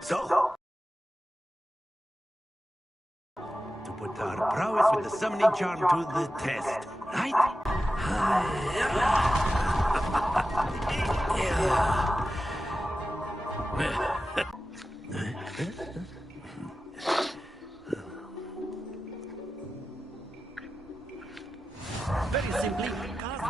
So, to put our prowess with the summoning charm to the test, right? Very simply, cast.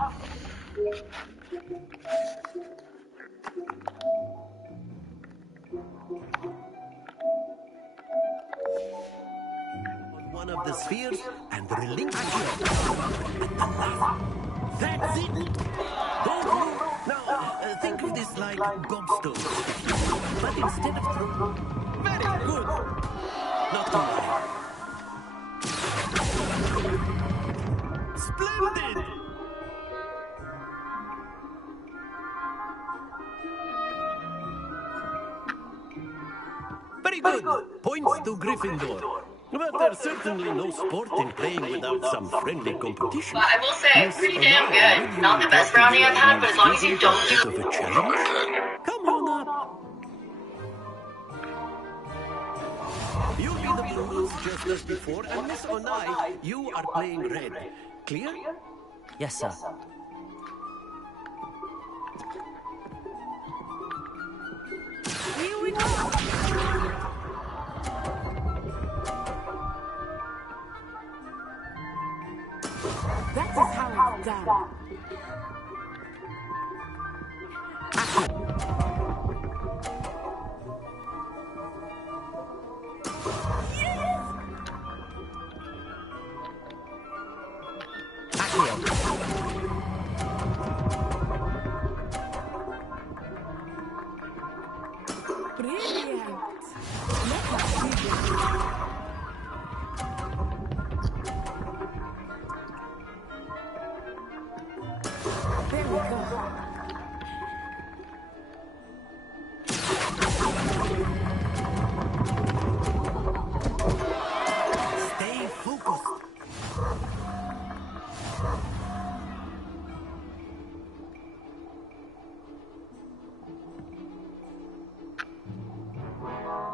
On one of the spheres and relinquish your power at the last. That's it. Don't move. Now, think of this like gobstones, but instead of throwing. Very good. Not too high. Splendid. Very good. Points to Gryffindor. But there's certainly no sport in playing without some friendly competition. Well, I will say, pretty damn good. Not the best brownie I've had, but as long as you don't do... Of a challenge? Come on up. You'll be the blues just as before, and Miss Onai, you are playing red. Clear? Yes, sir. Here we go. That is how it's done. Brilliant. There we go. Stay focused.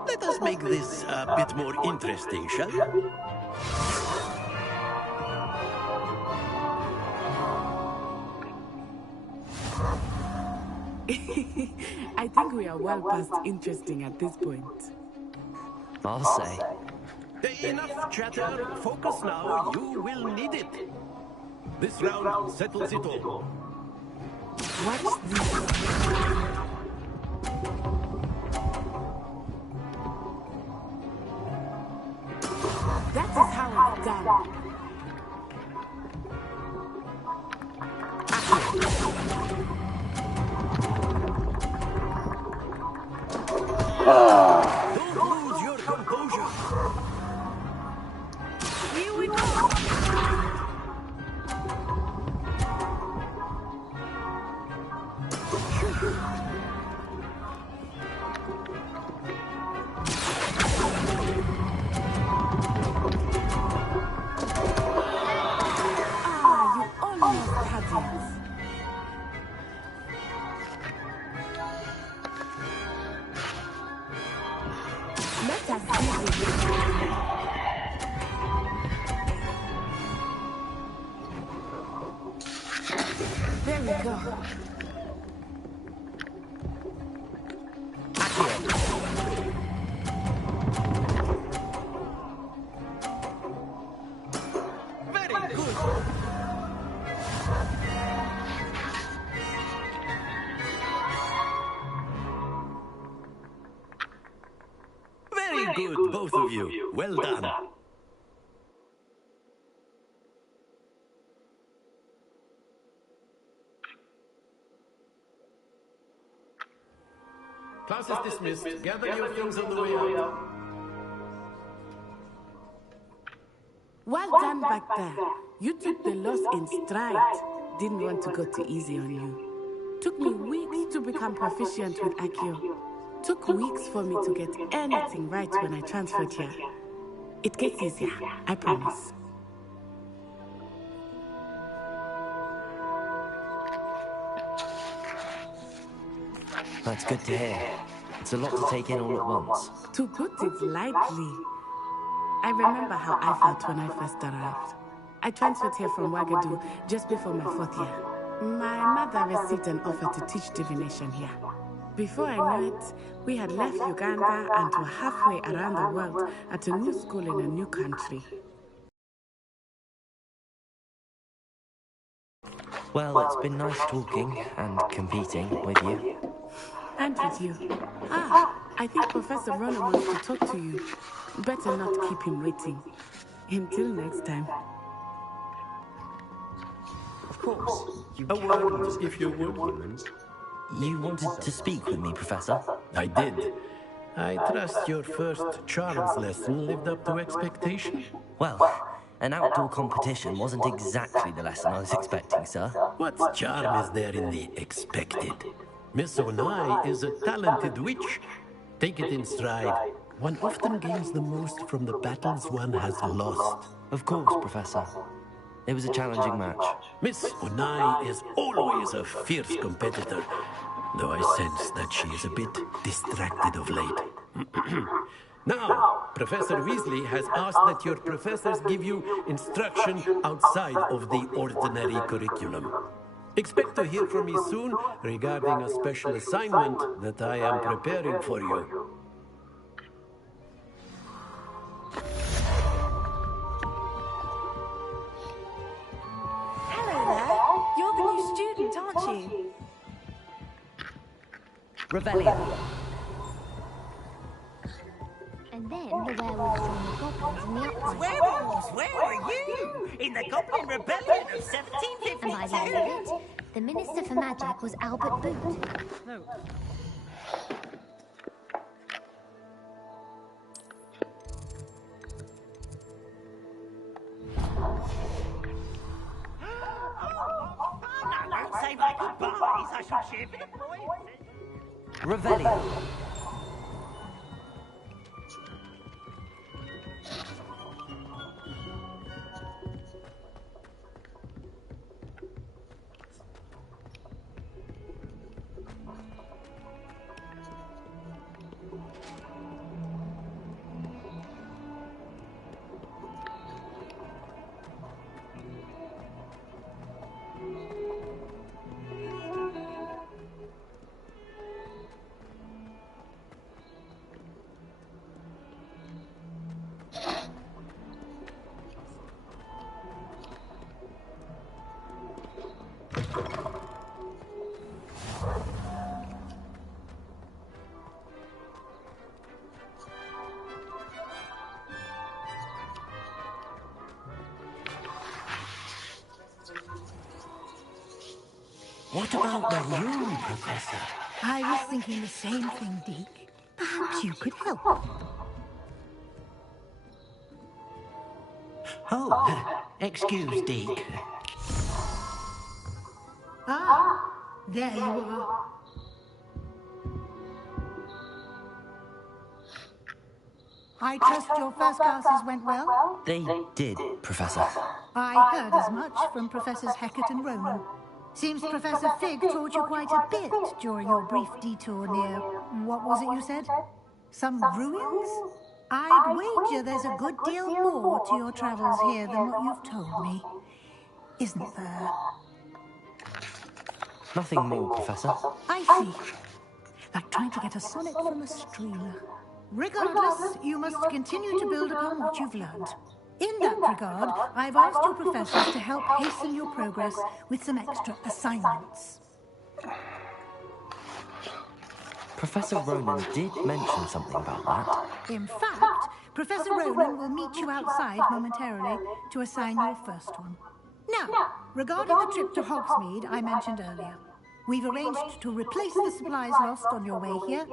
Let us make this a bit more interesting, shall we? I think we are well past interesting at this point. I'll say. Enough chatter. Focus now. You will need it. This round settles it all. Watch this. That is how it's done. Don't lose your composure. Here we go. You almost had it. Let us do this. There we go. Very good. Very good, both of you. Well done. Class is dismissed. Gather your things on the way out. Well done back there. You took the loss in stride. Didn't want to go too easy on you. Took me weeks to become proficient with Accio. Took weeks for me to get anything right when I transferred here. It gets easier, I promise. That's good to hear. It's a lot to take in all at once. To put it lightly, I remember how I felt when I first arrived. I transferred here from Wagadu just before my 4th year. My mother received an offer to teach divination here. Before I knew it, we had left Uganda and were halfway around the world at a new school in a new country. Well, it's been nice talking and competing with you. And with you. I think Professor Ronan wants to talk to you. Better not keep him waiting. Until next time. Of course. A word, if you would, humans. You wanted to speak with me, Professor? I did. I trust your first charms lesson lived up to expectation. Well, an outdoor competition wasn't exactly the lesson I was expecting, sir. What charm is there in the expected? Miss Onai is a talented witch. Take it in stride. One often gains the most from the battles one has lost. Of course, Professor. It was a challenging match. Miss Onai is always a fierce competitor, though I sense that she is a bit distracted of late. Now, Professor Weasley has asked that your professors give you instruction outside of the ordinary curriculum. Expect to hear from me soon regarding a special assignment that I am preparing for you. Hello there. You're the new student, aren't you? Rebellion. And then the werewolves and the goblins and the uplands. Werewolves, where were you? In the Goblin Rebellion of And by the end 1752? of it, the Minister for Magic was Albert Boot. No. I won't say my goodbyes. I shall share a bit of Revelio. What about the room, Professor? I was thinking the same thing, Deke. Perhaps you could help. Oh, excuse, Deke. Ah, there you are. I trust your first classes went well? They did, Professor. I heard as much from Professors Hecat and Ronan. Seems Professor Fig taught you quite a bit during your brief detour near... what was it you said? Some ruins? I'd wager there's a good deal more to your travels here than what you've told me. Isn't there? Nothing more, Professor. I see. Like trying to get a sonnet from a streamer. Regardless, you must continue to build upon what you've learned. In that regard, I've asked your professors to help hasten your progress with some extra assignments. Professor Ronan did mention something about that. In fact, Professor Ronan will meet you outside momentarily to assign your first one. Now, regarding the trip to Hogsmeade I mentioned earlier, we've arranged to replace the supplies lost on your way here,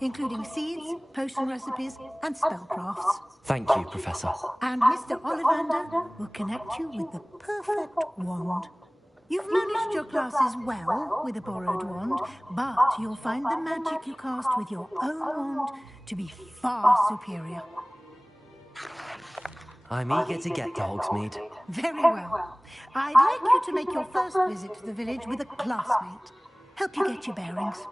including seeds, potion recipes, and spellcrafts. Thank you, Professor. And Mr. Ollivander will connect you with the perfect wand. You've managed your classes well with a borrowed wand, but you'll find the magic you cast with your own wand to be far superior. I'm eager to get to Hogsmeade. Very well. I'd like you to make your first visit to the village with a classmate. Help you get your bearings.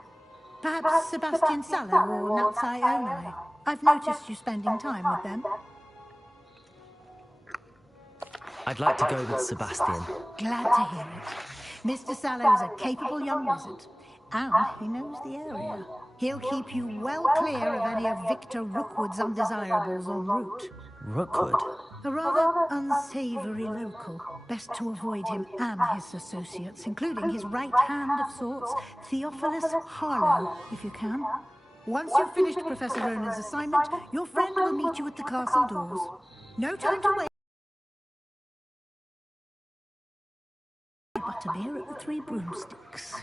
Perhaps Sebastian Sallow or Natsai Onai. I've noticed you spending time with them. I'd like to go with Sebastian. Glad to hear it. Mr. Sallow is a capable young wizard, and he knows the area. He'll keep you well clear of any of Victor Rookwood's undesirables en route. Rookwood? A rather unsavoury local. Best to avoid him and his associates, including his right hand of sorts, Theophilus Harlow, if you can. Once you've finished Professor Ronan's assignment, your friend will meet you at the castle doors. No time to wait. Butterbeer at the Three Broomsticks.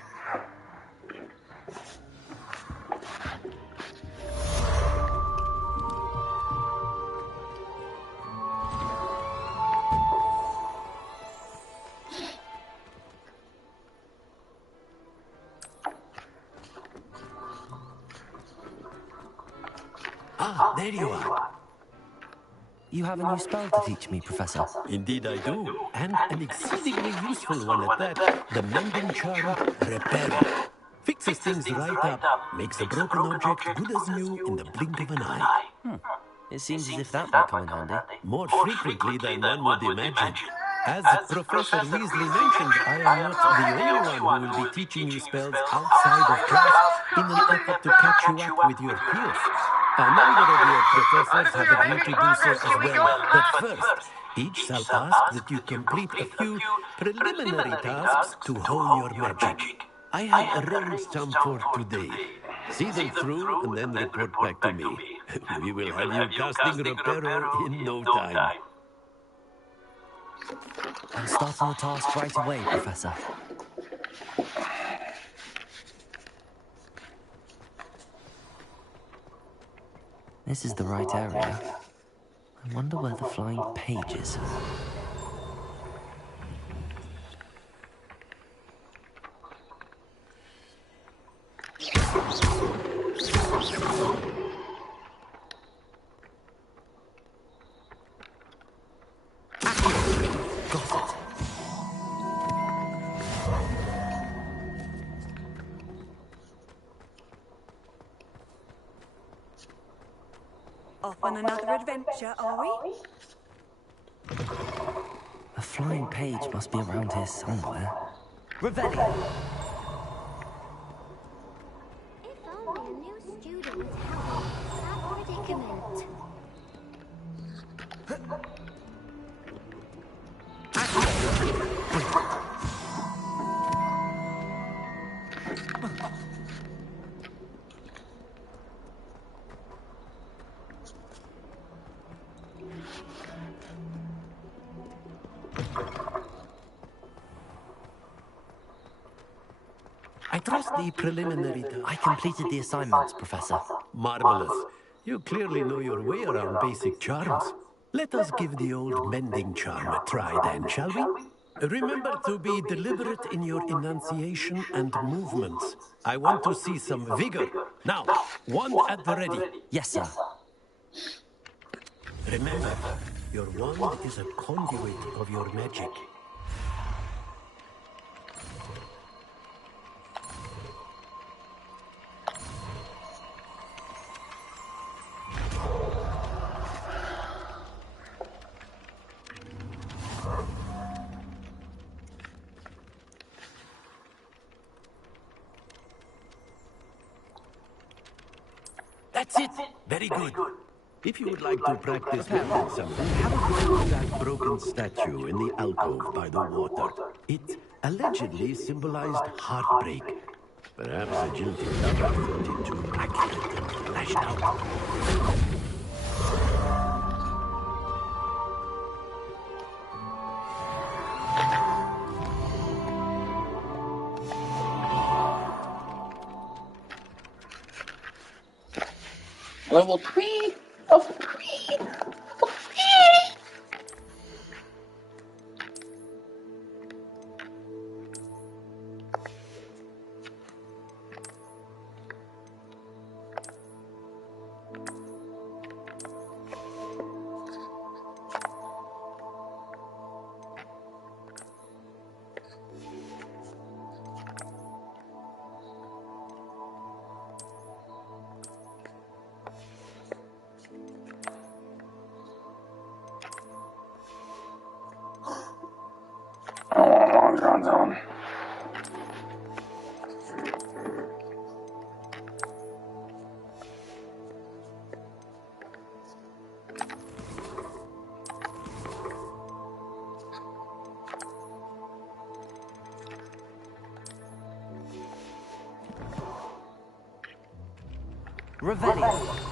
Ah, there you are. You have a new spell to teach me, Professor. Indeed I do, and an exceedingly useful one at that. The mending charm, Reparo. Fixes things right up, makes a broken object good as new in the blink of an eye. It seems as if that might come in handy. More frequently than one would imagine. As Professor Weasley mentioned, I am not the only one who will be teaching you spells outside of class in an effort to catch you up with your peers. A number of your professors have agreed to do so as well, but first, each shall ask that you complete a few preliminary tasks to hone your magic. I have arranged some for today. See them through and then report back to me. We will have you casting Reparo in no time. I'll start on the task right away, Professor. This is the right area. I wonder where the flying page is. Off on another adventure, are we? A flying page must be around here somewhere. Revelio! If only a new student was helping that predicament. I trust the preliminary task. I completed the assignments, Professor. Marvelous. You clearly know your way around basic charms. Let us give the old mending charm a try then, shall we? Remember to be deliberate in your enunciation and movements. I want to see some vigor. Now, wand at the ready. Yes, sir. Remember, your wand is a conduit of your magic. That's it. Very good. If you would like to practice with something, have a go at that broken statue in the alcove by the water. It allegedly symbolized heartbreak. Perhaps a jilted lover thought it too accurate and lashed out. Level 3 of 3 of 3. Revelio.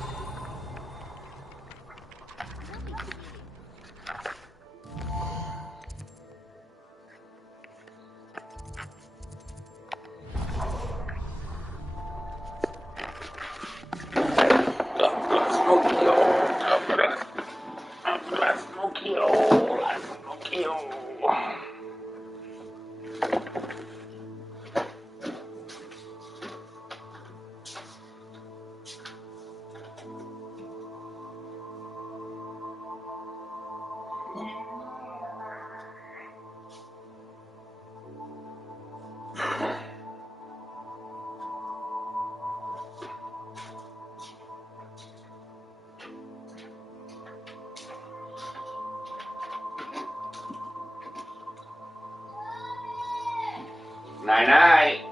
Night night.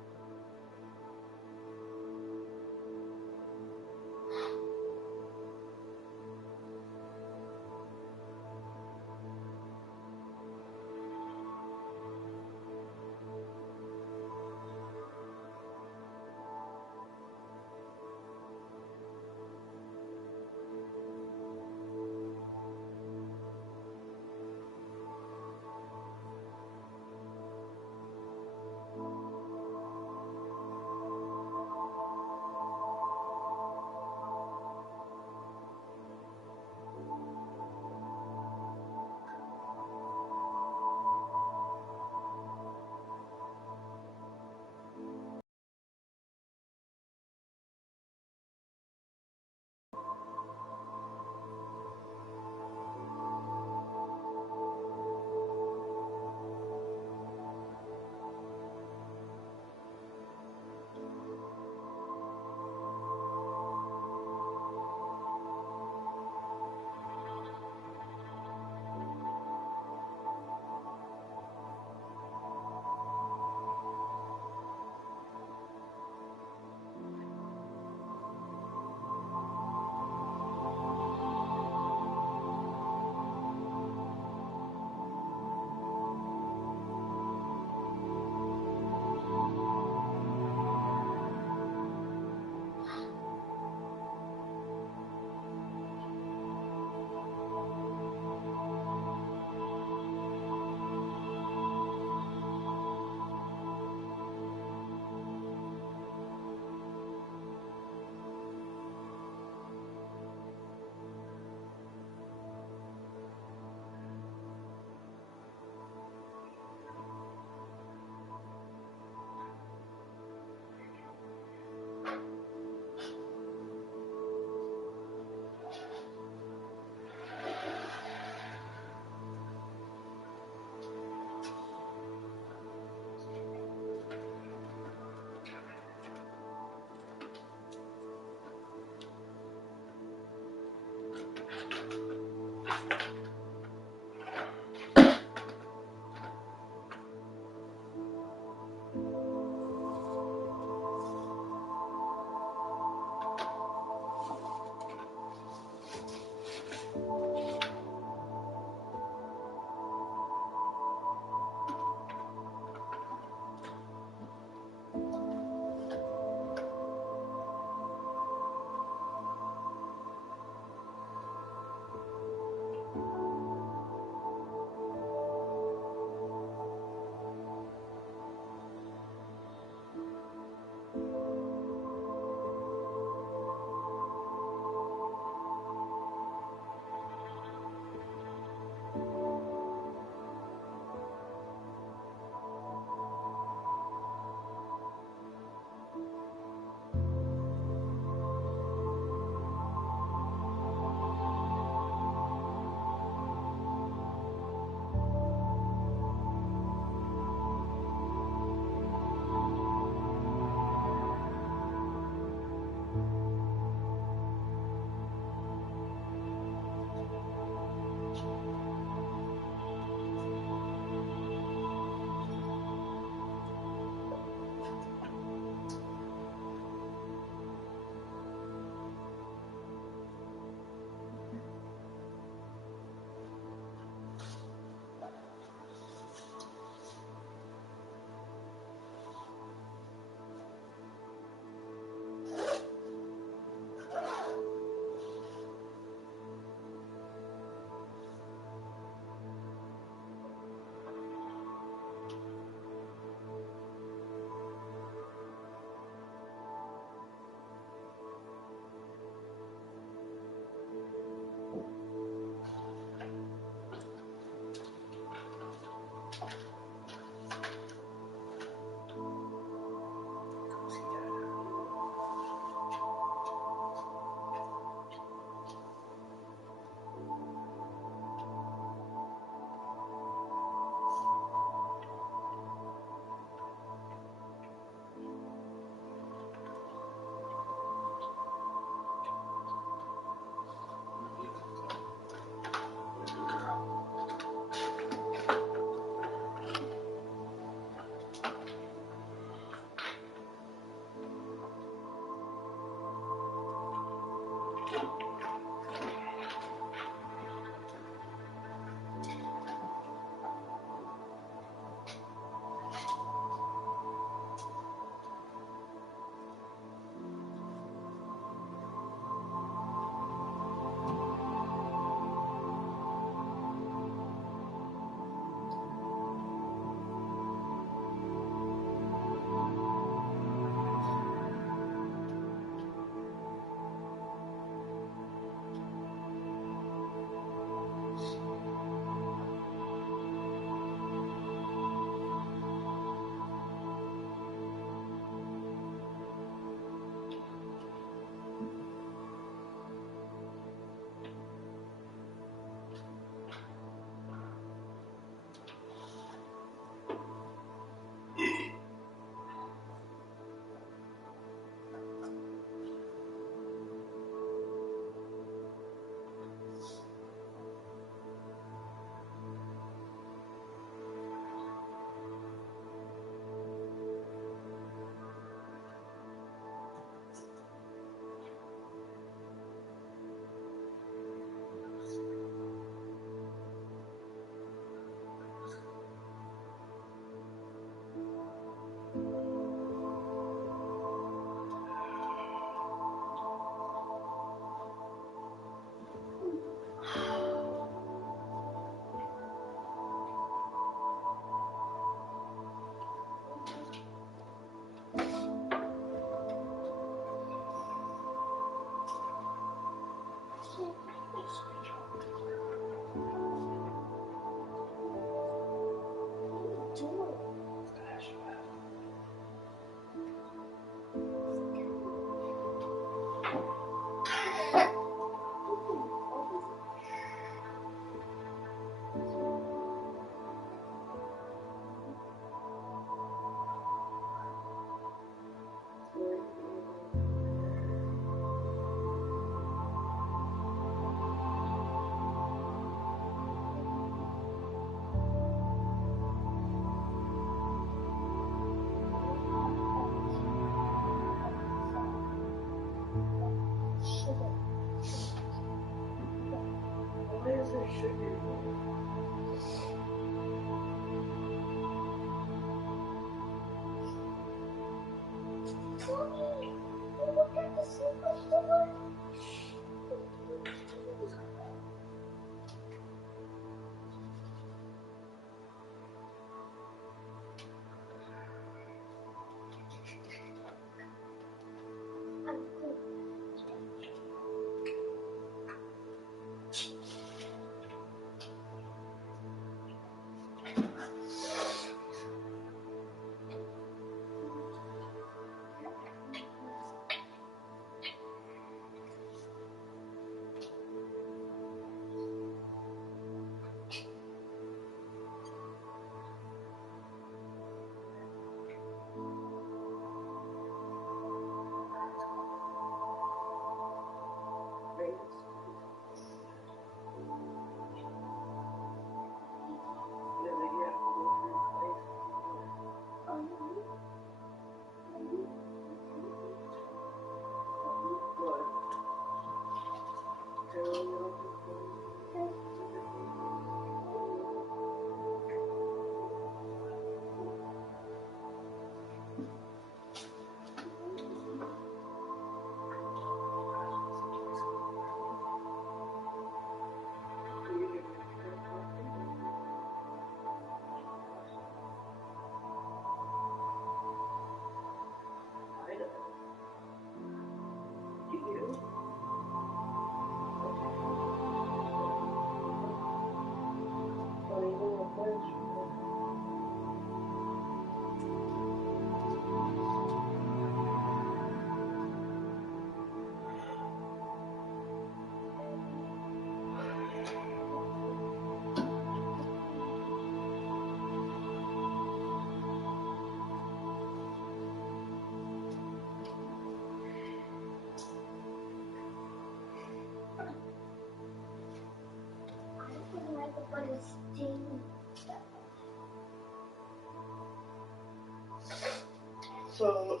So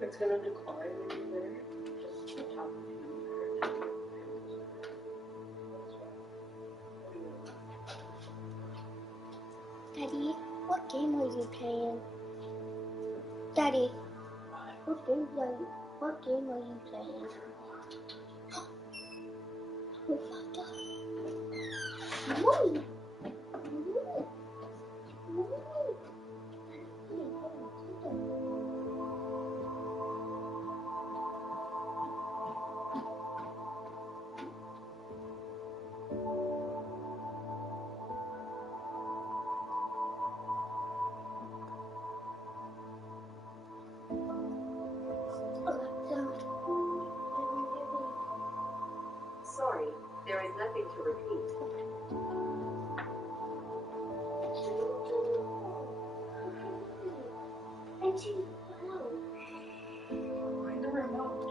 it's gonna decline when you're there. Just on top of you. Daddy, what game are you playing? Daddy, what game are you playing? Oh, Father. Mommy. Sorry, there is nothing to repeat. Find the remote.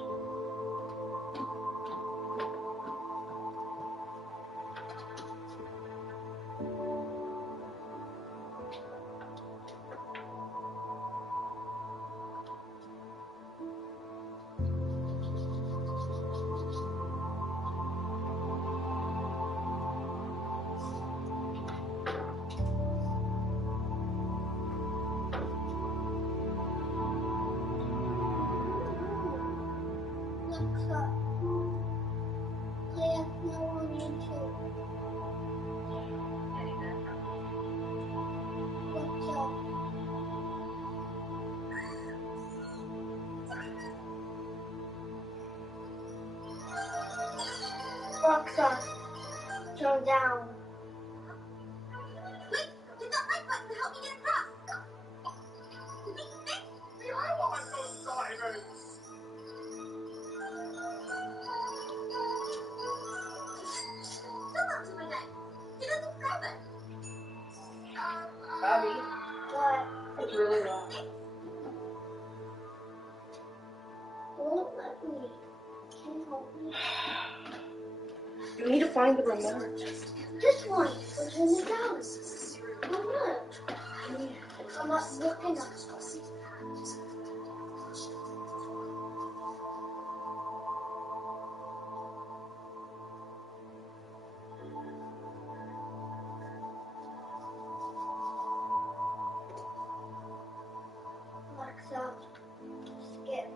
Alexa, turn down. Abby, What? it's really loud. Won't let me. Can you help me? You need to find the remote. This one. Turn it down. Come on. I'm not looking at it. Alexa, skip.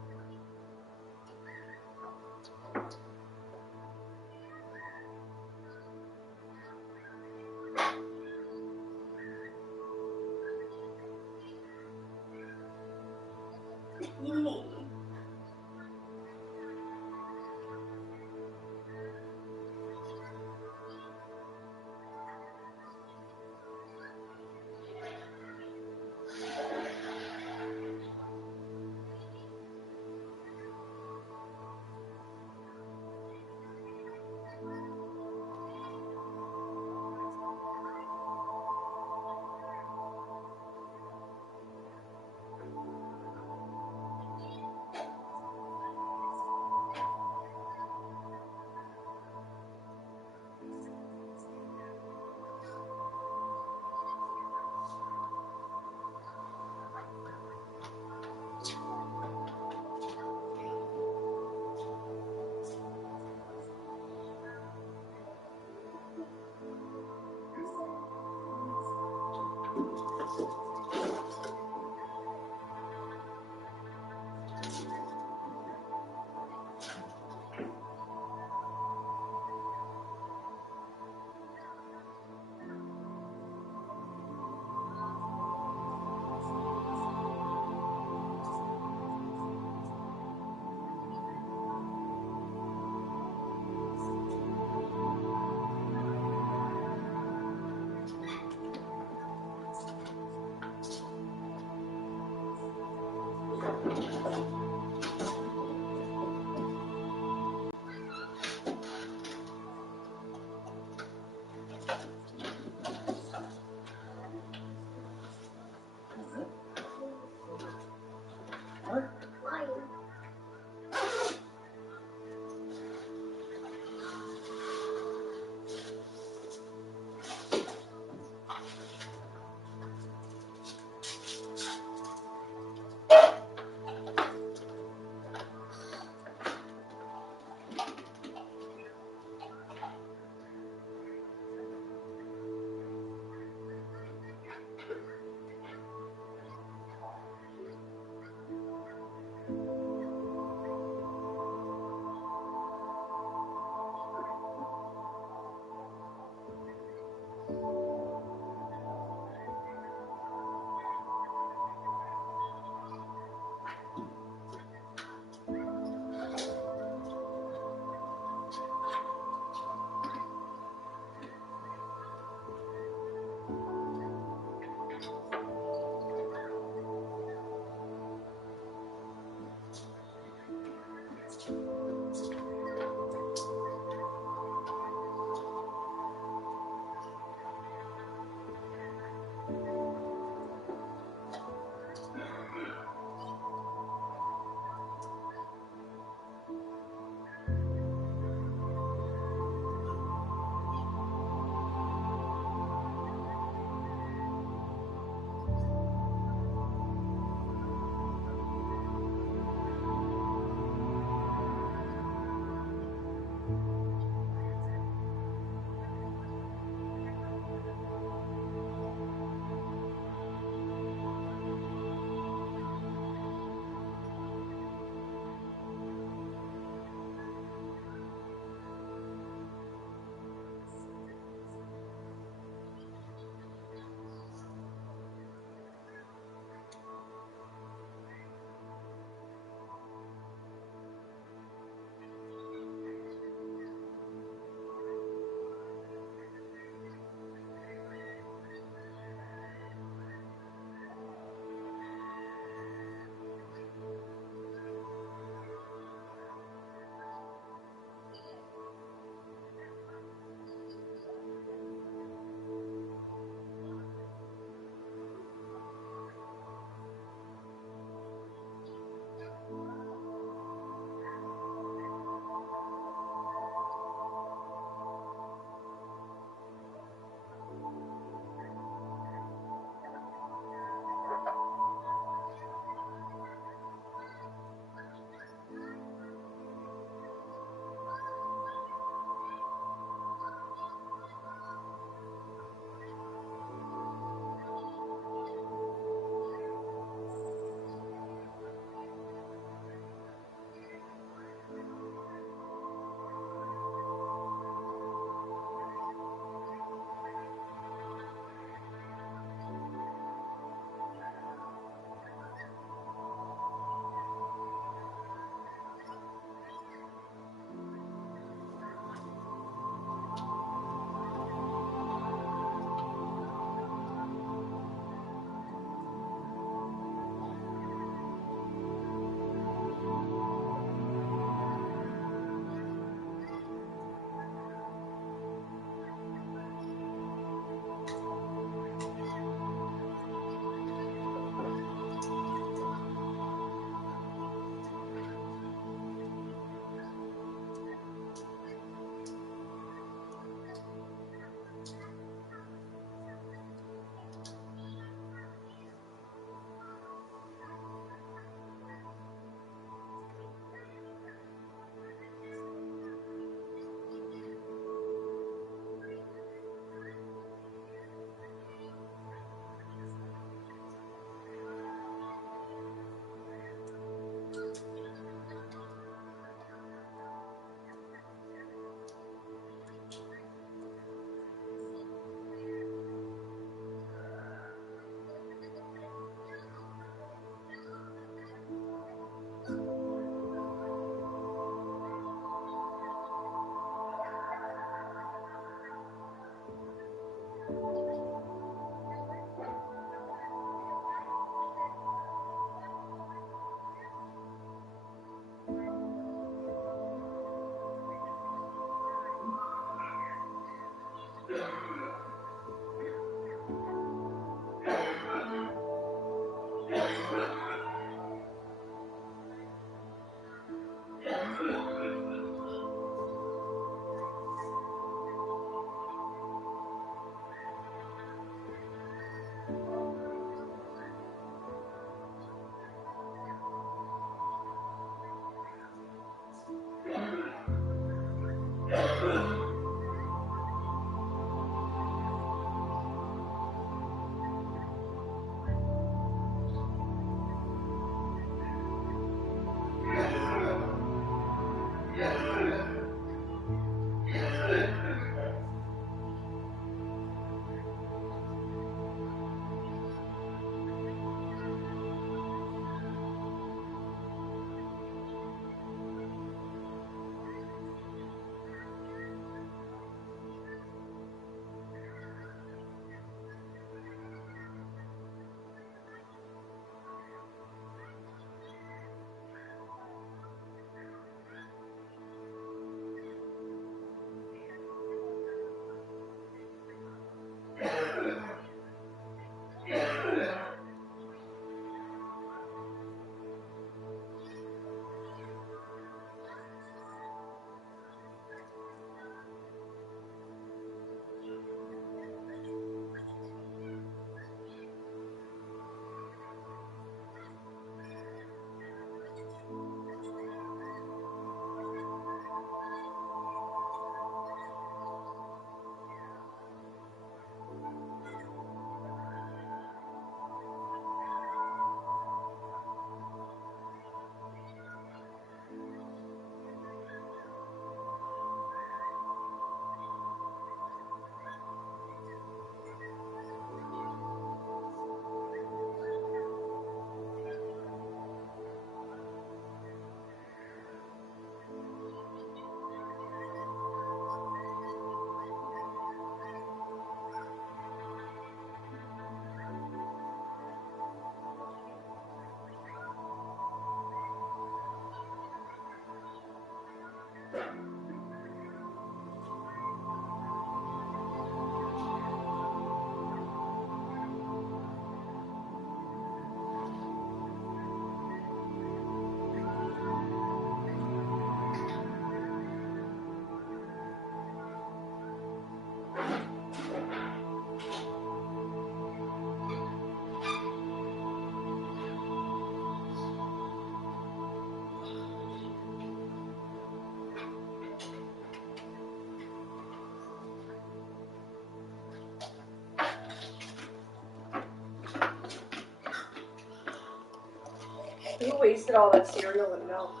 Who wasted all that cereal and milk?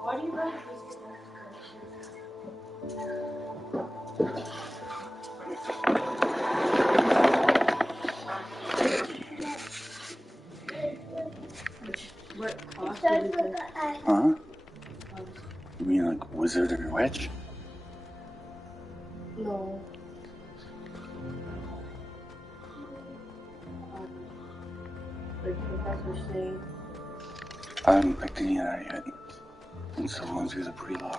Why do you guys What cost did you pay? Huh? You mean like Wizard and Witch? No. Like Professor Snape. I haven't picked any of that yet. And so long through the pre-log.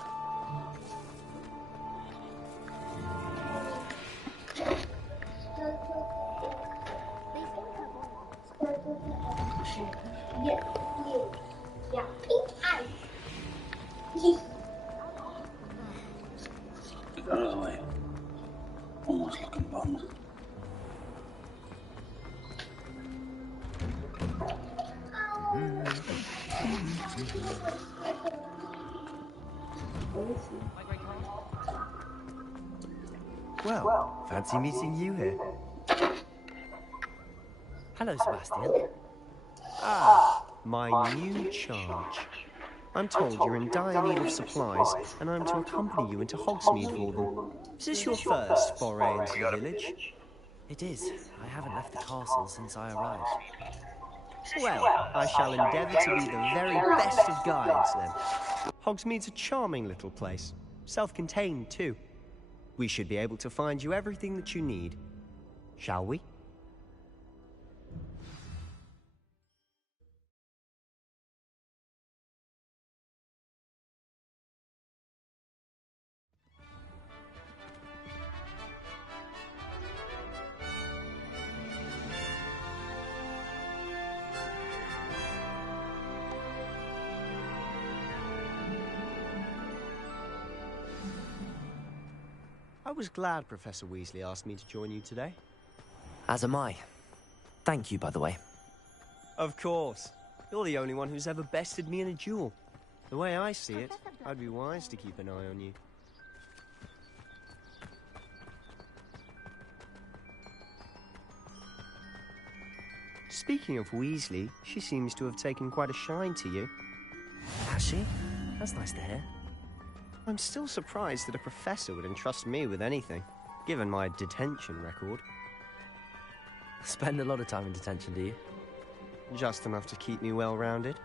Yeah, pink eyes. Get out of the way. Almost looking bummed. Well, fancy meeting you here. Hello, Sebastian. Ah, my new charge. I'm told you're in dire need of supplies, and I'm to accompany you into Hogsmeade for them. Is this your first foray into the village? It is. I haven't left the castle since I arrived. Well, I shall endeavour to be the very best of guides, then. Hogsmeade's a charming little place. Self-contained, too. We should be able to find you everything that you need. Shall we? I was glad Professor Weasley asked me to join you today. As am I. Thank you, by the way. Of course. You're the only one who's ever bested me in a duel. The way I see it, I'd be wise to keep an eye on you. Speaking of Weasley, she seems to have taken quite a shine to you. Has she? That's nice to hear. I'm still surprised that a professor would entrust me with anything, given my detention record. Spend a lot of time in detention, do you? Just enough to keep me well-rounded.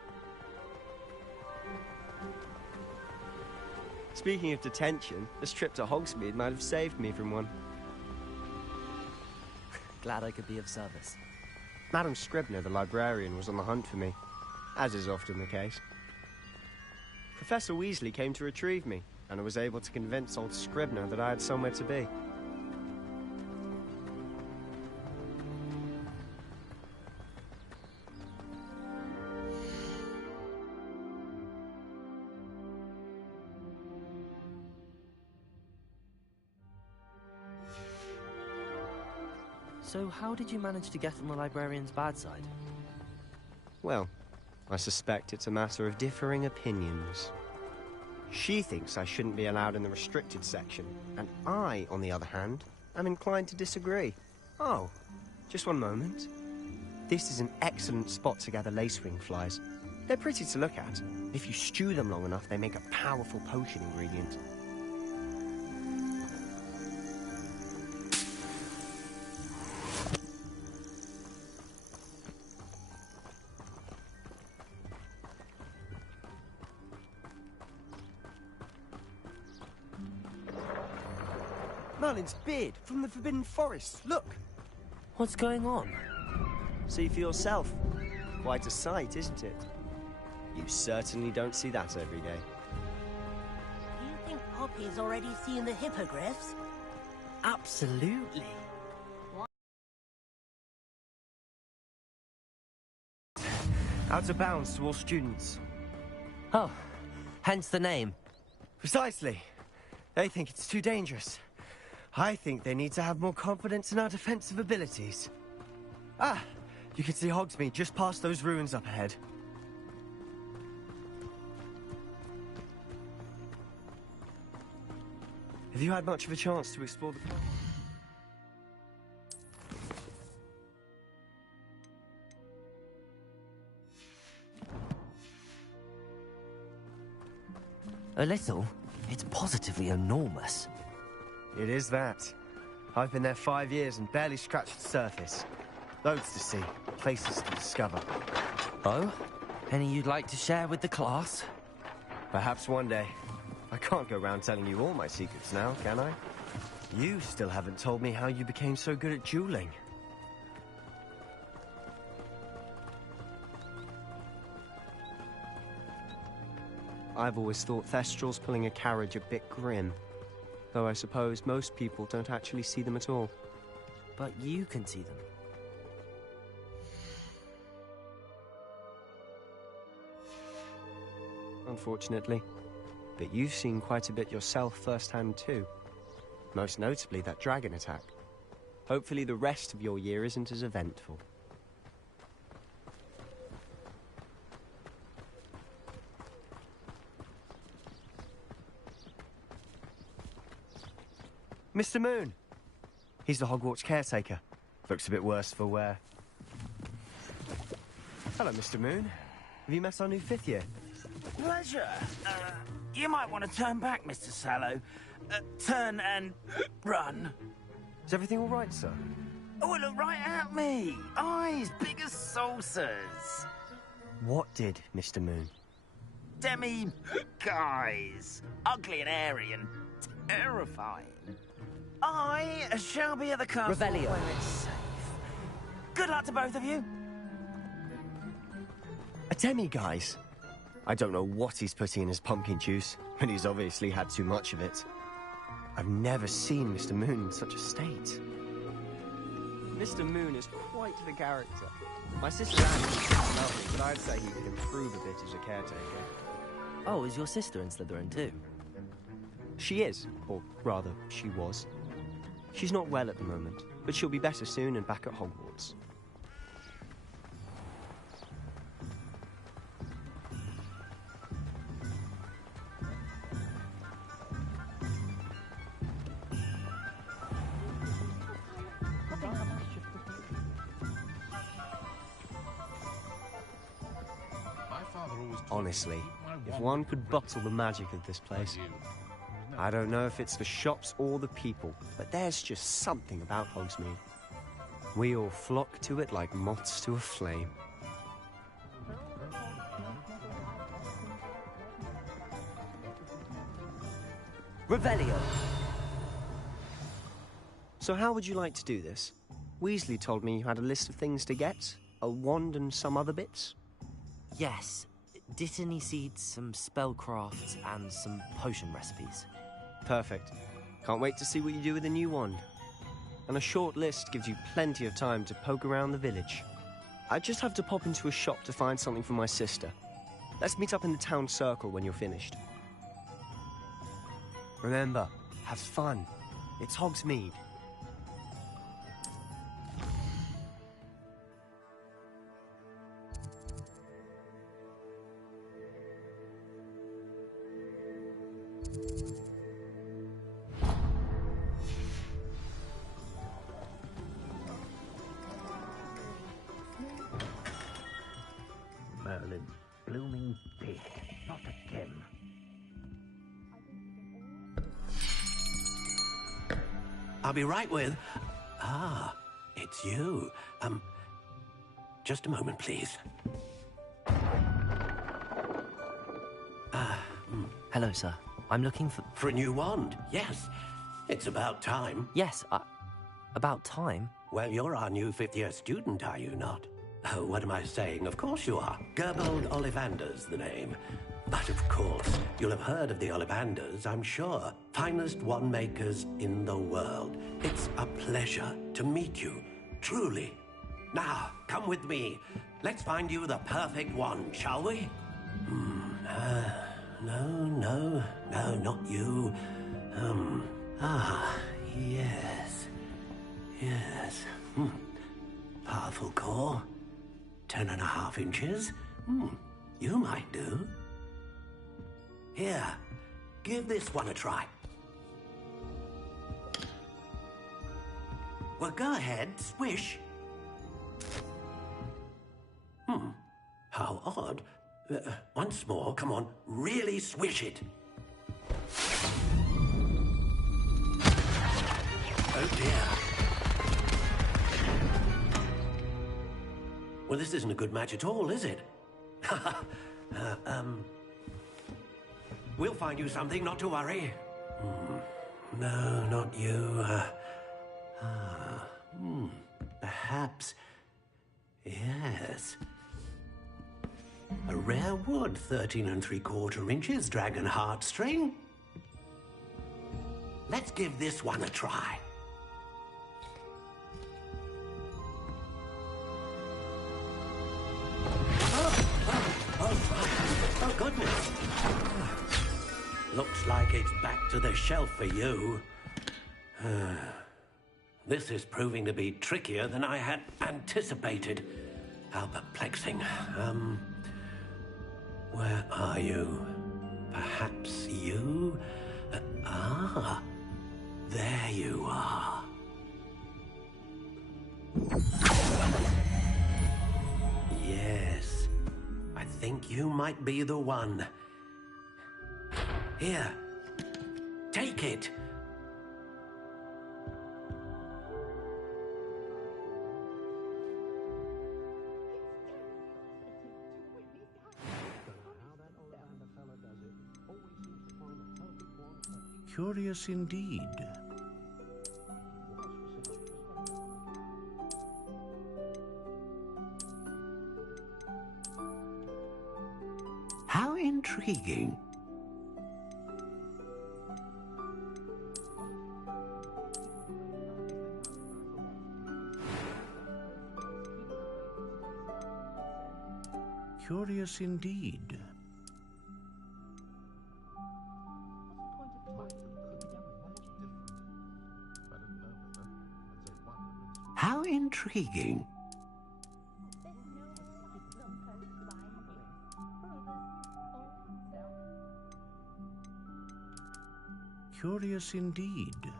Speaking of detention, this trip to Hogsmeade might have saved me from one. Glad I could be of service. Madam Scribner, the librarian, was on the hunt for me, as is often the case. Professor Weasley came to retrieve me, and I was able to convince old Scribner that I had somewhere to be. So how did you manage to get on the librarian's bad side? Well, I suspect it's a matter of differing opinions. She thinks I shouldn't be allowed in the restricted section, and I, on the other hand, am inclined to disagree. Oh, just one moment. This is an excellent spot to gather lacewing flies. They're pretty to look at. If you stew them long enough, they make a powerful potion ingredient. Merlin's beard from the Forbidden Forest. Look! What's going on? See for yourself. Quite a sight, isn't it? You certainly don't see that every day. Do you think Poppy's already seen the hippogriffs? Absolutely. Out of bounds to all students. Oh, hence the name. Precisely. They think it's too dangerous. I think they need to have more confidence in our defensive abilities. Ah, you can see Hogsmeade just past those ruins up ahead. Have you had much of a chance to explore the... A little? It's positively enormous. It is that. I've been there 5 years and barely scratched the surface. Loads to see, places to discover. Oh? Any you'd like to share with the class? Perhaps one day. I can't go around telling you all my secrets now, can I? You still haven't told me how you became so good at dueling. I've always thought Thestrals pulling a carriage a bit grim. Though I suppose most people don't actually see them at all. But you can see them. Unfortunately. But you've seen quite a bit yourself firsthand too. Most notably that dragon attack. Hopefully the rest of your year isn't as eventful. Mr. Moon! He's the Hogwarts caretaker. Looks a bit worse for wear. Hello, Mr. Moon. Have you met our new 5th year? Pleasure. You might want to turn back, Mr. Sallow. Turn and run. Is everything all right, sir? Oh, look right at me. Eyes big as saucers. What did, Mr. Moon? Demi-guys. Ugly and airy and terrifying. I shall be at the castle Revelio. when it's safe. Good luck to both of you. A demi-guise? I don't know what he's putting in his pumpkin juice, but he's obviously had too much of it. I've never seen Mr. Moon in such a state. Mr. Moon is quite the character. My sister Anne is lovely, but I'd say he could improve a bit as a caretaker. Oh, is your sister in Slytherin too? She is, or rather, she was. She's not well at the moment, but she'll be better soon and back at Hogwarts. Honestly, if one could bottle the magic of this place, I don't know if it's the shops or the people, but there's just something about Hogsmeade. We all flock to it like moths to a flame. Revelio! So how would you like to do this? Weasley told me you had a list of things to get, a wand and some other bits. Yes. Dittany seeds, some spellcrafts, and some potion recipes. Perfect. Can't wait to see what you do with the new wand. And a short list gives you plenty of time to poke around the village. I just have to pop into a shop to find something for my sister. Let's meet up in the town circle when you're finished. Remember, have fun. It's Hogsmeade. Merlin, blooming pig, not again. I'll be right with... Ah, it's you. Just a moment, please. Hello, sir. I'm looking for... For a new wand, yes. It's about time. Yes, about time? Well, you're our new fifth-year student, are you not? Oh, what am I saying? Of course you are. Gerbold Ollivander's the name. But of course, you'll have heard of the Ollivanders, I'm sure. Finest wand makers in the world. It's a pleasure to meet you, truly. Now, come with me. Let's find you the perfect wand, shall we? No, not you. Yes. Powerful core. 10.5 inches. You might do. Here, give this one a try. Well, go ahead, swish. How odd. Once more, come on, really swish it. Oh dear. Well, this isn't a good match at all, is it? We'll find you something, not to worry. No, not you. Perhaps... Yes. A rare wood, 13 3/4 inches, dragon heartstring. Let's give this one a try. Oh, goodness. Looks like it's back to the shelf for you. This is proving to be trickier than I had anticipated. How perplexing. Where are you? Perhaps you? There you are. Yes, I think you might be the one. Here, take it. Curious indeed. How intriguing. Curious indeed. How intriguing. Curious indeed.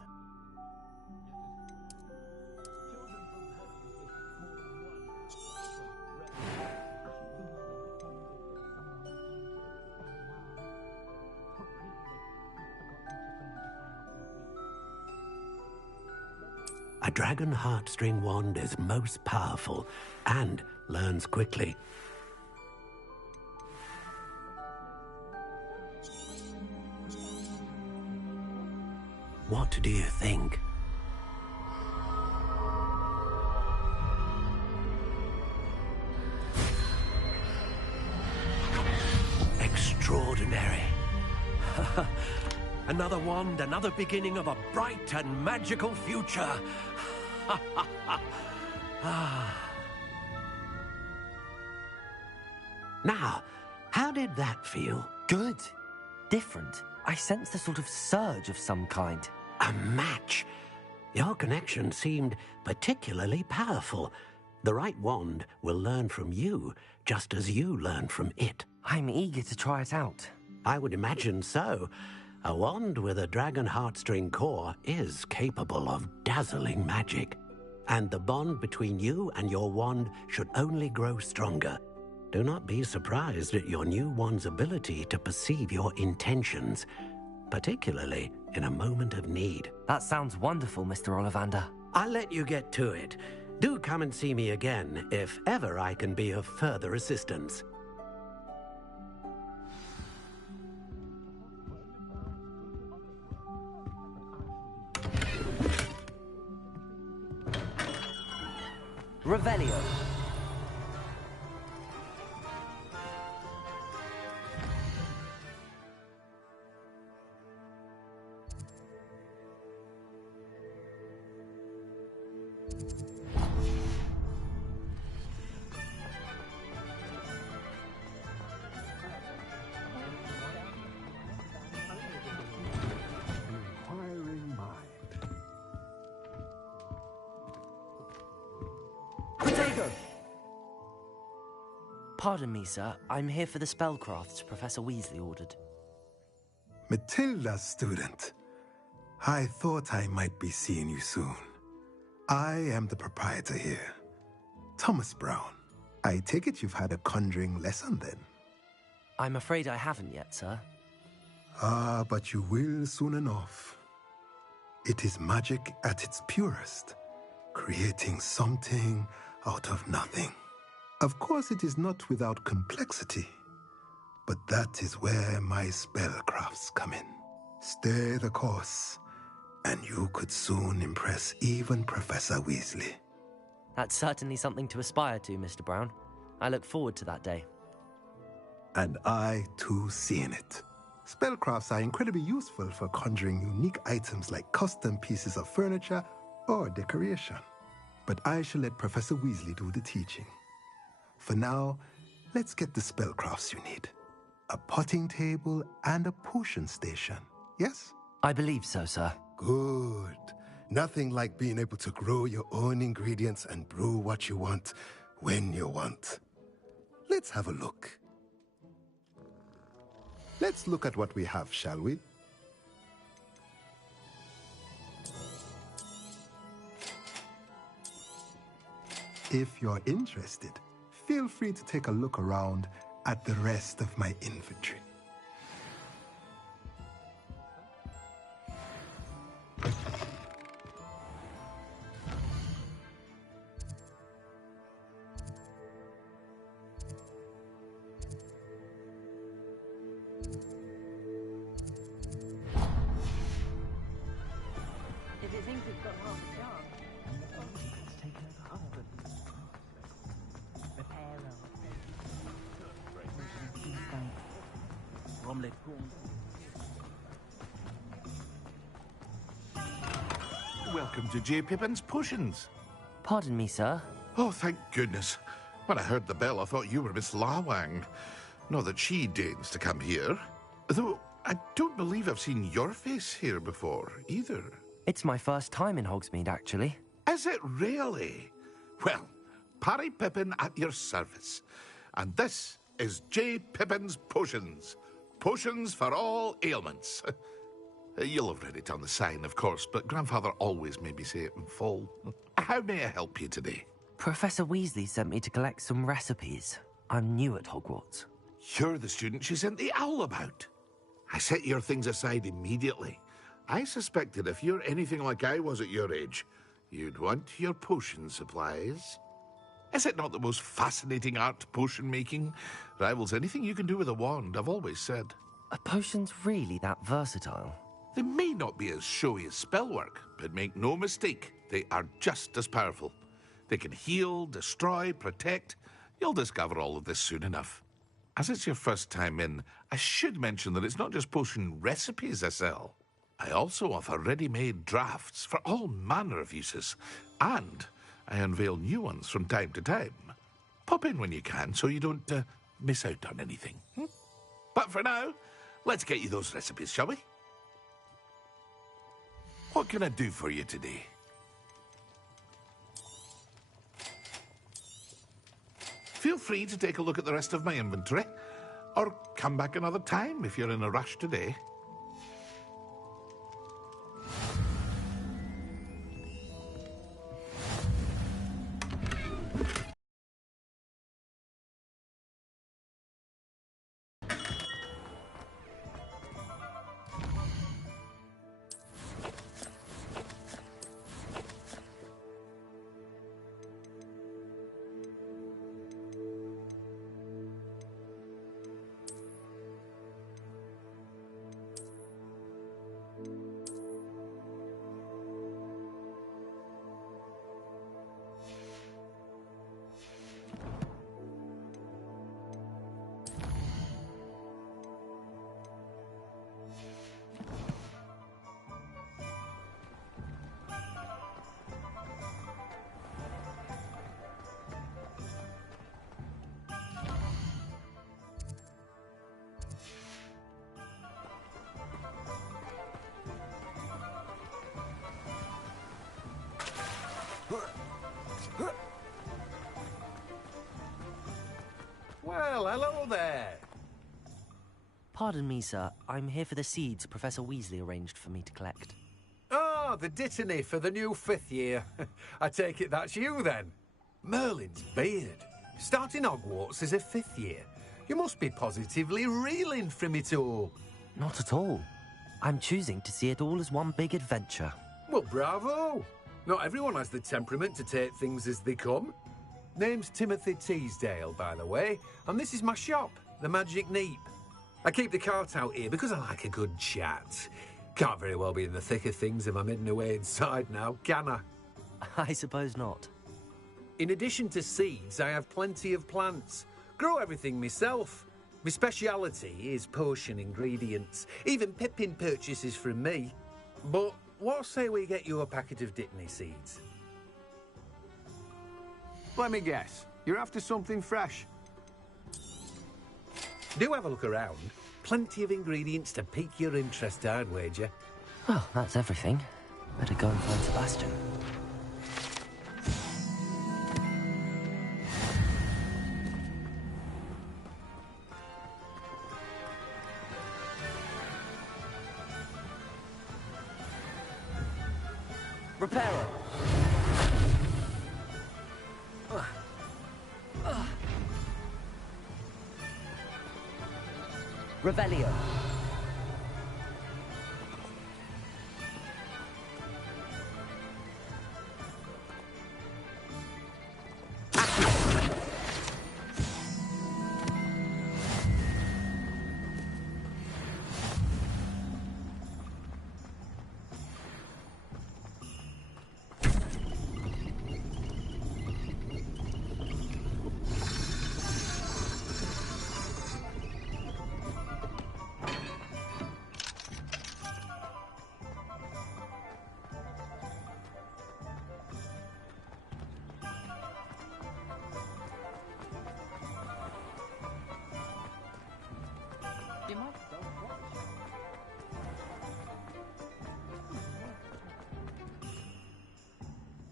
A dragon heartstring wand is most powerful and learns quickly. What do you think? Extraordinary. Another wand, another beginning of a bright and magical future. Now, how did that feel? Good. Different. I sensed a sort of surge of some kind. A match. Your connection seemed particularly powerful. The right wand will learn from you, just as you learn from it. I'm eager to try it out. I would imagine so. A wand with a dragon heartstring core is capable of dazzling magic. And the bond between you and your wand should only grow stronger. Do not be surprised at your new wand's ability to perceive your intentions, particularly in a moment of need. That sounds wonderful, Mr. Ollivander. I'll let you get to it. Do come and see me again if ever I can be of further assistance. Revelio. Pardon me, sir. I'm here for the spellcrafts Professor Weasley ordered. Matilda's student. I thought I might be seeing you soon. I am the proprietor here, Thomas Brown. I take it you've had a conjuring lesson then? I'm afraid I haven't yet, sir. Ah, but you will soon enough. It is magic at its purest, creating something out of nothing. Of course, it is not without complexity, but that is where my spellcrafts come in. Stay the course, and you could soon impress even Professor Weasley. That's certainly something to aspire to, Mr. Brown. I look forward to that day. And I, too, seeing it. Spellcrafts are incredibly useful for conjuring unique items like custom pieces of furniture or decoration. But I shall let Professor Weasley do the teaching. For now, let's get the spellcrafts you need. A potting table and a potion station, yes? I believe so, sir. Good. Nothing like being able to grow your own ingredients and brew what you want, when you want. Let's have a look. Let's look at what we have, shall we? If you're interested, feel free to take a look around at the rest of my inventory. If it thinks it's got half a chance. Welcome to J. Pippin's Potions. Pardon me, sir. Oh, thank goodness. When I heard the bell, I thought you were Miss Lawang. Not that she deigns to come here. Though, I don't believe I've seen your face here before, either. It's my first time in Hogsmeade, actually. Is it really? Well, Parry Pippin at your service. And this is J. Pippin's Potions. Potions for all ailments. You'll have read it on the sign, of course, but Grandfather always made me say it in full. How may I help you today? Professor Weasley sent me to collect some recipes. I'm new at Hogwarts. You're the student she sent the owl about. I set your things aside immediately. I suspected if you're anything like I was at your age, You'd want your potion supplies. Is it not the most fascinating art, potion making? Rivals anything you can do with a wand, I've always said. Are potions really that versatile? They may not be as showy as spellwork, but make no mistake, they are just as powerful. They can heal, destroy, protect. You'll discover all of this soon enough. As it's your first time in, I should mention that it's not just potion recipes I sell. I also offer ready-made drafts for all manner of uses, and I unveil new ones from time to time. Pop in when you can so you don't miss out on anything. But for now, let's get you those recipes, shall we? What can I do for you today? Feel free to take a look at the rest of my inventory, or come back another time if you're in a rush today. Well, hello there. Pardon me, sir. I'm here for the seeds Professor Weasley arranged for me to collect. Oh, the dittany for the new 5th year. I take it that's you, then. Merlin's beard. Starting Hogwarts as a 5th year. You must be positively reeling from it all. Not at all. I'm choosing to see it all as one big adventure. Well, bravo. Not everyone has the temperament to take things as they come. Name's Timothy Teasdale, by the way, and this is my shop, the Magic Neep. I keep the cart out here because I like a good chat. Can't very well be in the thick of things if I'm hidden away inside now, can I? I suppose not. In addition to seeds, I have plenty of plants. Grow everything myself. My speciality is potion ingredients. Even Pippin purchases from me. But what say we get you a packet of Dittany seeds? Let me guess. You're after something fresh. Do have a look around. Plenty of ingredients to pique your interest, I'd wager. Well, that's everything. Better go and find Sebastian. Reparo. Revelio.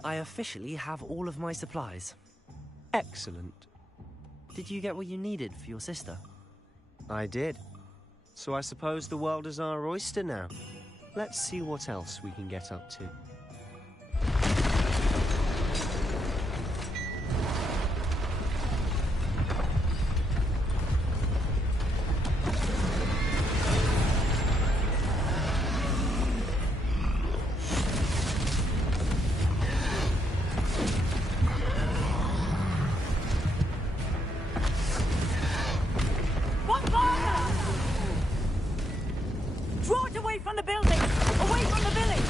I officially have all of my supplies. Excellent. Did you get what you needed for your sister? I did. So I suppose the world is our oyster now. Let's see what else we can get up to. Draw it away from the building! Away from the village!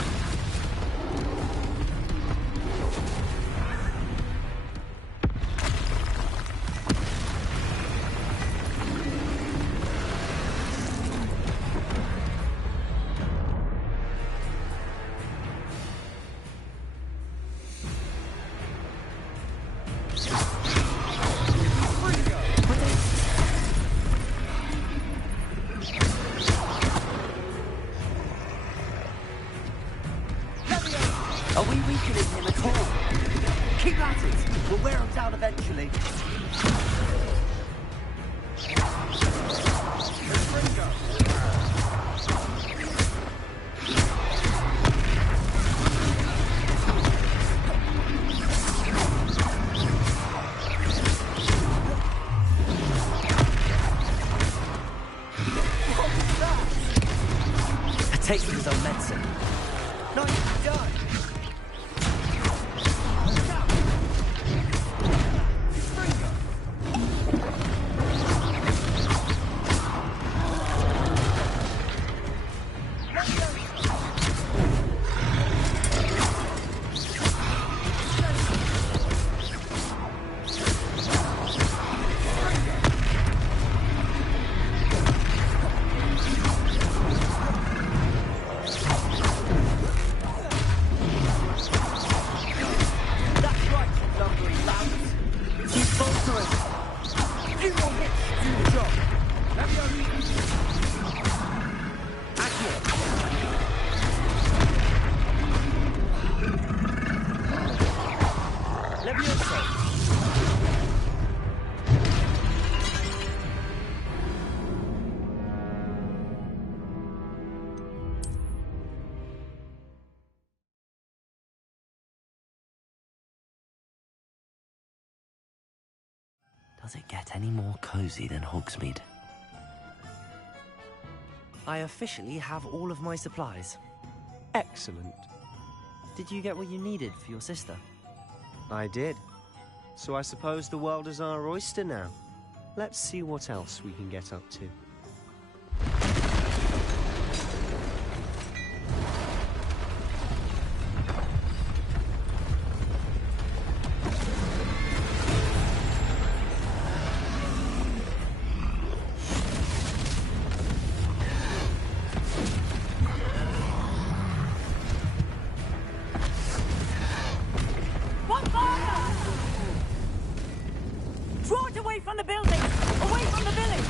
Are we weakening him at all? Keep at it! We'll wear him down eventually. A taste of his own medicine. Nicely done! Does it get any more cozy than Hogsmeade? I officially have all of my supplies. Excellent. Did you get what you needed for your sister? I did. So I suppose the world is our oyster now. Let's see what else we can get up to. Draw it away from the building! Away from the village!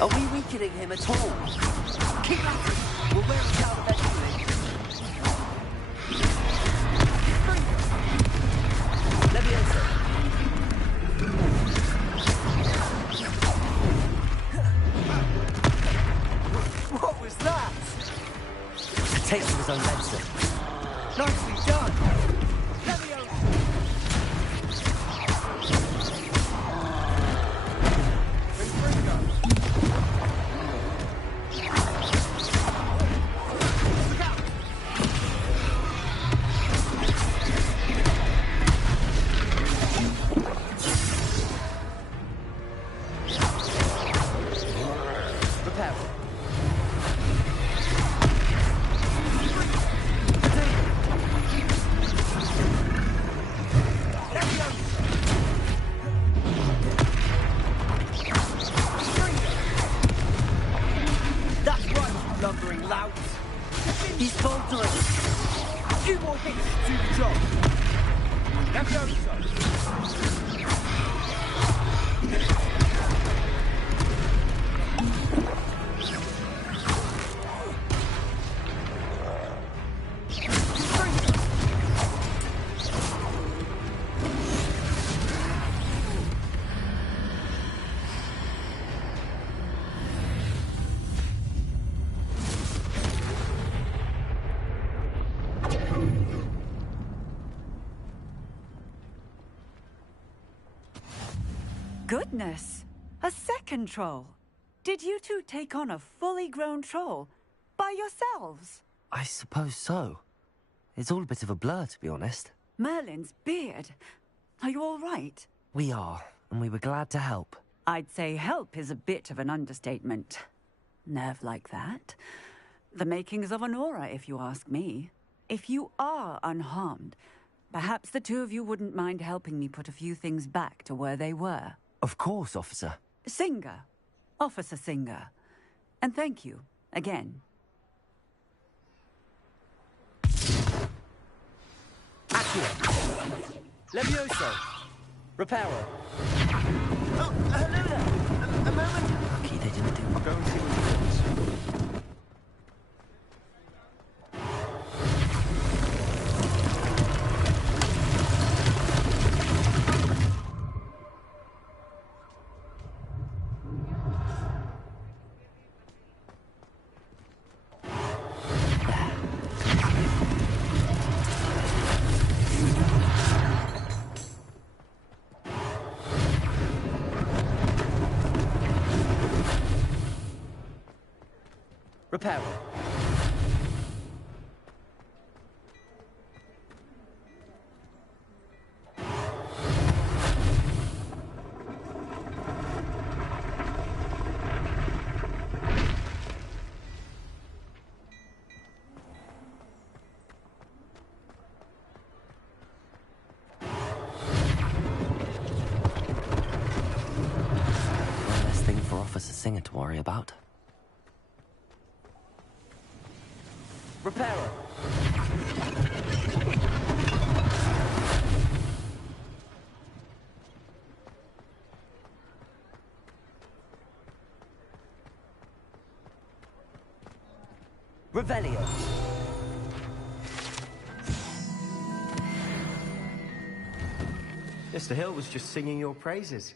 Are we weakening him at all? Keep at it! We'll wear him down eventually. Let me answer. What was that? A taste of his own medicine. Nicely done! Let me over. Lumbering louts. He's faltering. A few more hits to do the job. Goodness! A second troll! Did you two take on a fully grown troll? By yourselves? I suppose so. It's all a bit of a blur, to be honest. Merlin's beard. Are you all right? We are, and we were glad to help. I'd say help is a bit of an understatement. Nerve like that. The makings of an aura, if you ask me. If you are unharmed, perhaps the two of you wouldn't mind helping me put a few things back to where they were. Of course, officer. Singer. Officer Singer. And thank you, again. Accio! Levioso! Reparo! Oh, hello there! A moment! Lucky they didn't do... I'll go and see what he wants. Reparo. One less thing for Officer Singer to worry about. Reparo. Revelio. Mr. Hill was just singing your praises.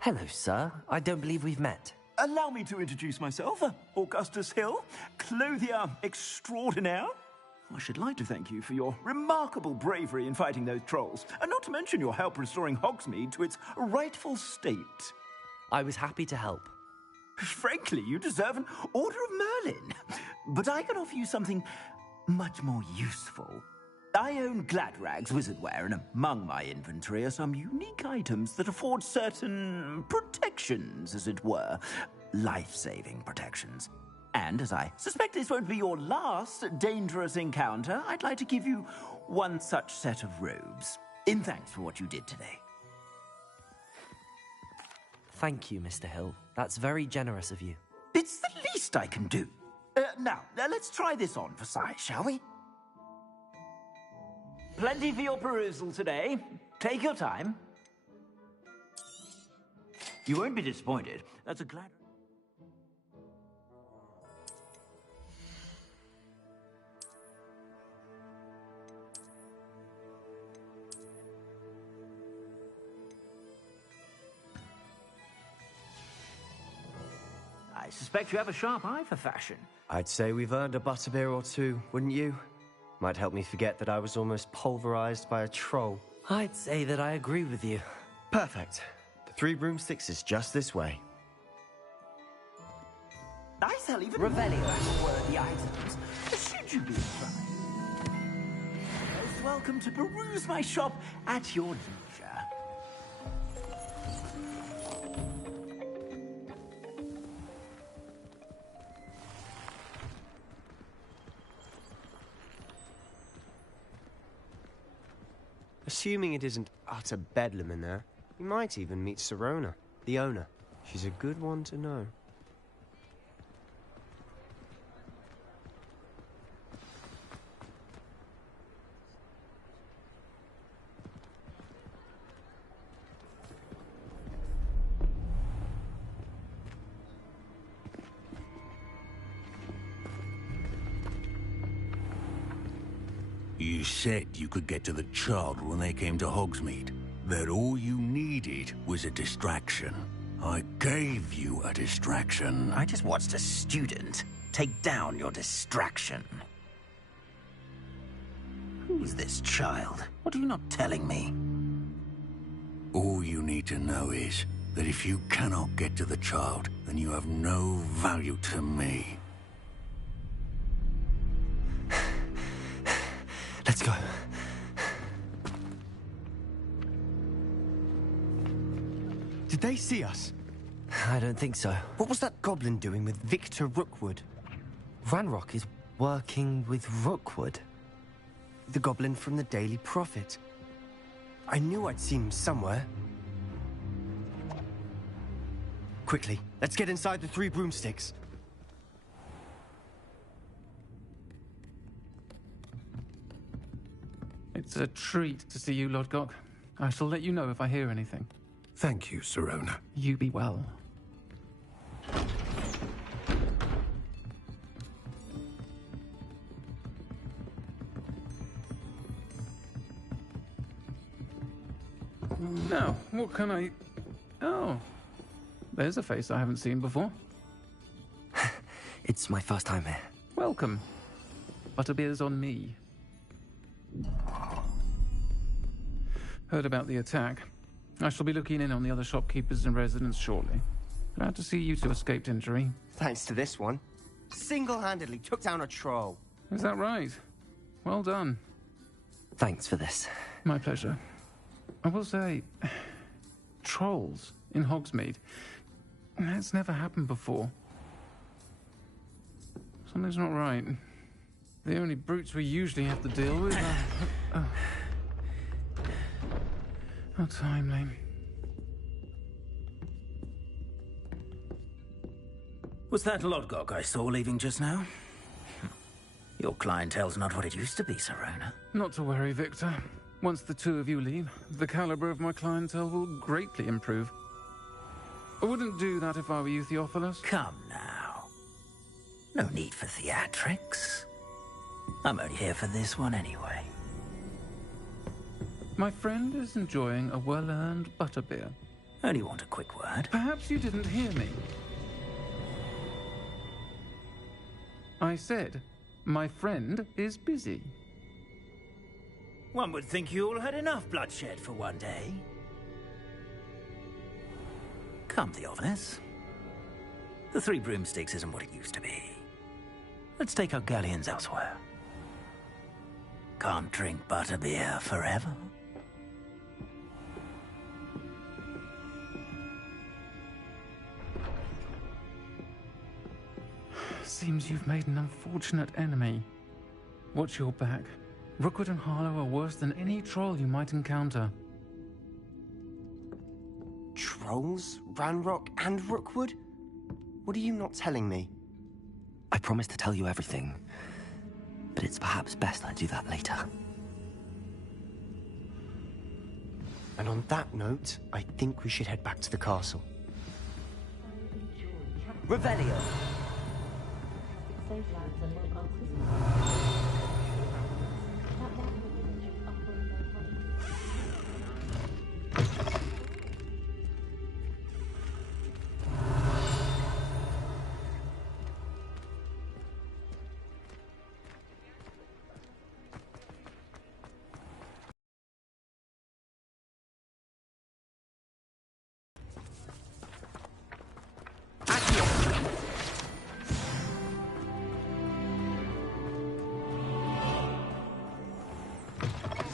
Hello, sir. I don't believe we've met. Allow me to introduce myself, Augustus Hill, clothier extraordinaire. I should like to thank you for your remarkable bravery in fighting those trolls, and not to mention your help restoring Hogsmeade to its rightful state. I was happy to help. Frankly, you deserve an Order of Merlin. But I can offer you something much more useful. I own Gladrag's wizardware, and among my inventory are some unique items that afford certain protections, as it were. Life-saving protections. And as I suspect this won't be your last dangerous encounter, I'd like to give you one such set of robes, in thanks for what you did today. Thank you, Mr. Hill. That's very generous of you. It's the least I can do. Now, let's try this on for size, shall we? Plenty for your perusal today. Take your time. You won't be disappointed. That's a glad... I suspect you have a sharp eye for fashion. I'd say we've earned a butterbeer or two, wouldn't you? Might help me forget that I was almost pulverized by a troll. I'd say that I agree with you. Perfect. The 3 broomsticks is just this way. I sell even Revelio. worthy items, should you be inclined. Most welcome to peruse my shop at your leisure. Assuming it isn't utter bedlam in there, you might even meet Sirona, the owner. She's a good one to know. You said you could get to the child when they came to Hogsmeade. That all you needed was a distraction. I gave you a distraction. I just watched a student take down your distraction. Who's this child? What are you not telling me? All you need to know is that if you cannot get to the child, then you have no value to me. Let's go. Did they see us? I don't think so. What was that goblin doing with Victor Rookwood? Ranrock is working with Rookwood. The goblin from the Daily Prophet. I knew I'd seen him somewhere. Quickly, let's get inside the 3 broomsticks. It's a treat to see you, Lodgok. I shall let you know if I hear anything. Thank you, Sirona. You be well. Now, what can I... Oh, there's a face I haven't seen before. It's my first time here. Welcome. Butterbeer's on me. Heard about the attack. I shall be looking in on the other shopkeepers and residents shortly. Glad to see you two escaped injury. Thanks to this one. Single-handedly took down a troll. Is that right? Well done. Thanks for this. My pleasure. I will say, trolls in Hogsmeade. That's never happened before. Something's not right. The only brutes we usually have to deal with are... How timely. Was that Lodgok I saw leaving just now? Your clientele's not what it used to be, Sirona. Not to worry, Victor. Once the 2 of you leave, the caliber of my clientele will greatly improve. I wouldn't do that if I were you, Theophilus. Come now. No need for theatrics. I'm only here for this one anyway. My friend is enjoying a well-earned butterbeer. Only want a quick word. Perhaps you didn't hear me. I said, my friend is busy. One would think you all had enough bloodshed for one day. Come, Theophilus. The 3 broomsticks isn't what it used to be. Let's take our galleons elsewhere. Can't drink butterbeer forever. Seems you've made an unfortunate enemy. Watch your back. Rookwood and Harlow are worse than any troll you might encounter. Trolls? Ranrock and Rookwood? What are you not telling me? I promised to tell you everything, but it's perhaps best I do that later. And on that note, I think we should head back to the castle. Revelio!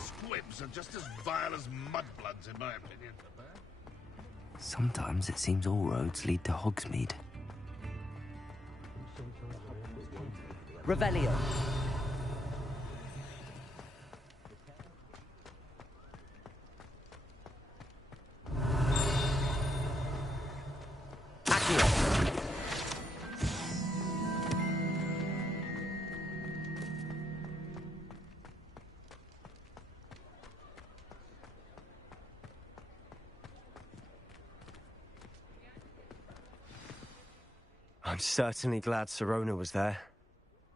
Squibs are just as vile as mudbloods, in my opinion. Sometimes it seems all roads lead to Hogsmeade. Revelio. I'm certainly glad Sirona was there.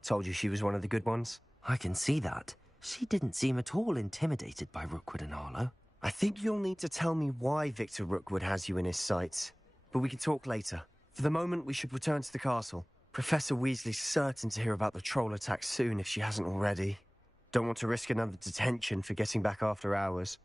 Told you she was one of the good ones. I can see that. She didn't seem at all intimidated by Rookwood and Harlow. I think you'll need to tell me why Victor Rookwood has you in his sights. But we can talk later. For the moment, we should return to the castle. Professor Weasley's certain to hear about the troll attack soon if she hasn't already. Don't want to risk another detention for getting back after hours.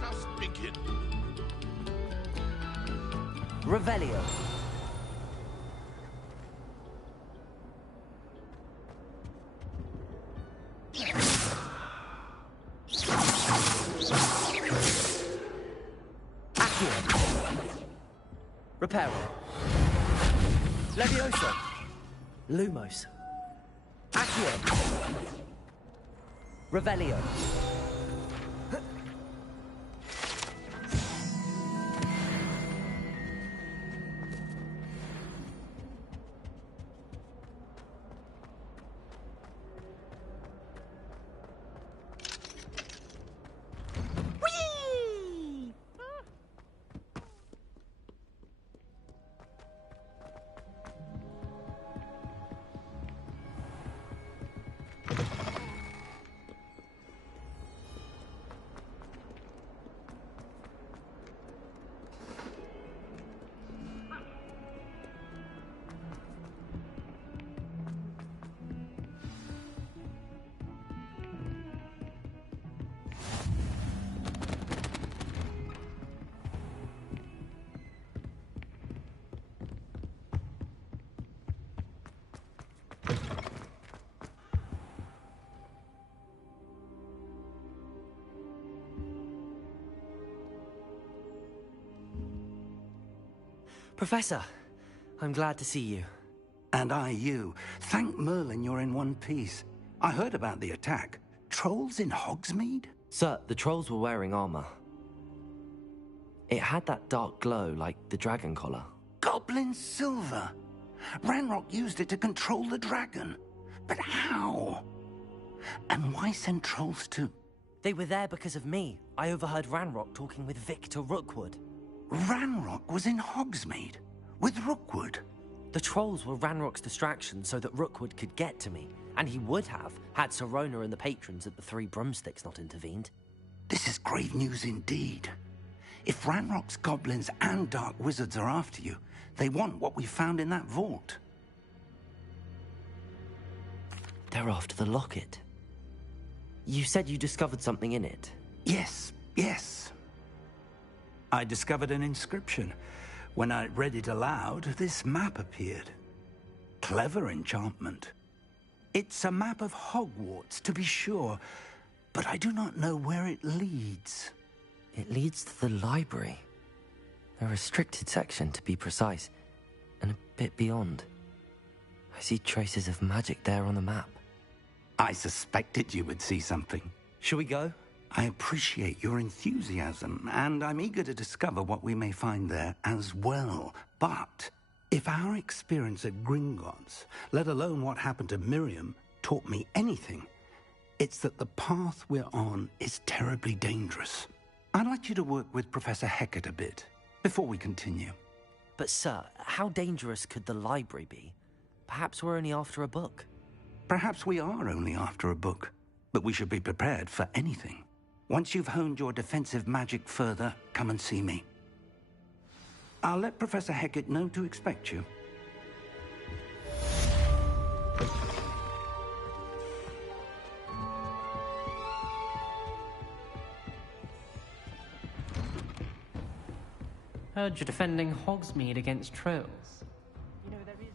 let us begin. Revelio. Reparo. Leviosa. Lumos. Accio. Revelio. Professor, I'm glad to see you. And I you. Thank Merlin you're in one piece. I heard about the attack. Trolls in Hogsmeade? Sir, the trolls were wearing armor. It had that dark glow like the dragon collar. Goblin silver! Ranrock used it to control the dragon. But how? And why send trolls too? They were there because of me. I overheard Ranrock talking with Victor Rookwood. Ranrock was in Hogsmeade? With Rookwood? The trolls were Ranrock's distraction so that Rookwood could get to me. And he would have, had Sirona and the patrons at the Three Broomsticks not intervened. This is grave news indeed. If Ranrock's goblins and dark wizards are after you, they want what we found in that vault. They're after the locket. You said you discovered something in it. Yes. I discovered an inscription. When I read it aloud, this map appeared. Clever enchantment. It's a map of Hogwarts, to be sure, but I do not know where it leads. It leads to the library. A restricted section, to be precise, and a bit beyond. I see traces of magic there on the map. I suspected you would see something. Shall we go? I appreciate your enthusiasm, and I'm eager to discover what we may find there as well. But if our experience at Gringotts, let alone what happened to Miriam, taught me anything, it's that the path we're on is terribly dangerous. I'd like you to work with Professor Hecat a bit, before we continue. But sir, how dangerous could the library be? Perhaps we're only after a book. Perhaps we are only after a book, but we should be prepared for anything. Once you've honed your defensive magic further, come and see me. I'll let Professor Hecat know to expect you. Heard you're defending Hogsmeade against trolls. You know, there is...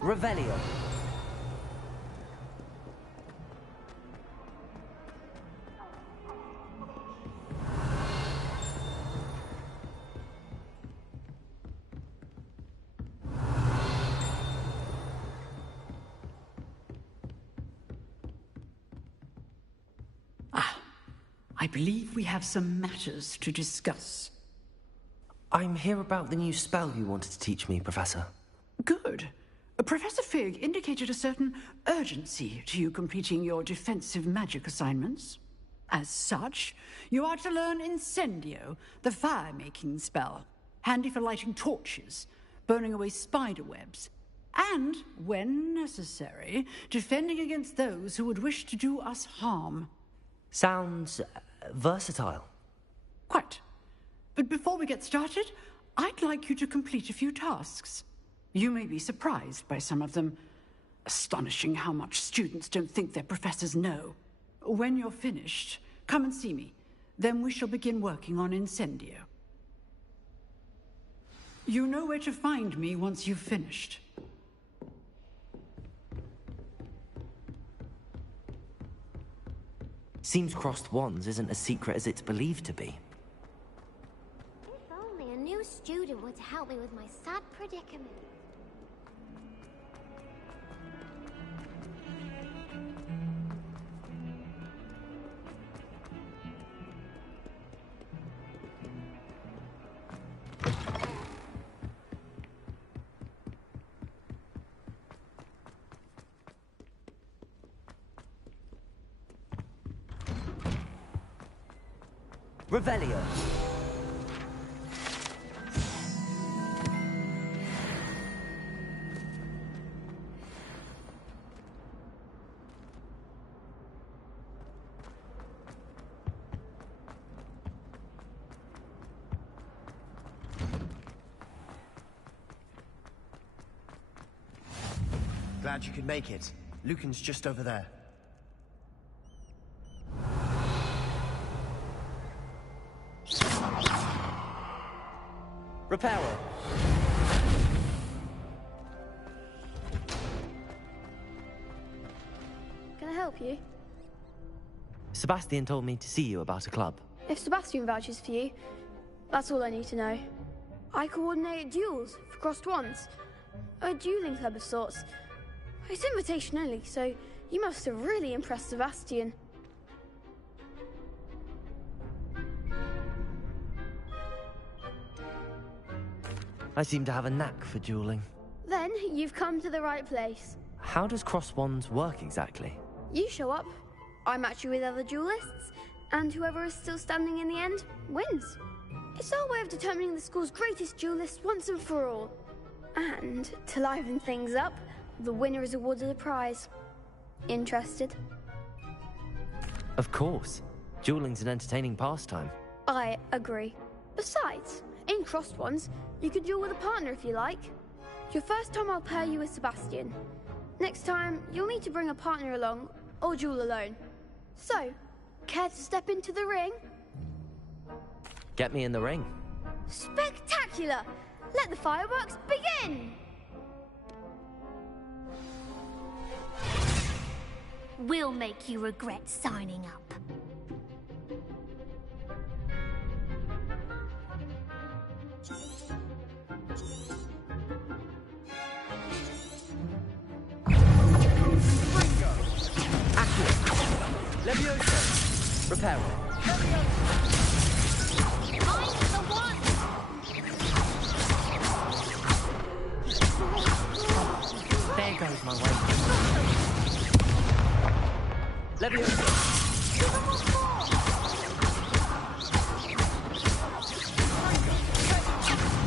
Revelio. I believe we have some matters to discuss. I'm here about the new spell you wanted to teach me, Professor. Good. Professor Fig indicated a certain urgency to you completing your defensive magic assignments. As such, you are to learn Incendio, the fire-making spell, handy for lighting torches, burning away spider webs, and, when necessary, defending against those who would wish to do us harm. Sounds versatile. Quite. But before we get started, I'd like you to complete a few tasks. You may be surprised by some of them. Astonishing how much students don't think their professors know. When you're finished, come and see me. Then we shall begin working on Incendio. You know where to find me once you've finished. Seems crossed wands isn't as secret as it's believed to be. If only a new student were to help me with my sad predicament. Revelio. Glad you could make it. Lucan's just over there. Reparo. Can I help you? Sebastian told me to see you about a club. If Sebastian vouches for you, that's all I need to know. I coordinate duels for crossed wands. A dueling club of sorts. It's invitation only, so you must have really impressed Sebastian. I seem to have a knack for dueling. Then you've come to the right place. How does cross wands work exactly? You show up, I match you with other duelists, and whoever is still standing in the end wins. It's our way of determining the school's greatest duelist once and for all. And to liven things up, the winner is awarded a prize. Interested? Of course. Dueling's an entertaining pastime. I agree. Besides, in crossed ones, you could duel with a partner if you like. Your first time I'll pair you with Sebastian. Next time, you'll need to bring a partner along, or duel alone. So, care to step into the ring? Get me in the ring. Spectacular! Let the fireworks begin! We'll make you regret signing up. Levioso. Reparo. I'm the one! There goes my way. Levioso.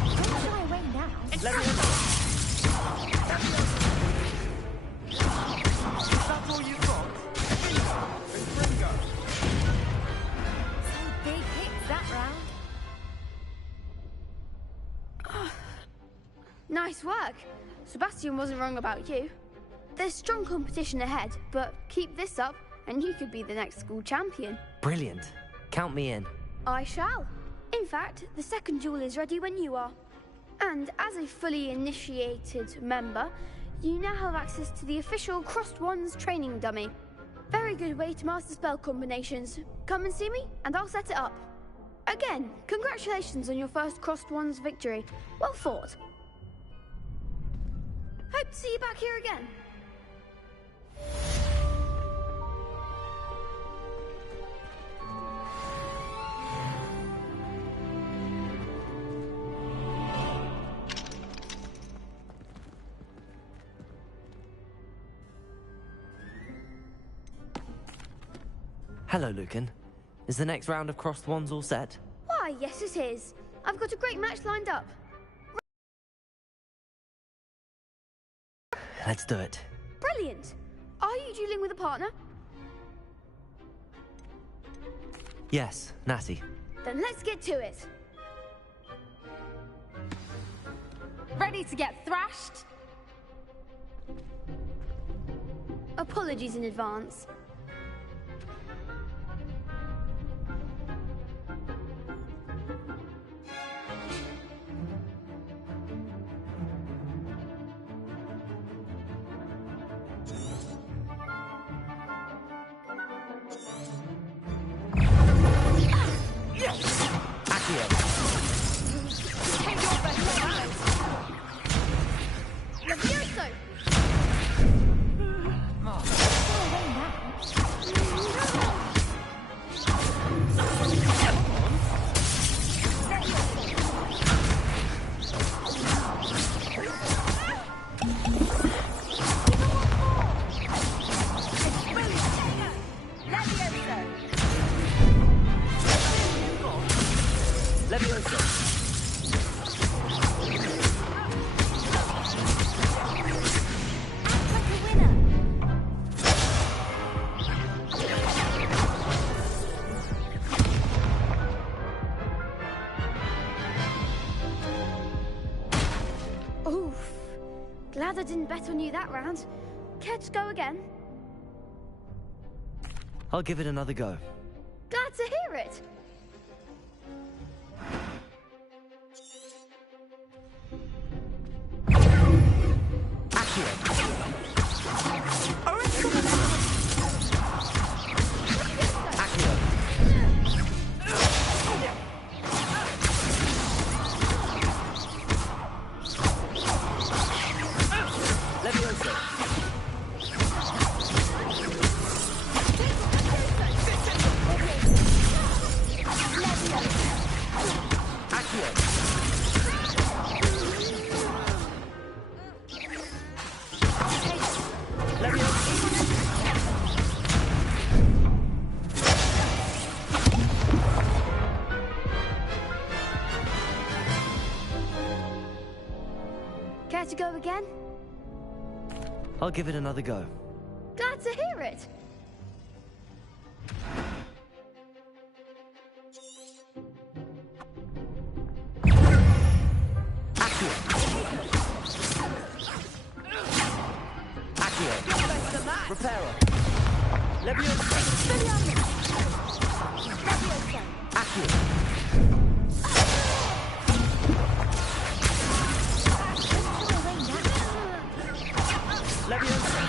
Don't fly away now. Levioso. Is that all you've got? Some big hits that round. Nice work. Sebastian wasn't wrong about you. There's strong competition ahead, but keep this up and you could be the next school champion. Brilliant. Count me in. I shall. In fact, the second duel is ready when you are. And as a fully initiated member, you now have access to the official Crossed Wands training dummy. Very good way to master spell combinations. Come and see me, and I'll set it up. Again, congratulations on your first Crossed Wands victory. Well fought. Hope to see you back here again. Hello, Lucan. Is the next round of crossed wands all set? Why, yes it is. I've got a great match lined up. Let's do it. Brilliant. Are you dueling with a partner? Yes, Natty. Then let's get to it. Ready to get thrashed? Apologies in advance. Oof. Glad I didn't bet on you that round. Care to go again? I'll give it another go. Glad to hear it. Care to go again? I'll give it another go. Glad to hear it. Reparo. Leviosa. Accio. Leviosa.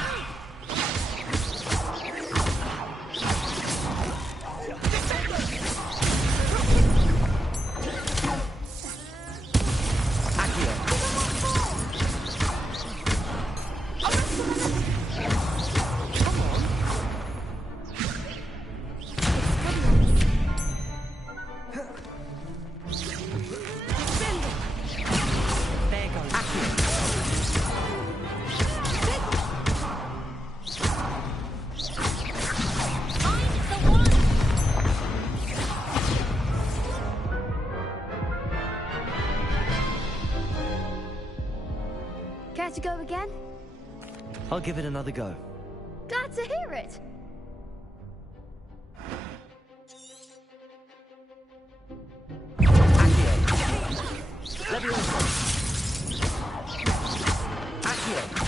Care to go again? I'll give it another go. Glad to hear it. Leviosa. Accio.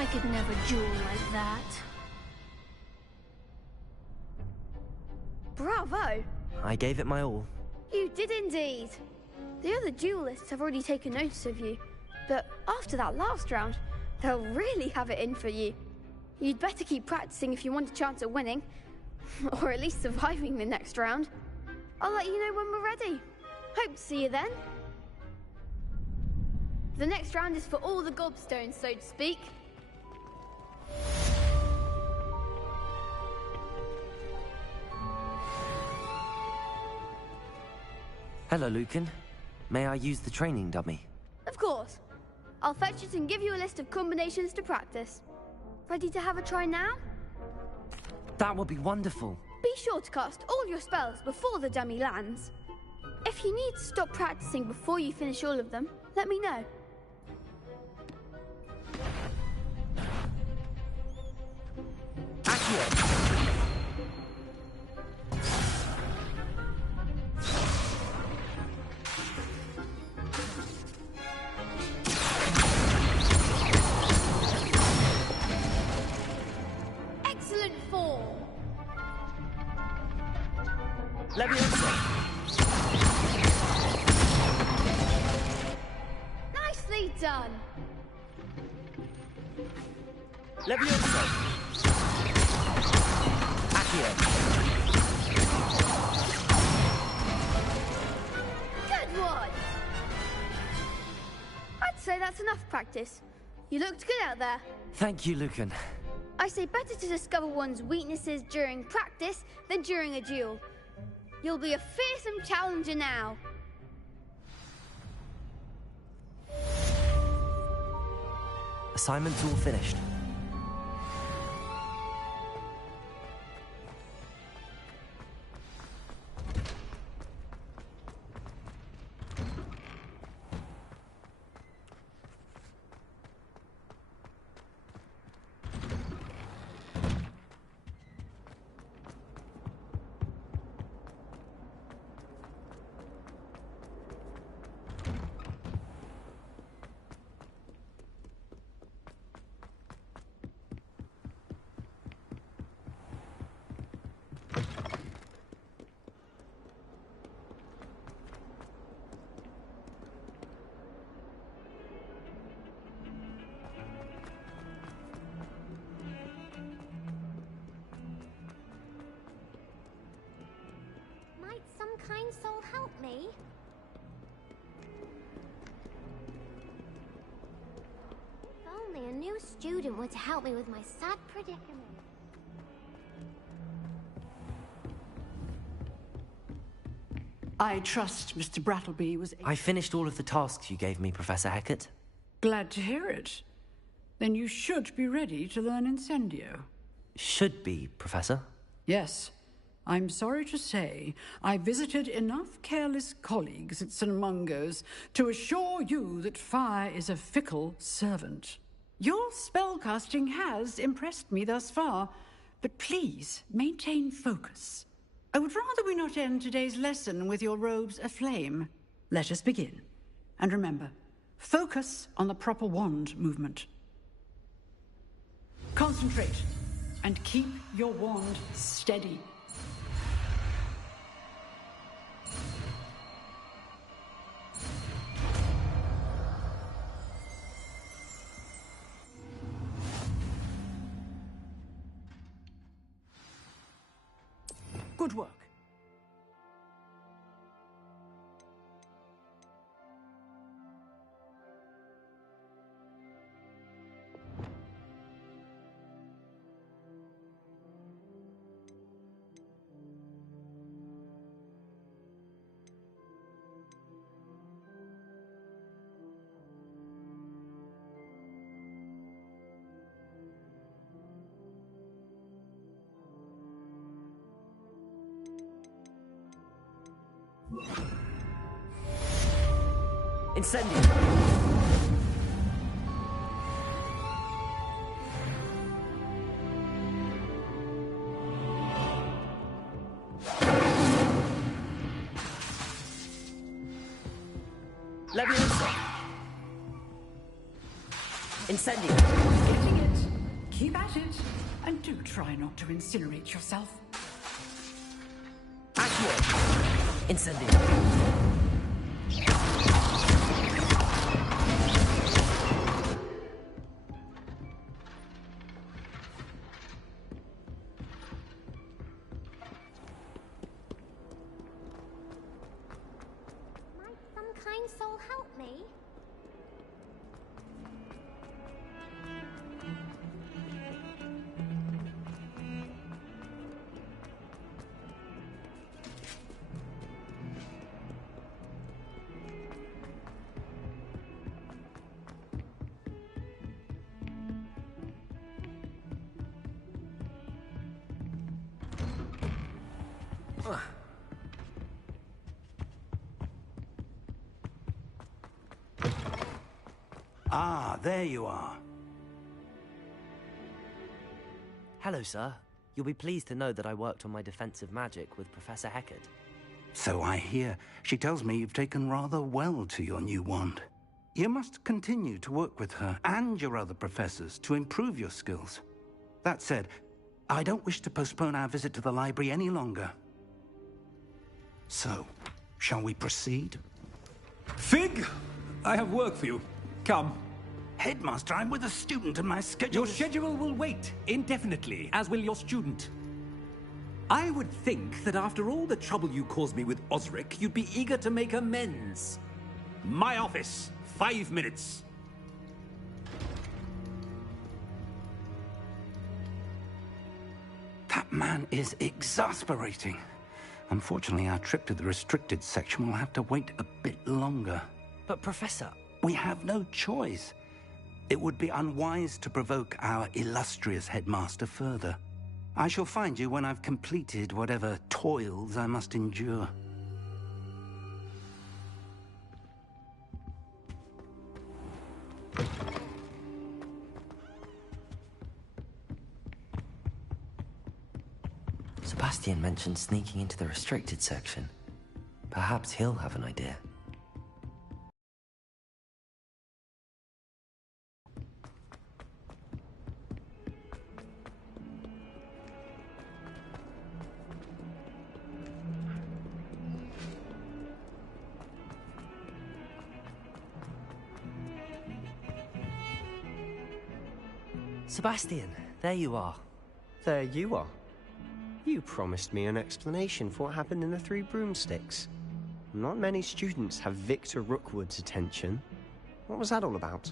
I could never duel like that. Bravo! I gave it my all. You did indeed. The other duelists have already taken notice of you, but after that last round, they'll really have it in for you. You'd better keep practicing if you want a chance at winning, or at least surviving the next round. I'll let you know when we're ready. Hope to see you then. The next round is for all the gobstones, so to speak. Hello, Lucan. May I use the training dummy? Of course. I'll fetch it and give you a list of combinations to practice. Ready to have a try now? That would be wonderful. Be sure to cast all your spells before the dummy lands. If you need to stop practicing before you finish all of them, let me know. Excellent form. Nicely done. Levioso. Accio. Good one. I'd say that's enough practice. You looked good out there. Thank you, Lucan. I say better to discover one's weaknesses during practice than during a duel. You'll be a fearsome challenger now. Assignment's all finished. Might some kind soul help me? If only a new student were to help me with my sad predicament. I trust Mr. Brattleby was I finished all of the tasks you gave me, Professor Hecat. glad to hear it. Then you should be ready to learn Incendio. Should be, Professor. Yes. I'm sorry to say, I visited enough careless colleagues at St. Mungo's to assure you that fire is a fickle servant. Your spellcasting has impressed me thus far, but please maintain focus. I would rather we not end today's lesson with your robes aflame. Let us begin. And remember, focus on the proper wand movement. Concentrate and keep your wand steady. Good work. Incendio. Levioso. Incendio. Getting it. Keep at it, and do try not to incinerate yourself. Incendio. Might some kind soul help me? Ah, there you are. Hello, sir. You'll be pleased to know that I worked on my defensive magic with Professor Heckard. So I hear. She tells me you've taken rather well to your new wand. You must continue to work with her and your other professors to improve your skills. That said, I don't wish to postpone our visit to the library any longer. So, shall we proceed? Fig! I have work for you. Come. Headmaster, I'm with a student and my schedule... Your schedule will wait indefinitely, as will your student. I would think that after all the trouble you caused me with Osric, you'd be eager to make amends. My office. 5 minutes. That man is exasperating. Unfortunately, our trip to the restricted section will have to wait a bit longer. But, Professor... We have no choice. It would be unwise to provoke our illustrious headmaster further. I shall find you when I've completed whatever toils I must endure. Sebastian mentioned sneaking into the restricted section. Perhaps he'll have an idea. Sebastian, there you are. There you are. You promised me an explanation for what happened in the Three Broomsticks. Not many students have Victor Rookwood's attention. What was that all about?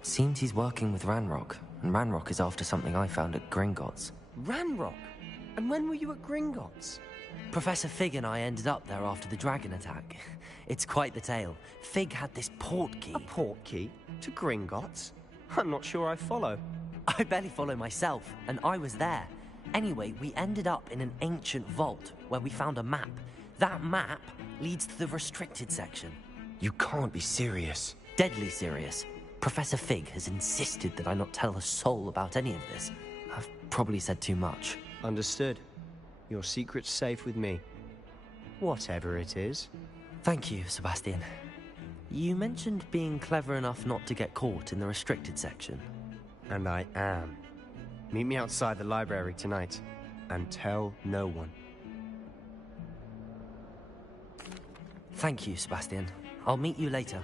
Seems he's working with Ranrock, and Ranrock is after something I found at Gringotts. Ranrock? And when were you at Gringotts? Professor Fig and I ended up there after the dragon attack. It's quite the tale. Fig had this port key. A port key? To Gringotts? I'm not sure I follow. I barely follow myself, and I was there. Anyway, we ended up in an ancient vault where we found a map. That map leads to the restricted section. You can't be serious. Deadly serious. Professor Fig has insisted that I not tell a soul about any of this. I've probably said too much. Understood. Your secret's safe with me. Whatever it is. Thank you, Sebastian. You mentioned being clever enough not to get caught in the restricted section. And I am. Meet me outside the library tonight, and tell no one. Thank you, Sebastian. I'll meet you later.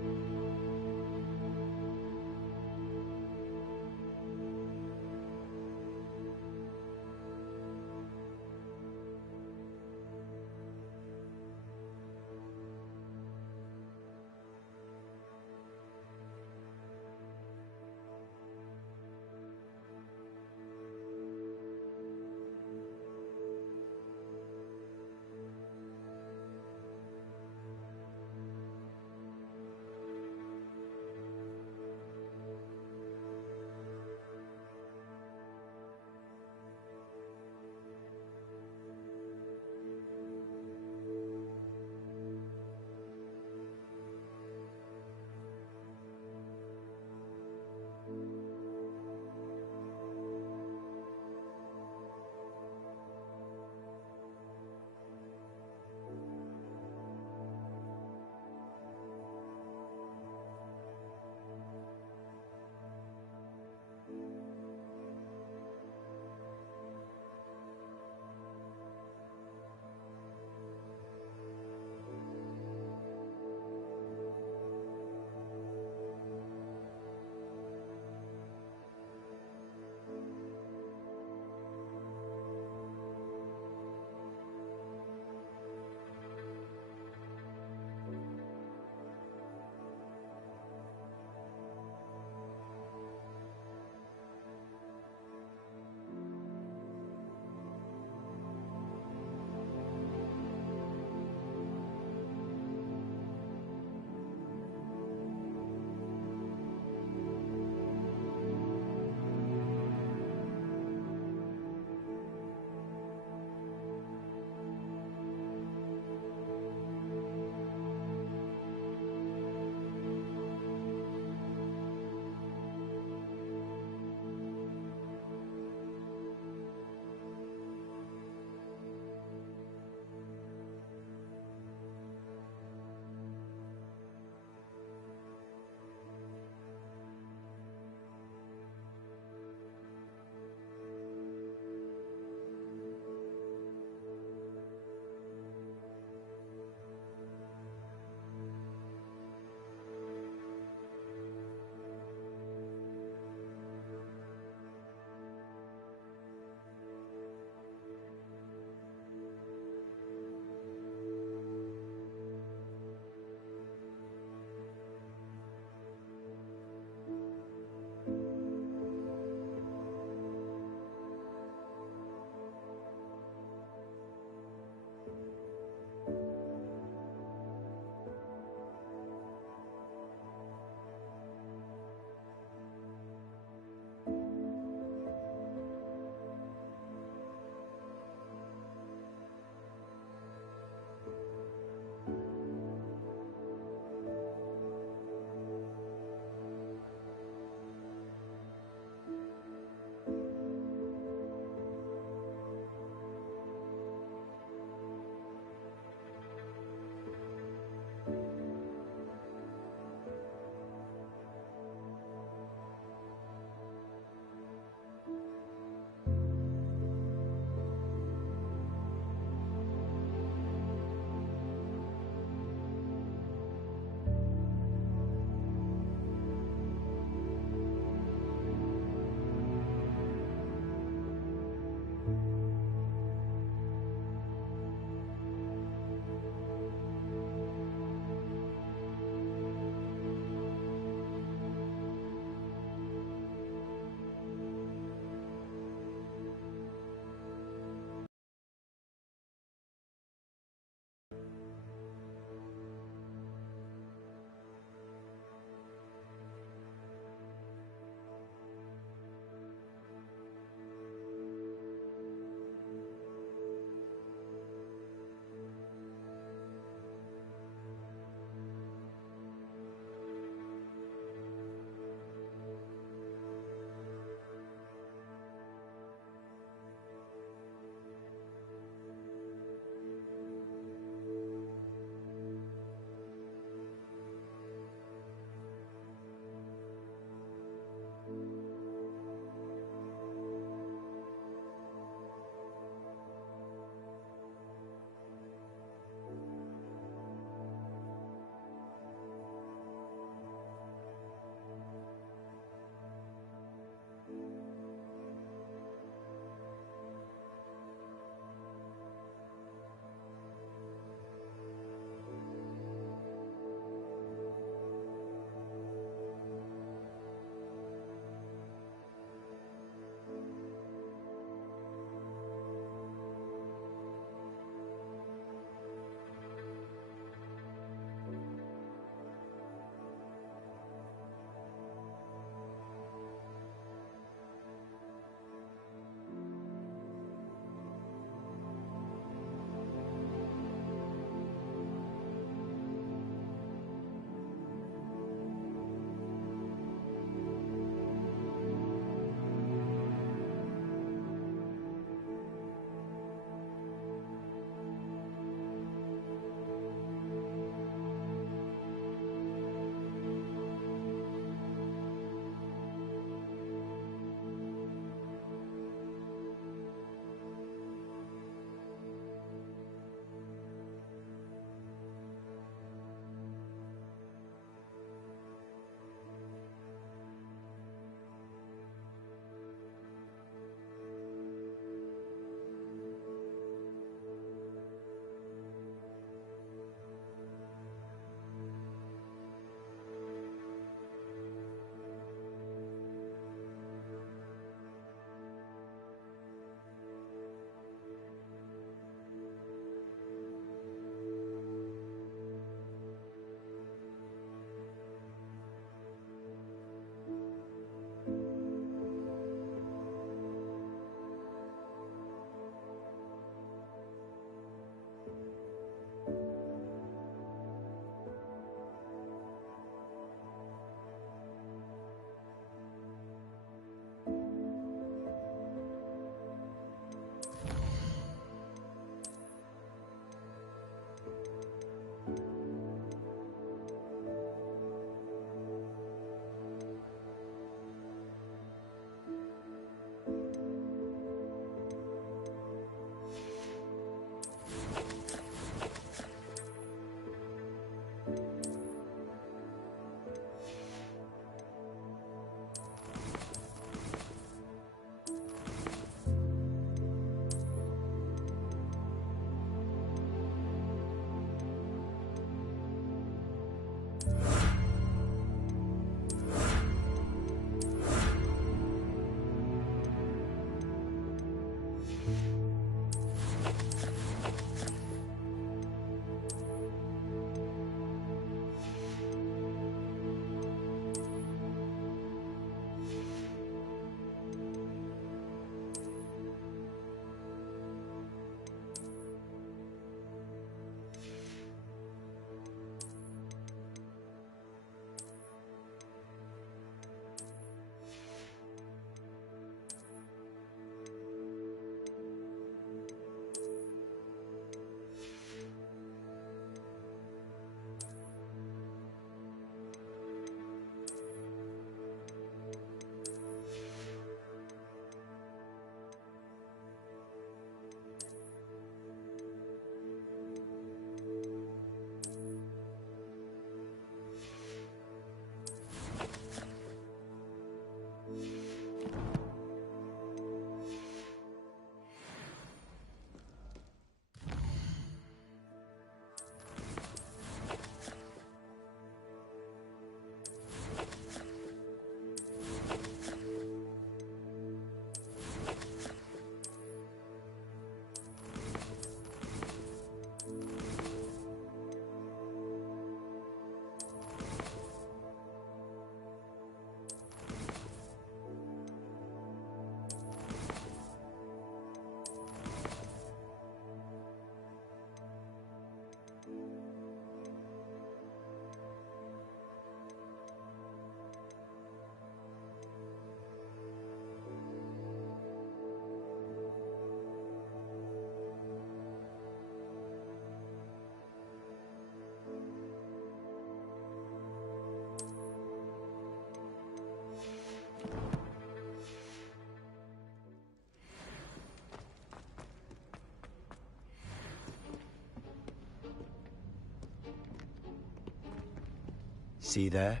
See there?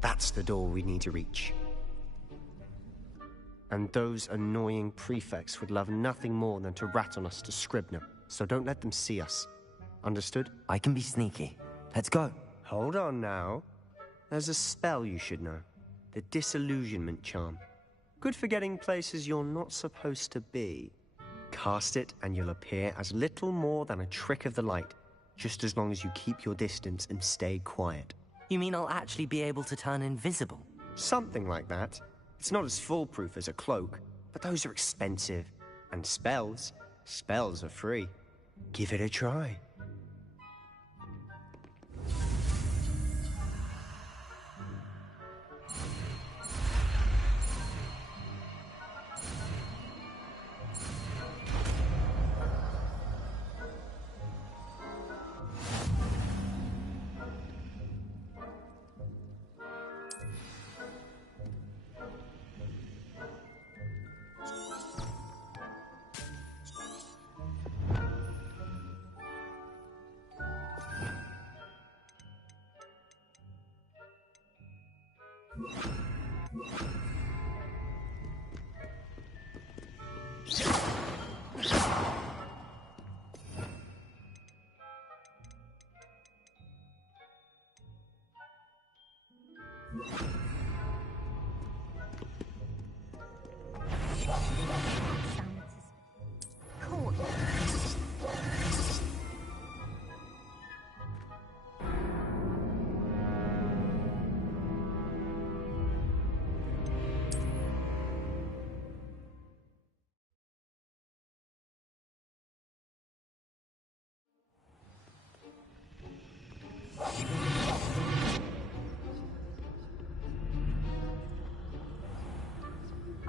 That's the door we need to reach. And those annoying prefects would love nothing more than to rat on us to Scribner, so don't let them see us. Understood? I can be sneaky. Let's go. Hold on now. There's a spell you should know. The Disillusionment Charm. Good for getting places you're not supposed to be. Cast it and you'll appear as little more than a trick of the light, just as long as you keep your distance and stay quiet. You mean I'll actually be able to turn invisible? Something like that. It's not as foolproof as a cloak, but those are expensive. And spells are free. Give it a try.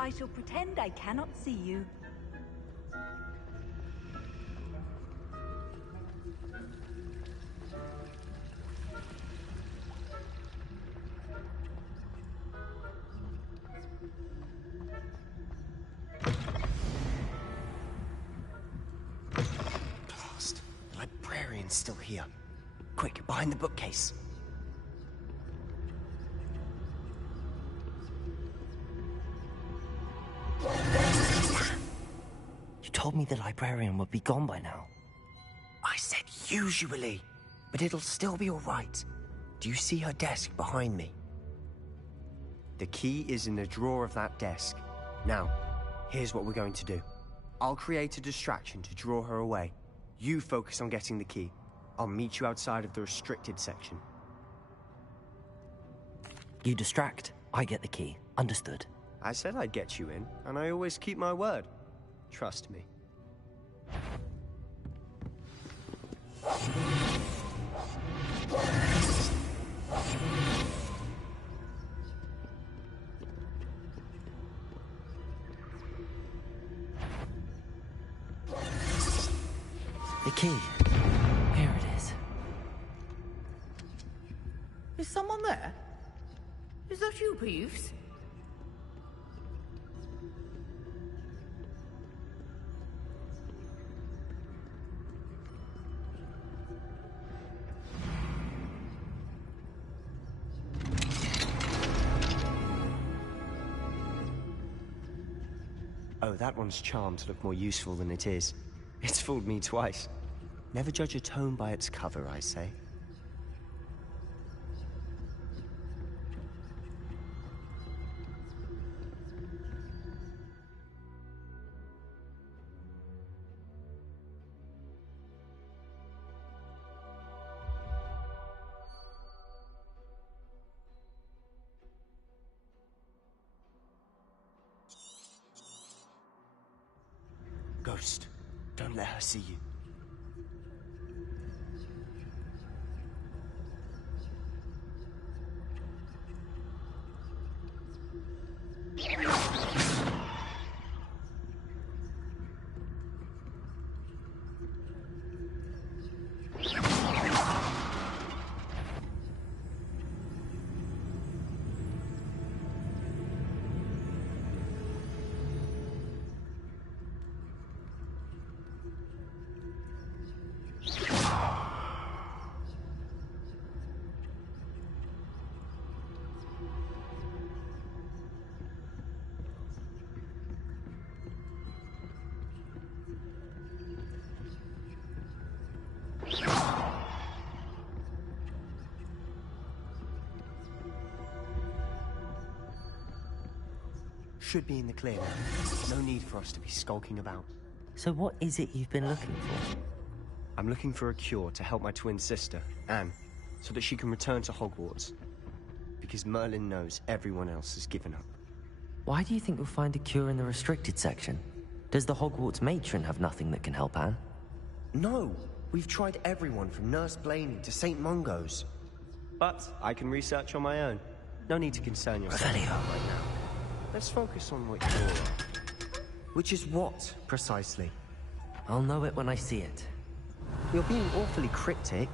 I shall pretend I cannot see you. Blast. The librarian's still here. Quick, behind the bookcase. You told me the librarian would be gone by now. I said usually, but it'll still be all right. Do you see her desk behind me? The key is in the drawer of that desk. Now, here's what we're going to do. I'll create a distraction to draw her away. You focus on getting the key. I'll meet you outside of the restricted section. You distract, I get the key. Understood. I said I'd get you in, and I always keep my word. Trust me. The key. Here it is. Is someone there? Is that you, Peeves? Oh, that one's charmed to look more useful than it is. It's fooled me twice. Never judge a tome by its cover, I say. Ghost, don't let her see you. should be in the clear. No need for us to be skulking about. So what is it you've been looking for? I'm looking for a cure to help my twin sister, Anne, so that she can return to Hogwarts. Because Merlin knows everyone else has given up. Why do you think you'll find a cure in the restricted section? Does the Hogwarts matron have nothing that can help Anne? No! We've tried everyone from Nurse Blaney to St. Mungo's. But I can research on my own. No need to concern yourself about right now. Let's focus on what you're... Which is what, precisely? I'll know it when I see it. You're being awfully cryptic.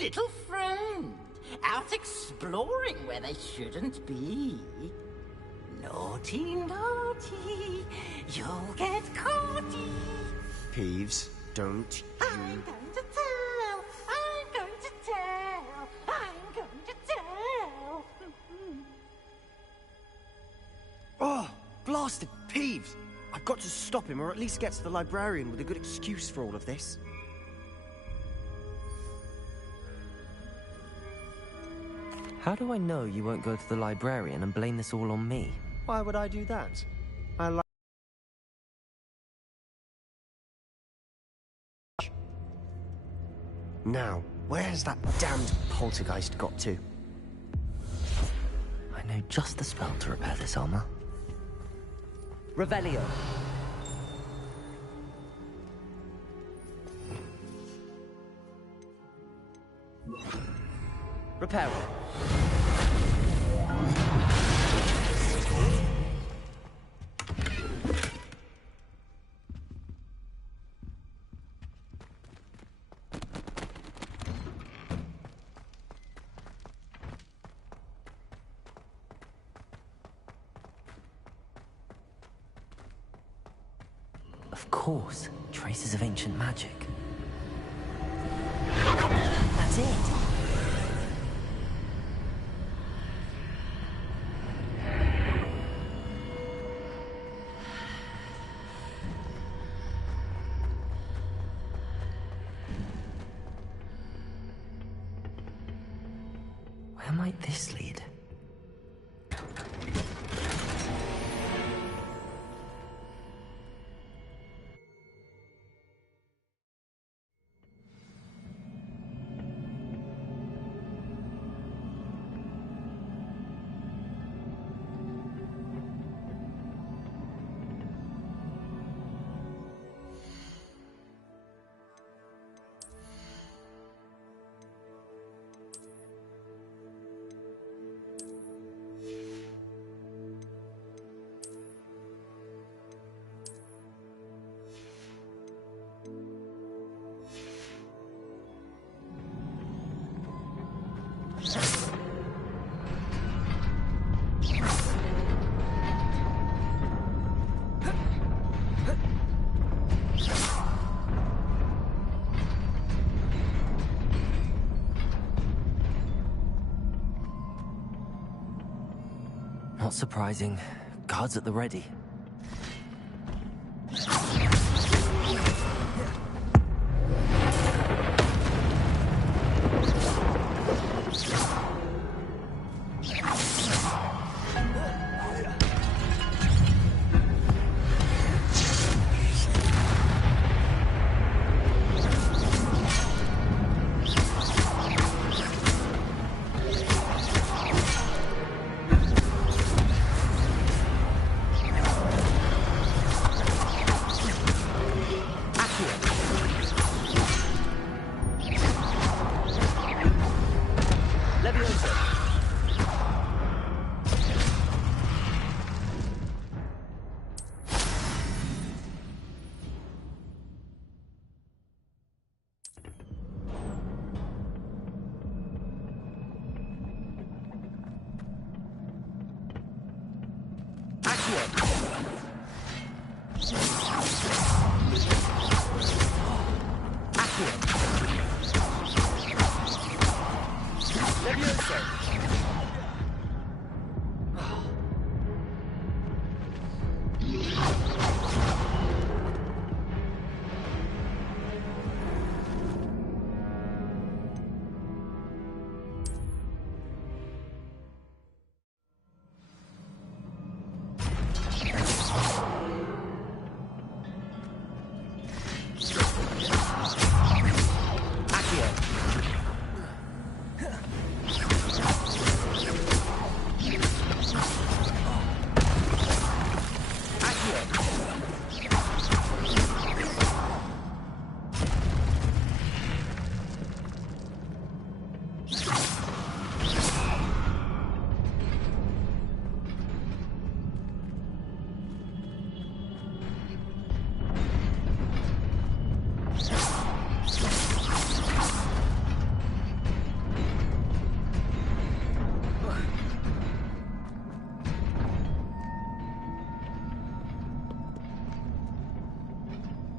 Little friend, out exploring where they shouldn't be. Naughty, naughty, you'll get caughty. Peeves, don't you... I'm going to tell, I'm going to tell, I'm going to tell. Oh, blasted Peeves! I've got to stop him, or at least get to the librarian with a good excuse for all of this. How do I know you won't go to the librarian and blame this all on me? Why would I do that? I like... Now, where has that damned poltergeist got to? I know just the spell to repair this armor. Revelio. Repair. Of course, traces of ancient magic. That's it. Where might this lead? Not surprising. Guards at the ready.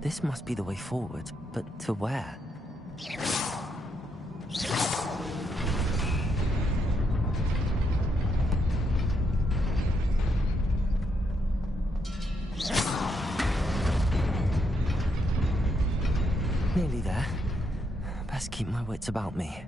This must be the way forward, but to where? Nearly there. Best keep my wits about me.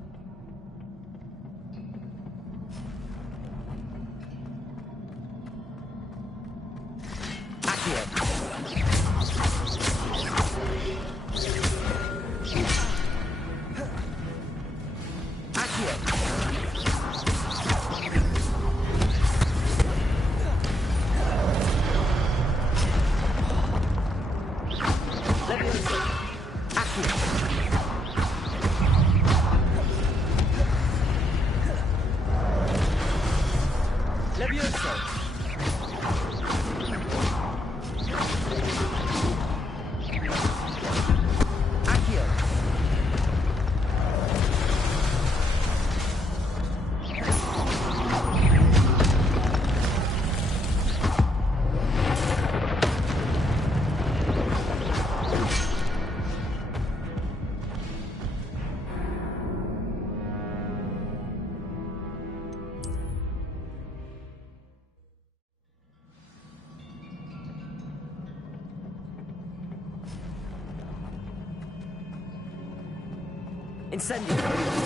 Incendio!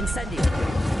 Incendio!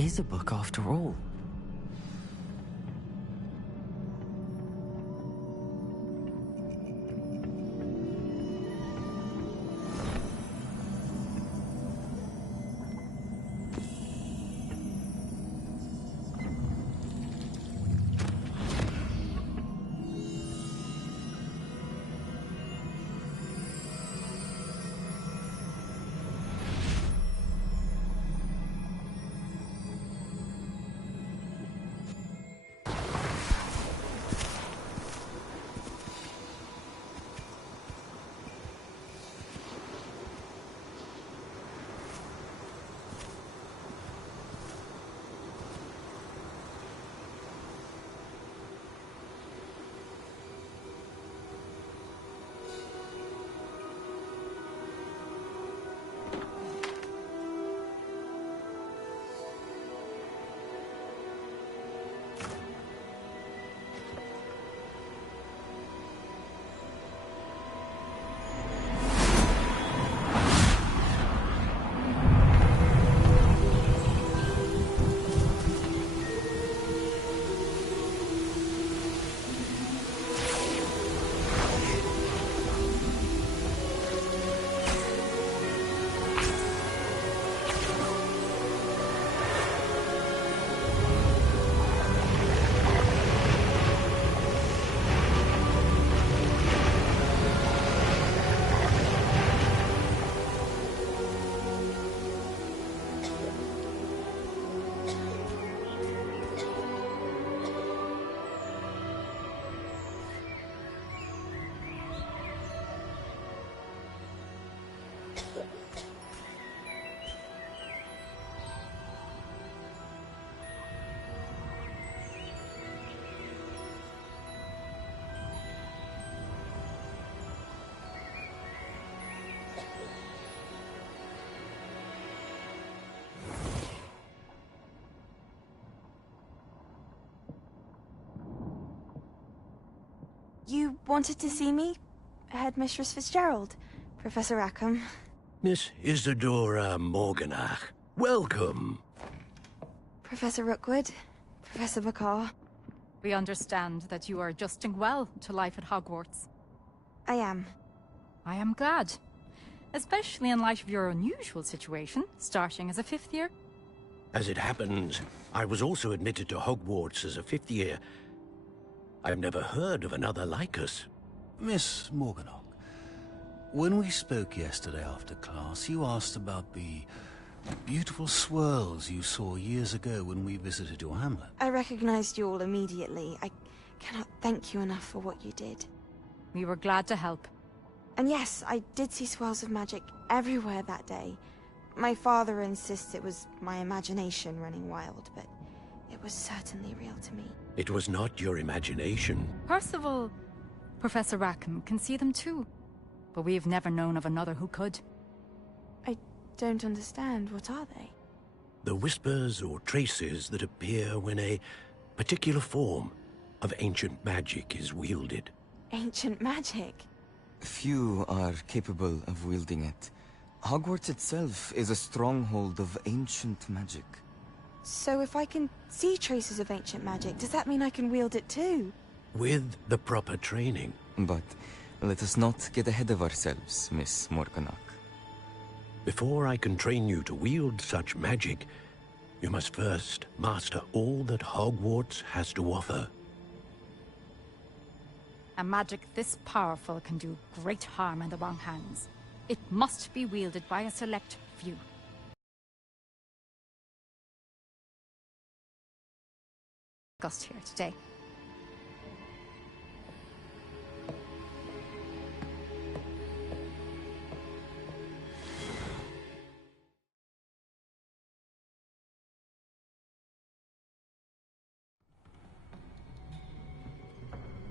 is a book after all. You wanted to see me? Headmistress Fitzgerald? Professor Rackham? Miss Isadora Morganach, welcome. Professor Rookwood? Professor Bakar? We understand that you are adjusting well to life at Hogwarts. I am. I am glad. Especially in light of your unusual situation, starting as a 5th year. As it happens, I was also admitted to Hogwarts as a 5th year. I've never heard of another like us. Miss Morganach, when we spoke yesterday after class, you asked about the beautiful swirls you saw years ago when we visited your hamlet. I recognized you all immediately. I cannot thank you enough for what you did. We were glad to help. And yes, I did see swirls of magic everywhere that day. My father insists it was my imagination running wild, but it was certainly real to me. It was not your imagination. Percival, Professor Rackham can see them too. But we've never known of another who could. I don't understand. What are they? The whispers or traces that appear when a particular form of ancient magic is wielded. Ancient magic? Few are capable of wielding it. Hogwarts itself is a stronghold of ancient magic. So if I can see traces of ancient magic, does that mean I can wield it too? With the proper training. But let us not get ahead of ourselves, Miss Morganach. Before I can train you to wield such magic, you must first master all that Hogwarts has to offer. A magic this powerful can do great harm in the wrong hands. It must be wielded by a select few. Discussed here today.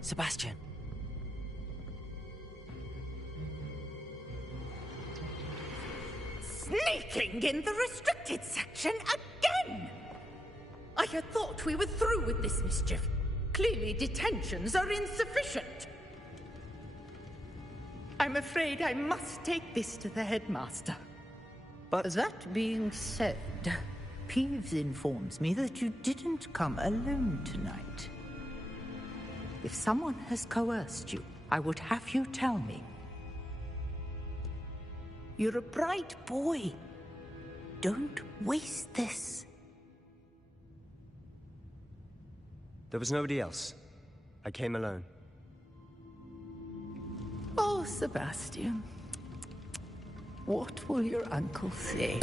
Sebastian. Sneaking in the restricted section again! I had thought we were through with this mischief. Clearly detentions are insufficient. I'm afraid I must take this to the headmaster. But that being said, Peeves informs me that you didn't come alone tonight. If someone has coerced you, I would have you tell me. You're a bright boy. Don't waste this. There was nobody else. I came alone. Oh, Sebastian. What will your uncle say?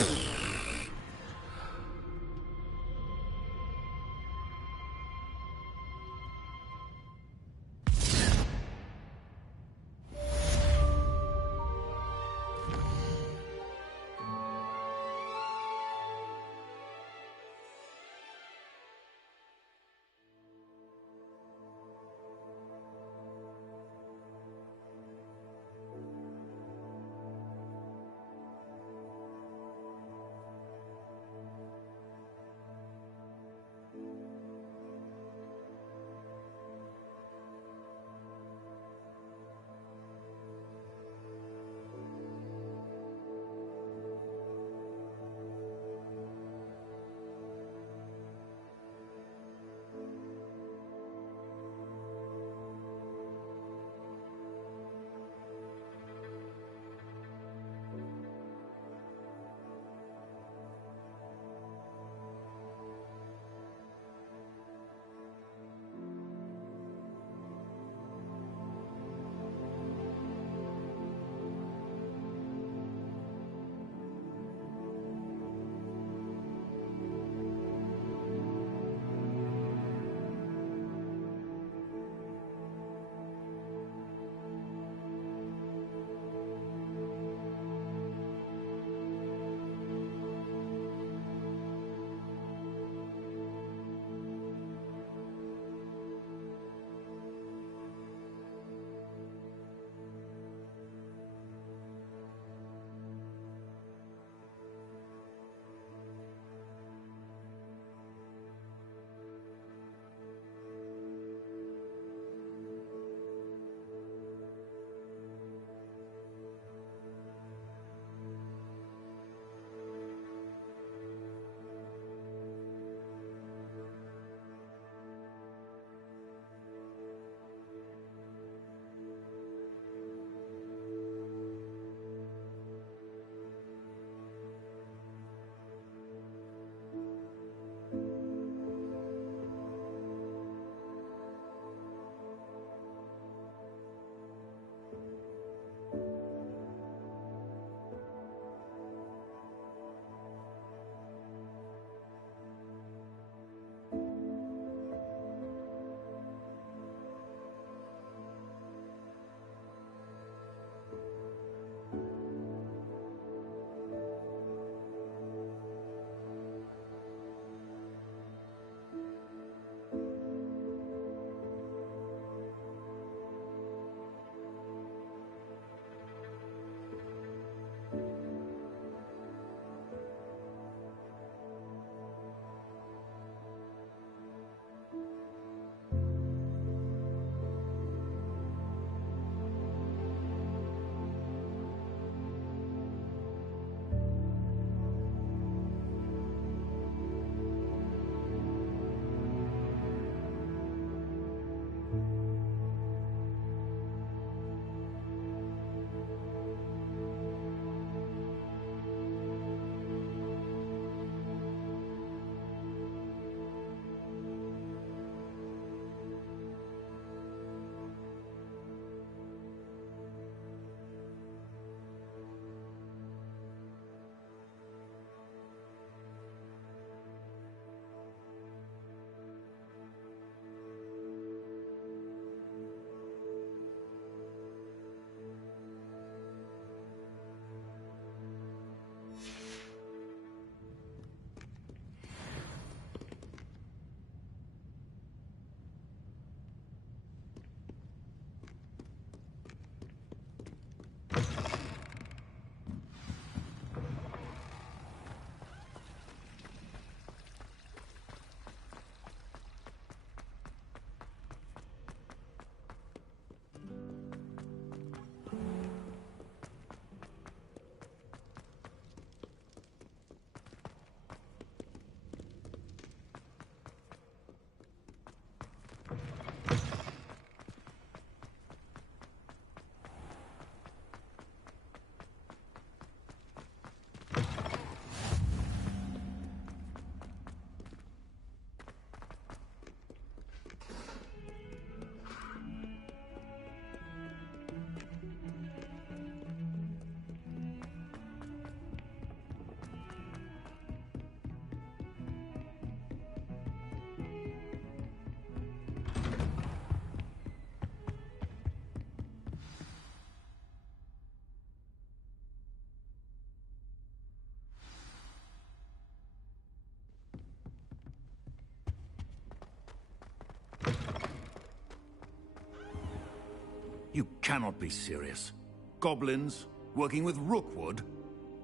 You cannot be serious. Goblins working with Rookwood?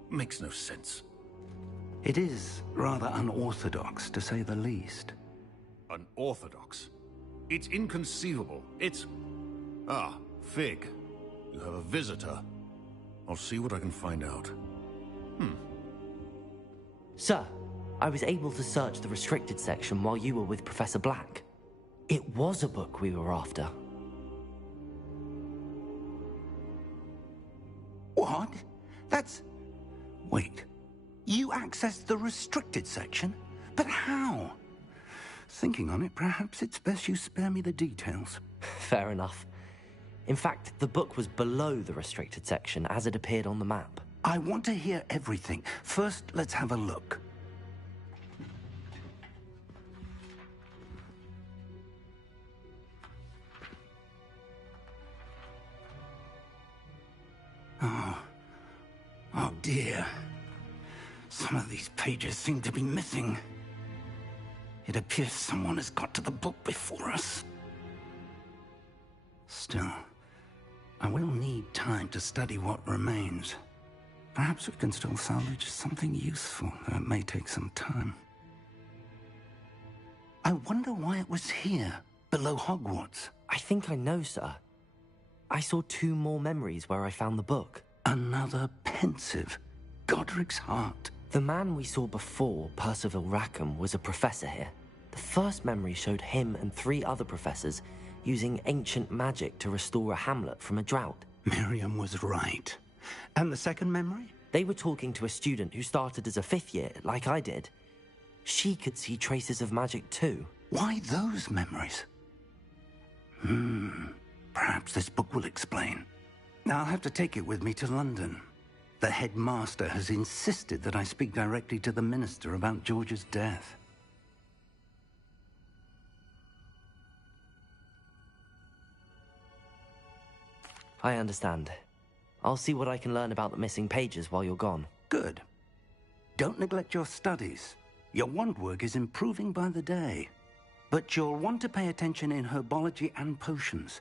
Makes no sense. It is rather unorthodox, to say the least. Unorthodox? It's inconceivable. It's... Ah, Fig. You have a visitor. I'll see what I can find out. Sir, I was able to search the restricted section while you were with Professor Black. It was a book we were after. What? That's... Wait. You accessed the restricted section? But how? Thinking on it, perhaps it's best you spare me the details. Fair enough. In fact, the book was below the restricted section as it appeared on the map. I want to hear everything. First, let's have a look. Oh dear. Some of these pages seem to be missing. It appears someone has got to the book before us. Still, I will need time to study what remains. Perhaps we can still salvage something useful, though it may take some time. I wonder why it was here, below Hogwarts. I think I know, sir. I saw 2 more memories where I found the book. Another pensive. Godric's heart. The man we saw before, Percival Rackham, was a professor here. The first memory showed him and 3 other professors using ancient magic to restore a hamlet from a drought. Miriam was right. And the second memory? They were talking to a student who started as a 5th year, like I did. She could see traces of magic too. Why those memories? Perhaps this book will explain. I'll have to take it with me to London. The headmaster has insisted that I speak directly to the minister about George's death. I understand. I'll see what I can learn about the missing pages while you're gone. Good. Don't neglect your studies. Your wand work is improving by the day. But you'll want to pay attention in herbology and potions.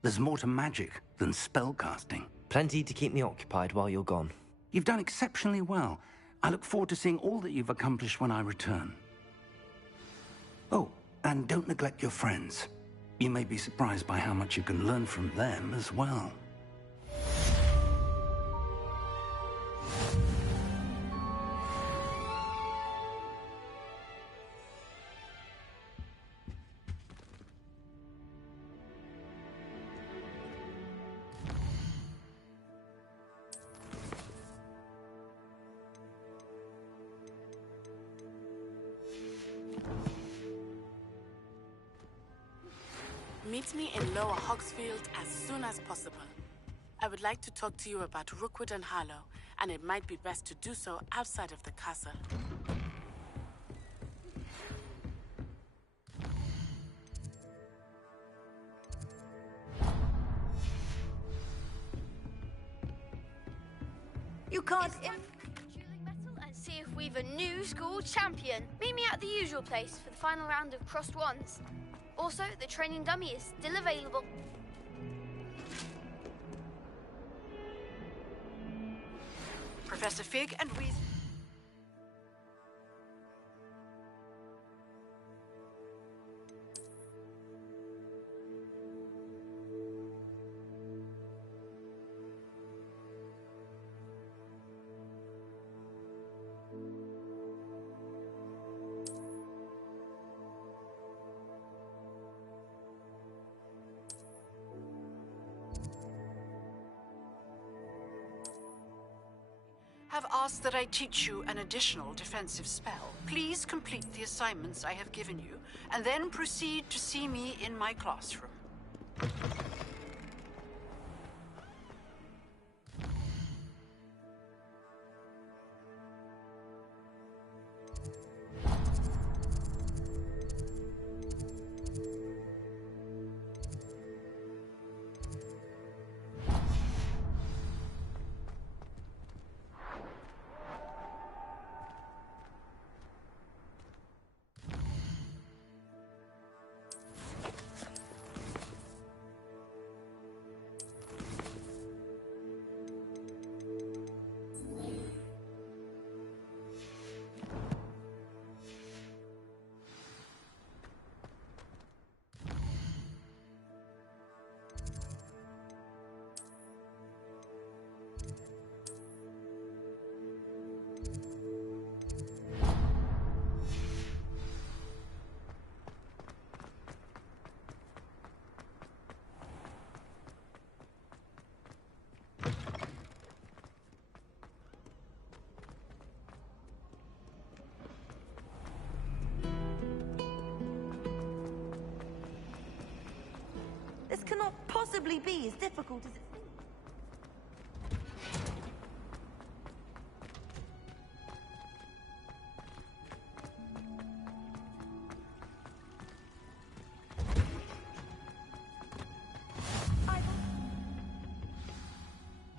There's more to magic than spellcasting. Plenty to keep me occupied while you're gone. You've done exceptionally well. I look forward to seeing all that you've accomplished when I return. Oh, and don't neglect your friends. You may be surprised by how much you can learn from them as well. Meet me in Lower Hogsfield as soon as possible. I would like to talk to you about Rookwood and Harlow, and it might be best to do so outside of the castle. You can't... And see if we've a new school champion. Meet me at the usual place for the final round of crossed wands. Also, the training dummy is still available. Professor Fig and Weasley. Have asked that I teach you an additional defensive spell. Please complete the assignments I have given you, and then proceed to see me in my classroom. possibly be as difficult as it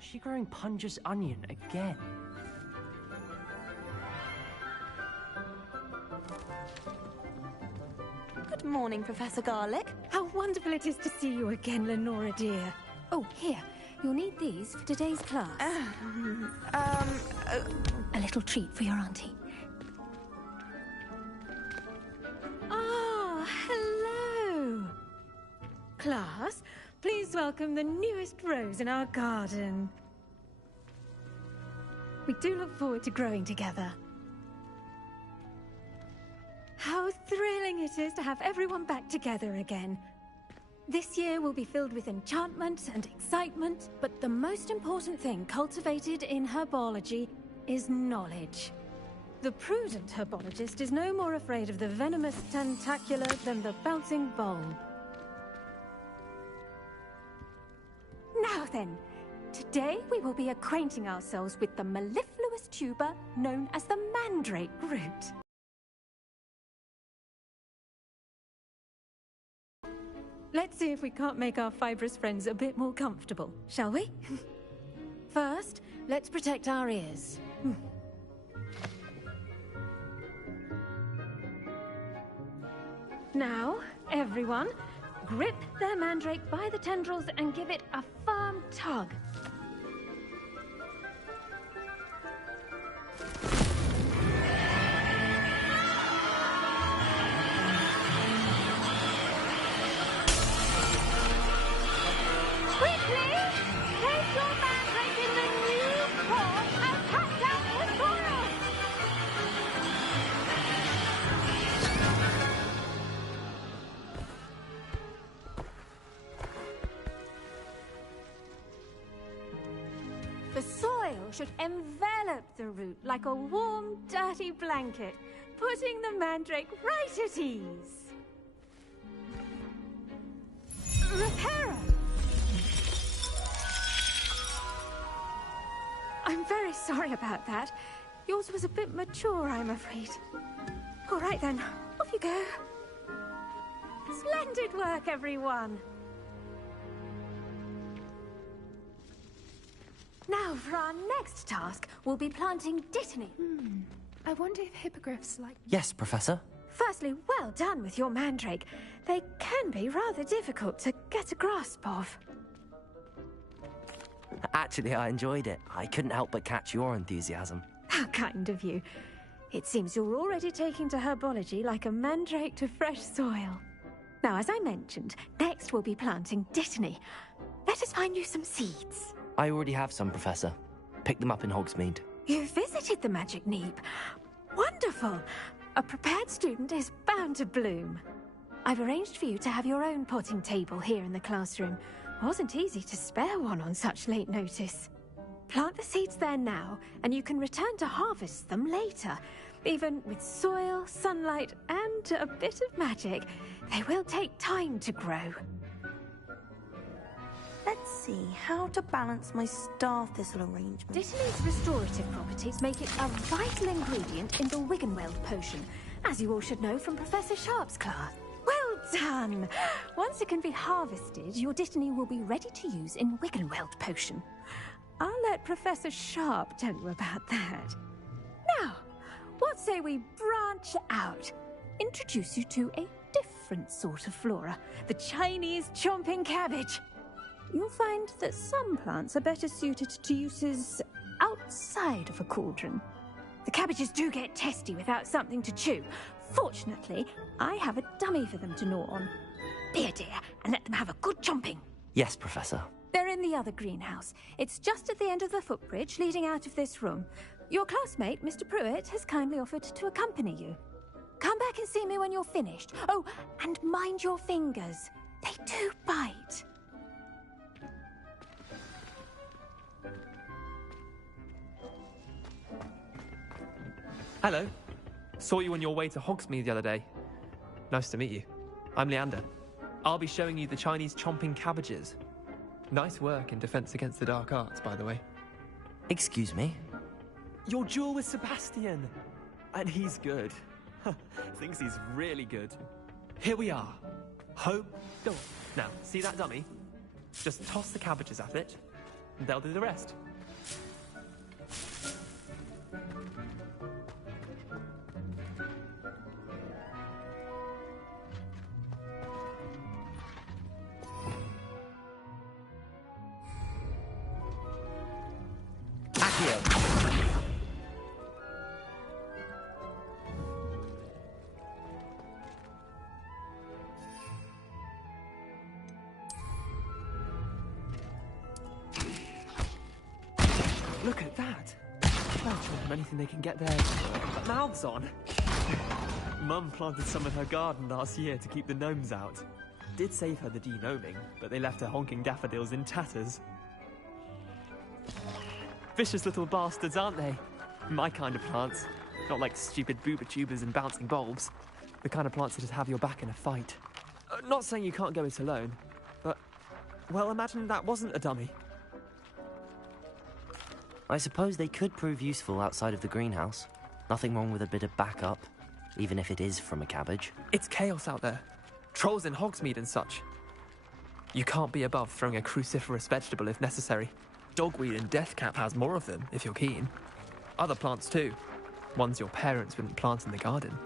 Is she growing Punja's onion again? Good morning, Professor Garlick. How wonderful it is to see you again, Lenora dear. Oh, here. You'll need these for today's class. A little treat for your auntie. Ah, hello. Class, please welcome the newest rose in our garden. We do look forward to growing together. How thrilling it is to have everyone back together again. This year will be filled with enchantment and excitement, but the most important thing cultivated in herbology is knowledge. The prudent herbologist is no more afraid of the venomous tentacula than the bouncing bulb. Now then, today we will be acquainting ourselves with the mellifluous tuber known as the mandrake root. Let's see if we can't make our fibrous friends a bit more comfortable, shall we? First, let's protect our ears. Now, everyone, grip their mandrake by the tendrils and give it a firm tug. Should envelop the root like a warm, dirty blanket, putting the mandrake right at ease. Reparo! I'm very sorry about that. Yours was a bit mature, I'm afraid. All right then, off you go. Splendid work, everyone. Now, for our next task, we'll be planting dittany. I wonder if hippogriffs like... Yes, Professor. Firstly, well done with your mandrake. They can be rather difficult to get a grasp of. Actually, I enjoyed it. I couldn't help but catch your enthusiasm. How kind of you. It seems you're already taking to herbology like a mandrake to fresh soil. Now, as I mentioned, next we'll be planting dittany. Let us find you some seeds. I already have some, Professor. Picked them up in Hogsmeade. You visited the Magic Neep. Wonderful! A prepared student is bound to bloom. I've arranged for you to have your own potting table here in the classroom. Wasn't easy to spare one on such late notice. Plant the seeds there now, and you can return to harvest them later. Even with soil, sunlight, and a bit of magic, they will take time to grow. Let's see how to balance my star thistle arrangement. Dittany's restorative properties make it a vital ingredient in the Wiggenweld potion, as you all should know from Professor Sharp's class. Well done! Once it can be harvested, your dittany will be ready to use in Wiggenweld potion. I'll let Professor Sharp tell you about that. Now, what say we branch out? Introduce you to a different sort of flora, the Chinese chomping cabbage. You'll find that some plants are better suited to uses outside of a cauldron. The cabbages do get testy without something to chew. Fortunately, I have a dummy for them to gnaw on. Be a dear and let them have a good chomping. Yes, Professor. They're in the other greenhouse. It's just at the end of the footbridge leading out of this room. Your classmate, Mr. Pruitt, has kindly offered to accompany you. Come back and see me when you're finished. Oh, and mind your fingers. They do bite. Hello. Saw you on your way to Hogsmeade the other day. Nice to meet you. I'm Leander. I'll be showing you the Chinese chomping cabbages. Nice work in Defense Against the Dark Arts, by the way. Excuse me? Your duel with Sebastian! And he's good. Thinks he's really good. Here we are. Hope. Go on. Now, see that dummy? Just toss the cabbages at it, and they'll do the rest. Look at that! They'll try them anything they can get their mouths on. Mum planted some in her garden last year to keep the gnomes out. Did save her the de-gnoming, but they left her honking daffodils in tatters. Vicious little bastards, aren't they? My kind of plants. Not like stupid booba tubers and bouncing bulbs. The kind of plants that just have your back in a fight. Not saying you can't go it alone, but... well, imagine that wasn't a dummy. I suppose they could prove useful outside of the greenhouse. Nothing wrong with a bit of backup, even if it is from a cabbage. It's chaos out there. Trolls in Hogsmeade and such. You can't be above throwing a cruciferous vegetable if necessary. Dogweed and deathcap has more of them, if you're keen. Other plants too. Ones your parents wouldn't plant in the garden.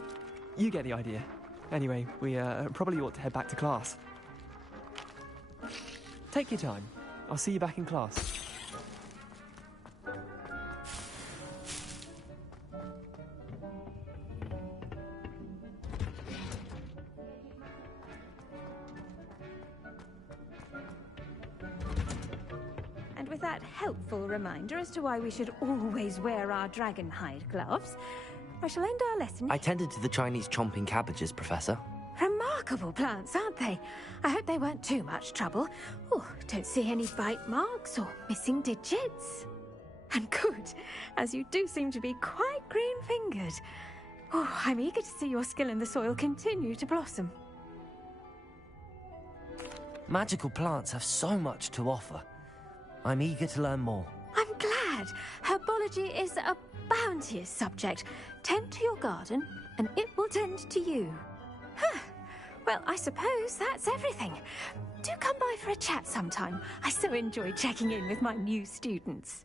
You get the idea. Anyway, we probably ought to head back to class. Take your time. I'll see you back in class. And with that helpful reminder as to why we should always wear our dragon hide gloves, I shall end our lesson. I tended to the Chinese chomping cabbages, Professor. Remarkable plants, aren't they? I hope they weren't too much trouble. Oh, don't see any bite marks or missing digits. And good, as you do seem to be quite green-fingered. Oh, I'm eager to see your skill in the soil continue to blossom. Magical plants have so much to offer. I'm eager to learn more. I'm glad. Herbology is a bounteous subject. Tend to your garden, and it will tend to you. Huh. Well, I suppose that's everything. Do come by for a chat sometime. I so enjoy checking in with my new students.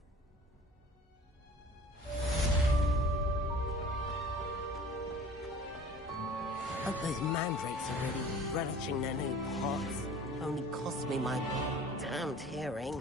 Hope those mandrakes are really relishing their new pots. Only cost me my damned hearing.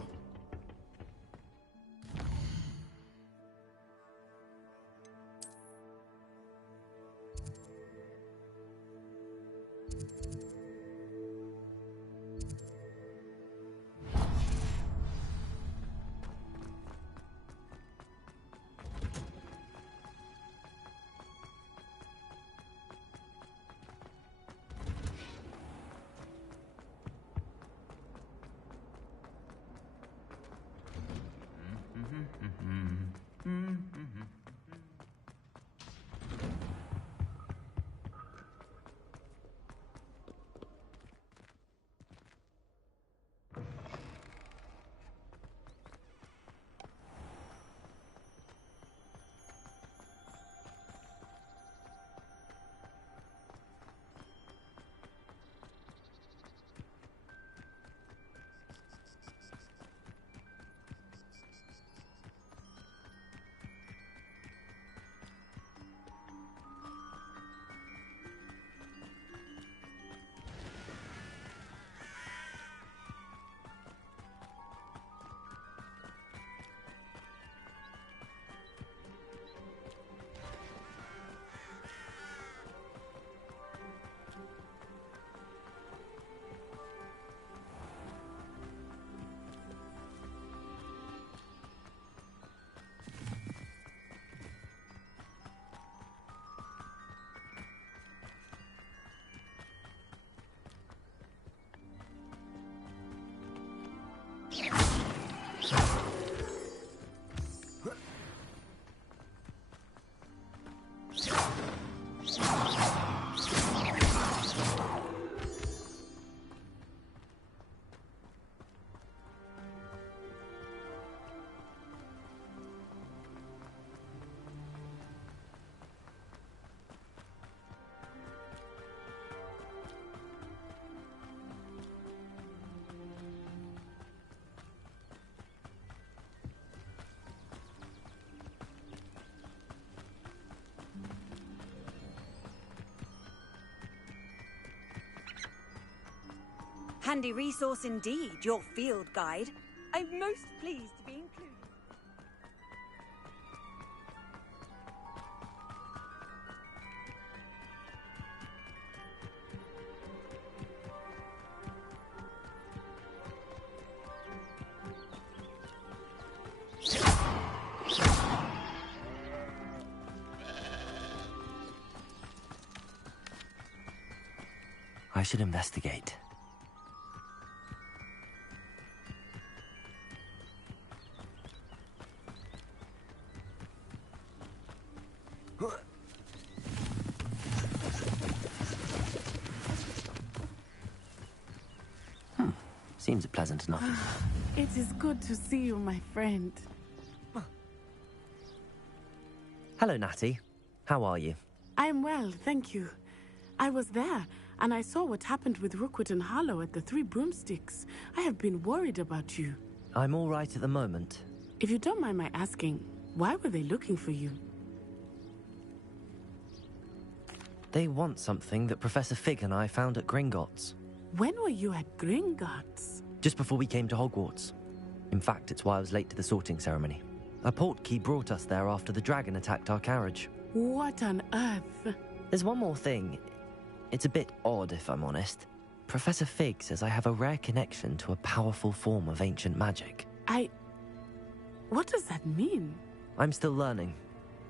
Handy resource indeed, your field guide. I'm most pleased to be included. I should investigate. Seems pleasant enough. It is good to see you, my friend. Hello, Natty. How are you? I'm well, thank you. I was there, and I saw what happened with Rookwood and Harlow at the Three Broomsticks. I have been worried about you. I'm all right at the moment. If you don't mind my asking, why were they looking for you? They want something that Professor Fig and I found at Gringotts. When were you at Gringotts? Just before we came to Hogwarts. In fact, it's why I was late to the sorting ceremony. A portkey brought us there after the dragon attacked our carriage. What on earth? There's one more thing. It's a bit odd, if I'm honest. Professor Fig says I have a rare connection to a powerful form of ancient magic. What does that mean? I'm still learning,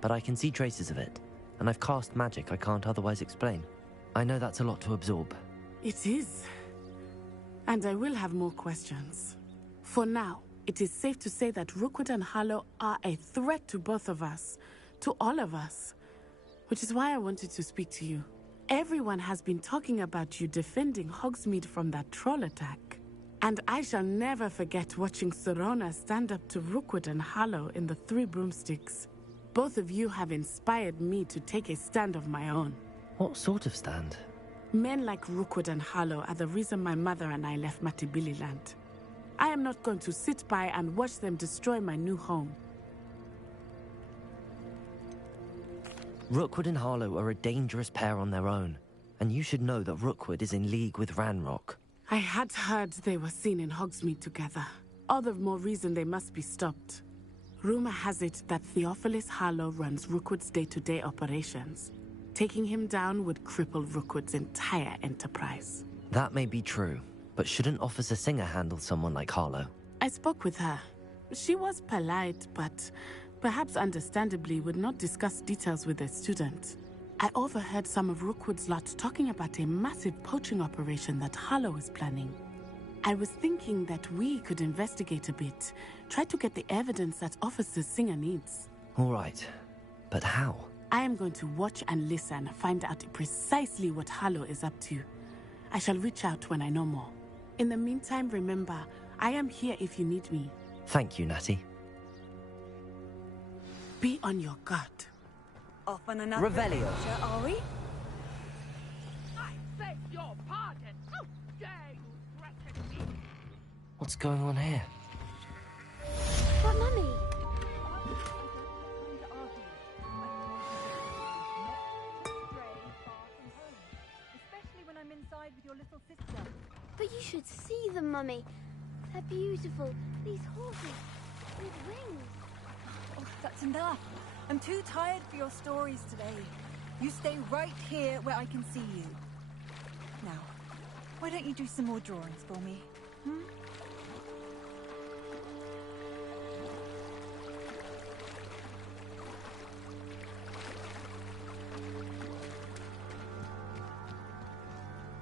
but I can see traces of it, and I've cast magic I can't otherwise explain. I know that's a lot to absorb. It is. And I will have more questions. For now, it is safe to say that Rookwood and Harlow are a threat to both of us, to all of us, which is why I wanted to speak to you. Everyone has been talking about you defending Hogsmeade from that troll attack. And I shall never forget watching Serona stand up to Rookwood and Harlow in the Three Broomsticks. Both of you have inspired me to take a stand of my own. What sort of stand? Men like Rookwood and Harlow are the reason my mother and I left Matibililand. I am not going to sit by and watch them destroy my new home. Rookwood and Harlow are a dangerous pair on their own, and you should know that Rookwood is in league with Ranrock. I had heard they were seen in Hogsmeade together. All the more reason they must be stopped. Rumor has it that Theophilus Harlow runs Rookwood's day-to-day operations. Taking him down would cripple Rookwood's entire enterprise. That may be true, but shouldn't Officer Singer handle someone like Harlow? I spoke with her. She was polite, but perhaps understandably would not discuss details with a student. I overheard some of Rookwood's lot talking about a massive poaching operation that Harlow is planning. I was thinking that we could investigate a bit, try to get the evidence that Officer Singer needs. All right, but how? I am going to watch and listen, find out precisely what Harlow is up to. I shall reach out when I know more. In the meantime, remember, I am here if you need me. Thank you, Natty. Be on your guard. Off on another Revelio. adventure, are we? I beg your pardon. How dare you threaten me? What's going on here? But Mummy! Especially when I'm inside with your little sister. But you should see them, Mummy. They're beautiful. These horses with wings. Oh, that's enough. I'm too tired for your stories today. You stay right here where I can see you. Now, why don't you do some more drawings for me?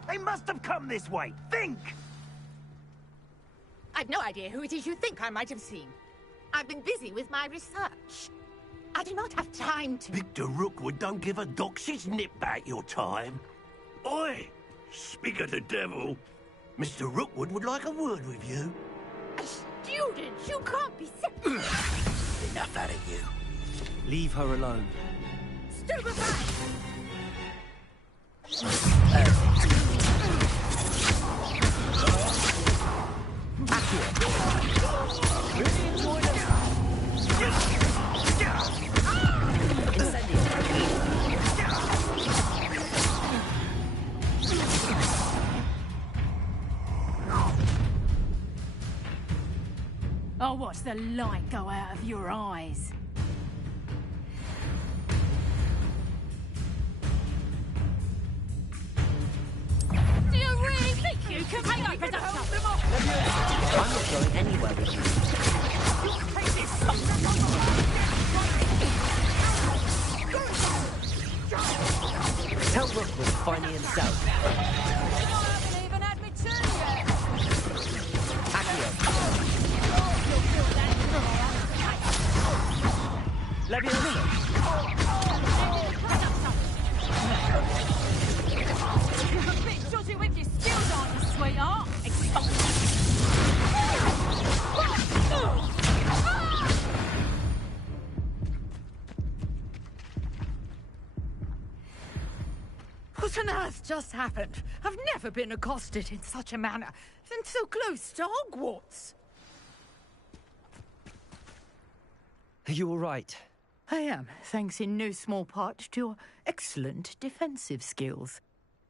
They must have come this way. Think! I've no idea who it is you think I might have seen. I've been busy with my research. I do not have time to... Victor Rookwood don't give a doxy's nip back your time. Oi! Speak of the devil. Mr. Rookwood would like a word with you. A student? You can't be serious. Enough out of you. Leave her alone. Stupefy! the light go out of your eyes. Do you really think you can make a production? I'm not going anywhere with you. Tell Rookwood to find me himself. I haven't even had me turn yet. Accio. Leviosa. You're a bit dodgy with your skills, aren't you, sweetheart? What on earth just happened? I've never been accosted in such a manner, and so close to Hogwarts. Are you all right? I am, thanks in no small part to your excellent defensive skills.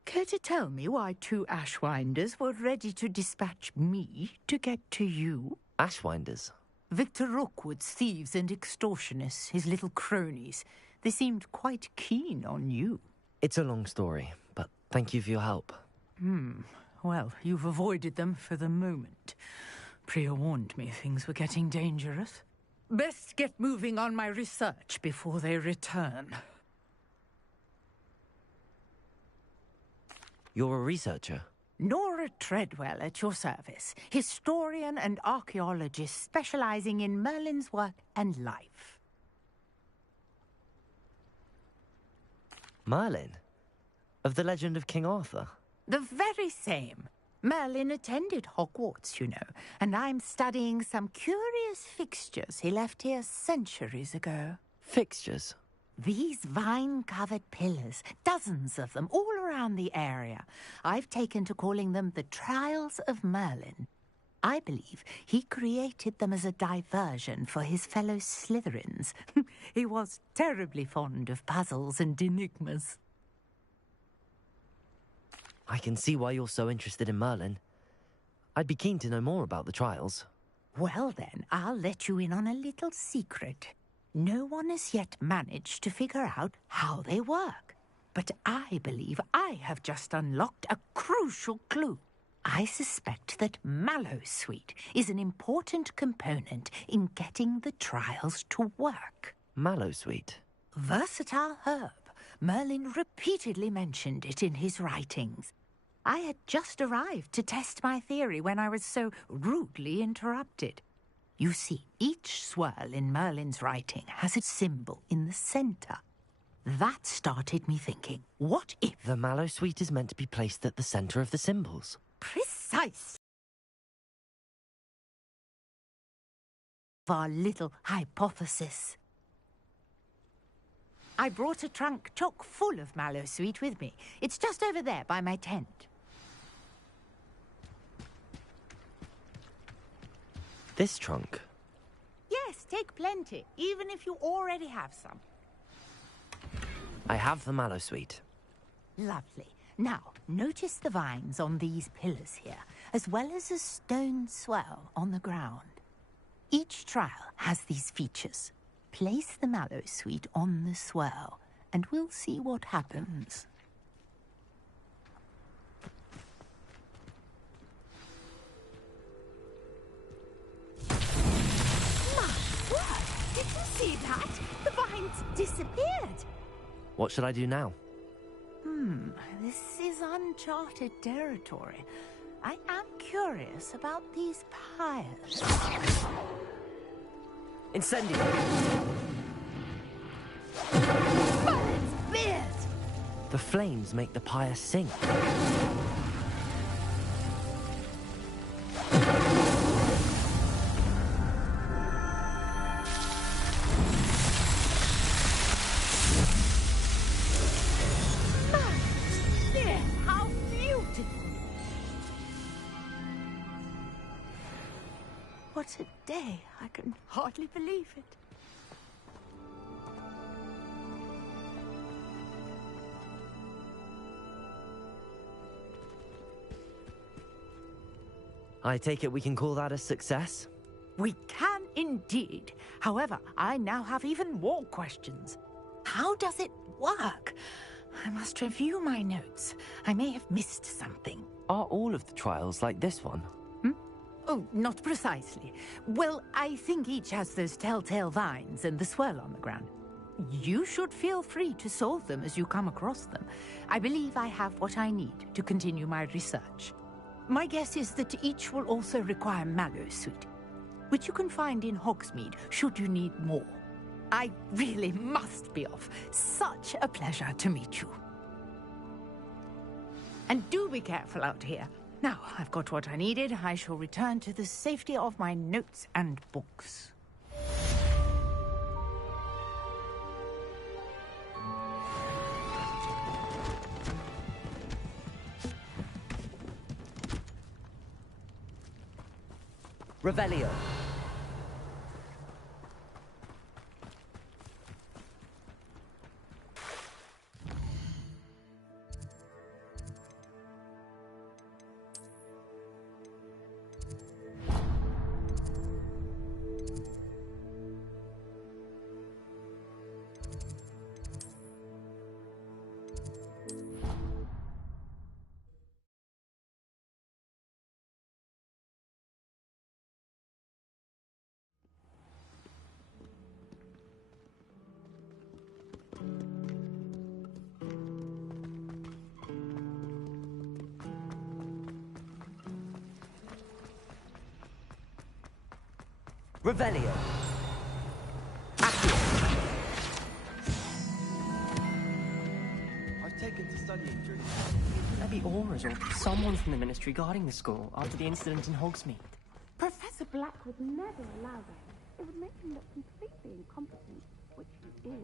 Care to tell me why 2 Ashwinders were ready to dispatch me to get to you? Ashwinders? Victor Rookwood's thieves and extortionists, his little cronies. They seemed quite keen on you. It's a long story, but thank you for your help. Well, you've avoided them for the moment. Priya warned me things were getting dangerous. Best get moving on my research before they return. You're a researcher? Nora Treadwell at your service, historian and archaeologist specializing in Merlin's work and life. Merlin? Of the legend of King Arthur? The very same. Merlin attended Hogwarts, you know, and I'm studying some curious fixtures he left here centuries ago. Fixtures? These vine-covered pillars, dozens of them, all around the area. I've taken to calling them the Trials of Merlin. I believe he created them as a diversion for his fellow Slytherins. He was terribly fond of puzzles and enigmas. I can see why you're so interested in Merlin. I'd be keen to know more about the trials. Well then, I'll let you in on a little secret. No one has yet managed to figure out how they work. But I believe I have just unlocked a crucial clue. I suspect that Mallowsweet is an important component in getting the trials to work. Mallowsweet? Versatile herb. Merlin repeatedly mentioned it in his writings. I had just arrived to test my theory when I was so rudely interrupted. You see, each swirl in Merlin's writing has a symbol in the center. That started me thinking, what if... The Mallowsweet is meant to be placed at the center of the symbols. Precise. Our little hypothesis. I brought a trunk chock full of Mallowsweet with me. It's just over there by my tent. This trunk? Yes, take plenty, even if you already have some. I have the Mallowsweet. Lovely. Now, notice the vines on these pillars here, as well as a stone swell on the ground. Each trial has these features. Place the Mallowsweet on the swell, and we'll see what happens. My word! Did you see that? The vines disappeared! What should I do now? This is uncharted territory. I am curious about these pyres. Incendio! Merlin's beard! The flames make the pyre sink. How beautiful! What a day! I can hardly believe it. I take it we can call that a success? We can indeed. However, I now have even more questions. How does it work? I must review my notes. I may have missed something. Are all of the trials like this one? Oh, not precisely. Well, I think each has those telltale vines and the swirl on the ground. You should feel free to solve them as you come across them. I believe I have what I need to continue my research. My guess is that each will also require mallow sweet, which you can find in Hogsmeade should you need more. I really must be off. Such a pleasure to meet you. And do be careful out here. Now, I've got what I needed. I shall return to the safety of my notes and books. Revelio. Revelio. I've taken to studying during... There be auras or someone from the Ministry guarding the school after the incident in Hogsmeade. Professor Black would never allow that. It would make him look completely incompetent, which he is.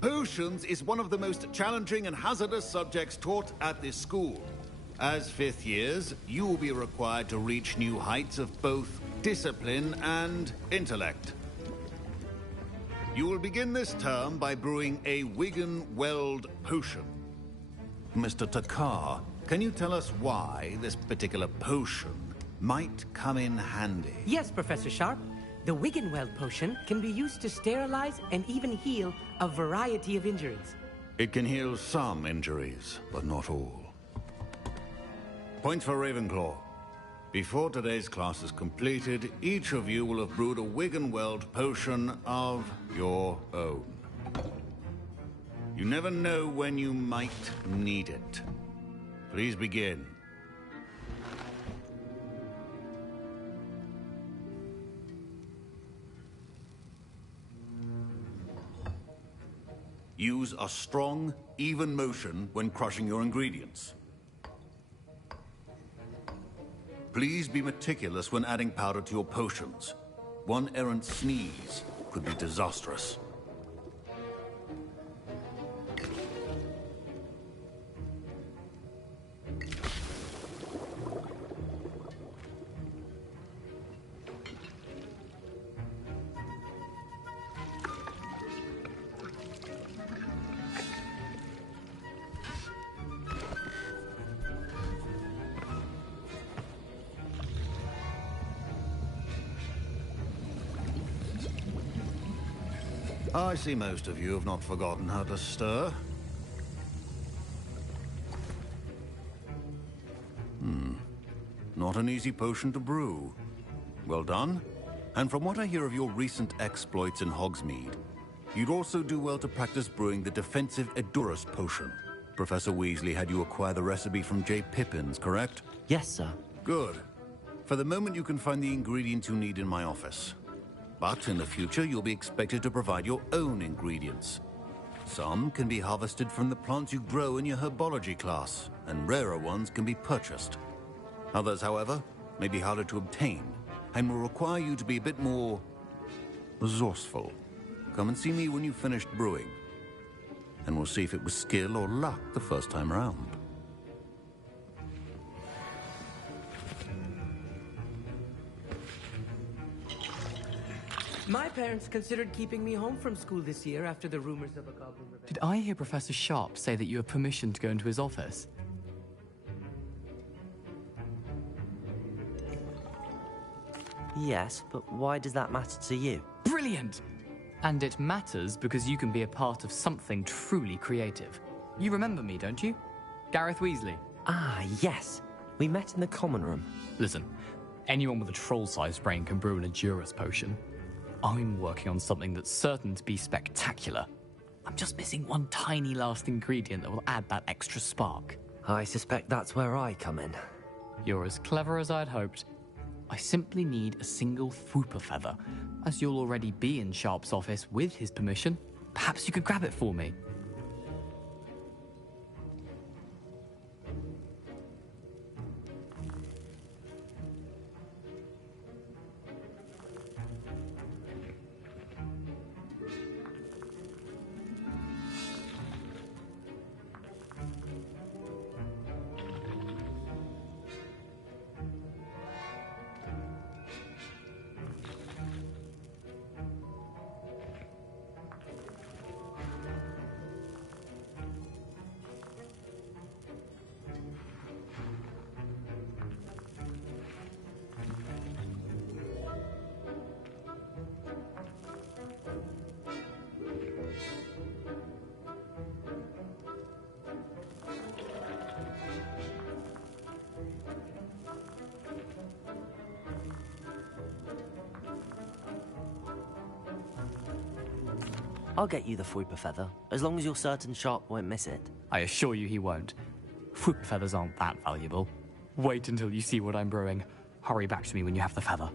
Potions is one of the most challenging and hazardous subjects taught at this school. As fifth years, you will be required to reach new heights of both discipline and intellect. You will begin this term by brewing a Wigan-Weld potion. Mr. Takar, can you tell us why this particular potion might come in handy? Yes, Professor Sharp. The Wiggenweld potion can be used to sterilize and even heal a variety of injuries. It can heal some injuries, but not all. Points for Ravenclaw. Before today's class is completed, each of you will have brewed a Wiggenweld potion of your own. You never know when you might need it. Please begin. Use a strong, even motion when crushing your ingredients. Please be meticulous when adding powder to your potions. One errant sneeze could be disastrous. I see most of you have not forgotten how to stir. Not an easy potion to brew. Well done. And from what I hear of your recent exploits in Hogsmeade, you'd also do well to practice brewing the defensive Edurus potion. Professor Weasley had you acquire the recipe from J. Pippins, correct? Yes, sir. Good. For the moment, you can find the ingredients you need in my office. But in the future, you'll be expected to provide your own ingredients. Some can be harvested from the plants you grow in your herbology class, and rarer ones can be purchased. Others, however, may be harder to obtain, and will require you to be a bit more resourceful. Come and see me when you've finished brewing, and we'll see if it was skill or luck the first time around. My parents considered keeping me home from school this year after the rumors of a goblin revenge. Did I hear Professor Sharp say that you have permission to go into his office? Yes, but why does that matter to you? Brilliant! And it matters because you can be a part of something truly creative. You remember me, don't you? Gareth Weasley. Ah, yes. We met in the common room. Listen, anyone with a troll-sized brain can brew an Endurus potion. I'm working on something that's certain to be spectacular. I'm just missing one tiny last ingredient that will add that extra spark. I suspect that's where I come in. You're as clever as I'd hoped. I simply need a single Fwooper feather. As you'll already be in Sharp's office with his permission, perhaps you could grab it for me. I'll get you the Fwooper feather, as long as you're certain Sharp won't miss it. I assure you he won't. Fwooper feathers aren't that valuable. Wait until you see what I'm brewing. Hurry back to me when you have the feather.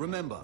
Remember,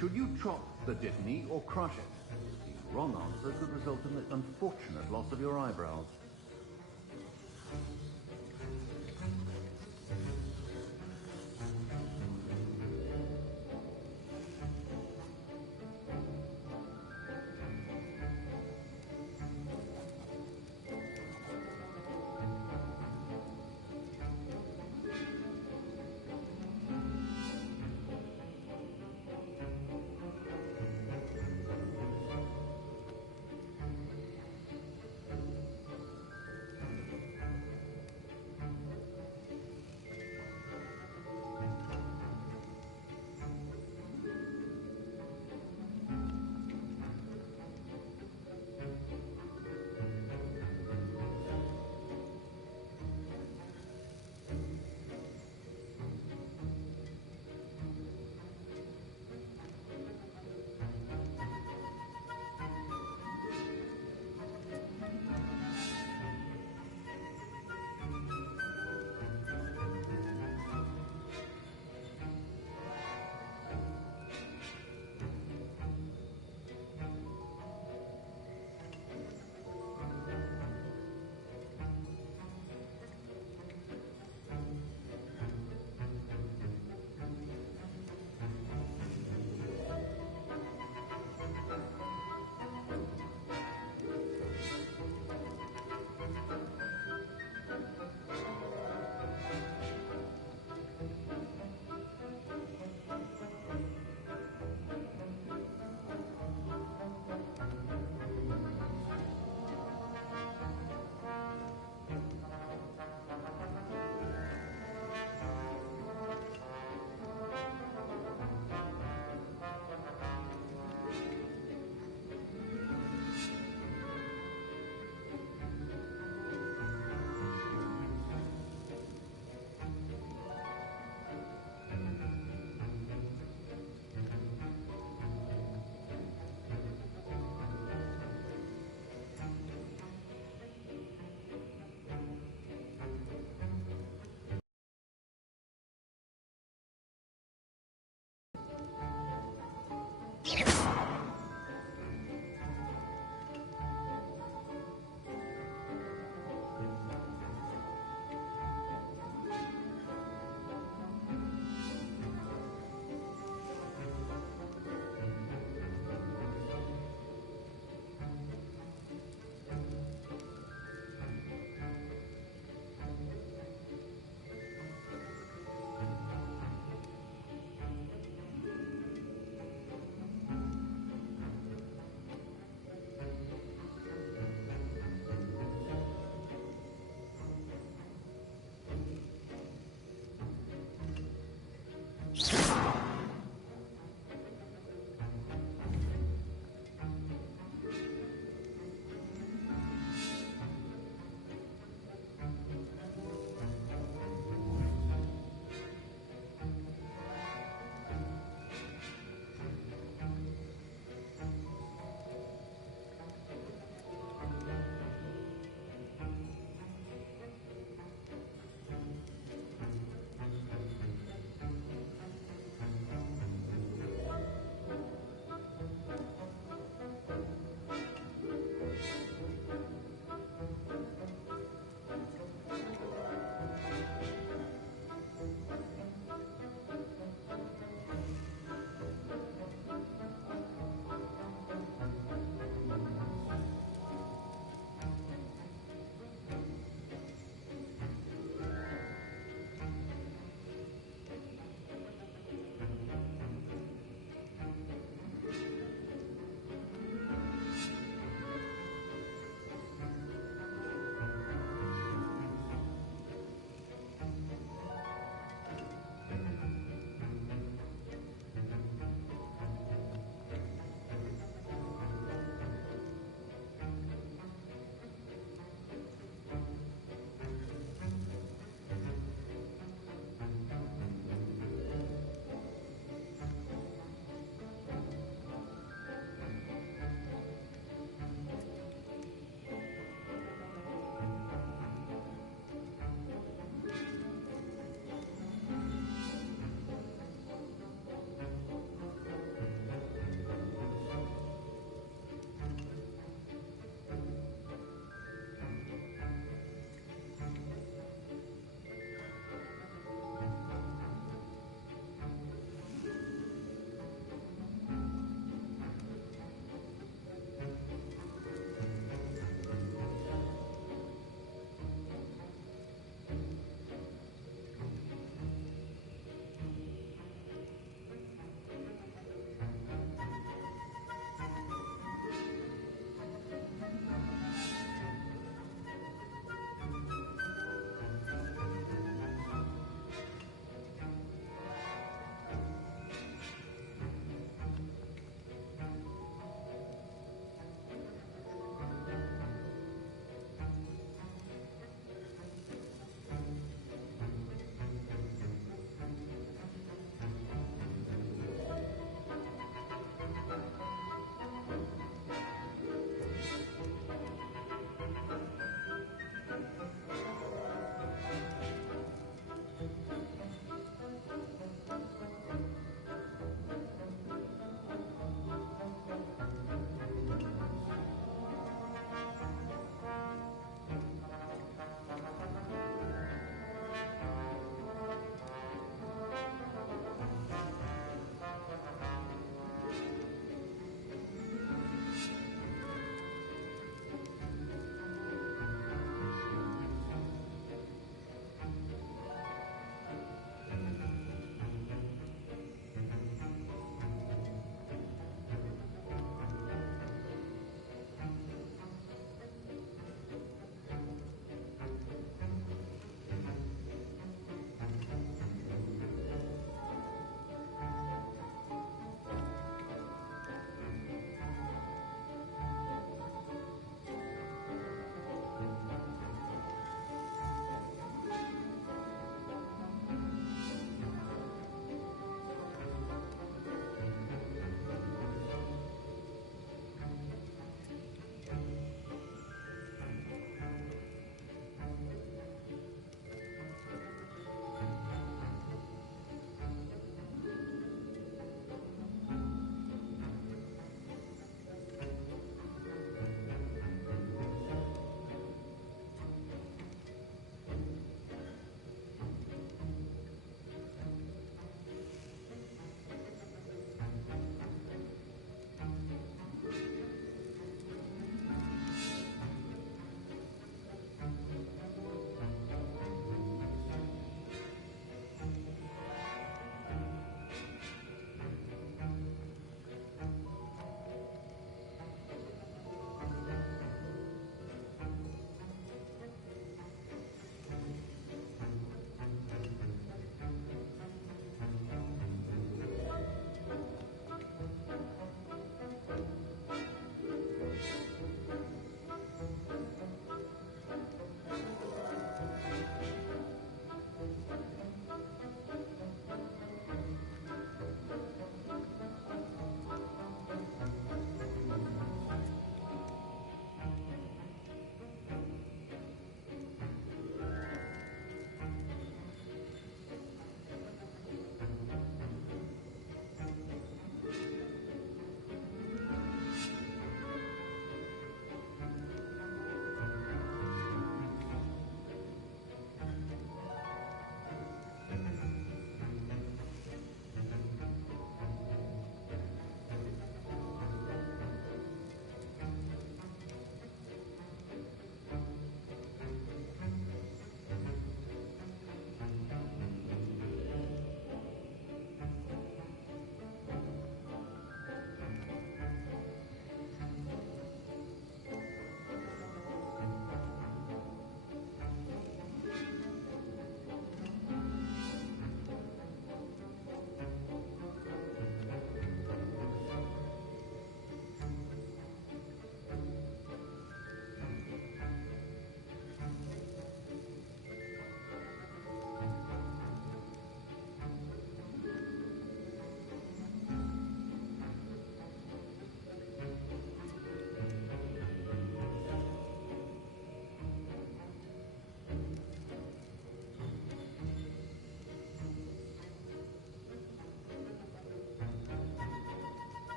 Should you chop the Dittany or crush it? The wrong answer could result in the unfortunate loss of your eyebrows.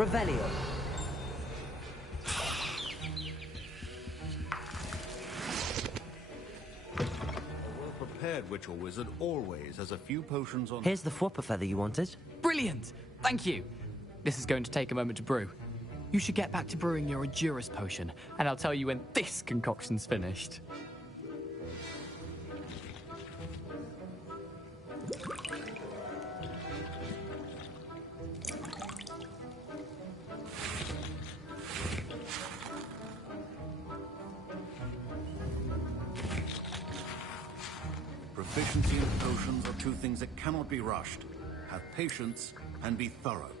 Revelio. A well-prepared ritual wizard always has a few potions on... Here's the Fwopper feather you wanted. Brilliant! Thank you! This is going to take a moment to brew. You should get back to brewing your Endurus potion, and I'll tell you when this concoction's finished. Proficiency in potions are two things that cannot be rushed. Have patience and be thorough.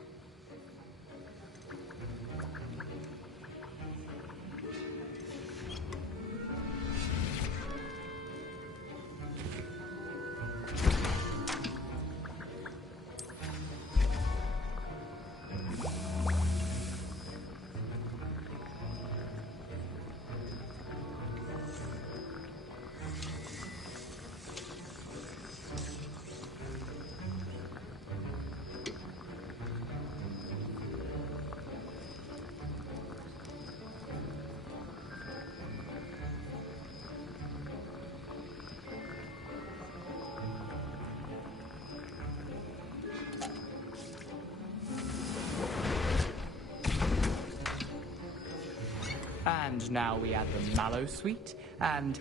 And now we add the mallow sweet, and...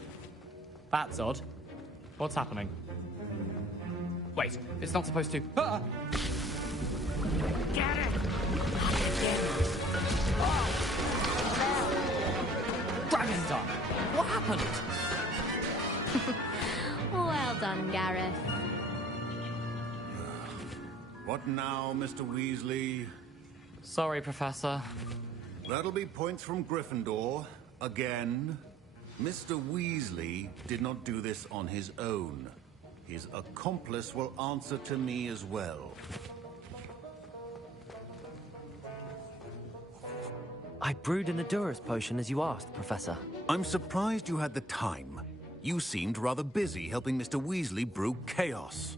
That's odd. What's happening? Wait, it's not supposed to... Ah! Get it! Dragon Dog! What happened? Well done, Gareth. What now, Mr. Weasley? Sorry, Professor. That'll be points from Gryffindor. Again. Mr. Weasley did not do this on his own. His accomplice will answer to me as well. I brewed an Endurus potion as you asked, Professor. I'm surprised you had the time. You seemed rather busy helping Mr. Weasley brew chaos.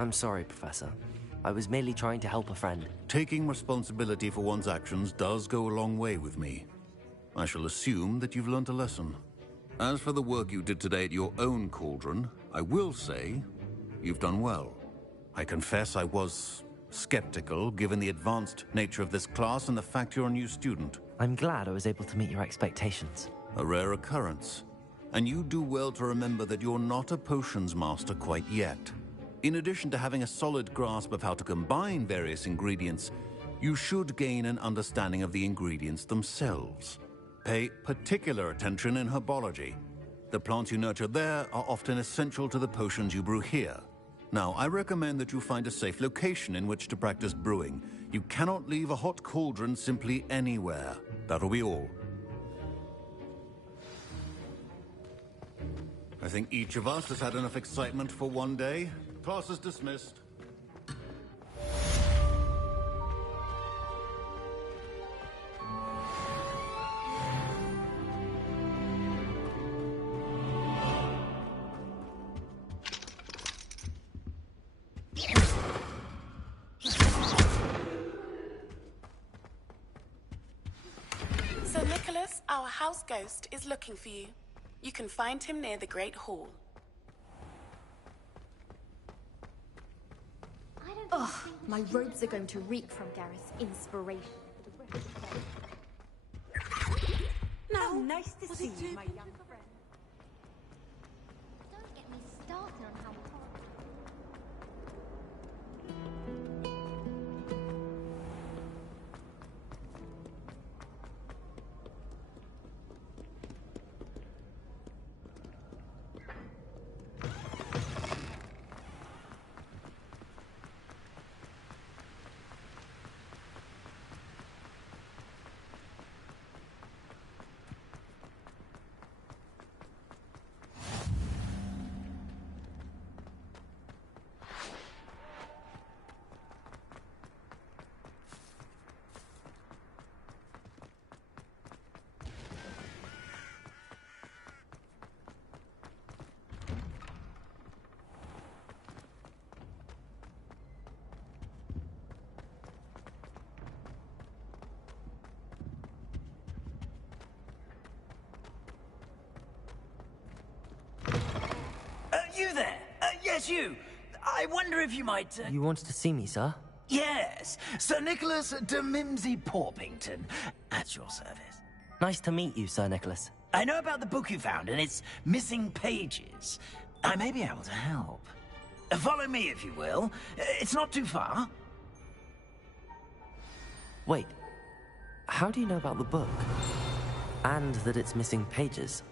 I'm sorry, Professor. I was merely trying to help a friend. Taking responsibility for one's actions does go a long way with me. I shall assume that you've learnt a lesson. As for the work you did today at your own cauldron, I will say you've done well. I confess I was skeptical, given the advanced nature of this class and the fact you're a new student. I'm glad I was able to meet your expectations. A rare occurrence. And you do well to remember that you're not a potions master quite yet. In addition to having a solid grasp of how to combine various ingredients, you should gain an understanding of the ingredients themselves. Pay particular attention in herbology. The plants you nurture there are often essential to the potions you brew here. Now, I recommend that you find a safe location in which to practice brewing. You cannot leave a hot cauldron simply anywhere. That'll be all. I think each of us has had enough excitement for one day. Class is dismissed. Sir Nicholas, our house ghost, is looking for you. You can find him near the Great Hall. Ugh, my robes are going to reek from Gareth's inspiration. Now, nice to see you, my young friend. Don't get me started on how You there? Yes, you. I wonder if you might... You wanted to see me, sir? Yes, Sir Nicholas de Mimsy Porpington, at your service. Nice to meet you, Sir Nicholas. I know about the book you found and its missing pages. I may be able to help. Follow me, if you will. It's not too far. Wait. How do you know about the book? And that it's missing pages?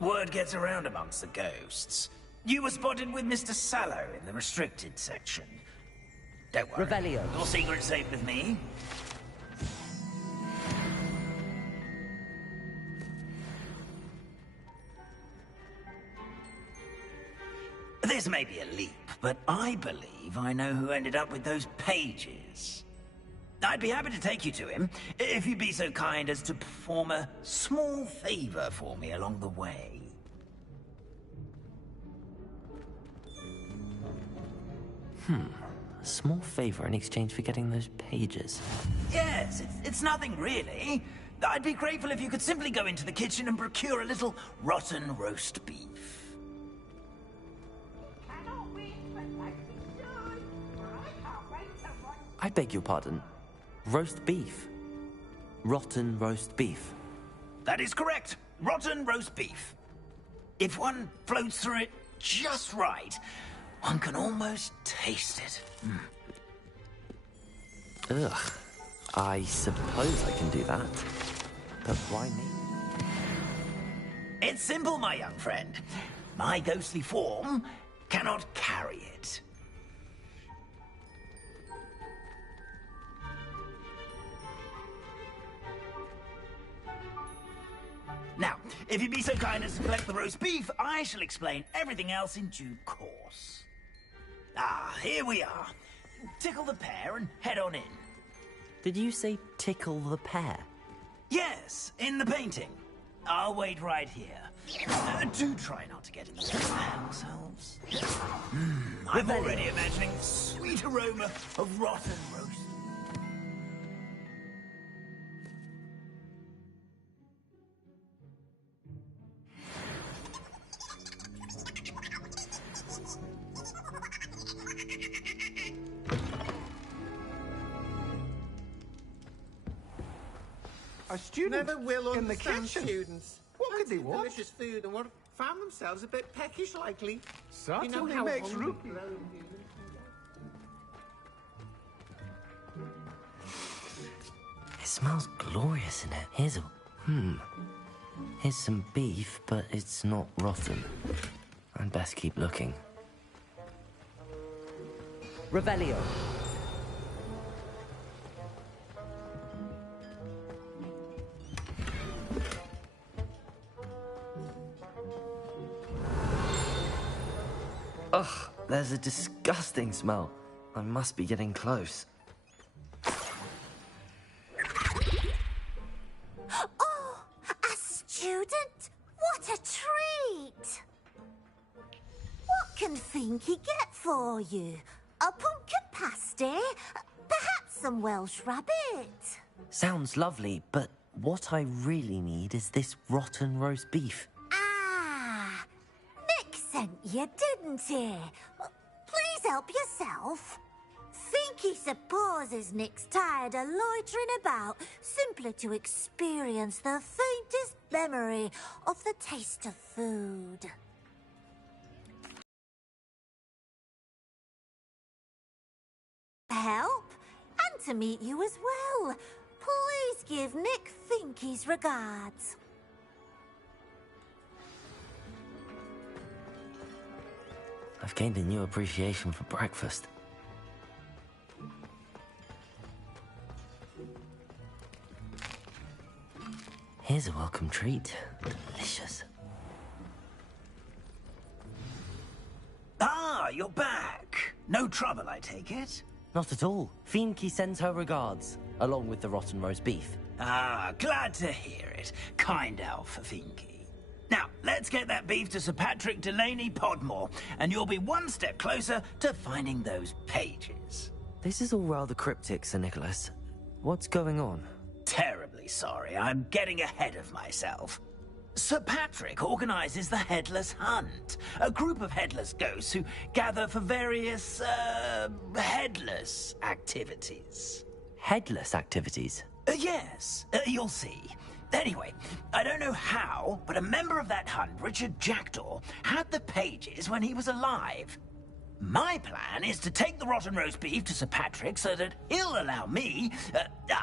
Word gets around amongst the ghosts. You were spotted with Mr. Sallow in the restricted section. Don't worry. Revelio. Your secret's safe with me. This may be a leap, but I believe I know who ended up with those pages. I'd be happy to take you to him, if you'd be so kind as to perform a small favor for me along the way. A small favor in exchange for getting those pages. Yes, it's nothing really. I'd be grateful if you could simply go into the kitchen and procure a little rotten roast beef. I beg your pardon. Roast beef. Rotten roast beef. That is correct. Rotten roast beef. If one floats through it just right, one can almost taste it. Ugh. I suppose I can do that. But why me? It's simple, my young friend. My ghostly form cannot carry it. Now, if you'd be so kind as to collect the roast beef, I shall explain everything else in due course. Ah, here we are. Tickle the pear and head on in. Did you say tickle the pear? Yes, in the painting. I'll wait right here. Do try not to get in the way of ourselves. I'm already imagining the sweet aroma of rotten roast. A student Never will in the understand kitchen. Students. What could they want? Delicious food and what found themselves a bit peckish, likely. Certainly how makes hungry Rookie. grown humans It smells glorious in it. Here's some beef, but it's not rotten. I'd best keep looking. Revelio. Ugh, there's a disgusting smell. I must be getting close. Oh, a student? What a treat! What can Finky get for you? A pumpkin pasty? Perhaps some Welsh rabbit? Sounds lovely, but what I really need is this rotten roast beef. Ah, Nick sent you, didn't he? Please help yourself. Finky supposes Nick's tired of loitering about simply to experience the faintest memory of the taste of food. Help, and to meet you as well. Please give Nick Finky's regards. I've gained a new appreciation for breakfast. Here's a welcome treat. Delicious. Ah, you're back. No trouble, I take it? Not at all. Finky sends her regards, along with the rotten roast beef. Ah, glad to hear it. Kind elf, Finky. Now, let's get that beef to Sir Patrick Delaney Podmore, and you'll be one step closer to finding those pages. This is all rather cryptic, Sir Nicholas. What's going on? Terribly sorry, I'm getting ahead of myself. Sir Patrick organizes the Headless Hunt, a group of headless ghosts who gather for various, headless activities. Headless activities? Yes, you'll see. Anyway, I don't know how, but a member of that hunt, Richard Jackdaw, had the pages when he was alive. My plan is to take the rotten roast beef to Sir Patrick so that he'll allow me,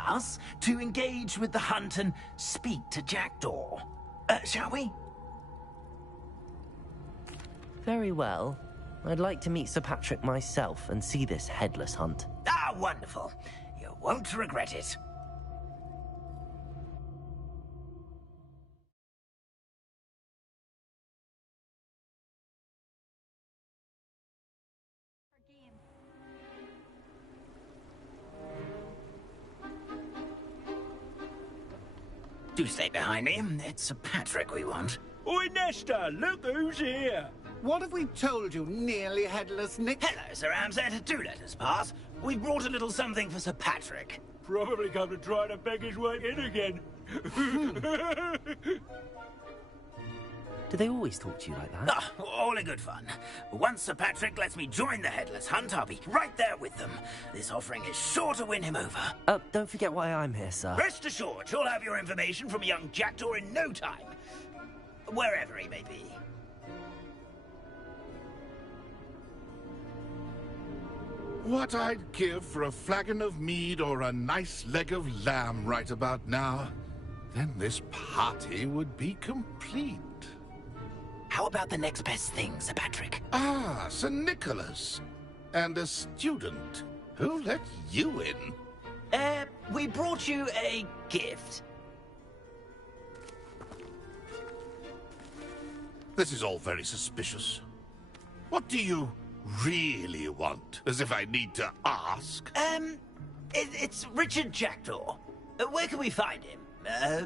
us, to engage with the hunt and speak to Jackdaw. Shall we? Very well. I'd like to meet Sir Patrick myself and see this headless hunt. Ah, wonderful. You won't regret it. Do stay behind me. It's Sir Patrick we want. Oi, Nesta, look who's here. What have we told you, nearly headless Nick? Hello, Sir Ramsett. Do let us pass. We brought a little something for Sir Patrick. Probably come to try to beg his way in again. Do they always talk to you like that? Ah, all in good fun. Once Sir Patrick lets me join the Headless Hunt, I'll be right there with them. This offering is sure to win him over. Don't forget why I'm here, sir. Rest assured, you'll have your information from young Jackdaw in no time. Wherever he may be. What I'd give for a flagon of mead or a nice leg of lamb right about now. Then this party would be complete. How about the next best thing, Sir Patrick? Ah, Sir Nicholas. And a student. Who let you in? We brought you a gift. This is all very suspicious. What do you really want? As if I need to ask. It's Richard Jackdaw. Where can we find him?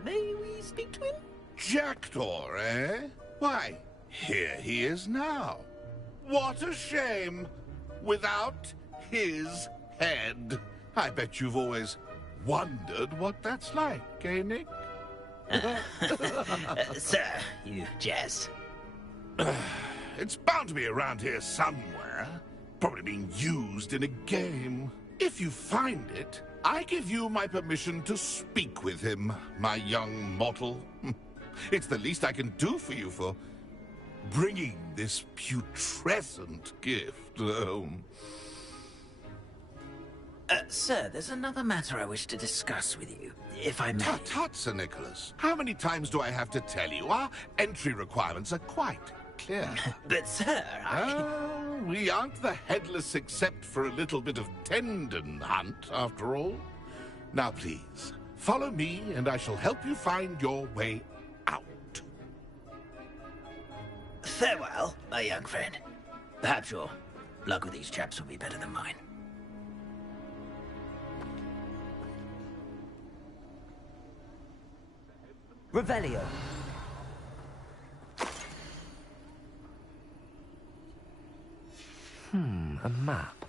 May we speak to him? Jackdaw, eh? Why, here he is now. What a shame! Without his head. I bet you've always wondered what that's like, eh, Nick? Sir, you jest. It's bound to be around here somewhere. Probably being used in a game. If you find it, I give you my permission to speak with him, my young mortal. It's the least I can do for you for bringing this putrescent gift home. Sir, there's another matter I wish to discuss with you, if I may. Tut, tut, Sir Nicholas. How many times do I have to tell you? Our entry requirements are quite clear. But, sir, we aren't the headless except for a little bit of tendon hunt, after all. Now, please, follow me, and I shall help you find your way out. Farewell, my young friend. Perhaps your luck with these chaps will be better than mine. Revelio. A map.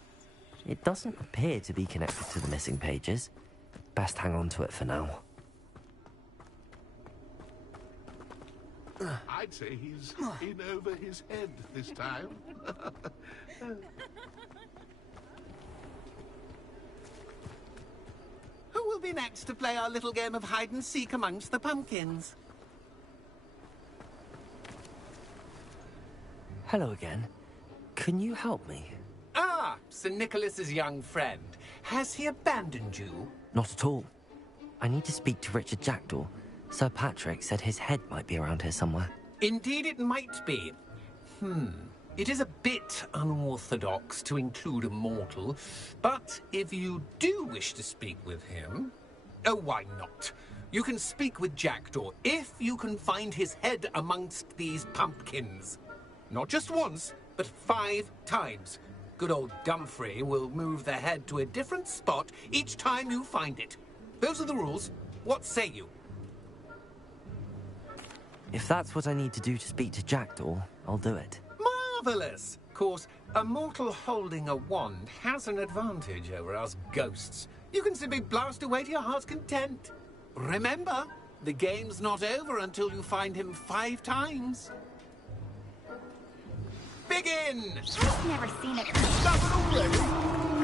It doesn't appear to be connected to the missing pages. Best hang on to it for now. I'd say he's in over his head this time. Who will be next to play our little game of hide-and-seek amongst the pumpkins? Hello again. Can you help me? Ah, Sir Nicholas's young friend. Has he abandoned you? Not at all. I need to speak to Richard Jackdaw. Sir Patrick said his head might be around here somewhere. Indeed it might be. It is a bit unorthodox to include a mortal, but if you do wish to speak with him... Oh, why not? You can speak with Jackdaw if you can find his head amongst these pumpkins. Not just once, but 5 times. Good old Dumfrey will move the head to a different spot each time you find it. Those are the rules. What say you? If that's what I need to do to speak to Jackdaw, I'll do it. Marvellous! Of course, a mortal holding a wand has an advantage over us ghosts. You can simply blast away to your heart's content. Remember, the game's not over until you find him 5 times. Begin! I've never seen it.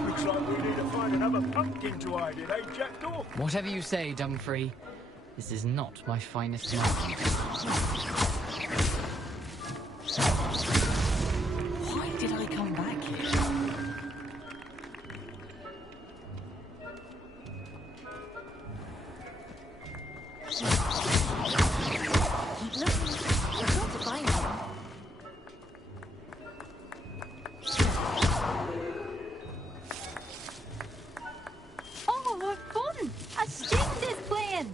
Looks like we need to find another pumpkin to hide in, eh, Jackdaw? Whatever you say, Dumfrey. This is not my finest moment. Why did I come back here? Keep looking. You're sure to find him. Oh, what fun! A student is playing!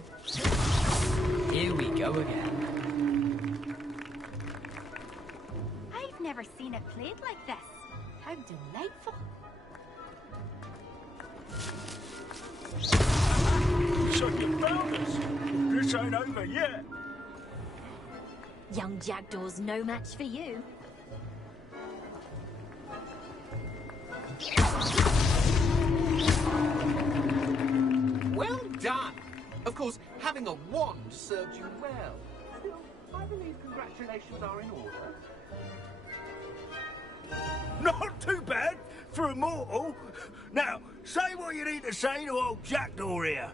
Here we go again. I've never seen it played like this. How delightful. So you found us. This ain't over yet. Young Jackdaw's no match for you. Well done! Of course, having a wand served you well. Still, I believe congratulations are in order. Not too bad for a mortal. Now, say what you need to say to old Jackdaw here,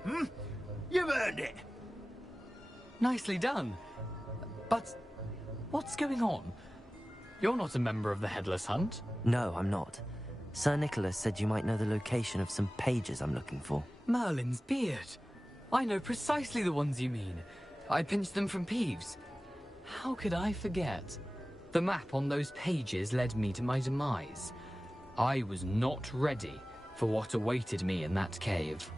You've earned it. Nicely done. But what's going on? You're not a member of the Headless Hunt. No, I'm not. Sir Nicholas said you might know the location of some pages I'm looking for. Merlin's beard. I know precisely the ones you mean. I pinched them from Peeves. How could I forget? The map on those pages led me to my demise. I was not ready for what awaited me in that cave.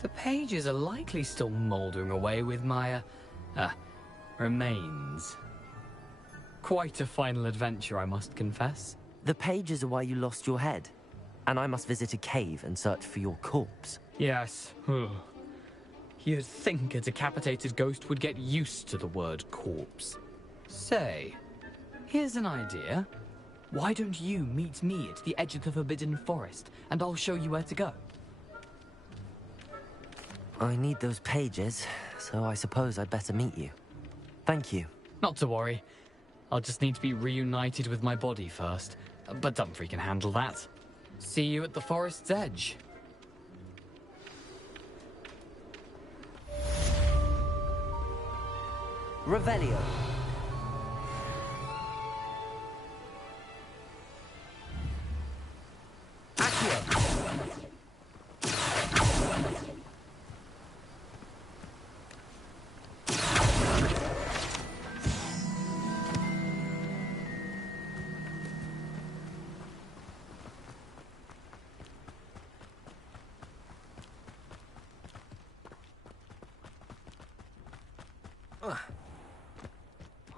The pages are likely still mouldering away with my, remains. Quite a final adventure, I must confess. The pages are why you lost your head, and I must visit a cave and search for your corpse. Yes. You'd think a decapitated ghost would get used to the word corpse. Say, Here's an idea. Why don't you meet me at the edge of the Forbidden Forest, and I'll show you where to go? I need those pages, so I suppose I'd better meet you. Thank you. Not to worry. I'll just need to be reunited with my body first. But Dumfries can handle that. See you at the forest's edge. Revelio.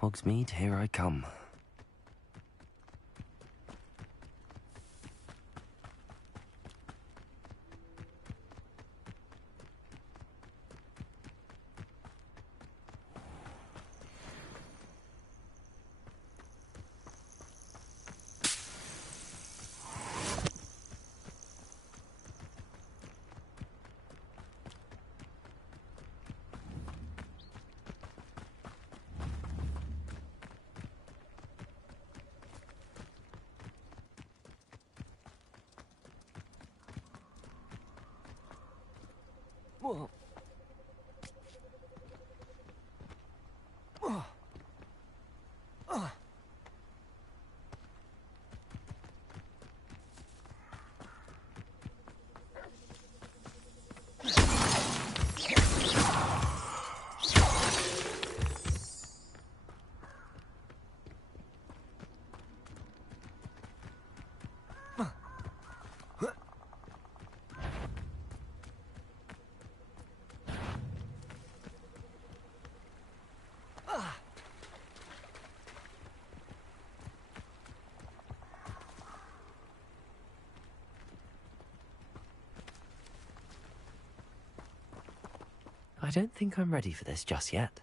Hogsmeade, here I come. Whoa. I don't think I'm ready for this just yet.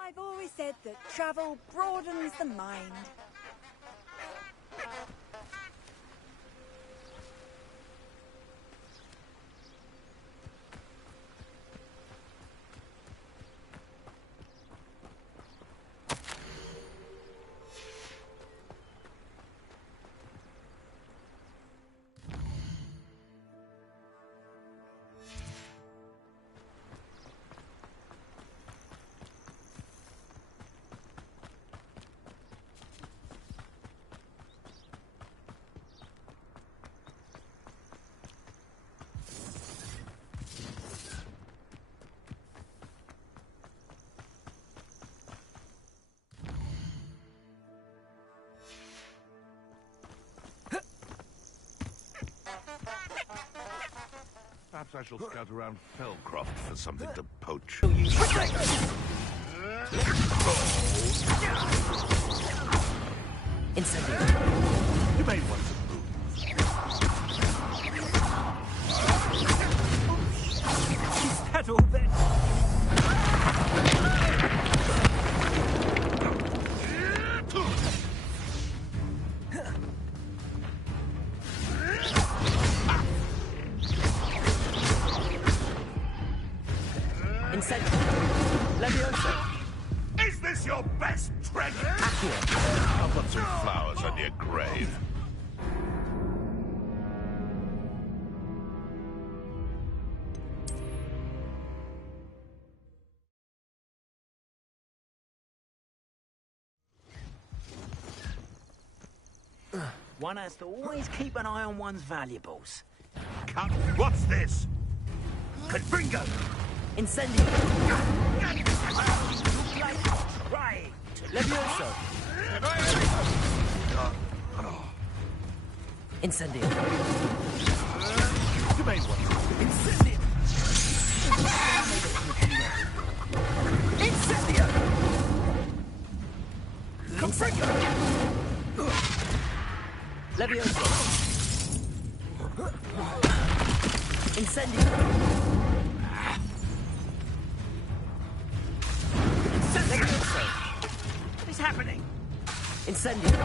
I've always said that travel broadens the mind. Perhaps I shall scout around Fellcroft for something to poach. Incendiary. You may want to move. Is that all then? Is this your best treasure? Accurate. I'll put some flowers on your grave. One has to always keep an eye on one's valuables. Cut. What's this? Confringo! Incendio! Right! Levioso! Incendio! You may want to. Incendio! Incendio! Confringo! Levioso! Incendio! What is happening? Incendio!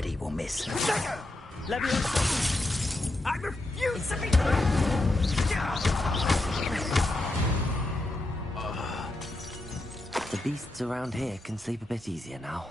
nobody will miss. I refuse to be... The beasts around here can sleep a bit easier now.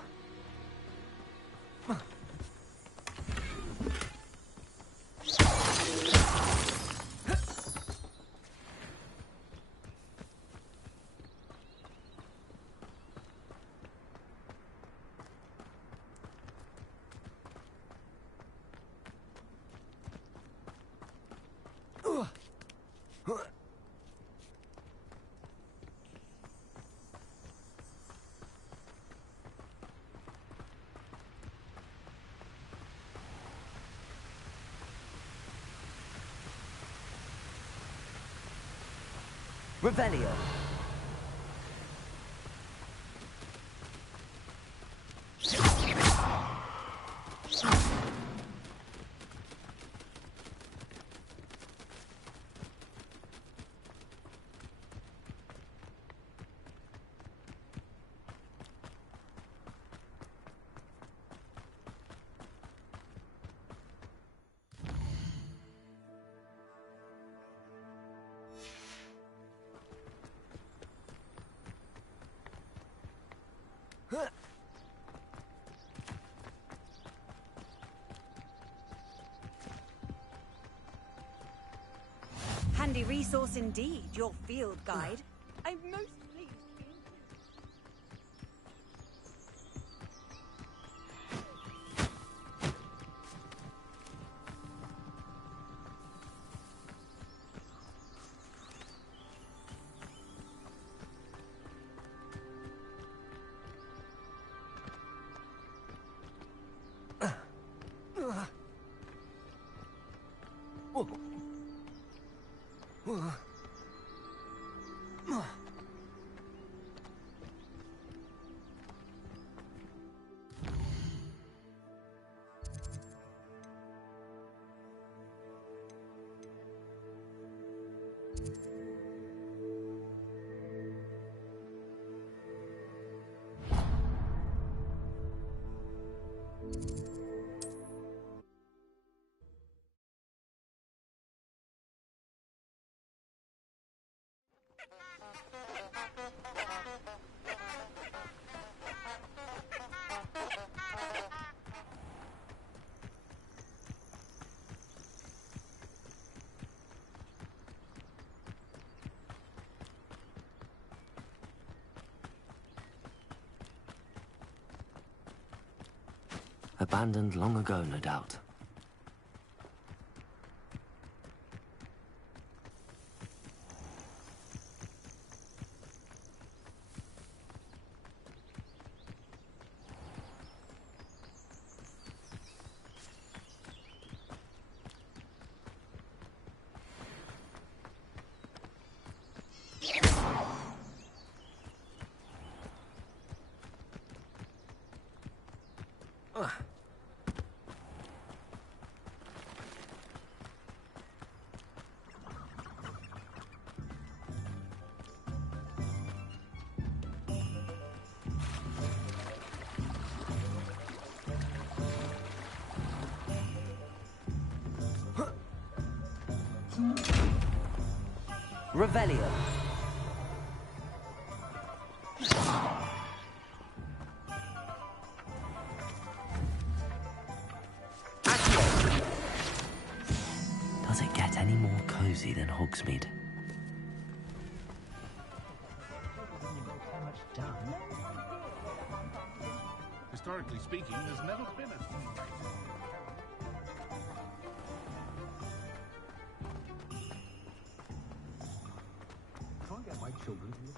Revelio. Handy resource indeed, your field guide. I'm most pleased. Abandoned long ago, no doubt. Revelio. Does it get any more cozy than Hogsmeade? Historically speaking, there's never been a... Can't get my children to listen.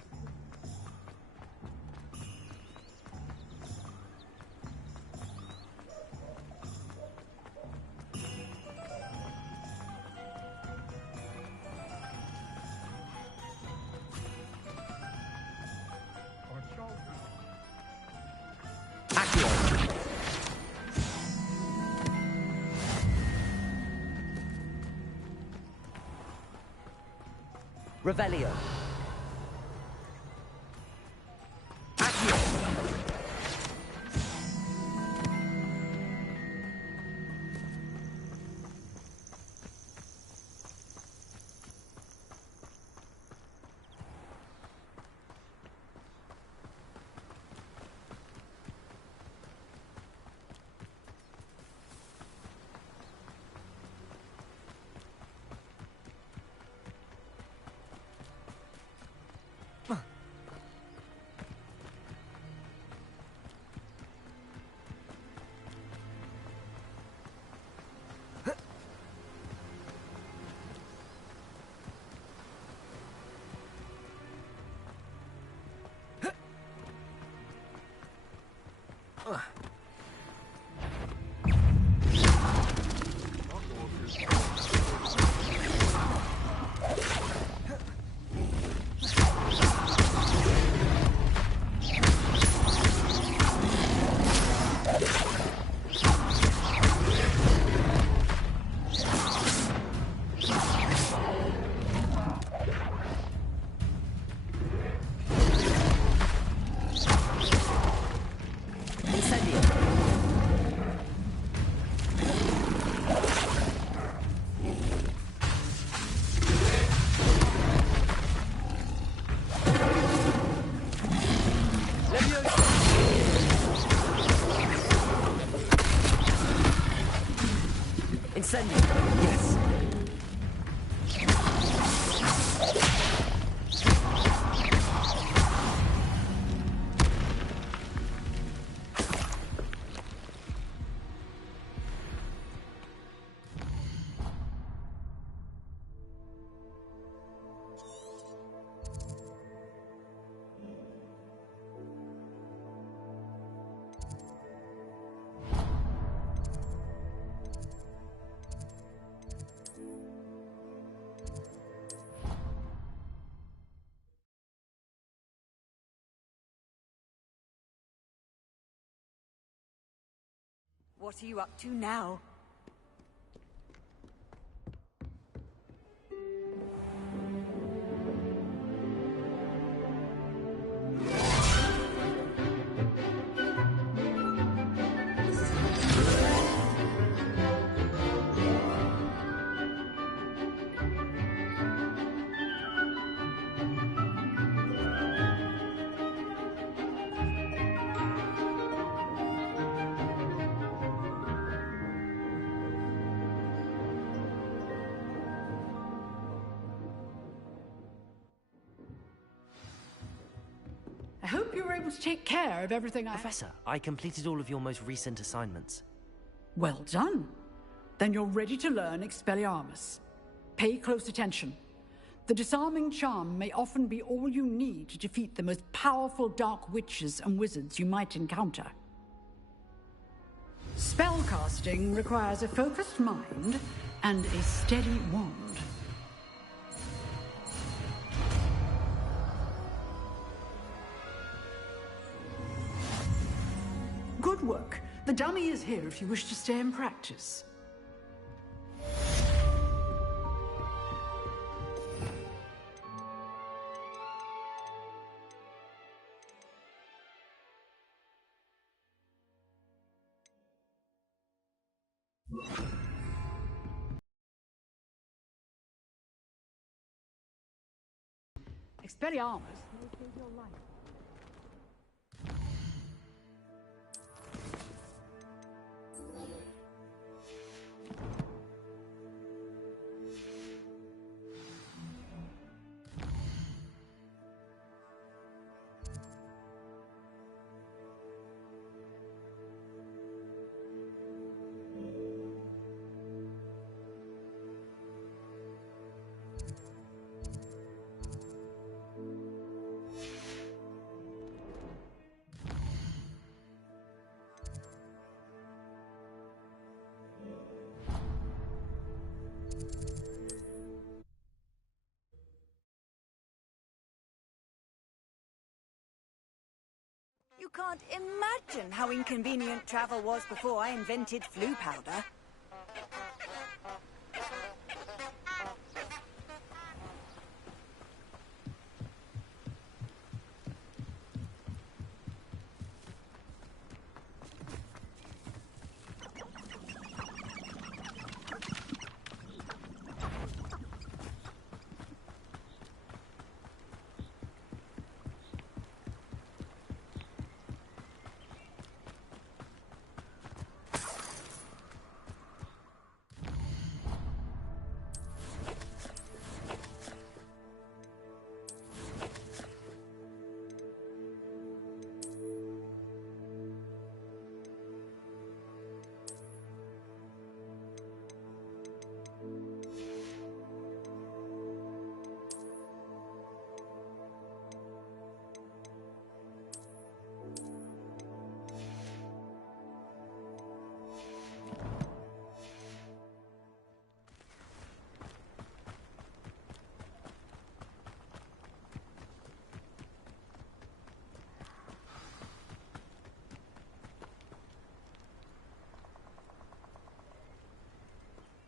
Revelio. Ascending. Yes. What are you up to now? I hope you were able to take care of everything Professor, I completed all of your most recent assignments. Well done. Then you're ready to learn Expelliarmus. Pay close attention. The disarming charm may often be all you need to defeat the most powerful dark witches and wizards you might encounter. Spellcasting requires a focused mind and a steady wand. Good work. The dummy is here if you wish to stay and practice. Expelliarmus may save your life. You can't imagine how inconvenient travel was before I invented flu powder.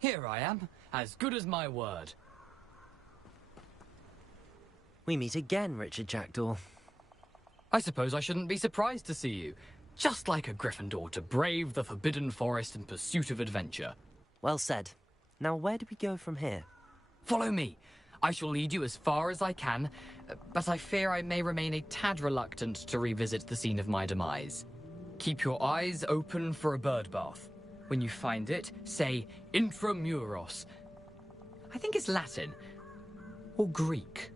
Here I am, as good as my word. We meet again, Richard Jackdaw. I suppose I shouldn't be surprised to see you. Just like a Gryffindor to brave the Forbidden Forest in pursuit of adventure. Well said. Now where do we go from here? Follow me. I shall lead you as far as I can, but I fear I may remain a tad reluctant to revisit the scene of my demise. Keep your eyes open for a bird bath. When you find it, say intramuros. I think it's Latin. Or Greek.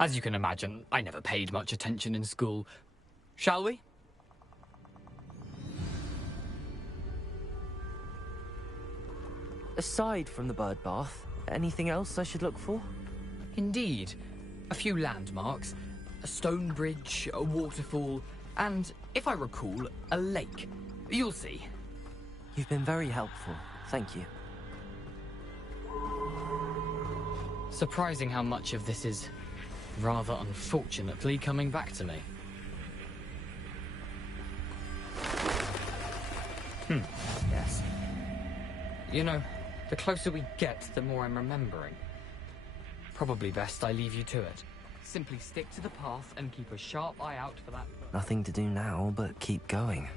As you can imagine, I never paid much attention in school. Shall we? Aside from the bird bath, anything else I should look for? Indeed. A few landmarks, a stone bridge, a waterfall, and, if I recall, a lake. You'll see. You've been very helpful. Thank you. Surprising how much of this is, rather unfortunately, coming back to me. Yes. You know, the closer we get, the more I'm remembering. Probably best I leave you to it. Simply stick to the path and keep a sharp eye out for that. Nothing to do now but keep going.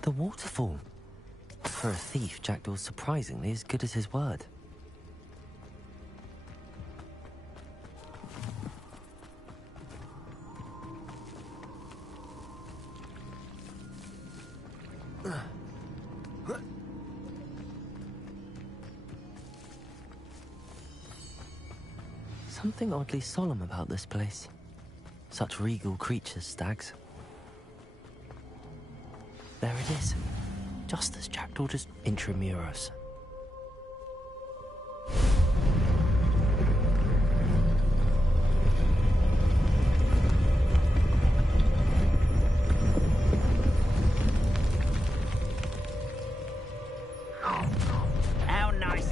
The waterfall. For a thief, Jackdaw's surprisingly as good as his word. Something oddly solemn about this place. Such regal creatures, stags. There it is. Just as Jackdaw just intramuros. How nice.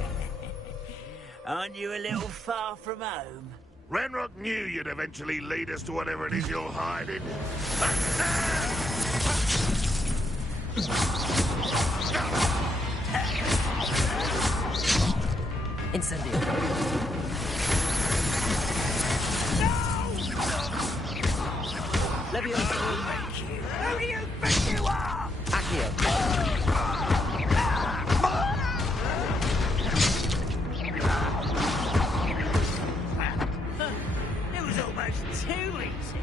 Aren't you a little far from home? Ranrock knew you'd eventually lead us to whatever it is you're hiding. Incendio. Leviosa. Who do you think you are? Accio. It was almost too easy.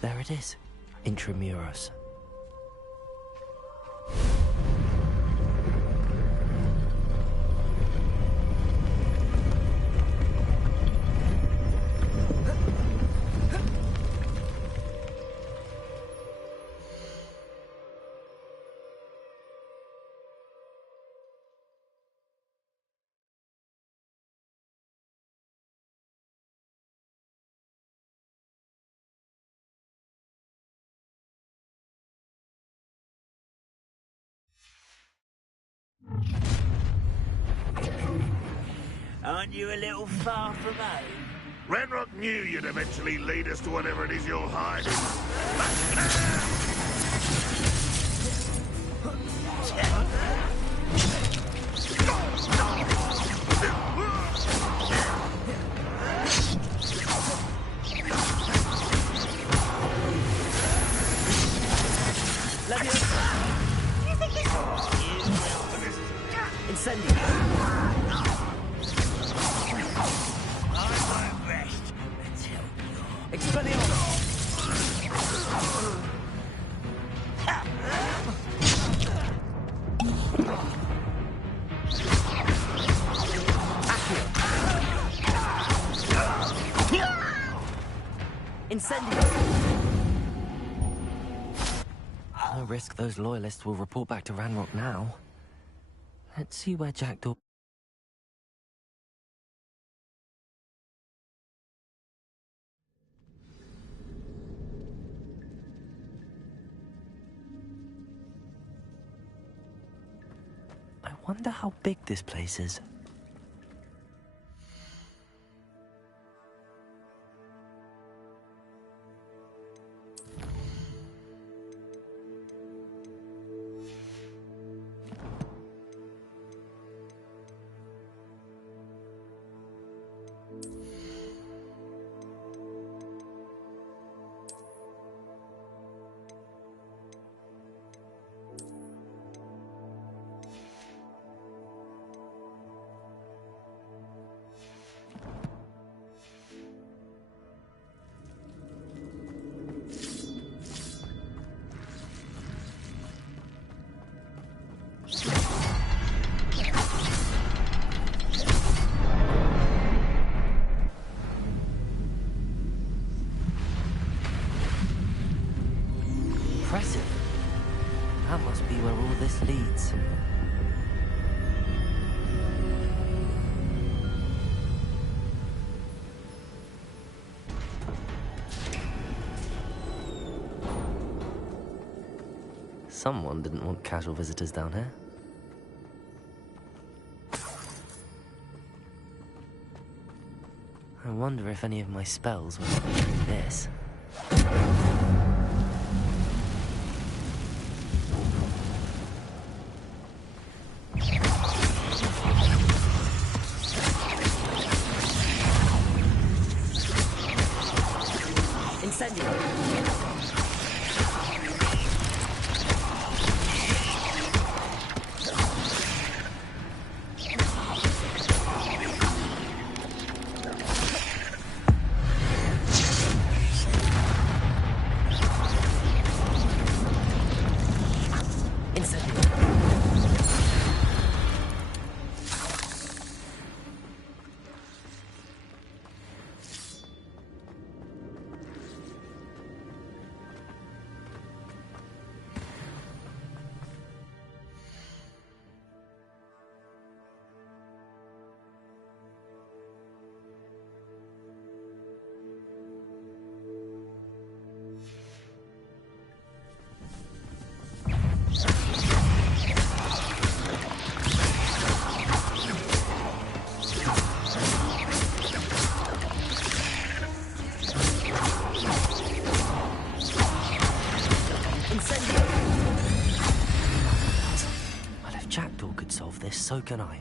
There it is. Intramuros. Aren't you a little far from home? Ranrock knew you'd eventually lead us to whatever it is you're hiding. Incendio. I won't rest until you're... Expelliarmus. Incendio. No risk those loyalists will report back to Ranrock now. Let's see where Jackdaw... I wonder how big this place is. Impressive. That must be where all this leads. Someone didn't want casual visitors down here. I wonder if any of my spells will do this. So can I.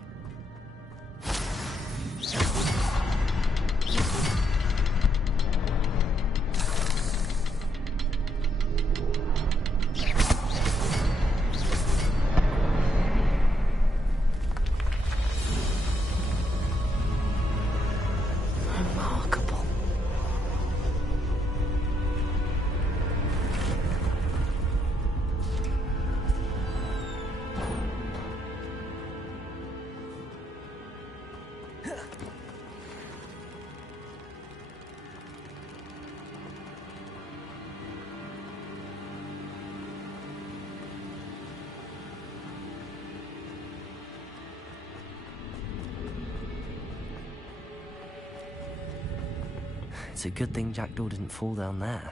Remarkable. It's a good thing Jackdaw didn't fall down there.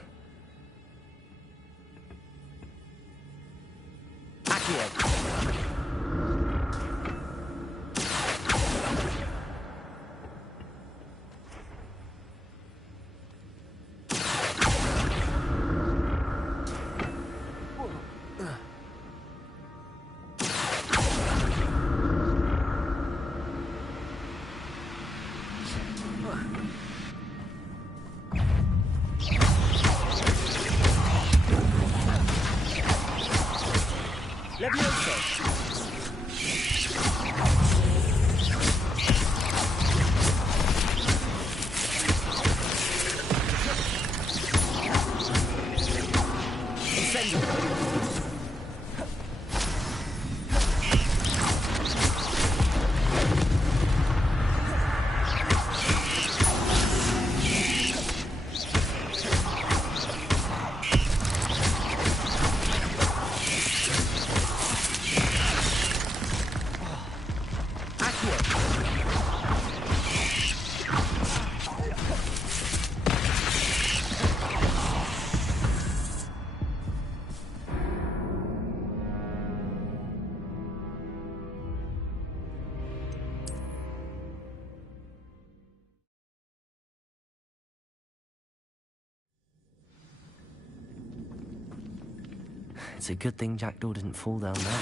It's a good thing Jackdaw didn't fall down there.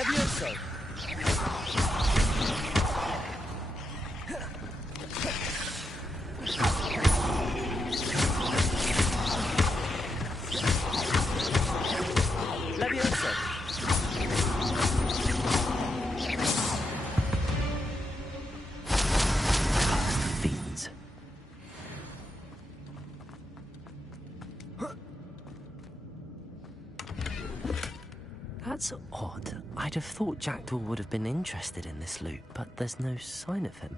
Levioso! Levioso! Fiends. That's odd. I'd have thought Jackdaw would have been interested in this loot, but there's no sign of him.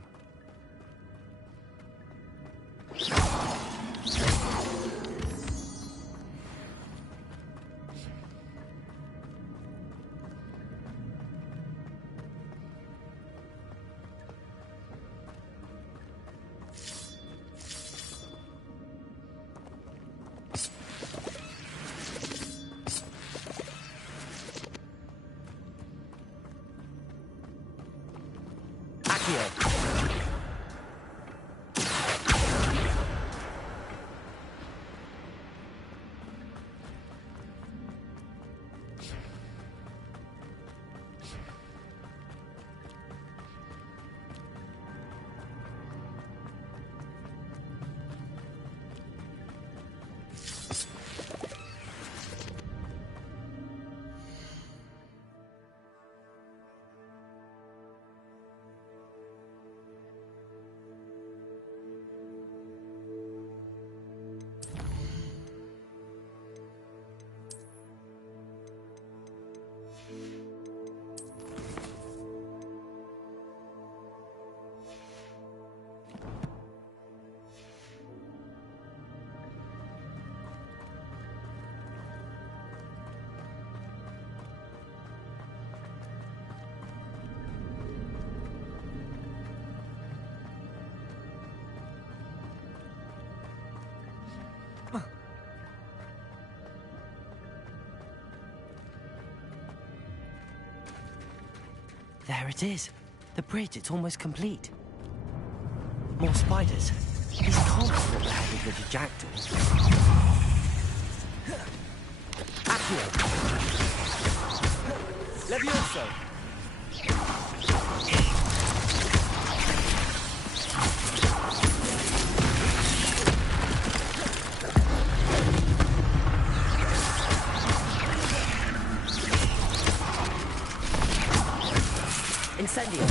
There it is. The bridge, it's almost complete. More spiders. He's confident they're headed with the Jackdaw. Accio! Levioso! Incendio!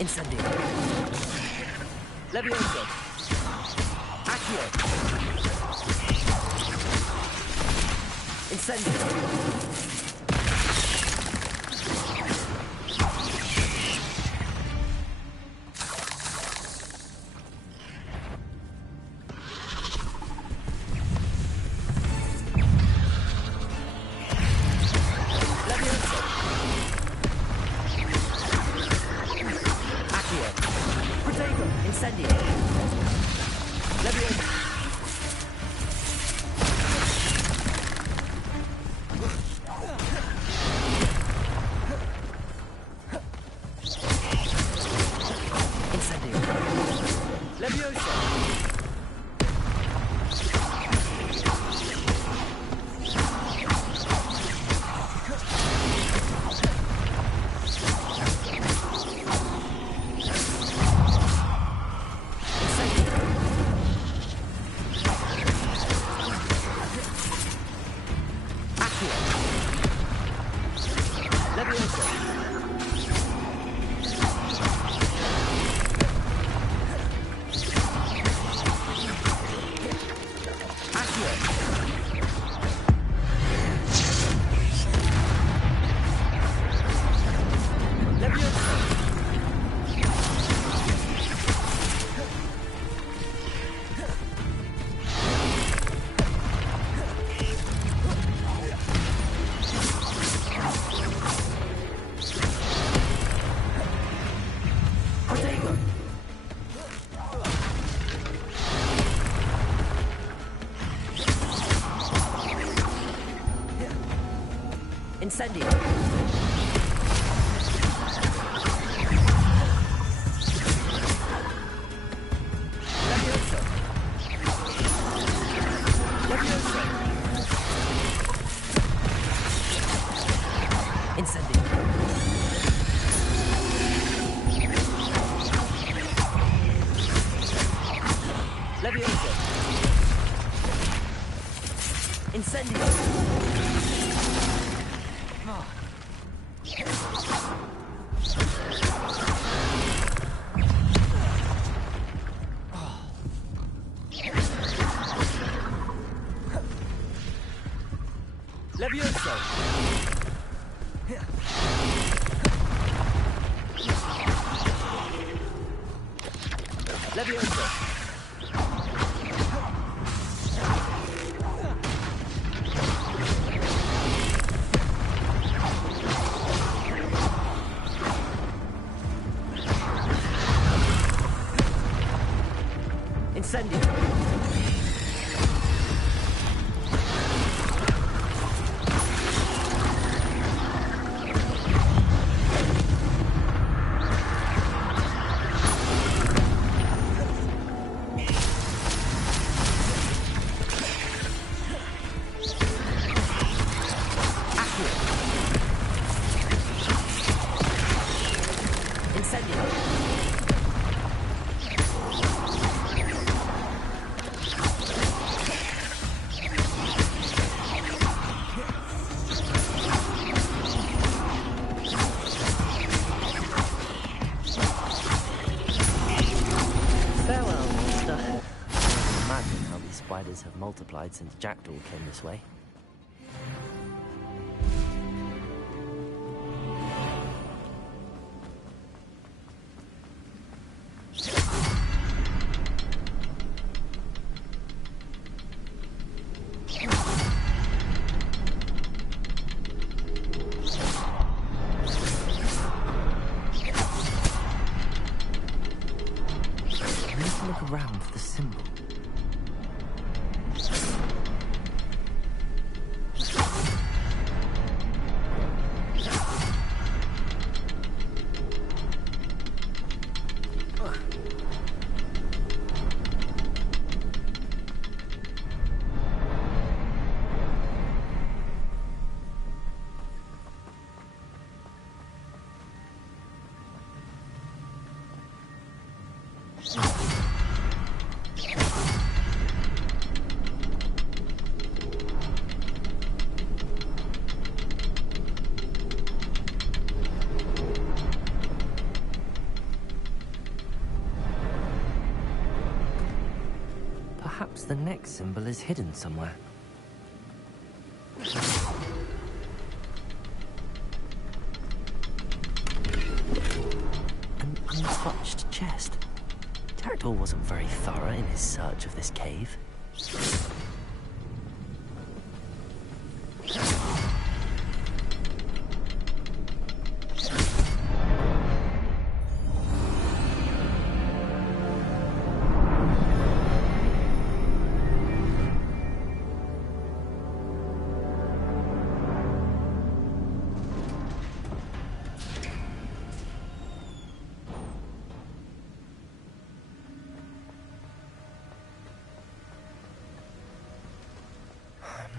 Incendio! Levioso! Accio! Incendio! Leviosa! Incendio! Oh. Leviosa! Leviosa! Incendio! Spiders have multiplied since Jackdaw came this way. I need to look around for the symbol. Perhaps the next symbol is hidden somewhere. An untouched chest. Jackdaw wasn't very thorough in his search of this cave.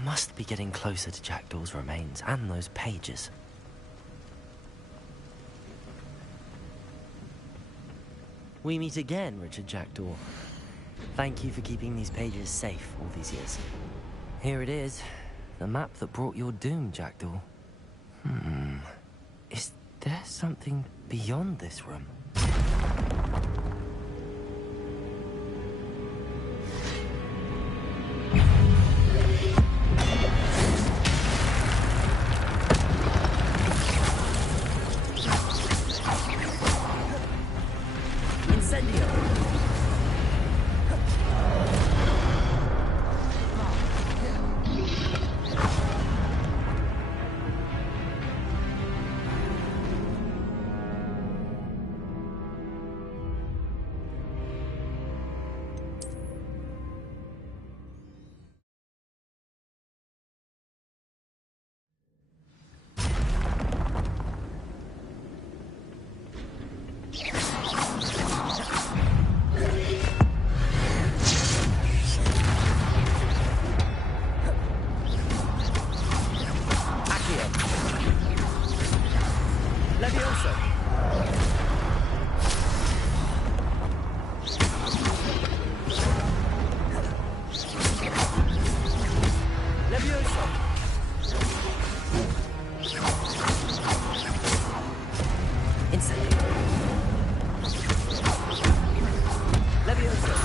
Must be getting closer to Jackdaw's remains and those pages. We meet again, Richard Jackdaw. Thank you for keeping these pages safe all these years. Here it is, the map that brought your doom, Jackdaw. Is there something beyond this room? Levioso! Levioso! Incendio! Levioso!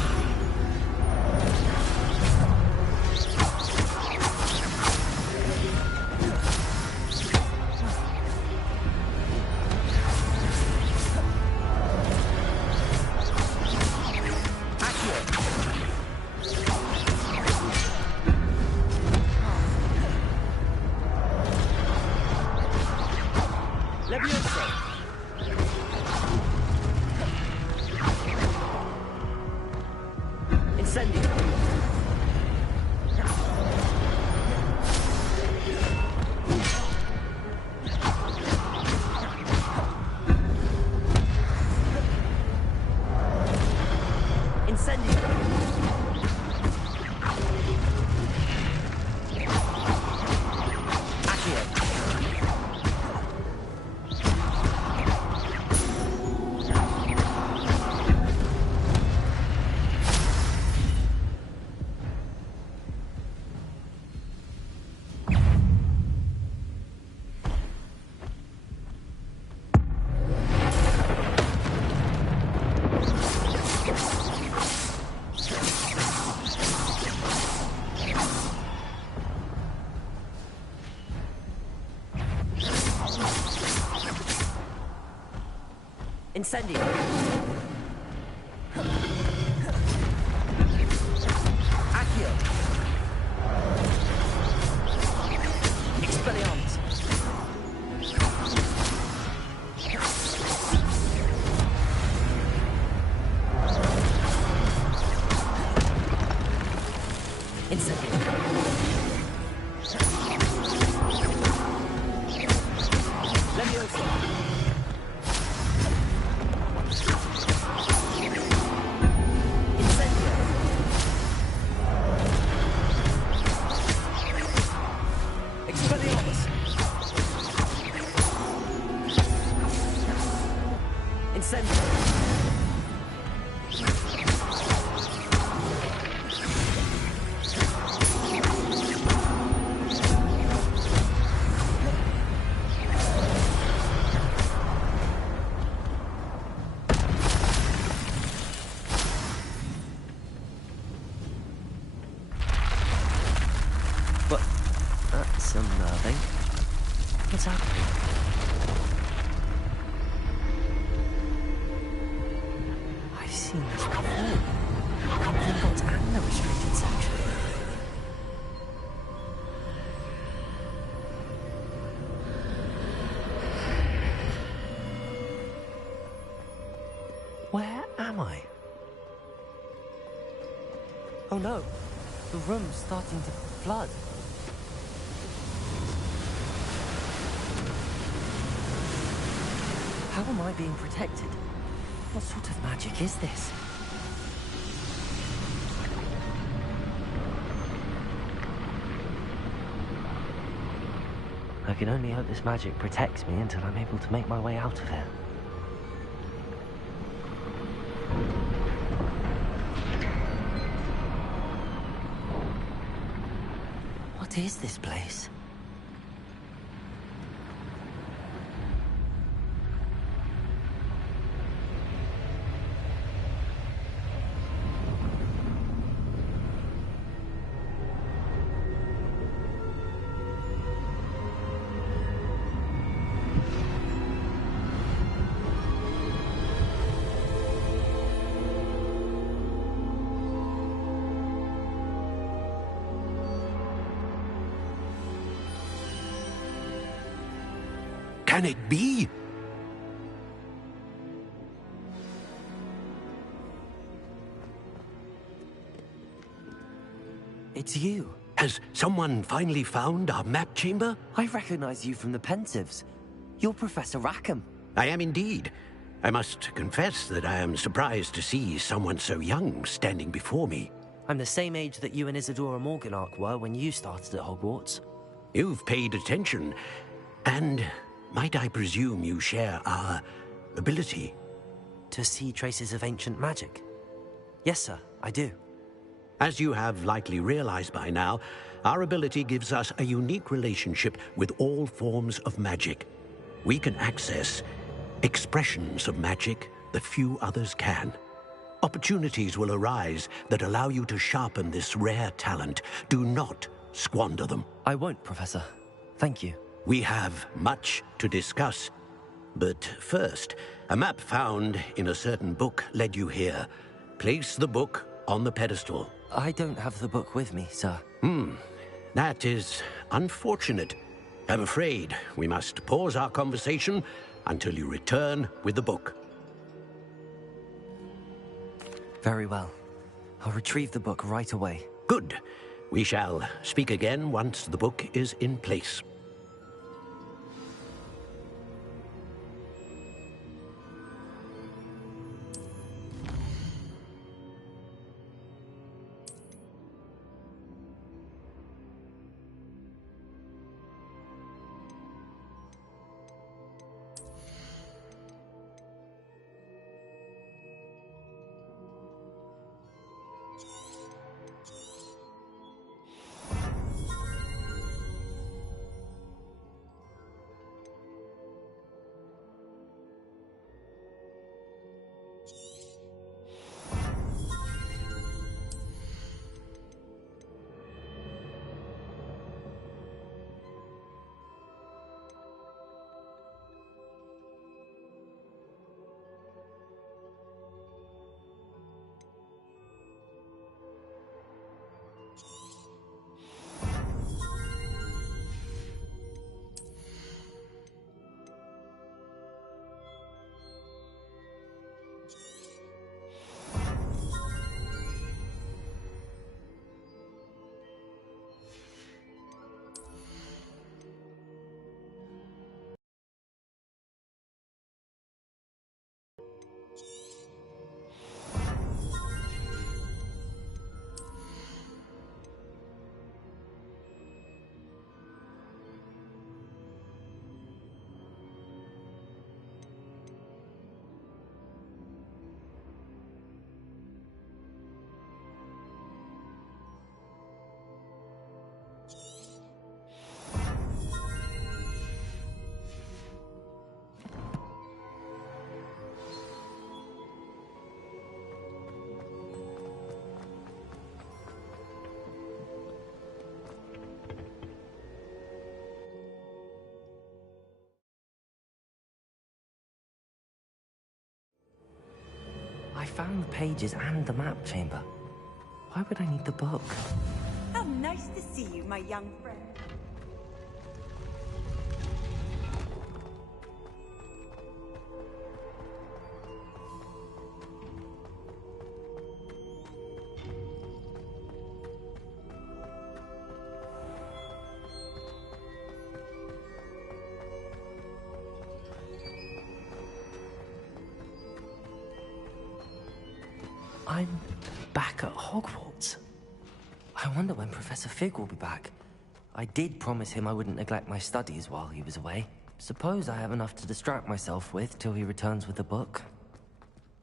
Incendio! Accio! Expelliarmus! Incendio! Levioso! But that's unnerving. What's happening? I've seen this before. Hogwarts and the restricted section. Where am I? Oh no, the room's starting to flood. How am I being protected? What sort of magic is this? I can only hope this magic protects me until I'm able to make my way out of here. What is this place? Can it be? It's you. Has someone finally found our map chamber? I recognize you from the Pensieves. You're Professor Rackham. I am indeed. I must confess that I am surprised to see someone so young standing before me. I'm the same age that you and Isadora Morganach were when you started at Hogwarts. You've paid attention, and Might I presume you share our ability? To see traces of ancient magic? Yes, sir, I do. As you have likely realized by now, our ability gives us a unique relationship with all forms of magic. We can access expressions of magic that few others can. Opportunities will arise that allow you to sharpen this rare talent. Do not squander them. I won't, Professor. Thank you. We have much to discuss. But first, a map found in a certain book led you here. Place the book on the pedestal. I don't have the book with me, sir. That is unfortunate. I'm afraid we must pause our conversation until you return with the book. Very well. I'll retrieve the book right away. Good. We shall speak again once the book is in place. I found the pages and the map chamber. Why would I need the book? How nice to see you, my young friend. I'm back at Hogwarts. I wonder when Professor Fig will be back. I did promise him I wouldn't neglect my studies while he was away. Suppose I have enough to distract myself with till he returns with the book.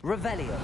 Revelio.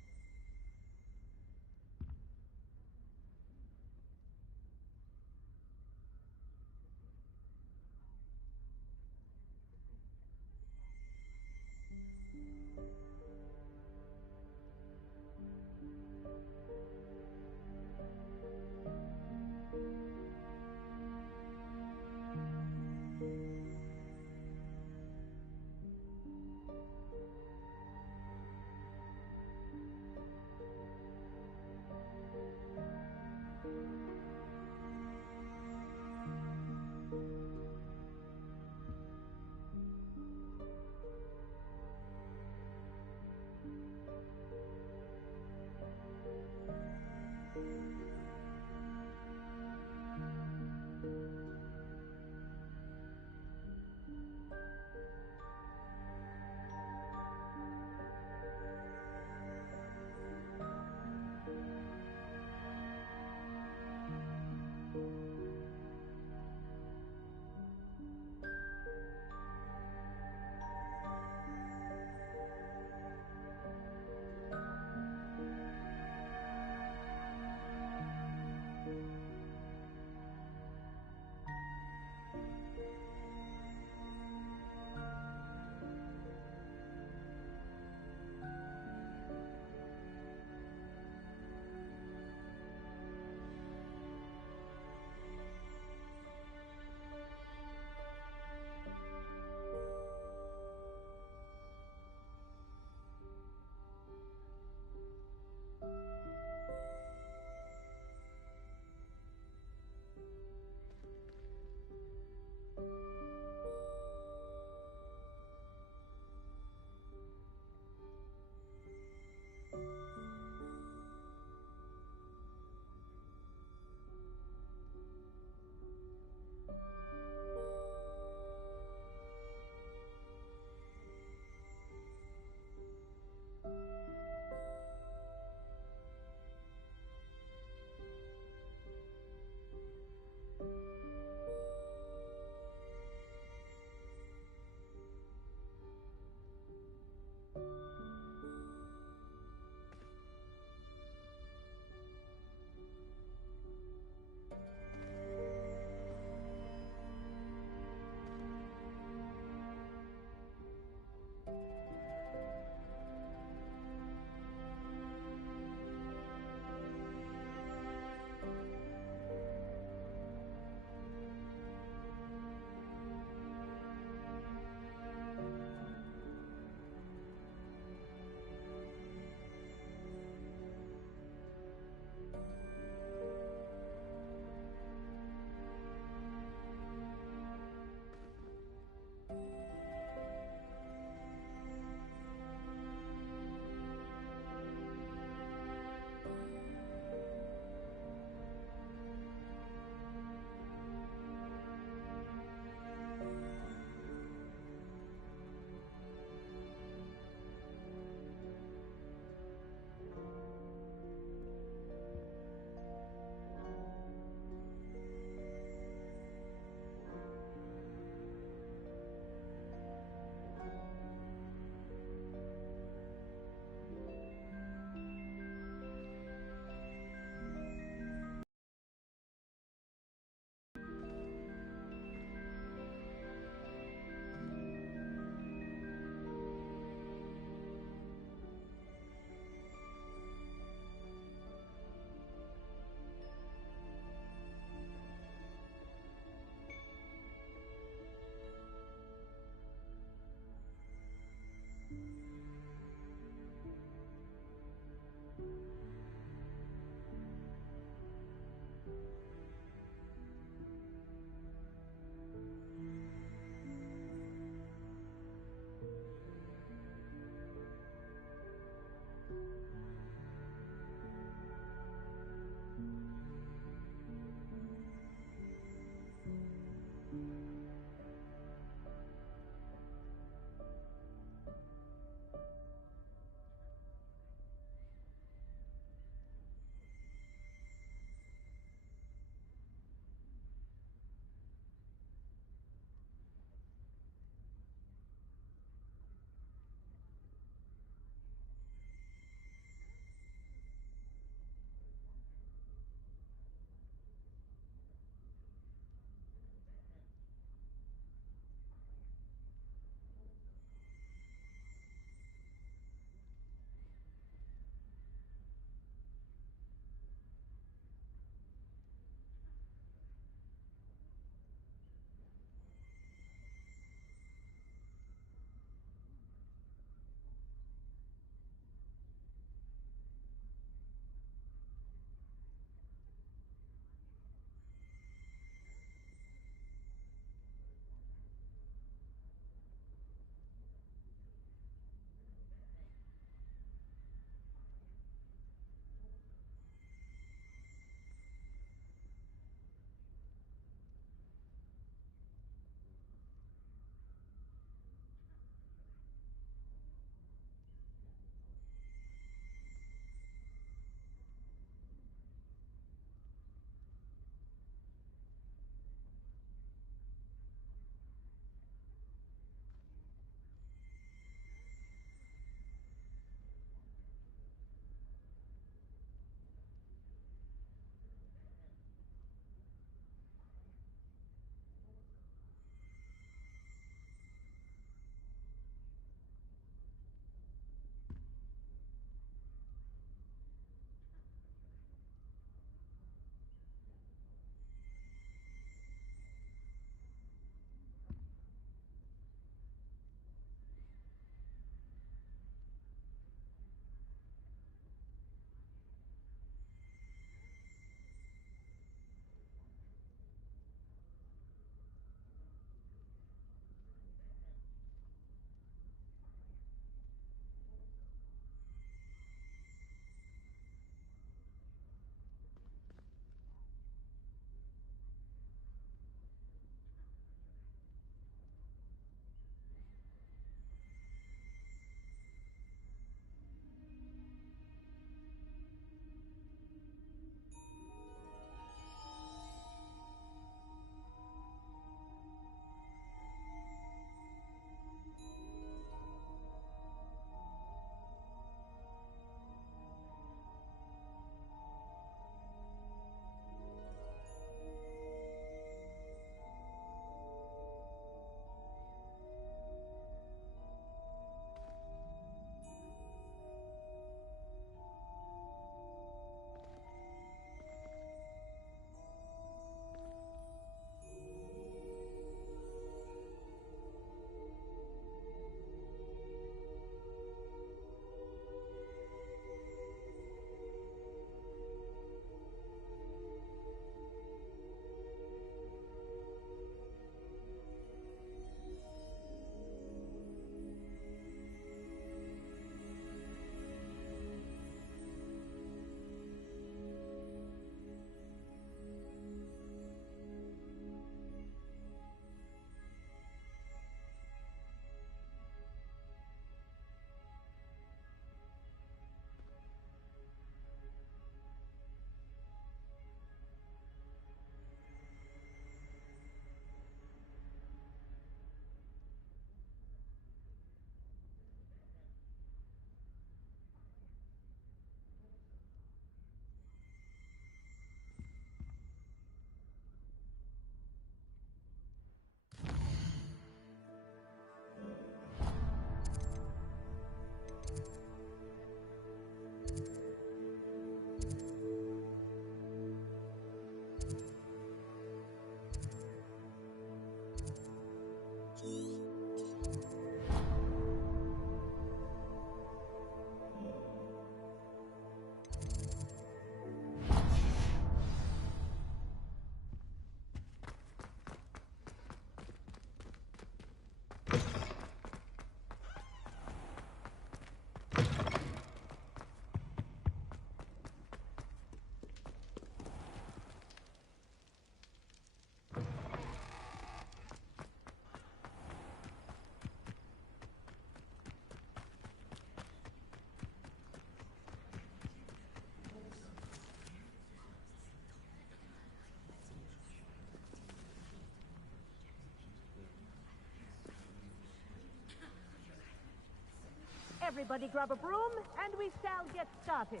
Everybody grab a broom, and we shall get started.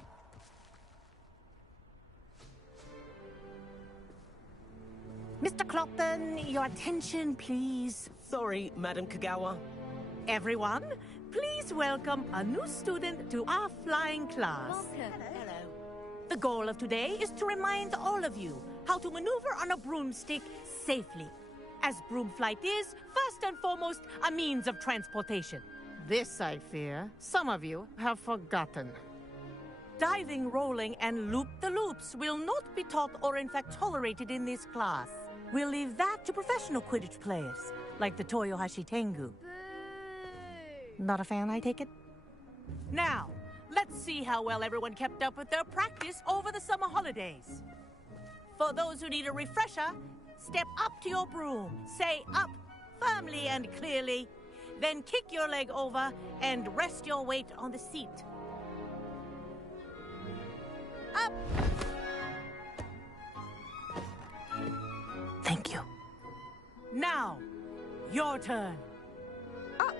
Mr. Clopton, your attention, please. Sorry, Madam Kagawa. Everyone, please welcome a new student to our flying class. Hello. The goal of today is to remind all of you how to maneuver on a broomstick safely, as broom flight is, first and foremost, a means of transportation. This, I fear, some of you have forgotten. Diving, rolling, and loop-the-loops will not be taught or in fact tolerated in this class. We'll leave that to professional Quidditch players, like the Toyohashi Tengu. Not a fan, I take it? Now, let's see how well everyone kept up with their practice over the summer holidays. For those who need a refresher, step up to your broom, say up firmly and clearly, then kick your leg over and rest your weight on the seat. Up! Thank you. Now, your turn. Up!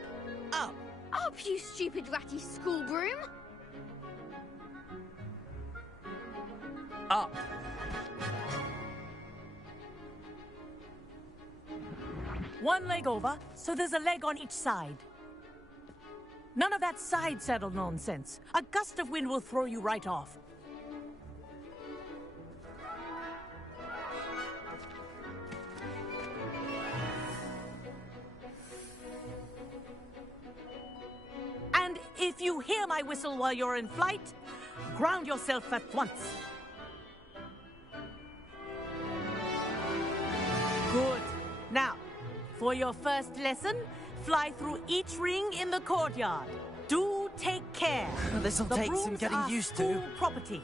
Up! Up, you stupid ratty school broom! Up! One leg over, so there's a leg on each side. None of that side saddle nonsense. A gust of wind will throw you right off. And if you hear my whistle while you're in flight, ground yourself at once. Good. Now, for your first lesson, fly through each ring in the courtyard. Do take care. This'll The take some brooms getting are used to. school property.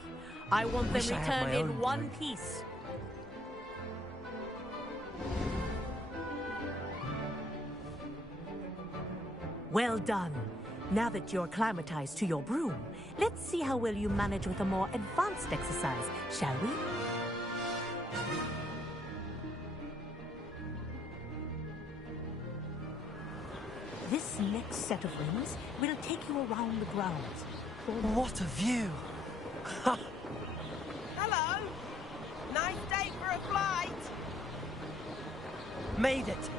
I want them Wish I had returned my in own one piece. Well done. Now that you're acclimatized to your broom, let's see how well you manage with a more advanced exercise, shall we? This next set of rings will take you around the grounds. What a view! Hello! Nice day for a flight! Made it!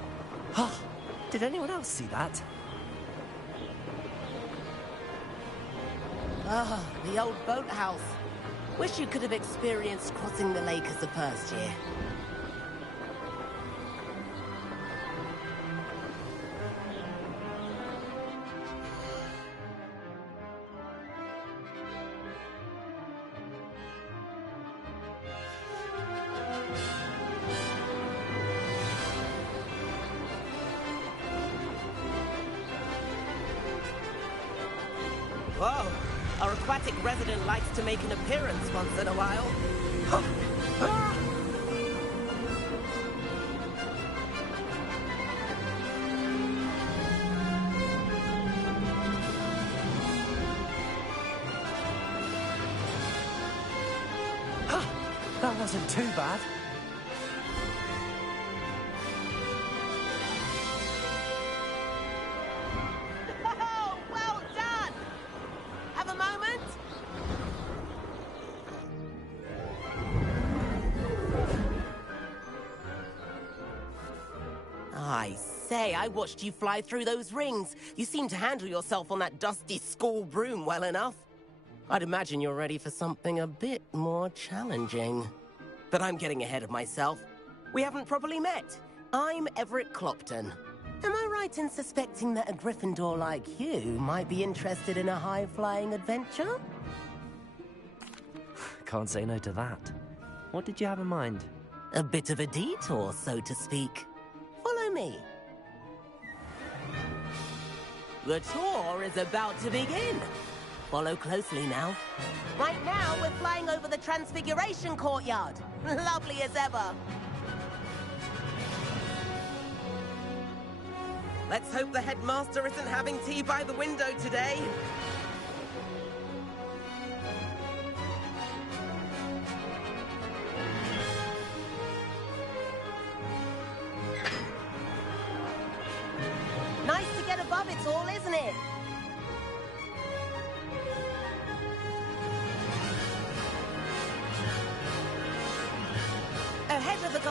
Did anyone else see that? Ah, the old boathouse. Wish you could have experienced crossing the lake as a first year. Whoa! Our aquatic resident likes to make an appearance once in a while. That wasn't too bad. Oh, well done! Have a moment? I say, I watched you fly through those rings. You seem to handle yourself on that dusty school broom well enough. I'd imagine you're ready for something a bit more challenging. But I'm getting ahead of myself. We haven't properly met. I'm Everett Clopton. Am I right in suspecting that a Gryffindor like you might be interested in a high-flying adventure? Can't say no to that. What did you have in mind? A bit of a detour, so to speak. Follow me. The tour is about to begin. Follow closely now. Right now, we're flying over the Transfiguration Courtyard. Lovely as ever. Let's hope the headmaster isn't having tea by the window today. Nice to get above it all, isn't it?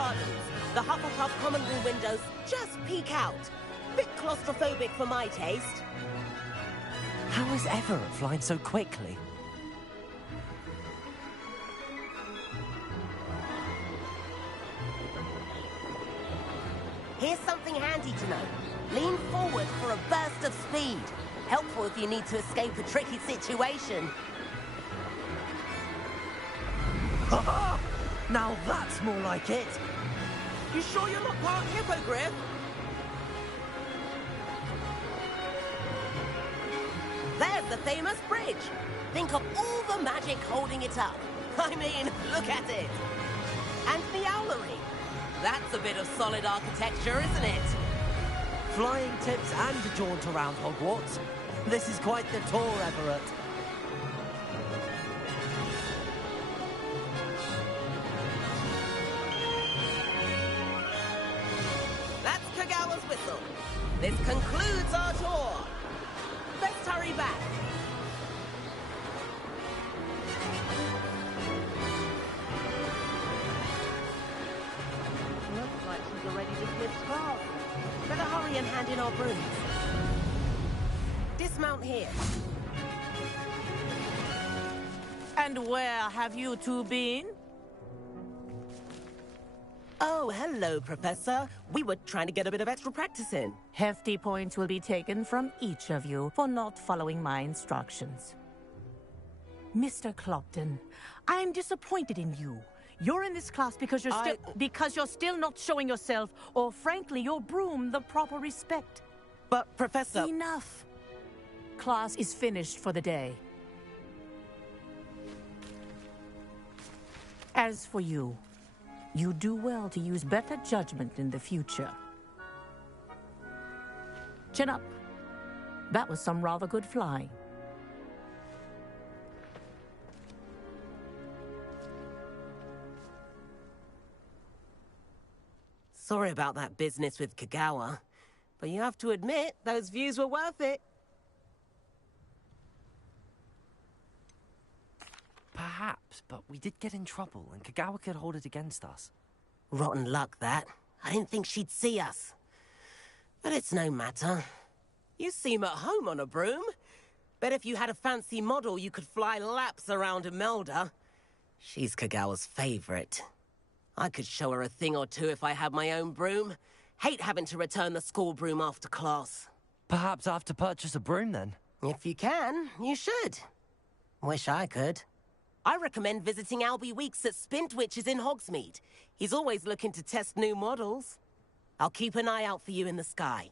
gardens. The Hufflepuff common room windows just peek out. Bit claustrophobic for my taste. How is Everett flying so quickly? Here's something handy to know. Lean forward for a burst of speed. Helpful if you need to escape a tricky situation. Now that's more like it. You sure you're not part hippogriff? There's the famous bridge. Think of all the magic holding it up. I mean, look at it. And the owlery. That's a bit of solid architecture, isn't it? Flying tips and a jaunt around Hogwarts. This is quite the tour, Everett. That's Kagawa's whistle. This concludes our tour. Let's hurry back. Looks like she's already dismissed class. Better hurry and hand in our brooms. Dismount here. And where have you two been? Oh, hello, Professor. We were trying to get a bit of extra practice in. Hefty points will be taken from each of you for not following my instructions. Mr. Clopton, I am disappointed in you. You're in this class because you're still not showing yourself, or frankly, your broom the proper respect. But, Professor... Enough. Class is finished for the day. As for you, you do well to use better judgment in the future. Chin up. That was some rather good flying. Sorry about that business with Kagawa, but you have to admit, those views were worth it. Perhaps, but we did get in trouble, and Kagawa could hold it against us. Rotten luck, that. I didn't think she'd see us. But it's no matter. You seem at home on a broom. Bet if you had a fancy model, you could fly laps around Imelda. She's Kagawa's favorite. I could show her a thing or two if I had my own broom. Hate having to return the school broom after class. Perhaps I have to purchase a broom, then? If you can, you should. Wish I could. I recommend visiting Albie Weeks at Spintwitches in Hogsmeade. He's always looking to test new models. I'll keep an eye out for you in the sky.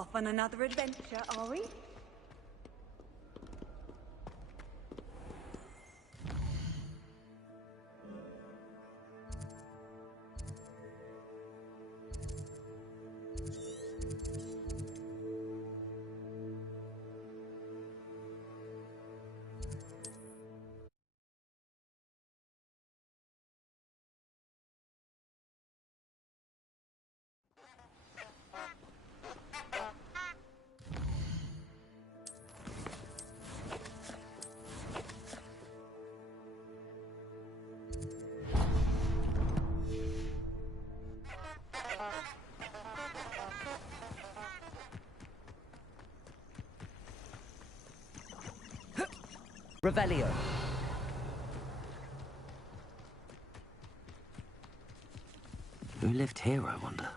Off on another adventure, are we? Revelio. Who lived here, I wonder?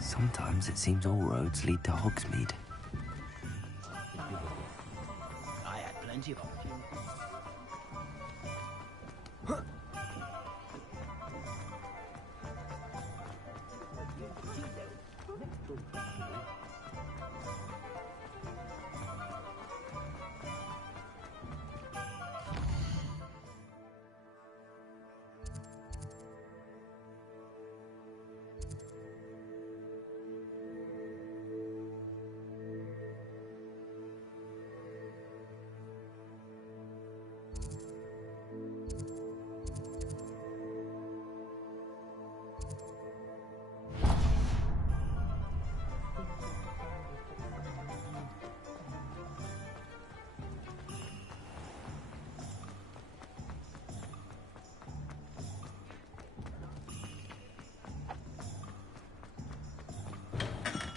Sometimes it seems all roads lead to Hogsmeade. I had plenty of opportunities.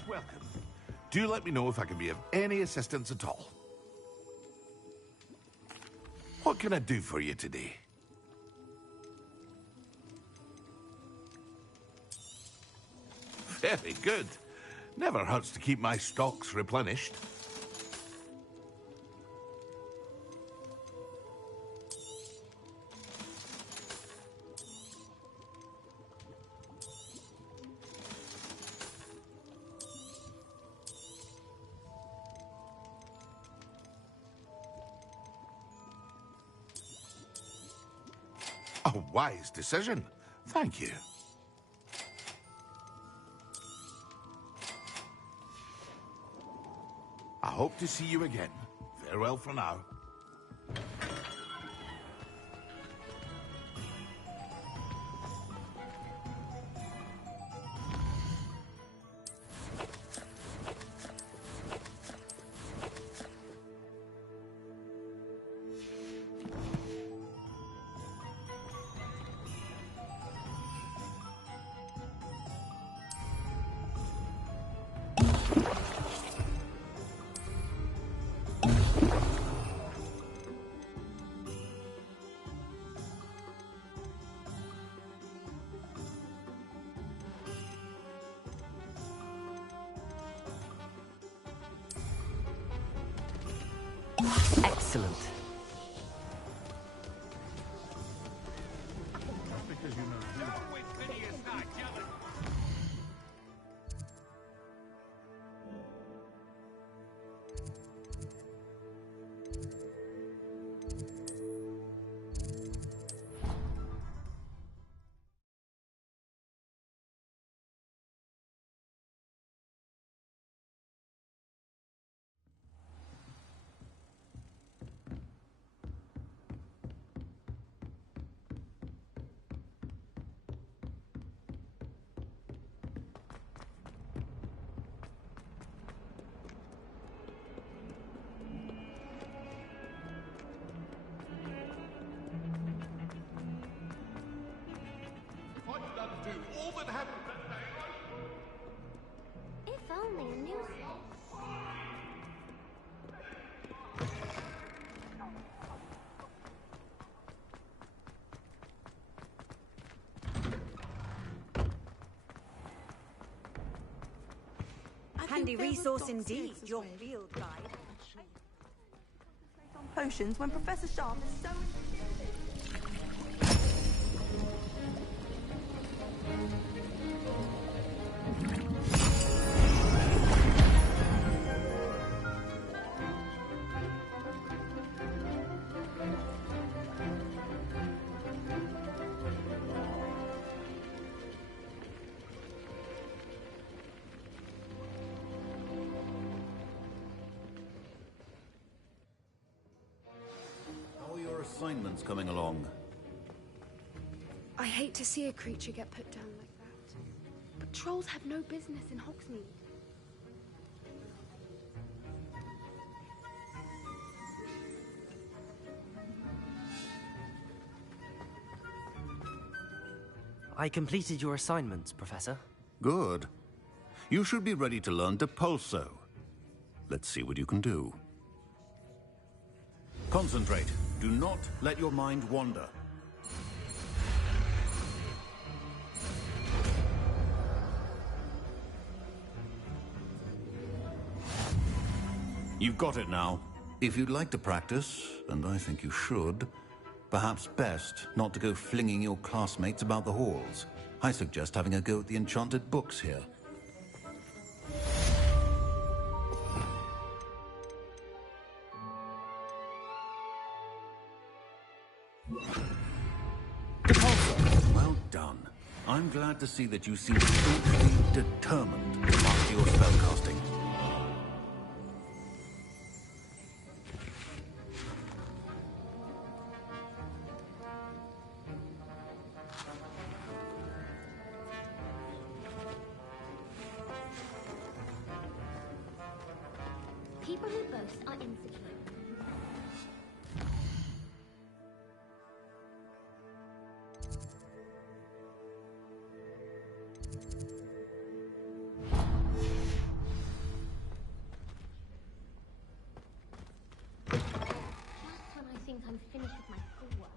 Welcome. Do let me know if I can be of any assistance at all. What can I do for you today? Very good. Never hurts to keep my stocks replenished. A wise decision. Thank you. I hope to see you again. Farewell for now. Excellent. do all that happened that day. If only I knew. Handy resource indeed, your field guide. On potions when Professor Sharp is so... How are your assignments coming along? I hate to see a creature get put down like that. But trolls have no business in Hogsmeade. I completed your assignments, Professor. Good. You should be ready to learn Depulso. Let's see what you can do. Concentrate. Do not let your mind wander. You've got it now. If you'd like to practice, and I think you should, perhaps best not to go flinging your classmates about the halls. I suggest having a go at the enchanted books here. Well done. I'm glad to see that you seem staunchly determined to master your spellcasting. People who boast are insecure. Just when I think I'm finished with my schoolwork.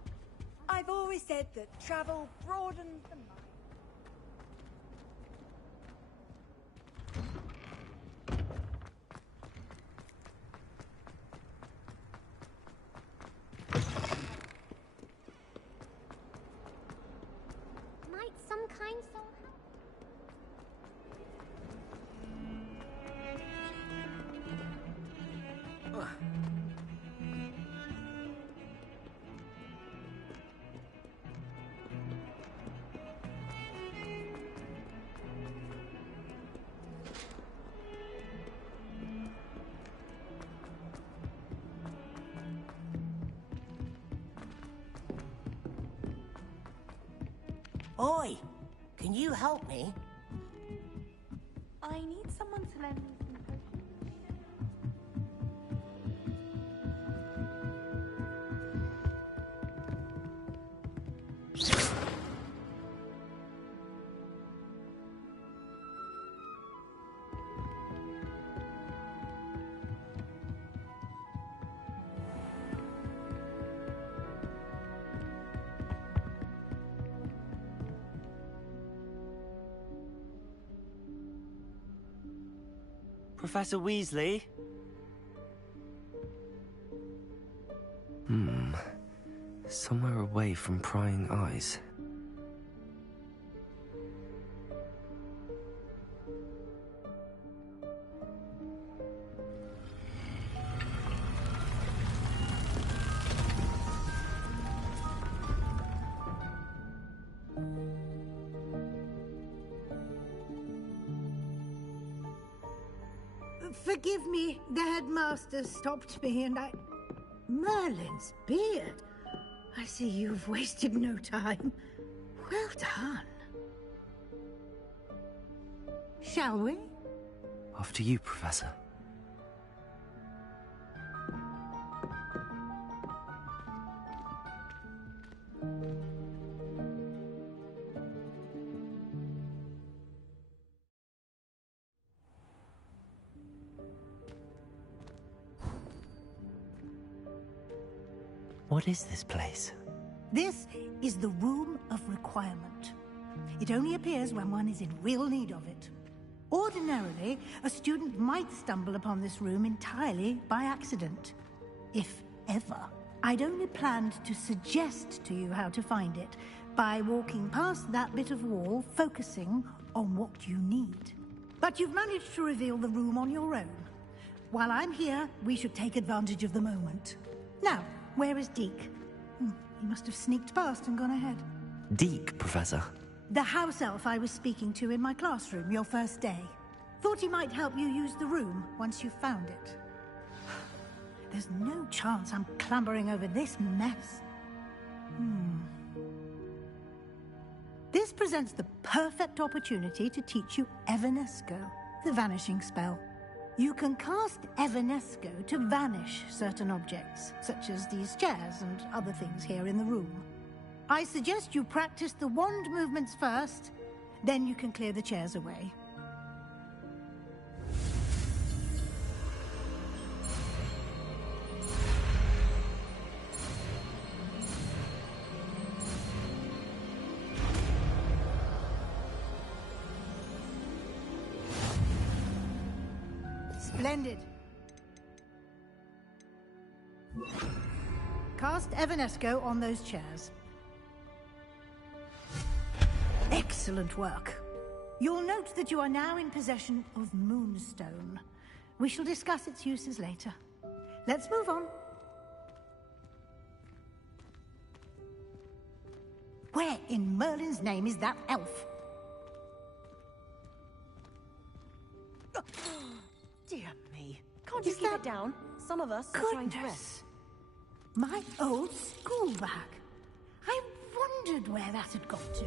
I've always said that travel broadens the mind. Might some kind soul help? Oi! Can you help me? I need someone to lend me some potions. Professor Weasley? Somewhere away from prying eyes. Forgive me, the headmaster stopped me and I... Merlin's beard. I see you've wasted no time. Well done. Shall we? After you, Professor. What is this place? This is the Room of Requirement. It only appears when one is in real need of it. Ordinarily, a student might stumble upon this room entirely by accident. If ever. I'd only planned to suggest to you how to find it by walking past that bit of wall, focusing on what you need. But you've managed to reveal the room on your own. While I'm here, we should take advantage of the moment. Now, where is Deke? He must have sneaked past and gone ahead. Deke, Professor. The house elf I was speaking to in my classroom your first day. Thought he might help you use the room once you found it. There's no chance I'm clambering over this mess. This presents the perfect opportunity to teach you Evanesco, the vanishing spell. You can cast Evanesco to vanish certain objects, such as these chairs and other things here in the room. I suggest you practice the wand movements first, then you can clear the chairs away. Splendid. Cast Evanesco on those chairs. Excellent work. You'll note that you are now in possession of Moonstone. We shall discuss its uses later. Let's move on. Where in Merlin's name is that elf? Dear me. Can't you keep it down? Some of us are trying to rest. My old school bag. I wondered where that had got to.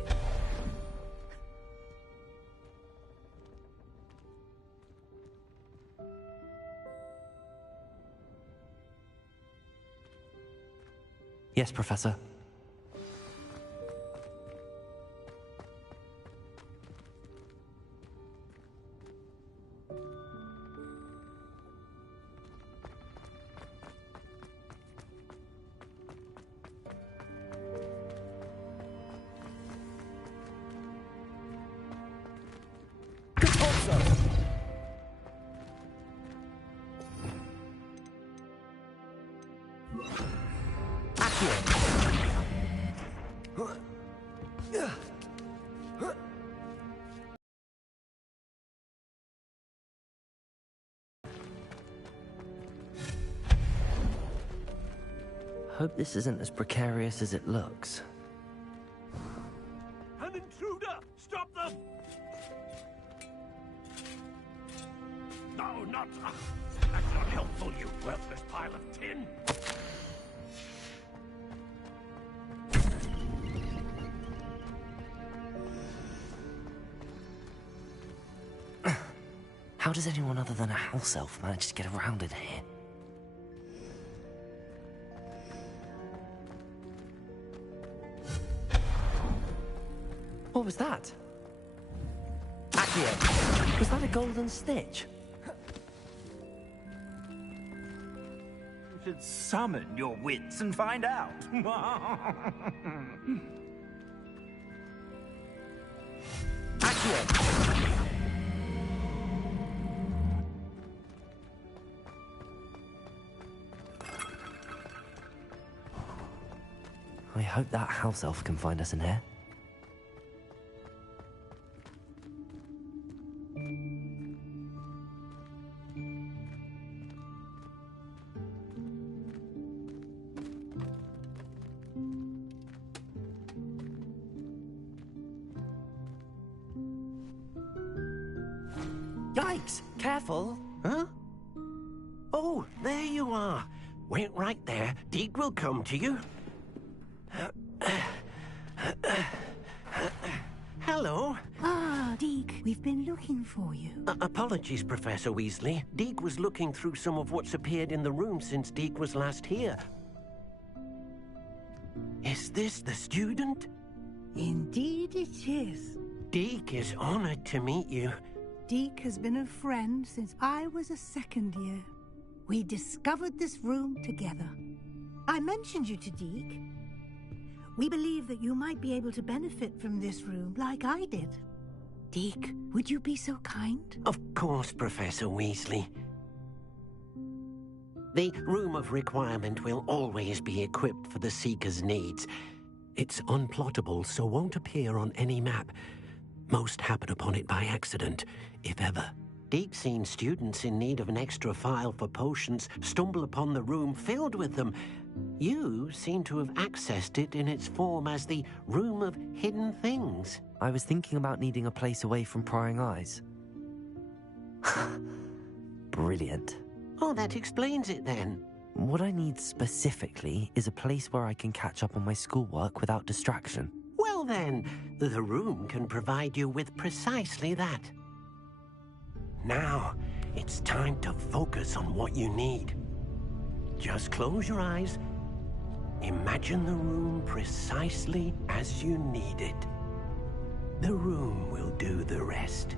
Yes, Professor. Hope this isn't as precarious as it looks. An intruder! Stop them! No, not... that's not helpful, you worthless pile of tin! How does anyone other than a house elf manage to get around in here? What was that? Accio, was that a golden stitch? You should summon your wits and find out. Accio! I hope that house elf can find us in here. Yikes! Careful! Huh? Oh, there you are. Wait right there. Deke will come to you. Hello. Ah, Deke, we've been looking for you. Apologies, Professor Weasley. Deke was looking through some of what's appeared in the room since Deke was last here. Is this the student? Indeed it is. Deke is honored to meet you. Deke has been a friend since I was a second year. We discovered this room together. I mentioned you to Deke. We believe that you might be able to benefit from this room like I did. Deke, would you be so kind? Of course, Professor Weasley. The Room of Requirement will always be equipped for the Seeker's needs. It's unplottable, so won't appear on any map. Most happen upon it by accident, if ever. Deke's seen students in need of an extra file for potions stumble upon the room filled with them. You seem to have accessed it in its form as the Room of Hidden Things. I was thinking about needing a place away from prying eyes. Brilliant. Oh, that explains it then. What I need specifically is a place where I can catch up on my schoolwork without distraction. Well then, the room can provide you with precisely that. Now, it's time to focus on what you need. Just close your eyes. Imagine the room precisely as you need it. The room will do the rest.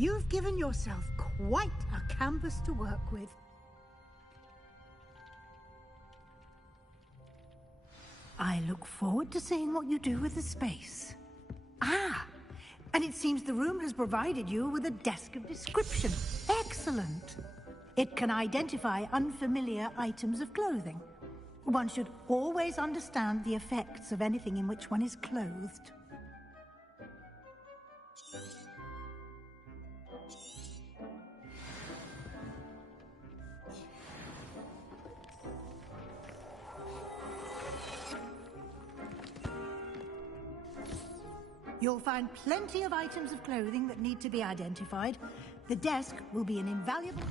You've given yourself quite a canvas to work with. I look forward to seeing what you do with the space. Ah, and it seems the room has provided you with a desk of description. Excellent. It can identify unfamiliar items of clothing. One should always understand the effects of anything in which one is clothed. You'll find plenty of items of clothing that need to be identified. The desk will be an invaluable...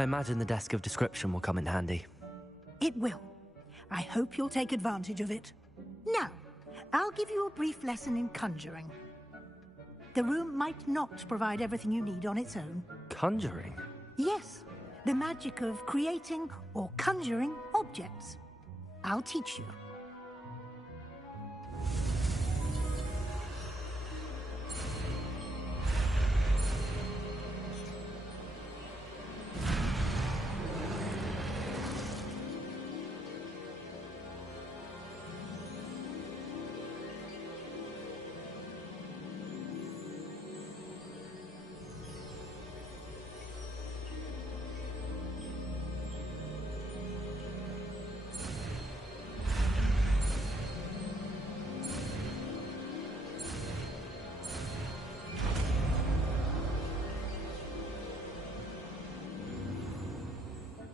I imagine the desk of description will come in handy. It will. I hope you'll take advantage of it. Now, I'll give you a brief lesson in conjuring. The room might not provide everything you need on its own. Conjuring? Yes, the magic of creating or conjuring objects. I'll teach you.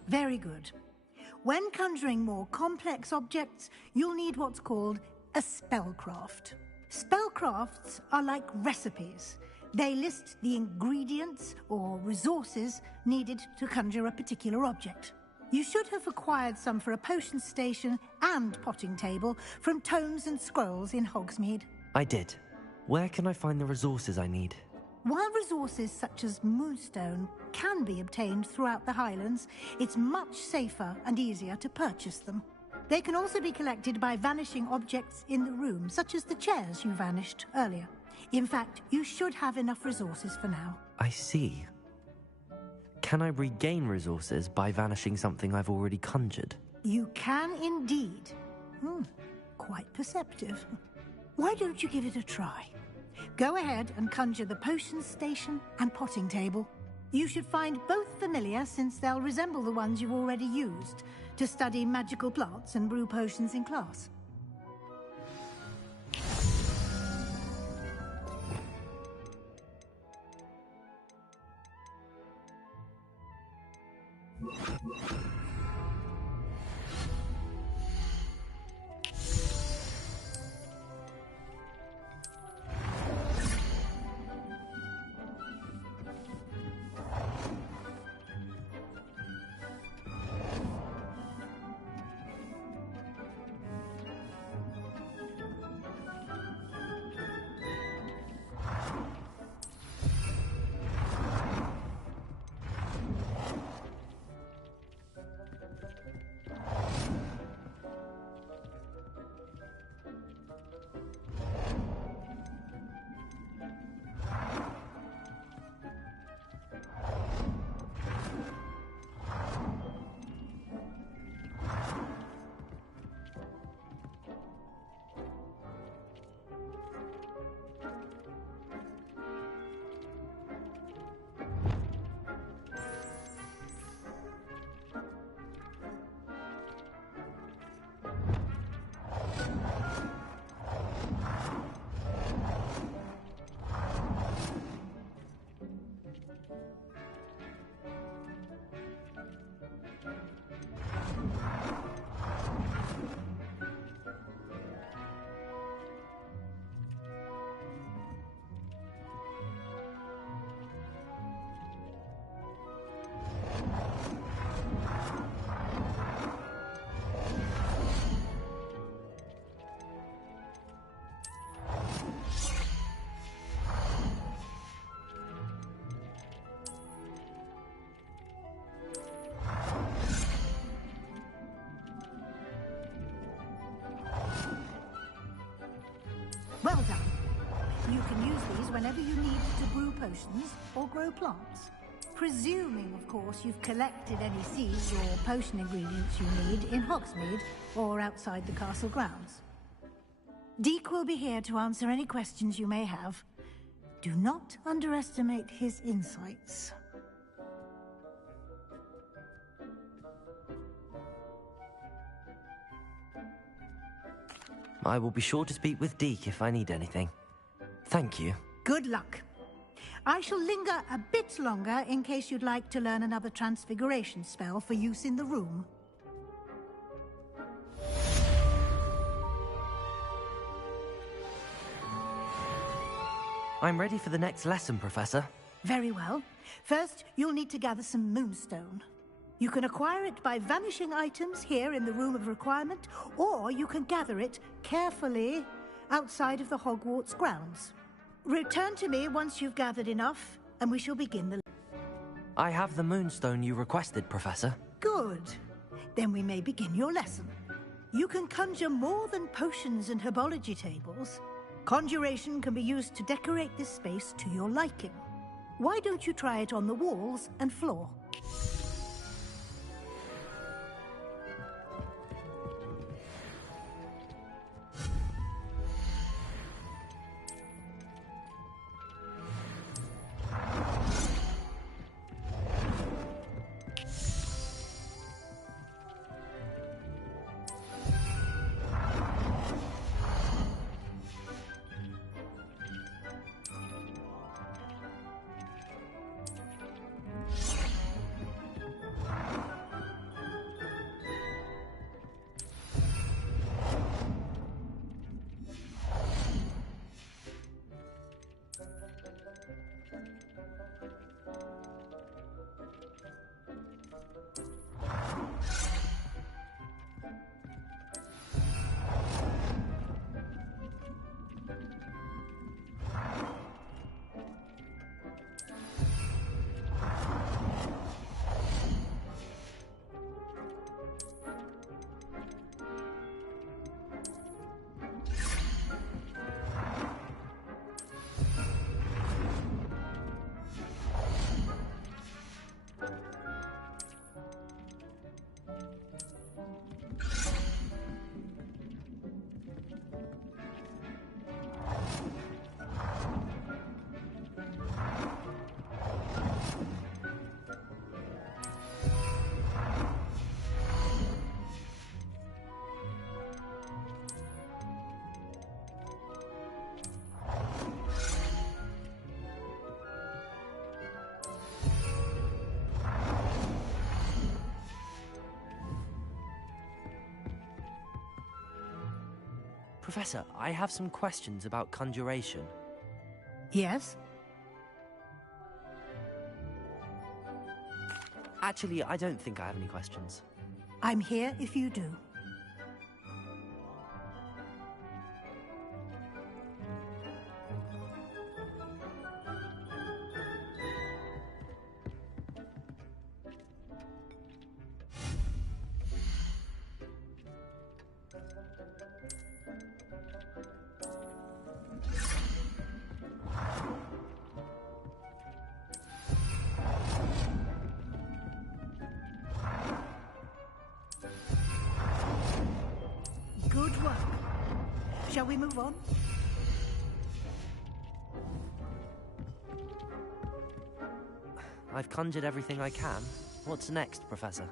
Very good. When conjuring more complex objects, you'll need what's called a spellcraft. Spellcrafts are like recipes. They list the ingredients or resources needed to conjure a particular object. You should have acquired some for a potion station and potting table from tomes and scrolls in Hogsmeade. I did. Where can I find the resources I need? While resources such as moonstone can be obtained throughout the Highlands, it's much safer and easier to purchase them. They can also be collected by vanishing objects in the room, such as the chairs you vanished earlier. In fact, you should have enough resources for now. I see. Can I regain resources by vanishing something I've already conjured? You can indeed. Quite perceptive. Why don't you give it a try? Go ahead and conjure the potion station and potting table. You should find both familiar, since they'll resemble the ones you've already used to study magical plants and brew potions in class. Well done. You can use these whenever you need to brew potions or grow plants. Presuming, of course, you've collected any seeds or potion ingredients you need in Hogsmeade or outside the castle grounds. Deke will be here to answer any questions you may have. Do not underestimate his insights. I will be sure to speak with Deke if I need anything. Thank you. Good luck. I shall linger a bit longer in case you'd like to learn another transfiguration spell for use in the room. I'm ready for the next lesson, Professor. Very well. First, you'll need to gather some moonstone. You can acquire it by vanishing items here in the Room of Requirement, or you can gather it carefully outside of the Hogwarts grounds. Return to me once you've gathered enough, and we shall begin the... I have the moonstone you requested, Professor. Good. Then we may begin your lesson. You can conjure more than potions and herbology tables. Conjuration can be used to decorate this space to your liking. Why don't you try it on the walls and floor? Professor, I have some questions about conjuration. Yes? Actually, I don't think I have any questions. I'm here if you do. Good work. Shall we move on? I've conjured everything I can. What's next, Professor?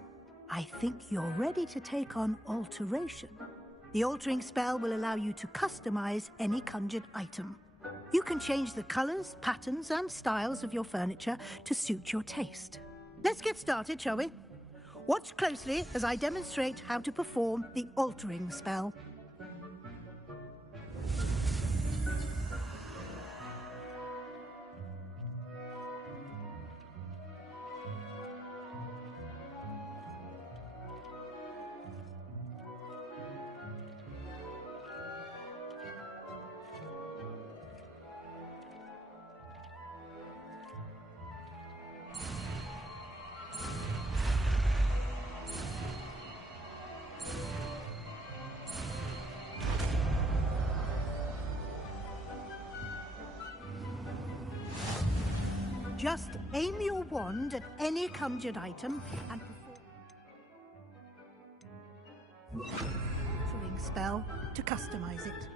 I think you're ready to take on alteration. The altering spell will allow you to customize any conjured item. You can change the colors, patterns, and styles of your furniture to suit your taste. Let's get started, shall we? Watch closely as I demonstrate how to perform the altering spell. Just aim your wand at any conjured item and perform altering spell to customize it.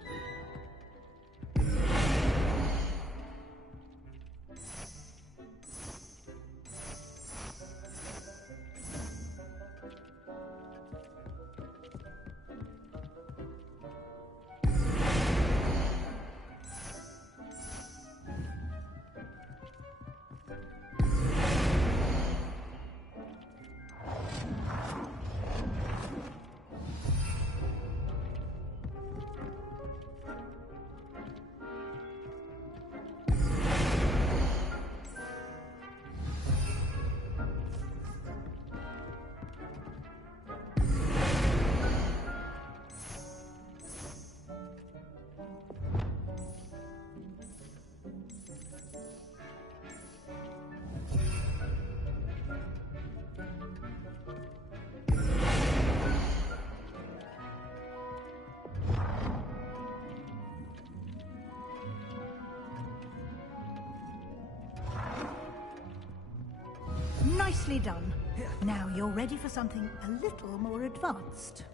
Nicely done. Now you're ready for something a little more advanced.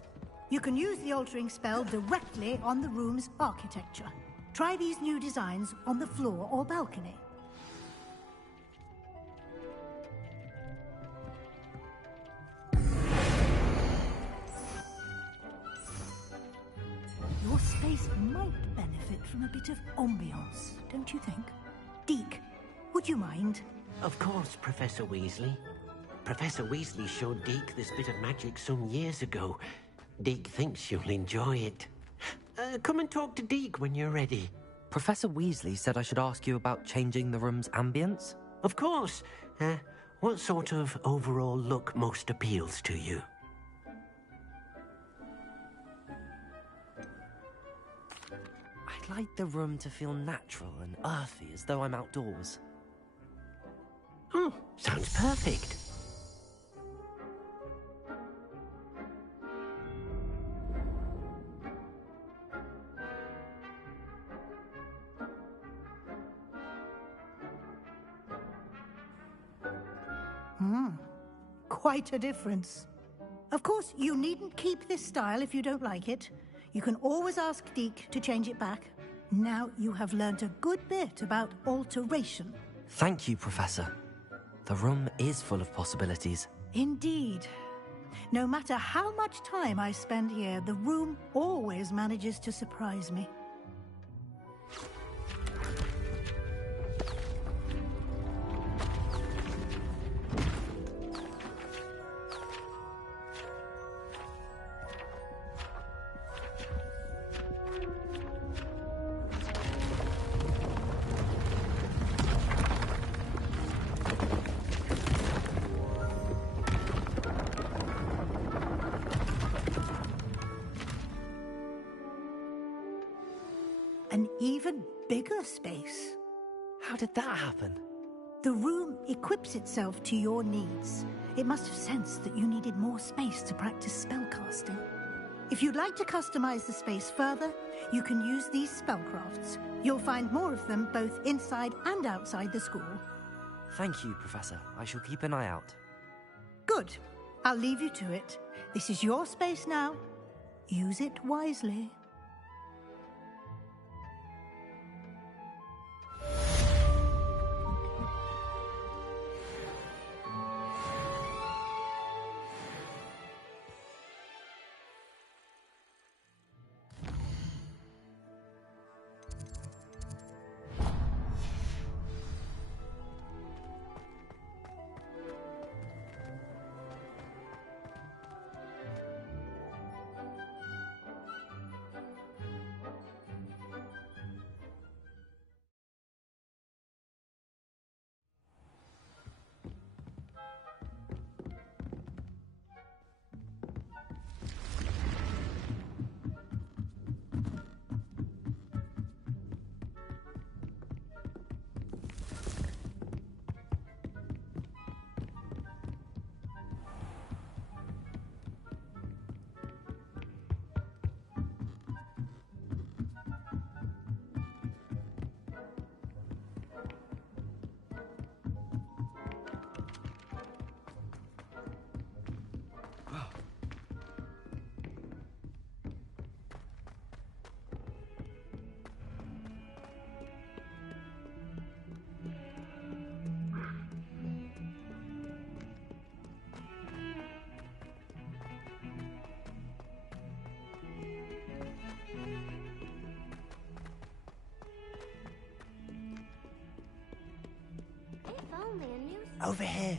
You can use the altering spell directly on the room's architecture. Try these new designs on the floor or balcony. Your space might benefit from a bit of ambiance, don't you think? Deke, would you mind? Of course, Professor Weasley. Professor Weasley showed Deke this bit of magic some years ago. Deke thinks you'll enjoy it. Come and talk to Deke when you're ready. Professor Weasley said I should ask you about changing the room's ambience? Of course. What sort of overall look most appeals to you? I'd like the room to feel natural and earthy, as though I'm outdoors. Oh, sounds perfect. Quite a difference. Of course, you needn't keep this style if you don't like it. You can always ask Deke to change it back. Now you have learnt a good bit about alteration. Thank you, Professor. The room is full of possibilities. Indeed. No matter how much time I spend here, the room always manages to surprise me. An even bigger space. How did that happen? The room equips itself to your needs. It must have sensed that you needed more space to practice spellcasting. If you'd like to customize the space further, you can use these spellcrafts. You'll find more of them both inside and outside the school. Thank you, Professor. I shall keep an eye out. Good. I'll leave you to it. This is your space now. Use it wisely. Over here.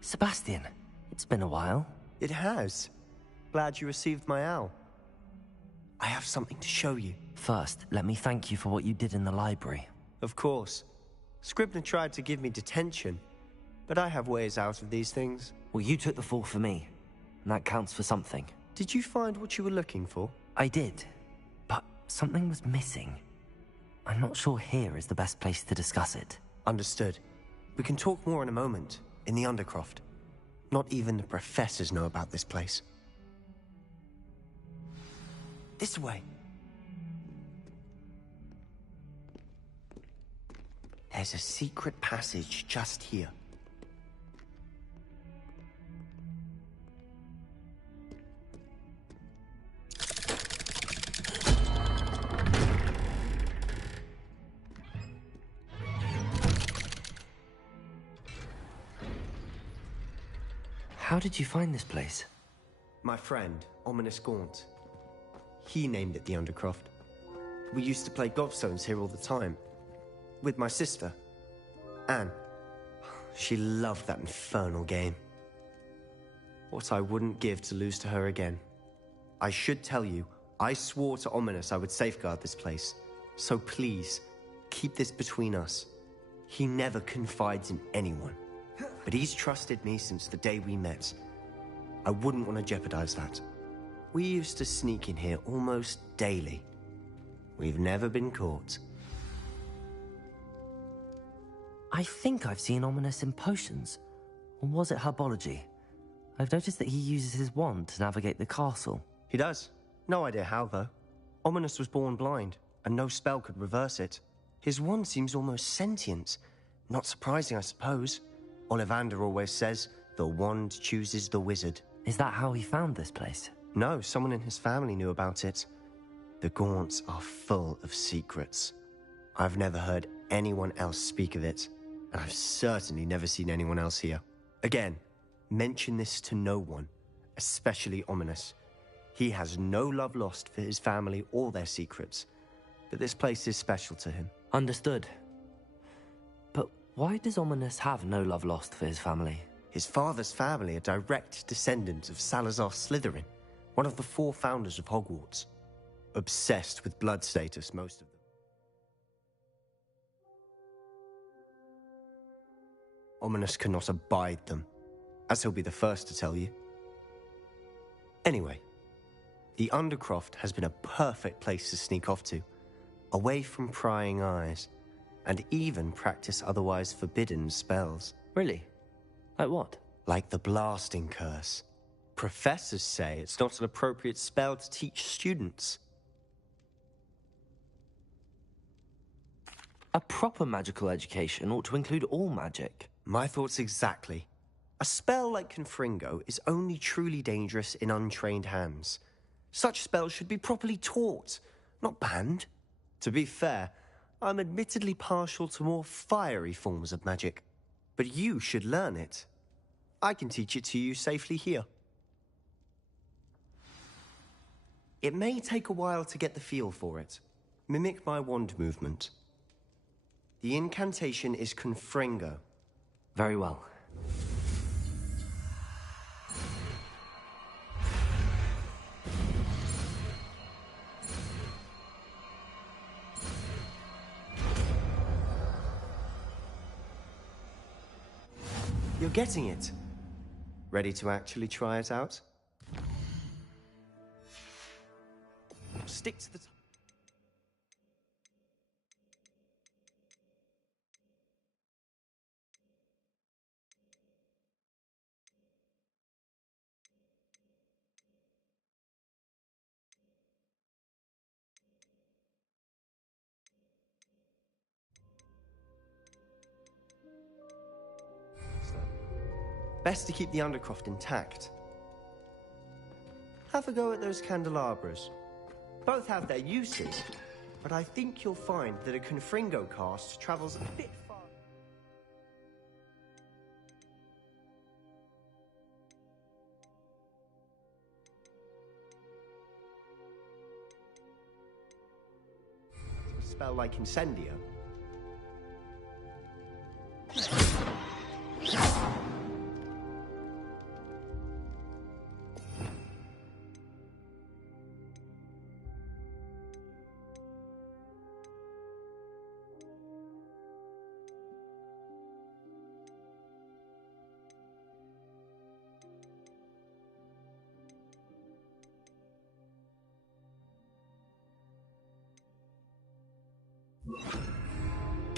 Sebastian, it's been a while. It has. Glad you received my owl. I have something to show you. First, let me thank you for what you did in the library. Of course. Scribner tried to give me detention, but I have ways out of these things. Well, you took the fall for me, and that counts for something. Did you find what you were looking for? I did, but something was missing. I'm not sure here is the best place to discuss it. Understood. We can talk more in a moment, in the Undercroft. Not even the professors know about this place. This way. There's a secret passage just here. How did you find this place? My friend, Ominous Gaunt. He named it the Undercroft. We used to play gobstones here all the time. With my sister, Anne. She loved that infernal game. What I wouldn't give to lose to her again. I should tell you, I swore to Ominous I would safeguard this place. So please, keep this between us. He never confides in anyone. But he's trusted me since the day we met. I wouldn't want to jeopardize that. We used to sneak in here almost daily. We've never been caught. I think I've seen Ominous in potions. Or was it herbology? I've noticed that he uses his wand to navigate the castle. He does. No idea how, though. Ominous was born blind, and no spell could reverse it. His wand seems almost sentient. Not surprising, I suppose. Ollivander always says, the wand chooses the wizard. Is that how he found this place? No, someone in his family knew about it. The Gaunts are full of secrets. I've never heard anyone else speak of it, and I've certainly never seen anyone else here. Again, mention this to no one, especially Ominous. He has no love lost for his family or their secrets, but this place is special to him. Understood. But why does Ominous have no love lost for his family? His father's family are direct descendants of Salazar Slytherin, one of the 4 founders of Hogwarts. Obsessed with blood status, most of them. Ominous cannot abide them, as he'll be the first to tell you. Anyway, the Undercroft has been a perfect place to sneak off to, away from prying eyes, and even practice otherwise forbidden spells. Really? Like what? Like the blasting curse. Professors say it's not an appropriate spell to teach students. A proper magical education ought to include all magic. My thoughts exactly. A spell like Confringo is only truly dangerous in untrained hands. Such spells should be properly taught, not banned. To be fair, I'm admittedly partial to more fiery forms of magic. But you should learn it. I can teach it to you safely here. It may take a while to get the feel for it. Mimic my wand movement. The incantation is Confringo. Very well. You're getting it. Ready to actually try it out? Stick to the... Best to keep the Undercroft intact. Have a go at those candelabras. Both have their uses, but I think you'll find that a Confringo cast travels a bit far. A spell like Incendio.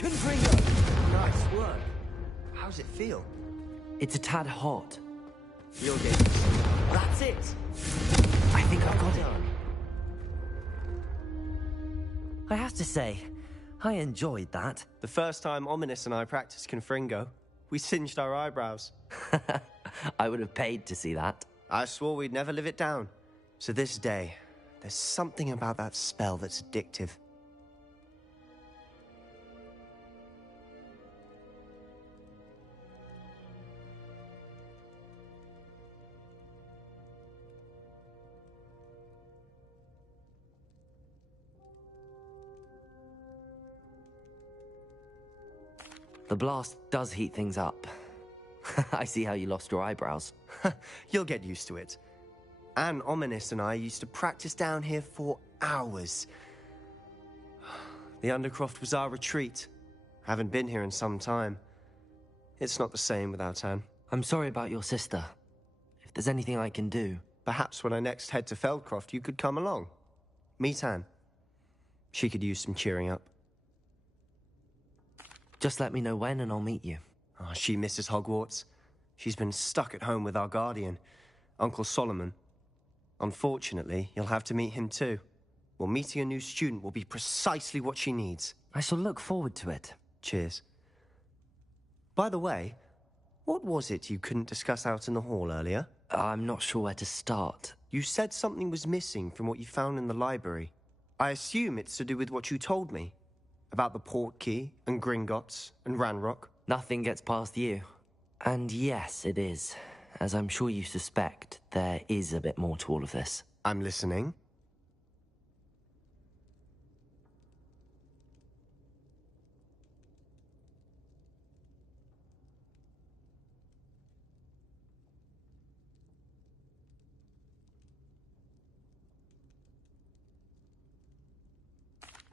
Confringo! Nice work. How's it feel? It's a tad hot. You'll get... That's it! I think I've got it. I have to say, I enjoyed that. The first time Ominous and I practiced Confringo, we singed our eyebrows. I would have paid to see that. I swore we'd never live it down. So this day, there's something about that spell that's addictive. The blast does heat things up. I see how you lost your eyebrows. You'll get used to it. Anne, Ominous and I used to practice down here for hours. The Undercroft was our retreat. Haven't been here in some time. It's not the same without Anne. I'm sorry about your sister. If there's anything I can do... Perhaps when I next head to Feldcroft, you could come along. Meet Anne. She could use some cheering up. Just let me know when and I'll meet you. Oh, she misses Hogwarts. She's been stuck at home with our guardian, Uncle Solomon. Unfortunately, you'll have to meet him too. Well, meeting a new student will be precisely what she needs. I shall look forward to it. Cheers. By the way, what was it you couldn't discuss out in the hall earlier? I'm not sure where to start. You said something was missing from what you found in the library. I assume it's to do with what you told me. About the Portkey, and Gringotts, and Ranrock. Nothing gets past you. And yes, it is. As I'm sure you suspect, there is a bit more to all of this. I'm listening.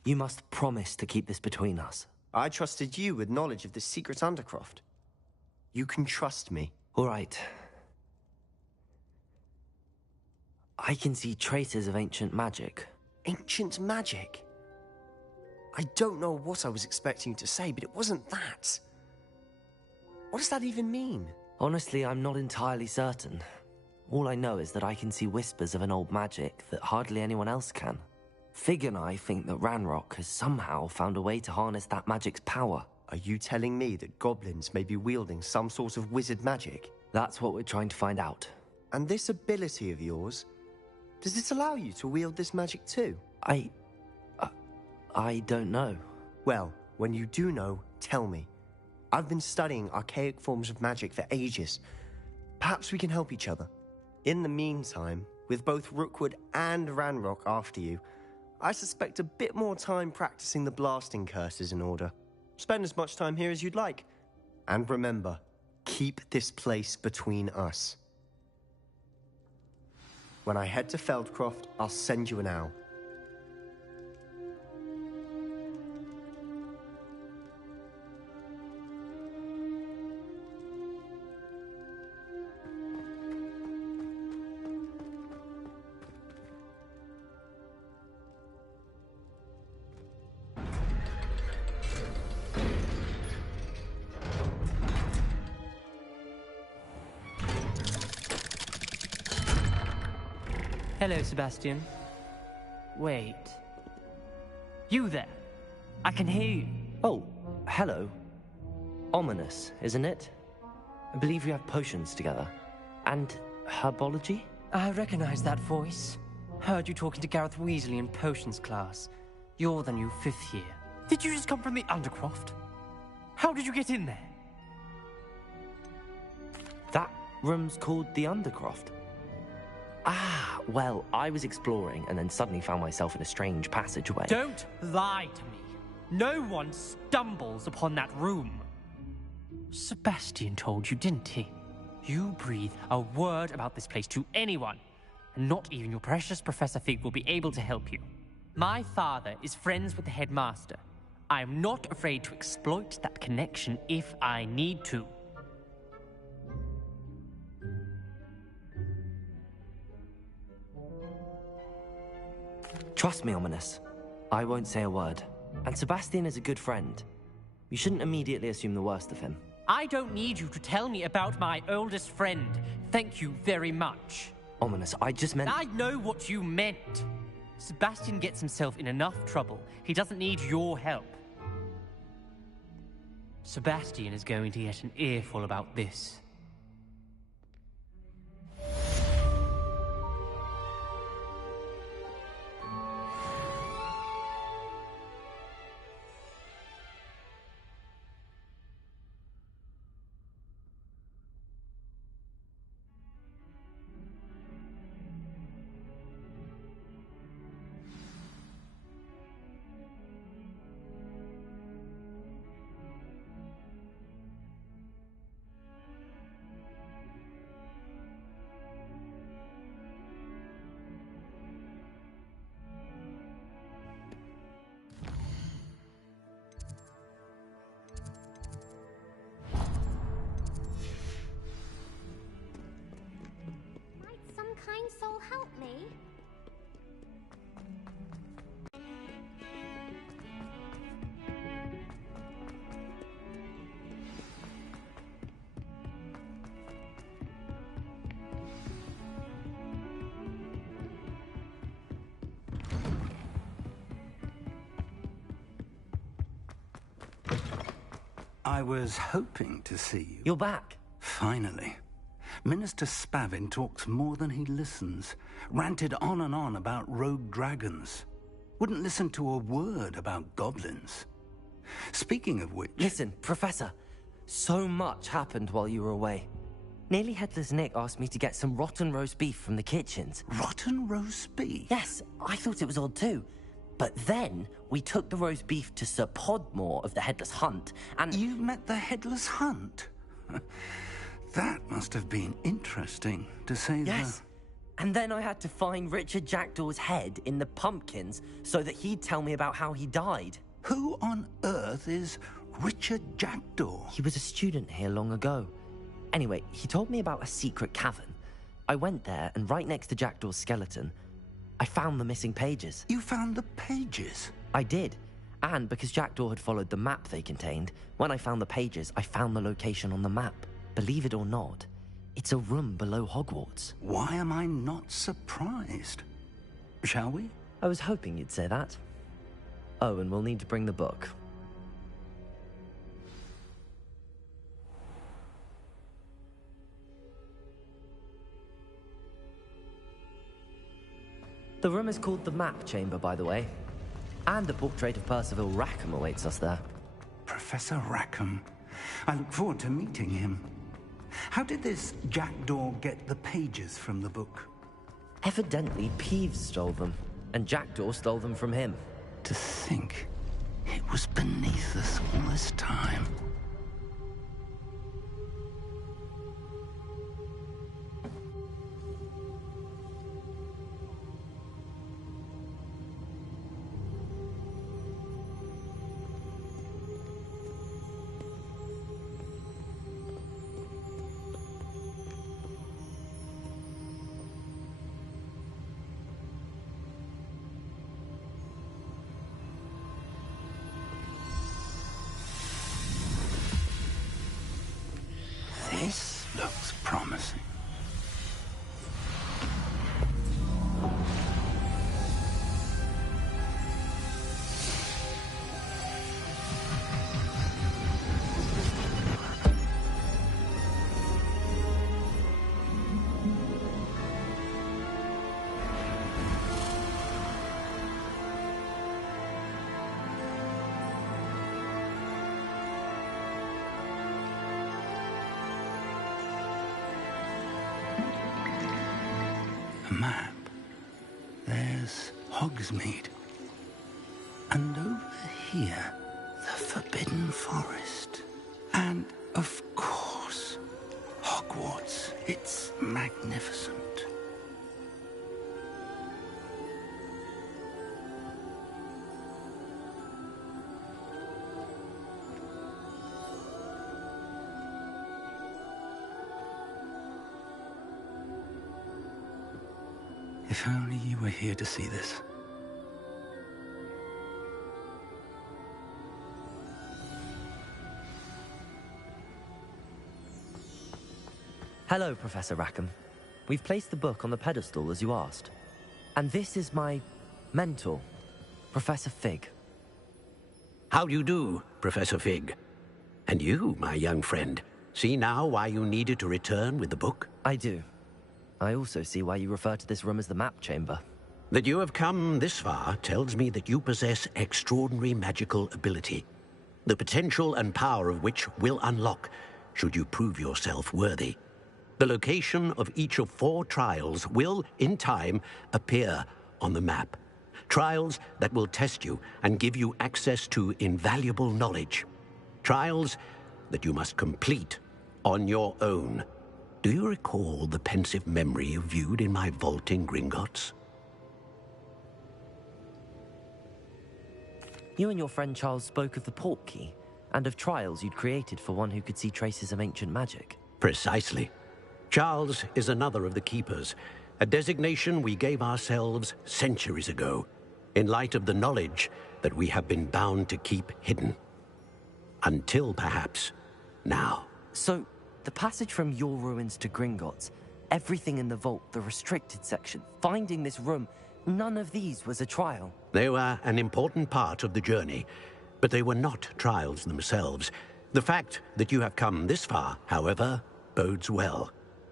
You must promise to keep this between us. I trusted you with knowledge of the secret Undercroft. You can trust me. All right. I can see traces of ancient magic. Ancient magic? I don't know what I was expecting you to say, but it wasn't that. What does that even mean? Honestly, I'm not entirely certain. All I know is that I can see whispers of an old magic that hardly anyone else can. Fig and I think that Ranrock has somehow found a way to harness that magic's power. Are you telling me that goblins may be wielding some sort of wizard magic? That's what we're trying to find out. And this ability of yours, does it allow you to wield this magic too? I don't know. Well, when you do know, tell me. I've been studying archaic forms of magic for ages. Perhaps we can help each other. In the meantime, with both Rookwood and Ranrock after you, I suspect a bit more time practicing the blasting curse is in order. Spend as much time here as you'd like. And remember, keep this place between us. When I head to Feldcroft, I'll send you an owl. Hello, Sebastian. Wait. You there? I can hear you. Oh, hello. Ominous, isn't it? I believe we have potions together. And herbology? I recognize that voice. Heard you talking to Gareth Weasley in potions class. You're the new 5th year. Did you just come from the Undercroft? How did you get in there? That room's called the Undercroft. Ah, well, I was exploring and then suddenly found myself in a strange passageway. Don't lie to me. No one stumbles upon that room. Sebastian told you, didn't he? You breathe a word about this place to anyone, and not even your precious Professor Fig will be able to help you. My father is friends with the headmaster. I am not afraid to exploit that connection if I need to. Trust me, Ominous. I won't say a word. And Sebastian is a good friend. You shouldn't immediately assume the worst of him. I don't need you to tell me about my oldest friend. Thank you very much. Ominous, I just meant... I know what you meant. Sebastian gets himself in enough trouble. He doesn't need your help. Sebastian is going to get an earful about this. Kind soul help me? I was hoping to see you. You're back. Finally. Minister Spavin talks more than he listens. Ranted on and on about rogue dragons. Wouldn't listen to a word about goblins. Speaking of which... Listen, Professor. So much happened while you were away. Nearly Headless Nick asked me to get some rotten roast beef from the kitchens. Rotten roast beef? Yes, I thought it was odd too. But then, we took the roast beef to Sir Podmore of the Headless Hunt, and... You met the Headless Hunt? That must have been interesting, to say the... Yes. And then I had to find Richard Jackdaw's head in the pumpkins so that he'd tell me about how he died. Who on earth is Richard Jackdaw? He was a student here long ago. Anyway, he told me about a secret cavern. I went there, and right next to Jackdaw's skeleton, I found the missing pages. You found the pages? I did. And because Jackdaw had followed the map they contained, when I found the pages, I found the location on the map. Believe it or not, it's a room below Hogwarts. Why am I not surprised? Shall we? I was hoping you'd say that. Oh, and we'll need to bring the book. The room is called the Map Chamber, by the way. And the portrait of Percival Rackham awaits us there. Professor Rackham. I look forward to meeting him. How did this Jackdaw get the pages from the book? Evidently, Peeves stole them, and Jackdaw stole them from him. To think it was beneath us all this time. This looks promising. A map. There's Hogsmeade. And over here, the Forbidden Forest. And, of course, Hogwarts. It's magnificent. If only you were here to see this. Hello, Professor Rackham. We've placed the book on the pedestal as you asked. And this is my mentor, Professor Fig. How do you do, Professor Fig? And you, my young friend, see now why you needed to return with the book? I do. I also see why you refer to this room as the map chamber. That you have come this far tells me that you possess extraordinary magical ability, the potential and power of which will unlock should you prove yourself worthy. The location of each of 4 trials will, in time, appear on the map. Trials that will test you and give you access to invaluable knowledge. Trials that you must complete on your own. Do you recall the pensive memory you viewed in my vault in Gringotts? You and your friend Charles spoke of the port key, and of trials you'd created for one who could see traces of ancient magic. Precisely. Charles is another of the Keepers, a designation we gave ourselves centuries ago, in light of the knowledge that we have been bound to keep hidden. Until, perhaps, now. So, the passage from your ruins to Gringotts, everything in the vault, the restricted section, finding this room, none of these was a trial. They were an important part of the journey, but they were not trials themselves. The fact that you have come this far, however, bodes well.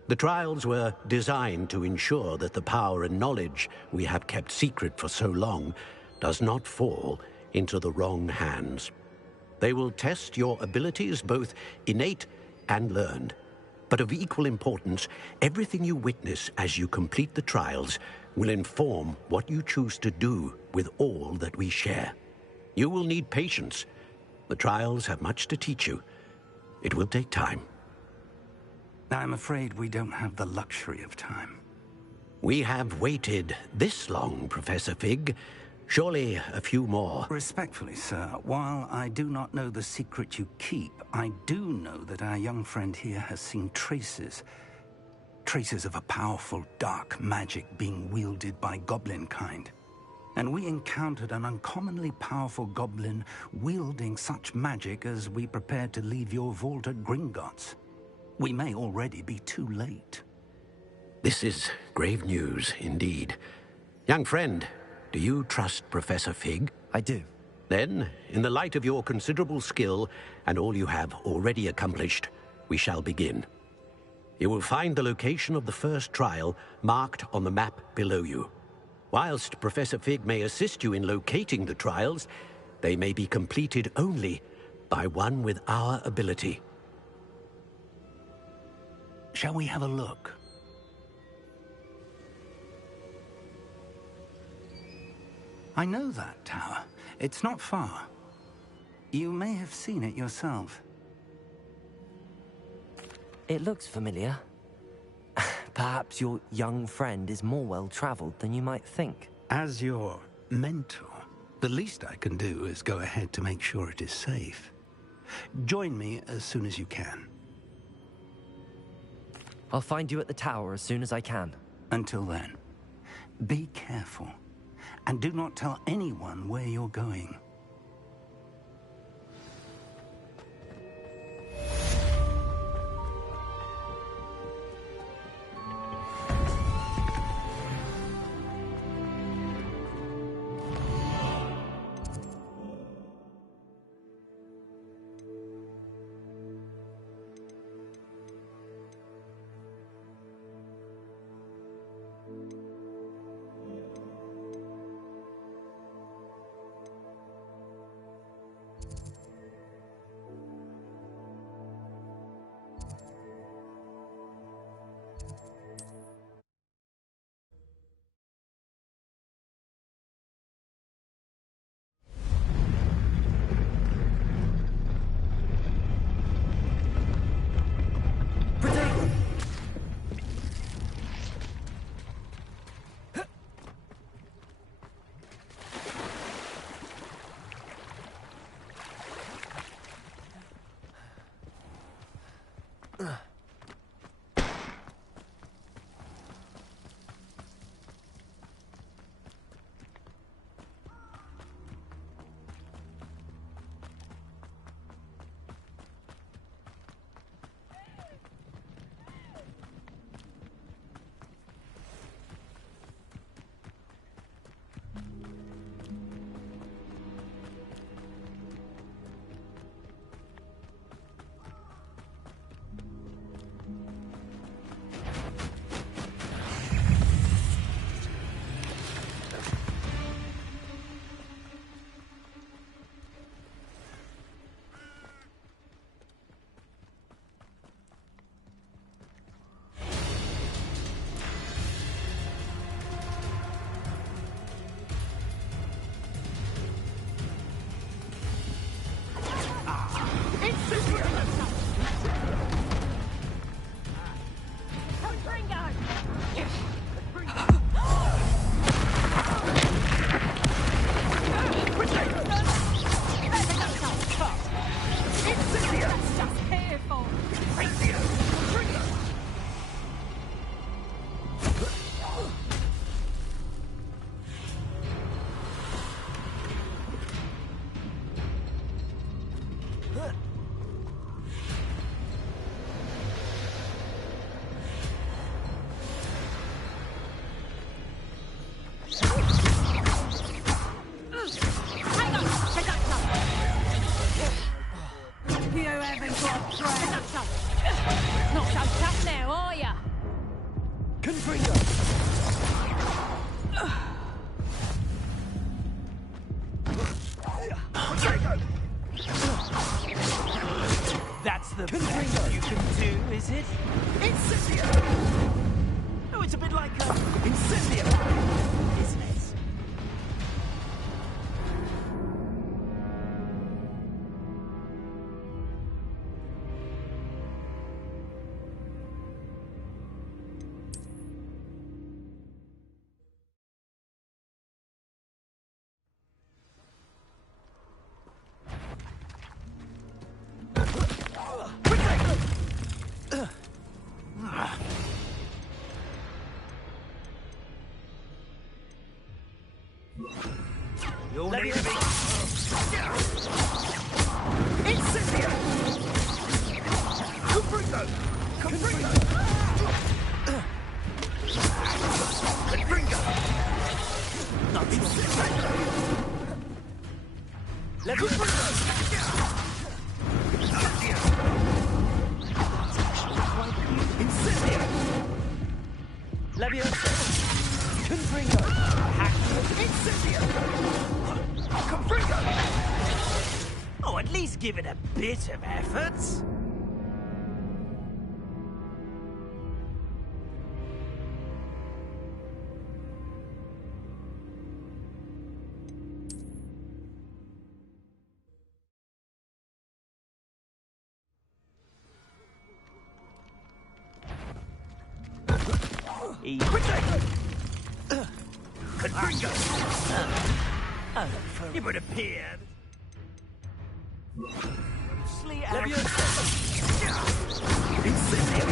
The trials were designed to ensure that the power and knowledge we have kept secret for so long does not fall into the wrong hands. They will test your abilities, both innate and learned. But of equal importance, everything you witness as you complete the trials will inform what you choose to do with all that we share. You will need patience. The trials have much to teach you. It will take time. I'm afraid we don't have the luxury of time. We have waited this long, Professor Fig. Surely a few more. Respectfully, sir, while I do not know the secret you keep, I do know that our young friend here has seen traces of a powerful dark magic being wielded by goblin kind. And we encountered an uncommonly powerful goblin wielding such magic as we prepared to leave your vault at Gringotts. We may already be too late. This is grave news, indeed. Young friend, do you trust Professor Fig? I do. Then, in the light of your considerable skill and all you have already accomplished, we shall begin. You will find the location of the first trial marked on the map below you. Whilst Professor Fig may assist you in locating the trials, they may be completed only by one with our ability. Shall we have a look? I know that tower. It's not far. You may have seen it yourself. It looks familiar. Perhaps your young friend is more well-traveled than you might think. As your mentor, the least I can do is go ahead to make sure it is safe. Join me as soon as you can. I'll find you at the tower as soon as I can. Until then, be careful. And do not tell anyone where you're going. haven't got track. Not so tough now, are ya? Confringo! That's the best you can do, is it? Incendio! Oh, it's a bit like Incendio, isn't it? You'll need to be... Incendio! Confringo! Confringo! Confringo! Not Incendio! Confringo! Incendio! Leviosa! Confringo! Incendio! Confringo! Oh, at least give it a bit of effort. Confringo! It would appear. Leviosa! Incendio!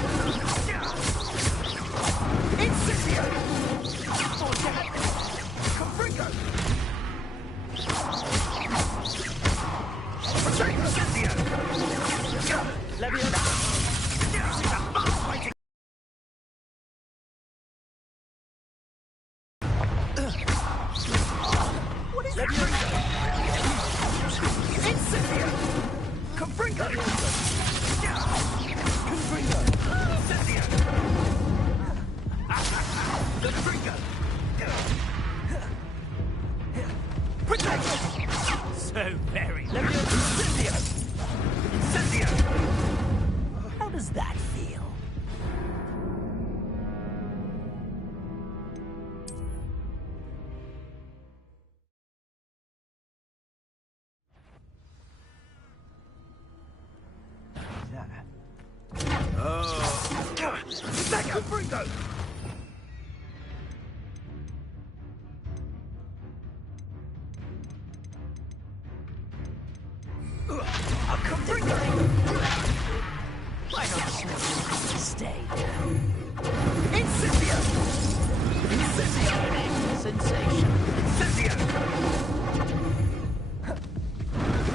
Incendio! Confringo! Incendio! Leviosa! What is that? Incendio! Confringo! Confringo! Incendio! Confringo! Protect! So very. Incendio! Incendio! How does that feel? Back up, Confringo! Confringo! Why not stay there? Incendio! Incendio! Sensation! Incendio!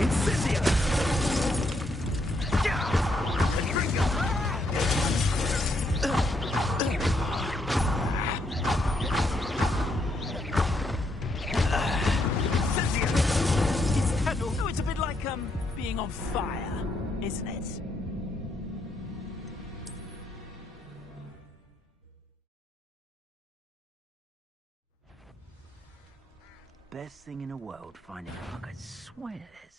Incendio! Confringo! Oh, it's a bit like, being on fire, isn't it? Best thing in the world, finding a book, I swear it is.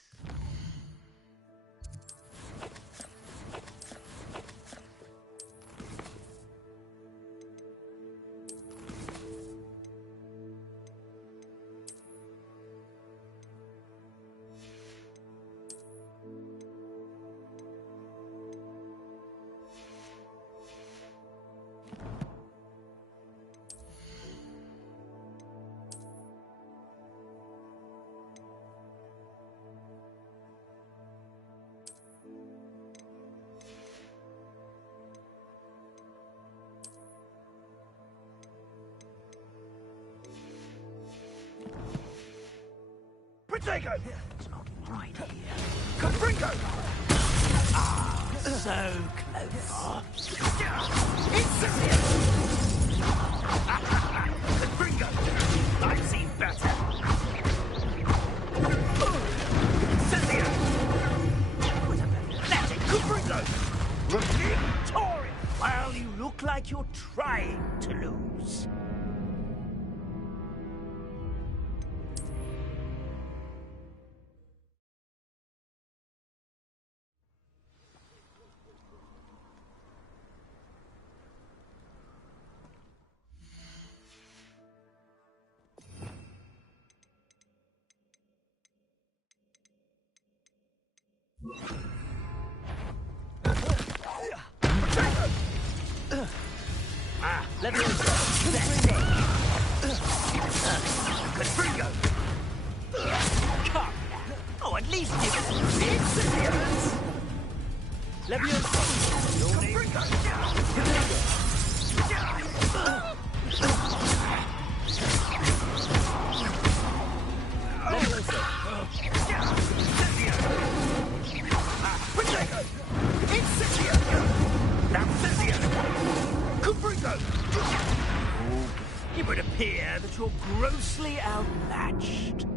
Protego! It's not right here. Confringo! Ah, so close. Incendio! Confringo! I've seen better. Incendio! What a pathetic Victorious! Well, you look like you're trying to lose. Oh, at least give it incendiaries! It would appear that you're grossly outmatched.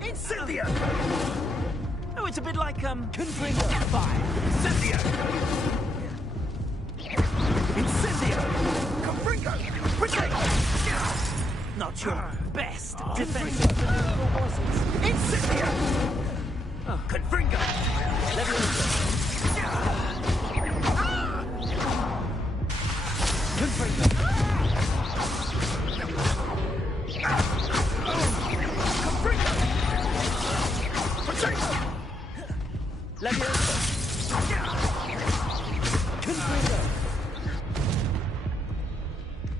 Incendia! Oh, it's a bit like, Confringo! Fire! Incendia! Incendia! Confringo! Protect! Not your best defensive maneuver, was it? Incendia! Confringo! Confringo!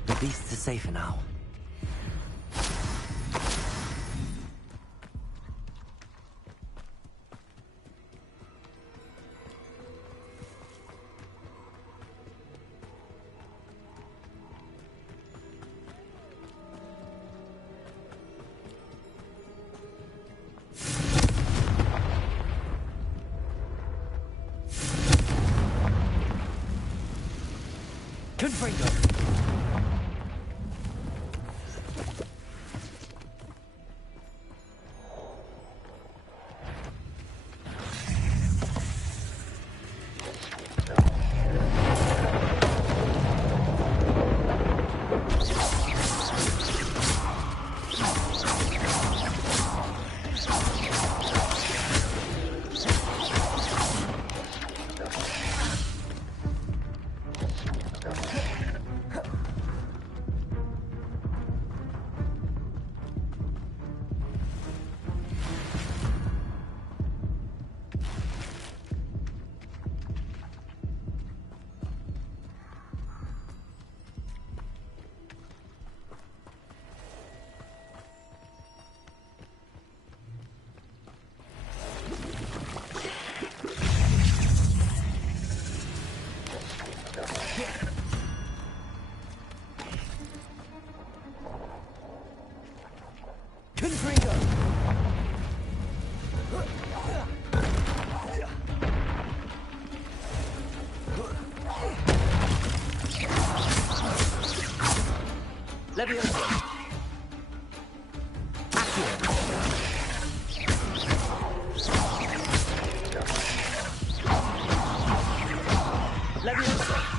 The beasts are safer now. Confringo! Leviosa! Leviosa!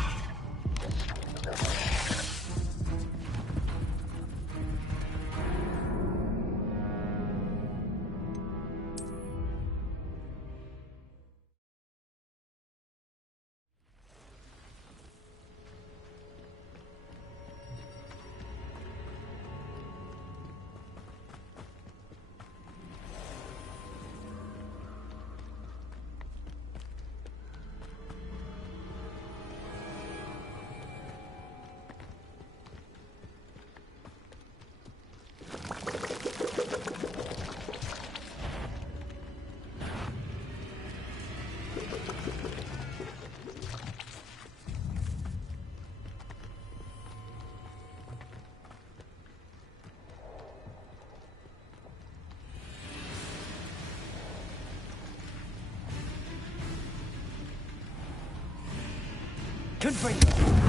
Confringo!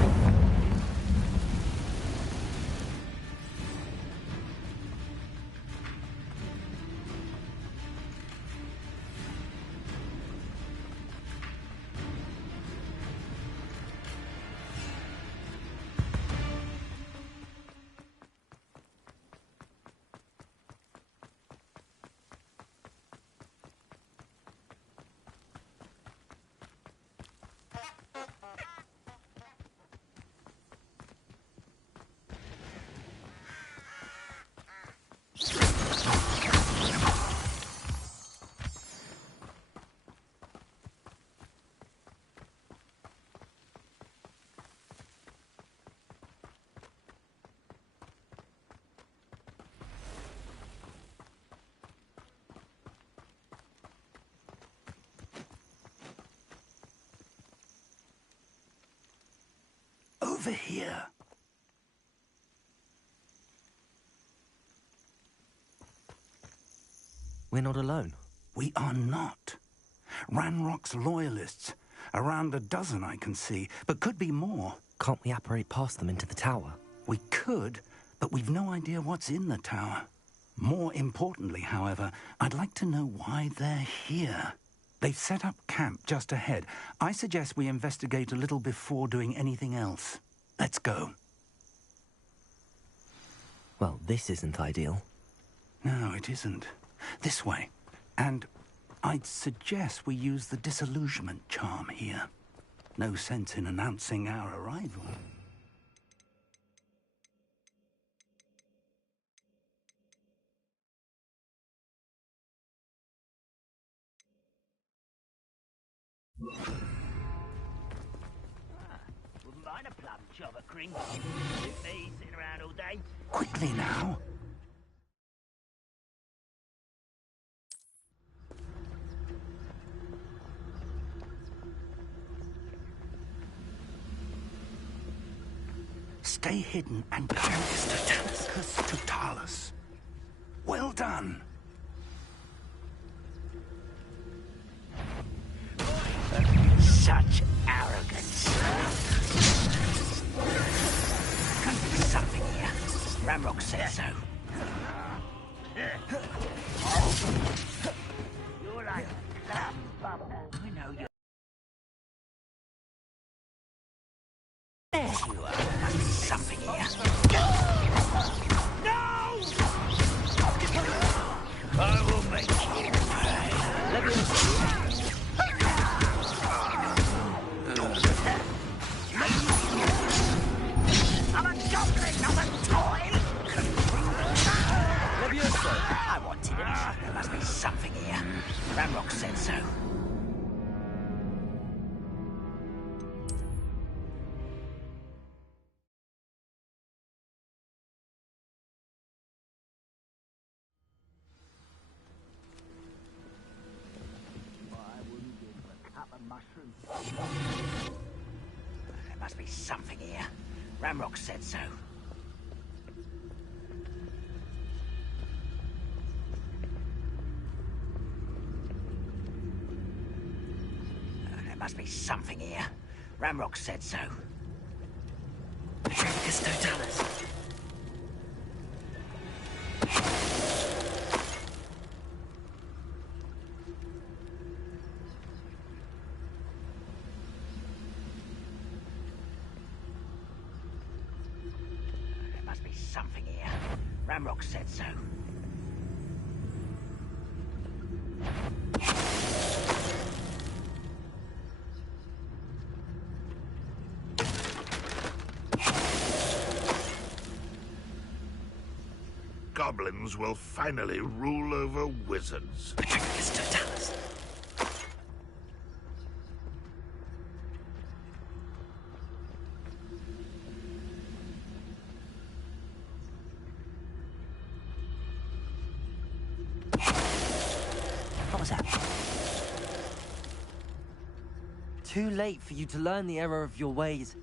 Over here. We're not alone. We are not. Ranrock's loyalists. Around a dozen I can see, but could be more. Can't we apparate past them into the tower? We could, but we've no idea what's in the tower. More importantly, however, I'd like to know why they're here. They've set up camp just ahead. I suggest we investigate a little before doing anything else. Let's go. Well, this isn't ideal. No, it isn't. This way. And I'd suggest we use the disillusionment charm here. No sense in announcing our arrival. Wouldn't mind a plum job at Kringle. With me sitting around all day. Quickly now. Stay hidden and Cantus Titanicus Totalis. Well done. Such arrogance. Can't be something here. Ramrock said so. You're like a clam bubble. I know you. There you are. Must be something here. No! I will make you pay. Let me I'm a goblin, not a toy! Leviosa! I wanted it. There must be something here. Ramrock said so. There must be something here. Ramrock said so. must be something here. Ramrock said so. Petrificus totalis. There must be something here. Ramrock said so. Goblins will finally rule over wizards. Petrificus totalis. What was that? Too late for you to learn the error of your ways.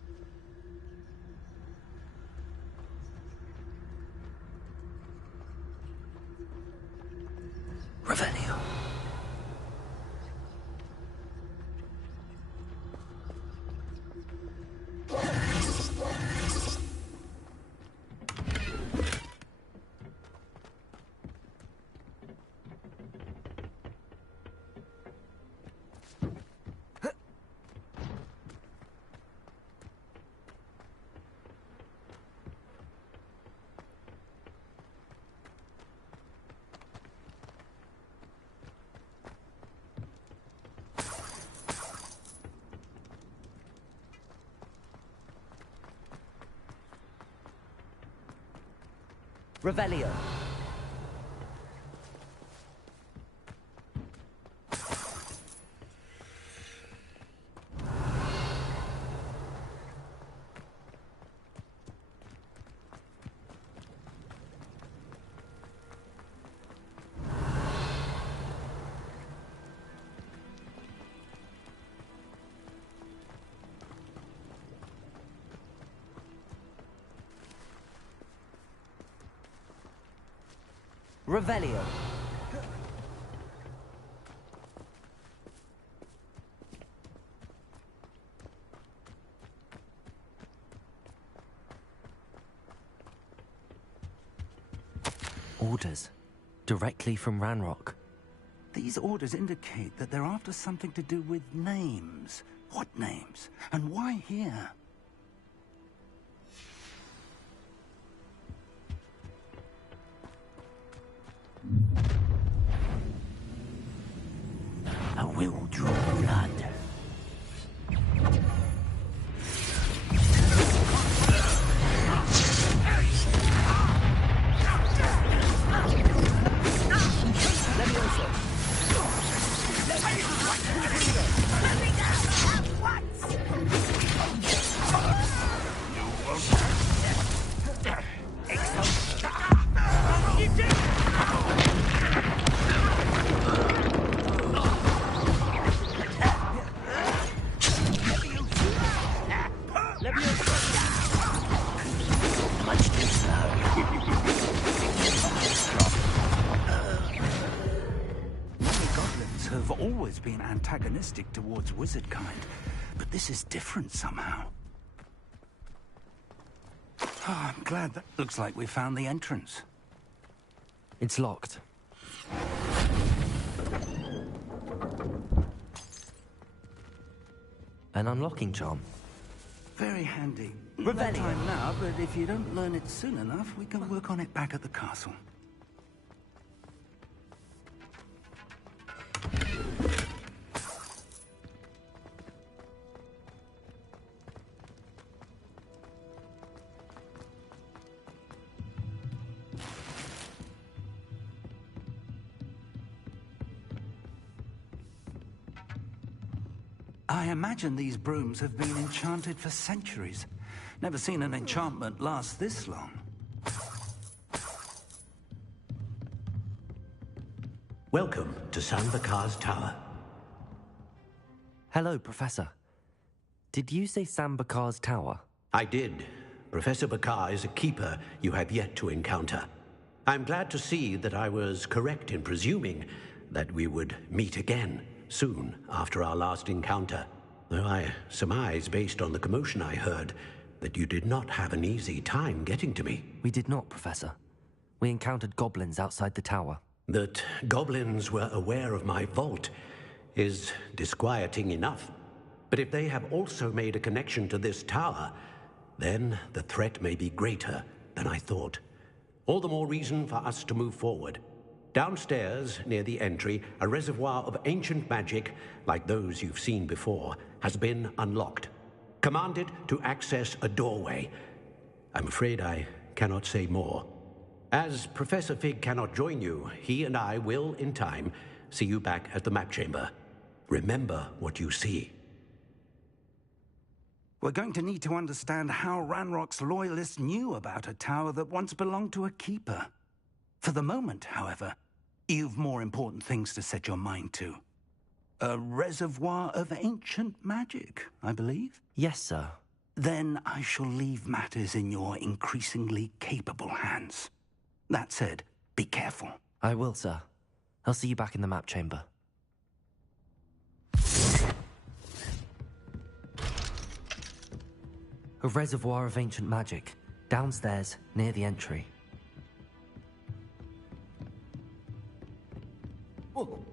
Revelio. Revelio. Revelio. Orders. Directly from Ranrock. These orders indicate that they're after something to do with names. What names? And why here? A will draw blood. Been antagonistic towards wizard kind, but this is different somehow. Oh, I'm glad that looks like we found the entrance. It's locked. An unlocking charm. Very handy. Not that time now, but if you don't learn it soon enough, we can work on it back at the castle. I imagine these brooms have been enchanted for centuries. Never seen an enchantment last this long. Welcome to Sambakar's Tower. Hello, Professor. Did you say Sambakar's Tower? I did. Professor Bakar is a keeper you have yet to encounter. I'm glad to see that I was correct in presuming that we would meet again soon after our last encounter. though I surmise, based on the commotion I heard, that you did not have an easy time getting to me. We did not, Professor. We encountered goblins outside the tower. That goblins were aware of my vault is disquieting enough. But if they have also made a connection to this tower, then the threat may be greater than I thought. All the more reason for us to move forward. Downstairs, near the entry, a reservoir of ancient magic, like those you've seen before, has been unlocked. Command it to access a doorway. I'm afraid I cannot say more. As Professor Fig cannot join you, he and I will, in time, see you back at the map chamber. Remember what you see. We're going to need to understand how Ranrock's loyalists knew about a tower that once belonged to a keeper. For the moment, however, you've more important things to set your mind to. A reservoir of ancient magic, I believe? Yes, sir. Then I shall leave matters in your increasingly capable hands. That said, be careful. I will, sir. I'll see you back in the map chamber. A reservoir of ancient magic, downstairs, near the entry. Whoa.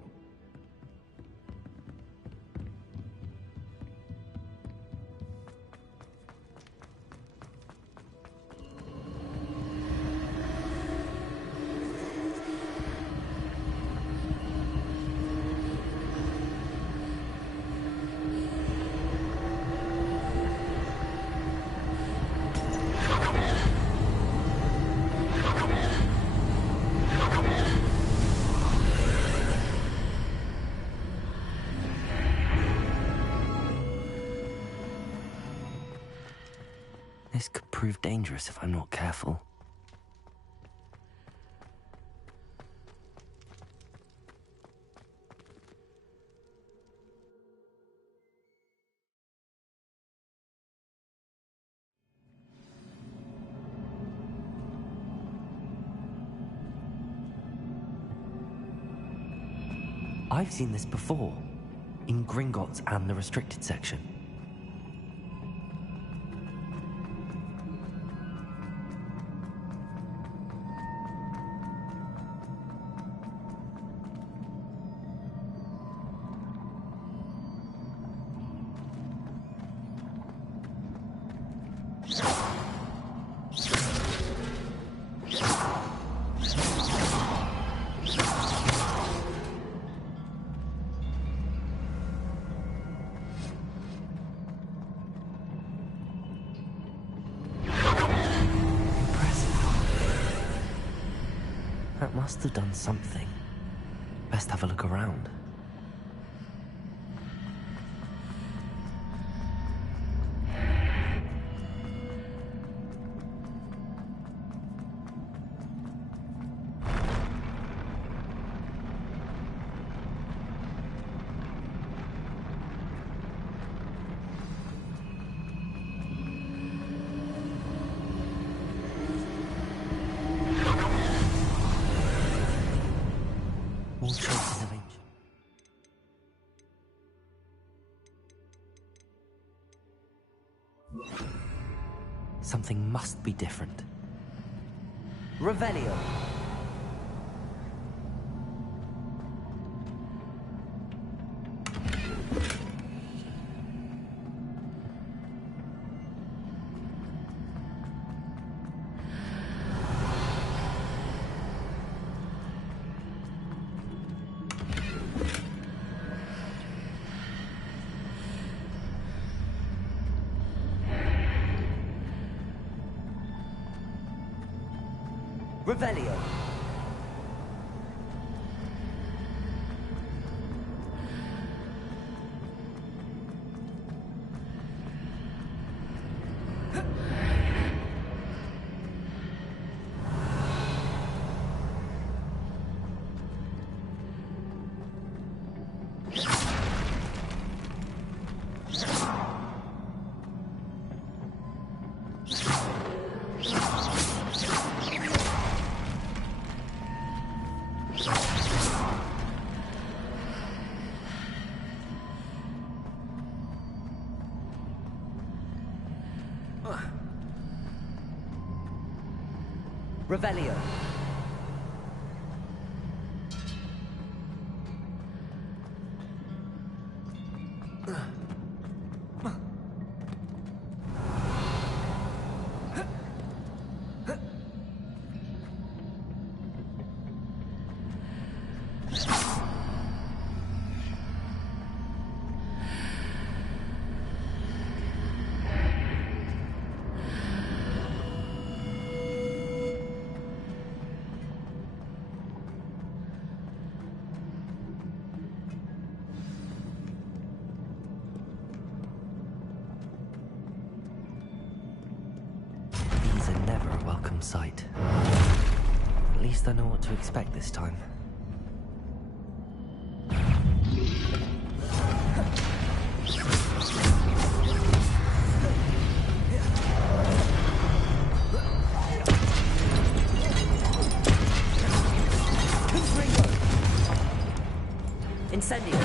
This could prove dangerous if I'm not careful. I've seen this before, in Gringotts and the restricted section. That must have done something. Best have a look around. More traces of ancient. Something must be different. Revelio. Revelio. Revelio. Sight. At least I know what to expect this time. Incendio.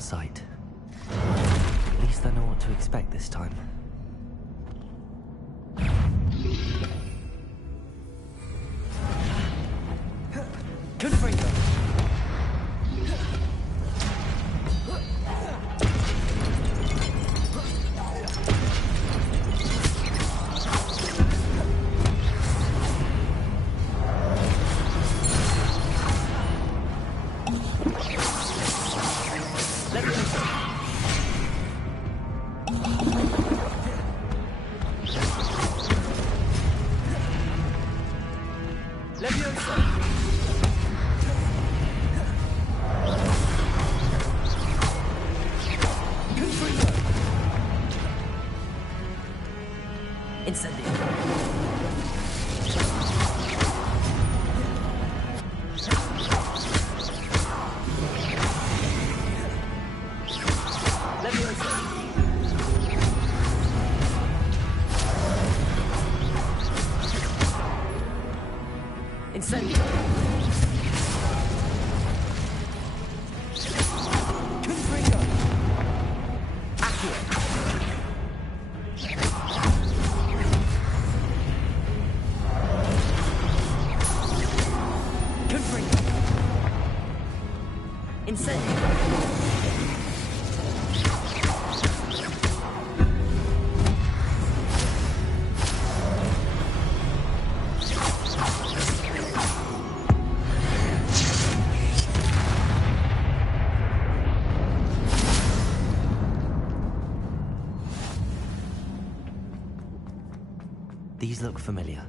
Sight. At least I know what to expect this time. These look familiar.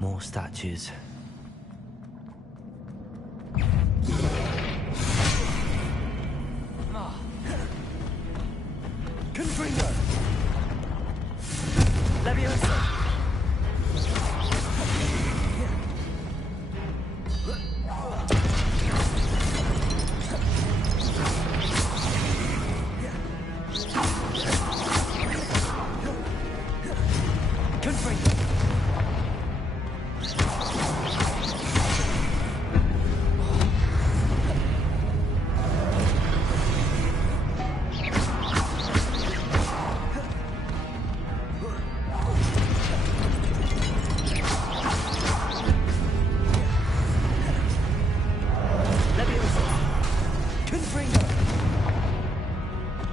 More statues.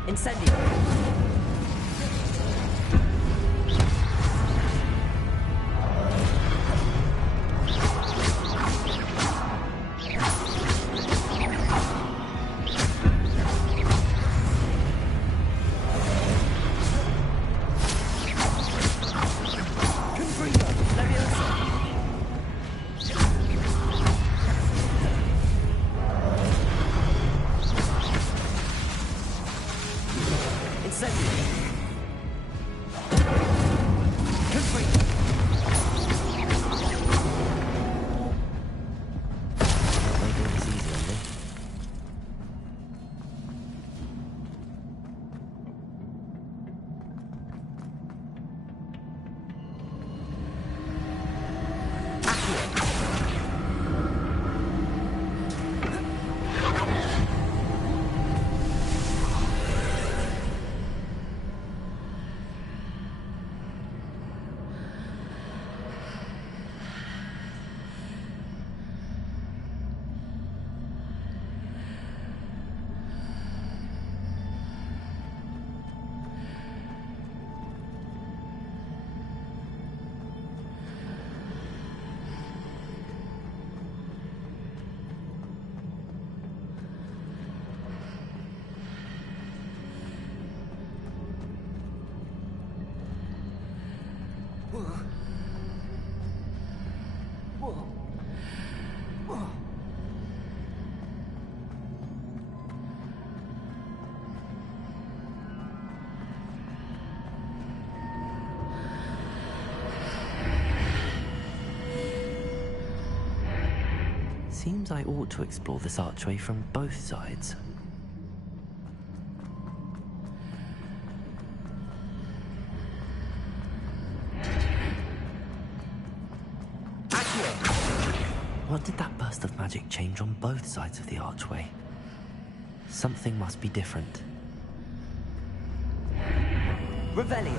Incendio. Seems I ought to explore this archway from both sides. What did that burst of magic change on both sides of the archway? Something must be different. Revelio.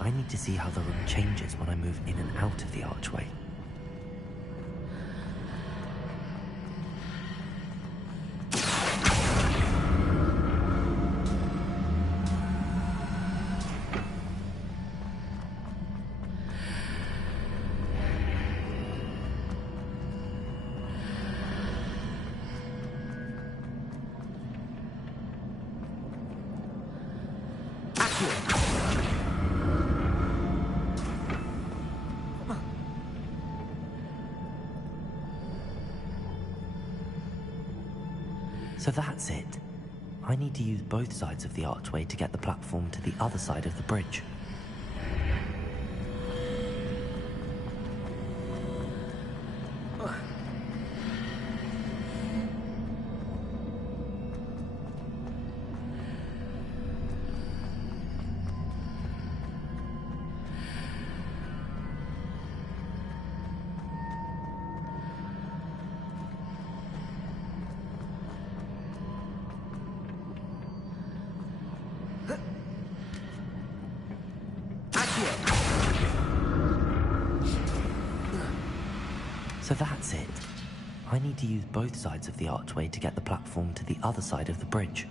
I need to see how the room changes when I move in and out of the archway. So that's it. I need to use both sides of the archway to get the platform to the other side of the bridge. So that's it. I need to use both sides of the archway to get the platform to the other side of the bridge.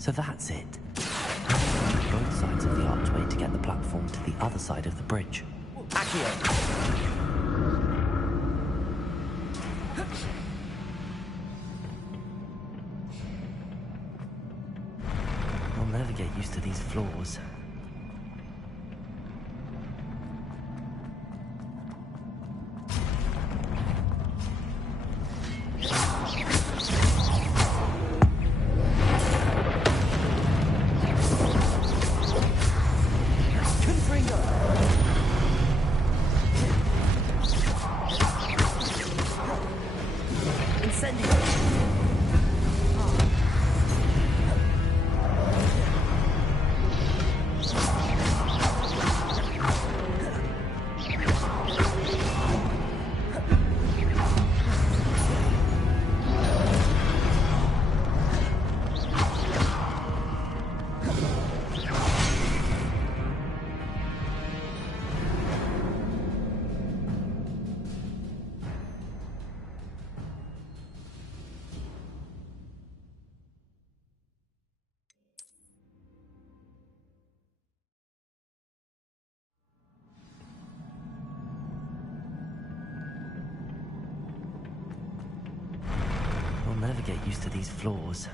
So that's it. I need to use both sides of the archway to get the platform to the other side of the bridge. Accio. get used to these floors. I'll never get used to these floors.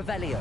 Revelio.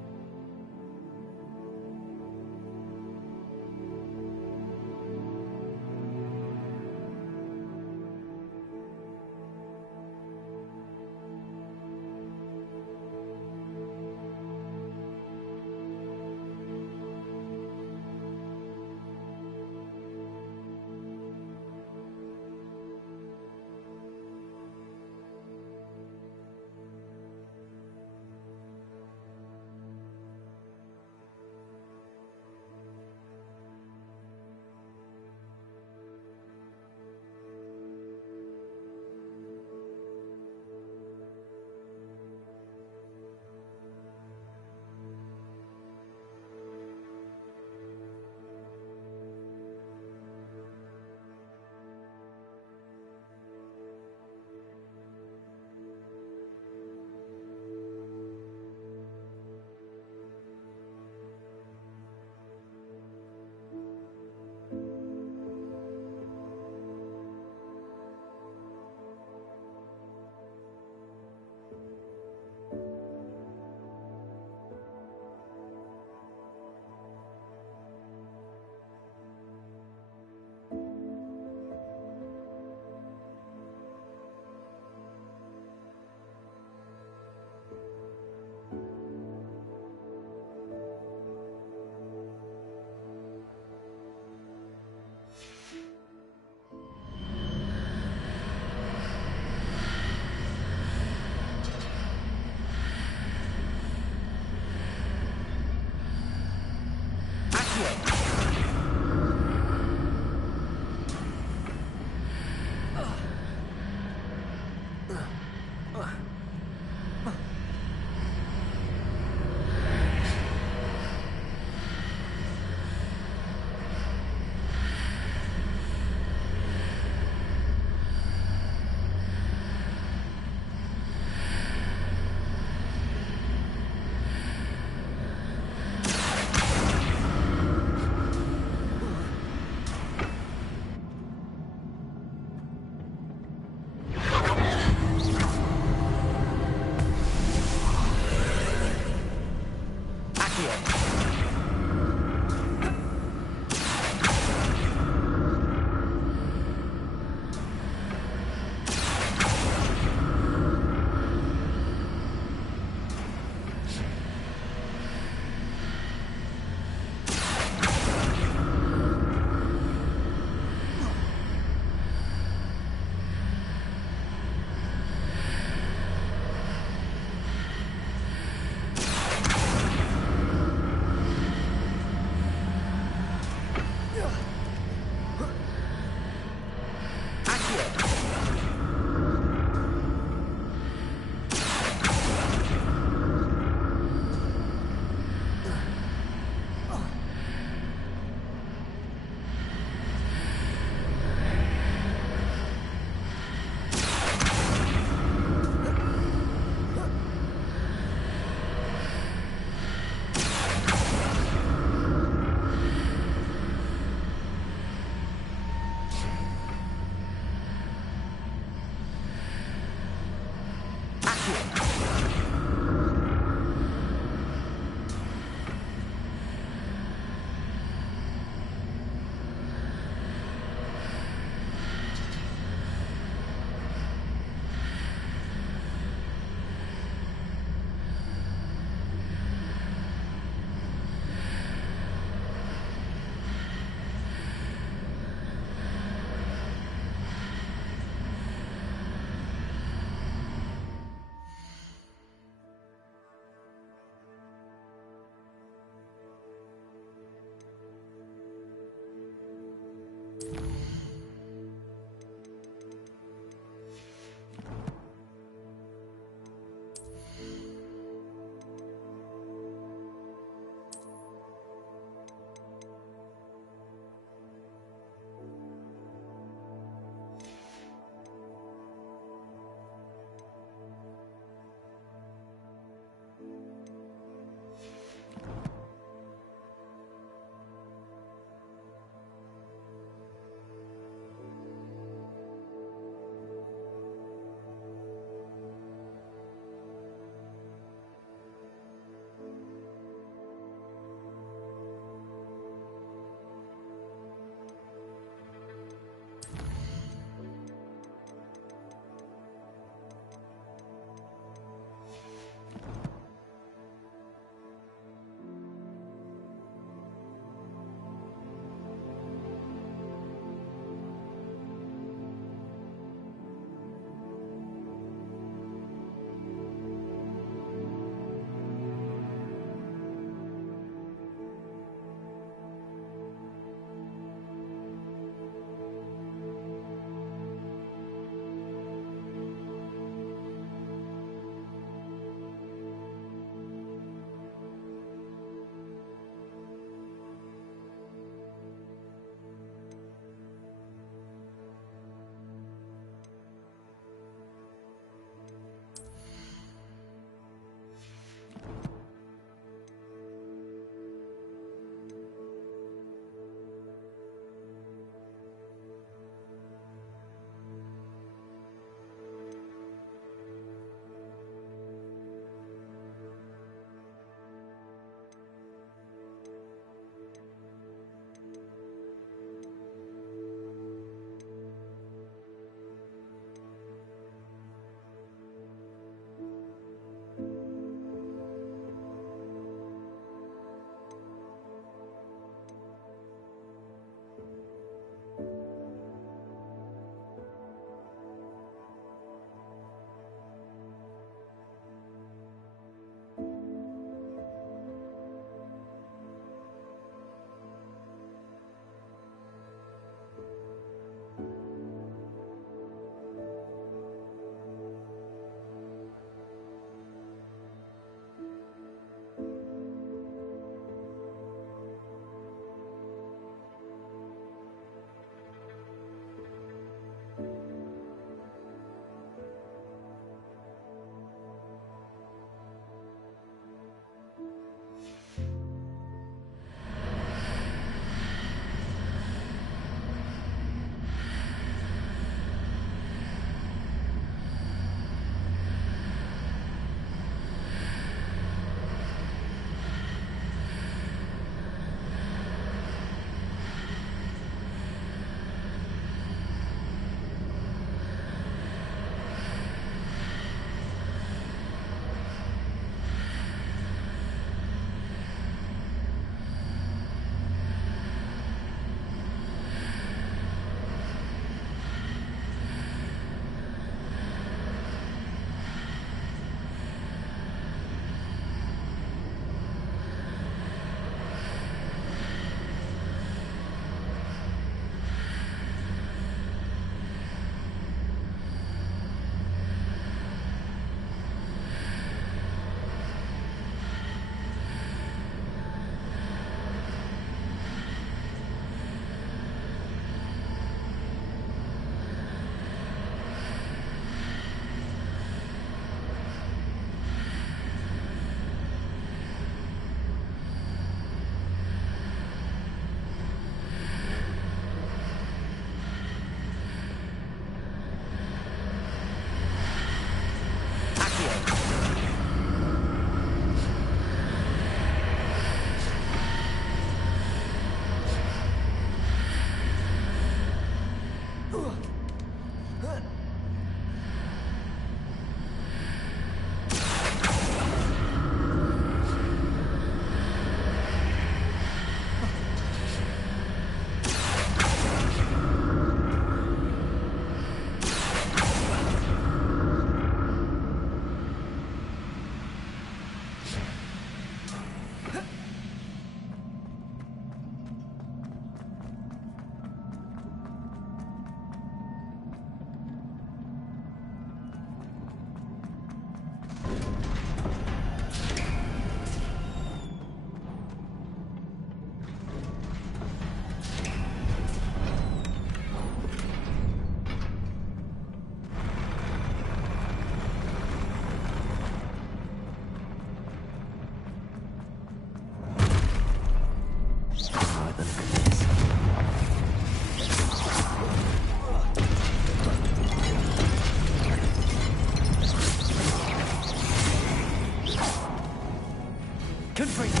Confringo!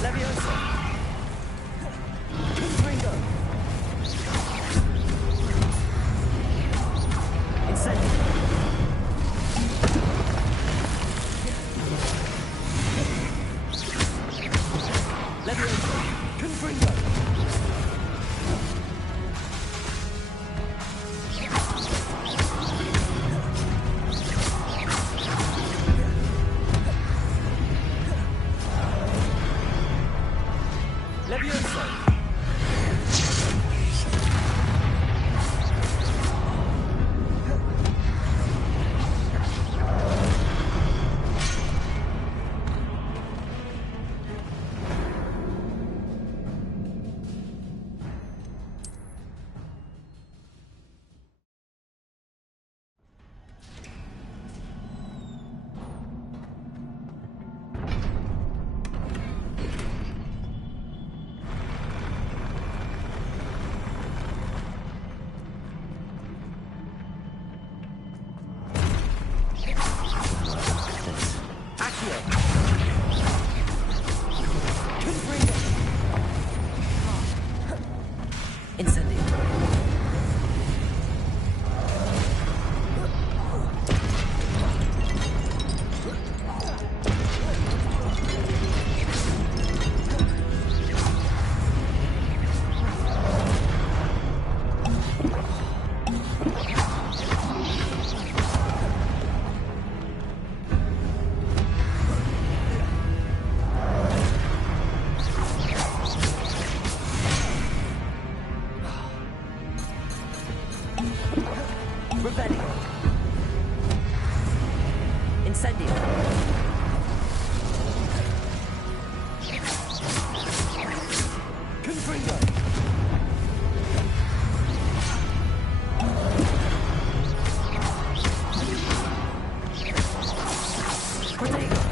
Leviosa! Confringo! Incendio! Leviosa! Confringo! Leviosa! Incendio. Revelio. Incendio. Confringo. Protego.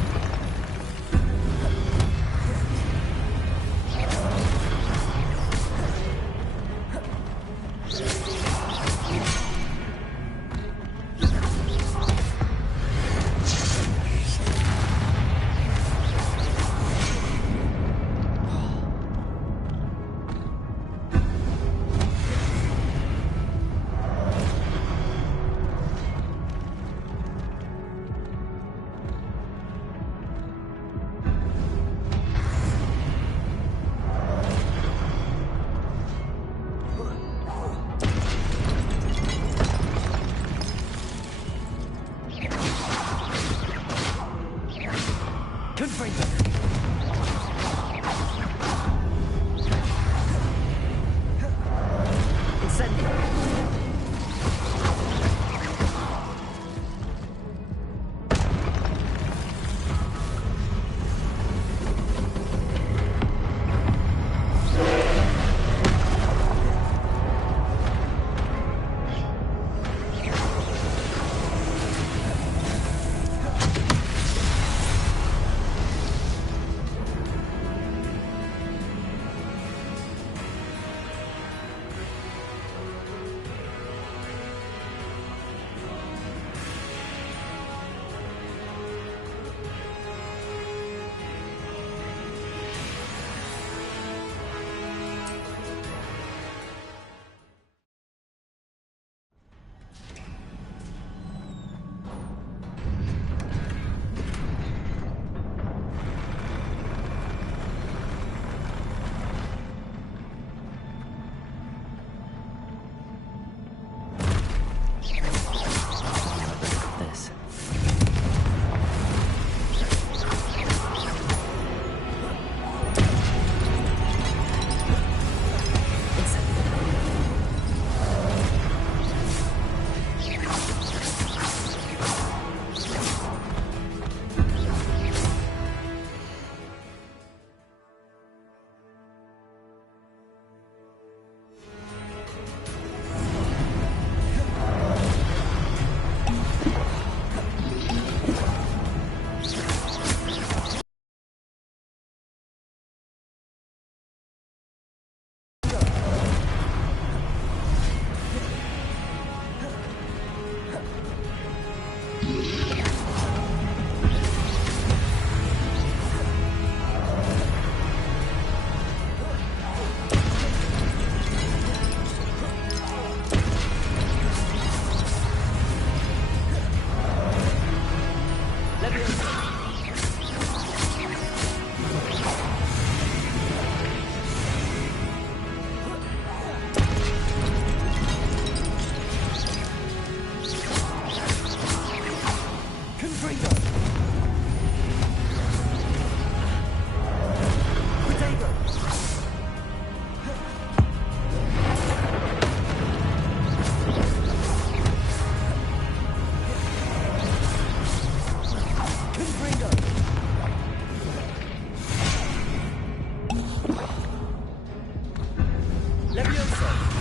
Levioso!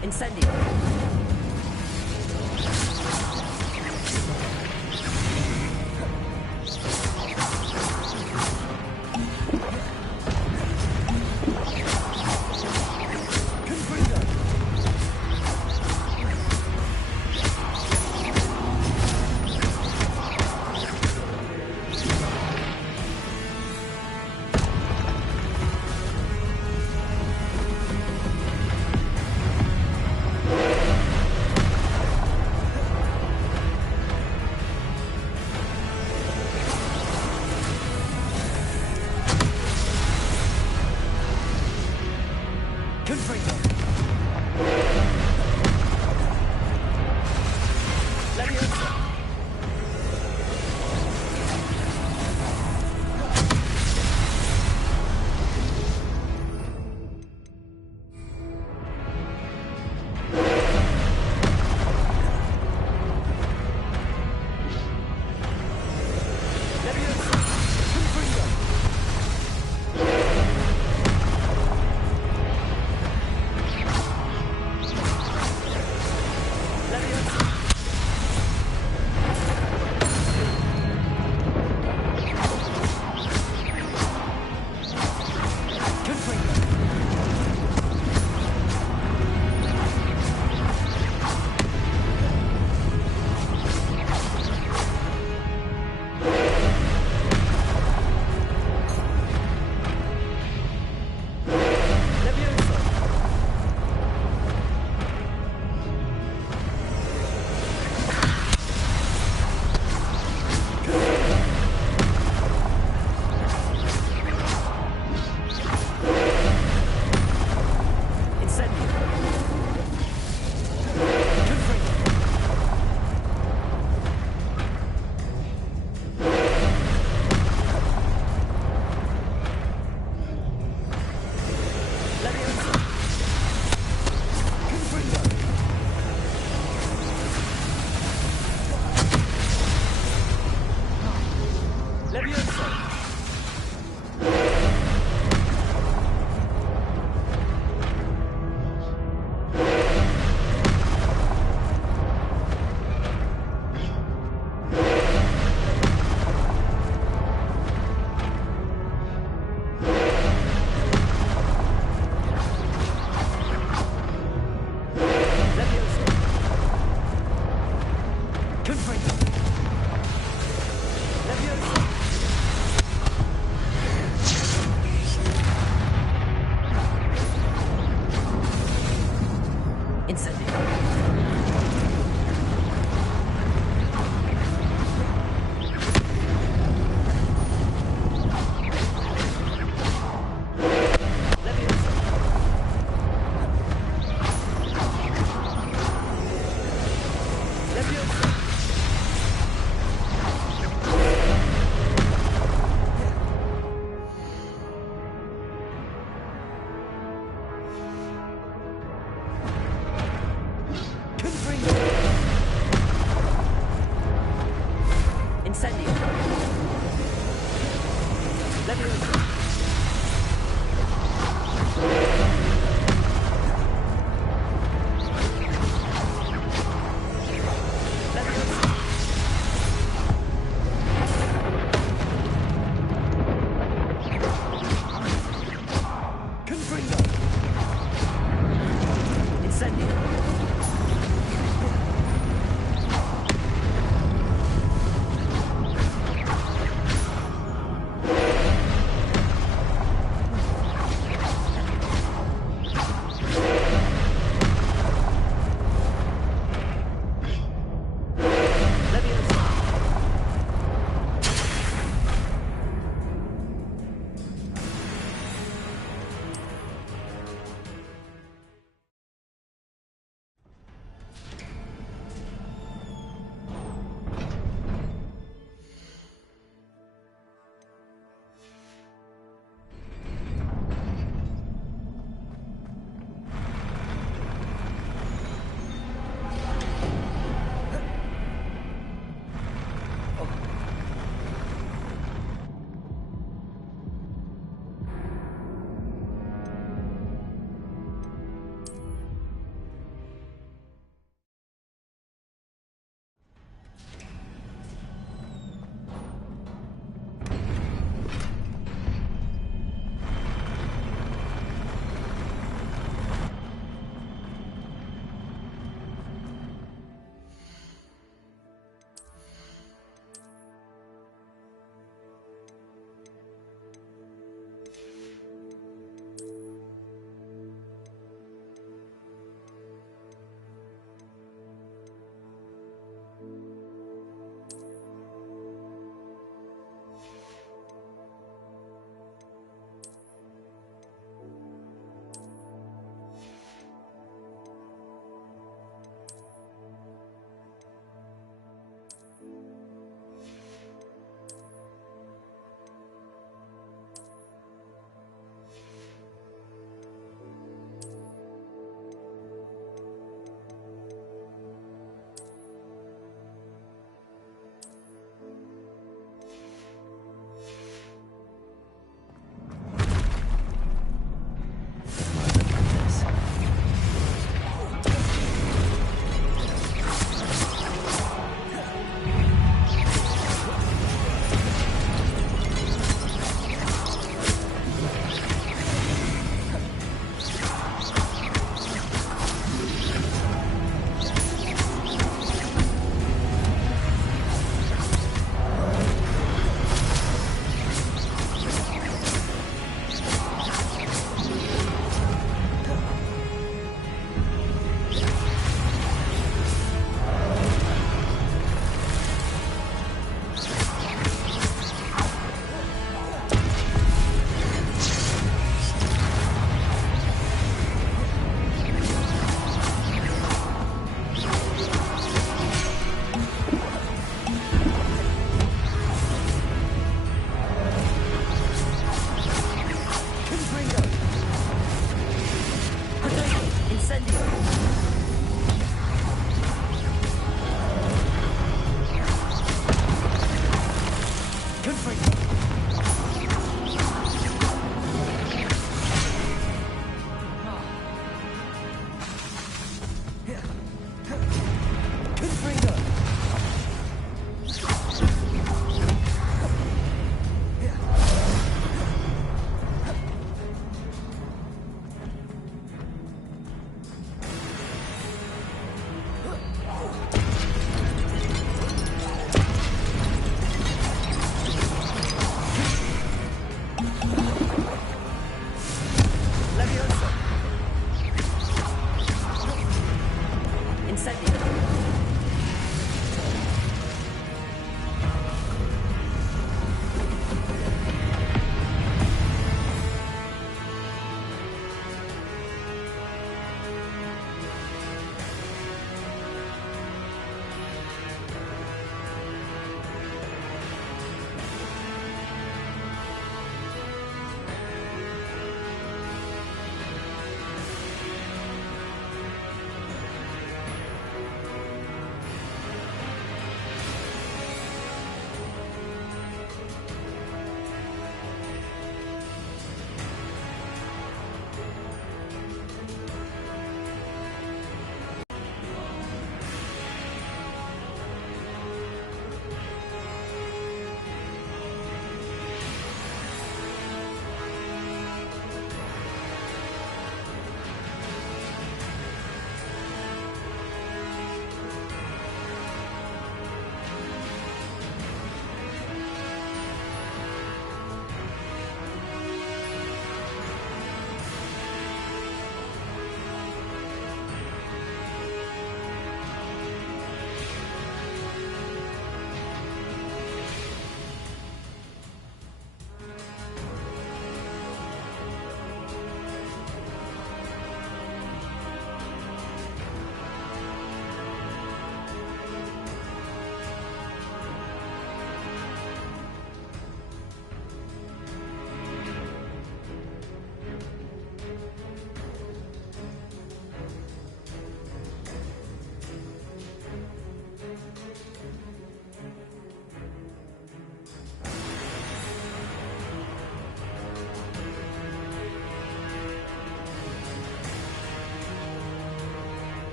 Incendio!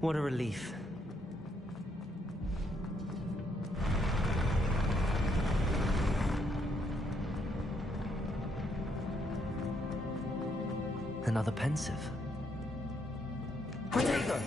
What a relief. Another pensive. Protego!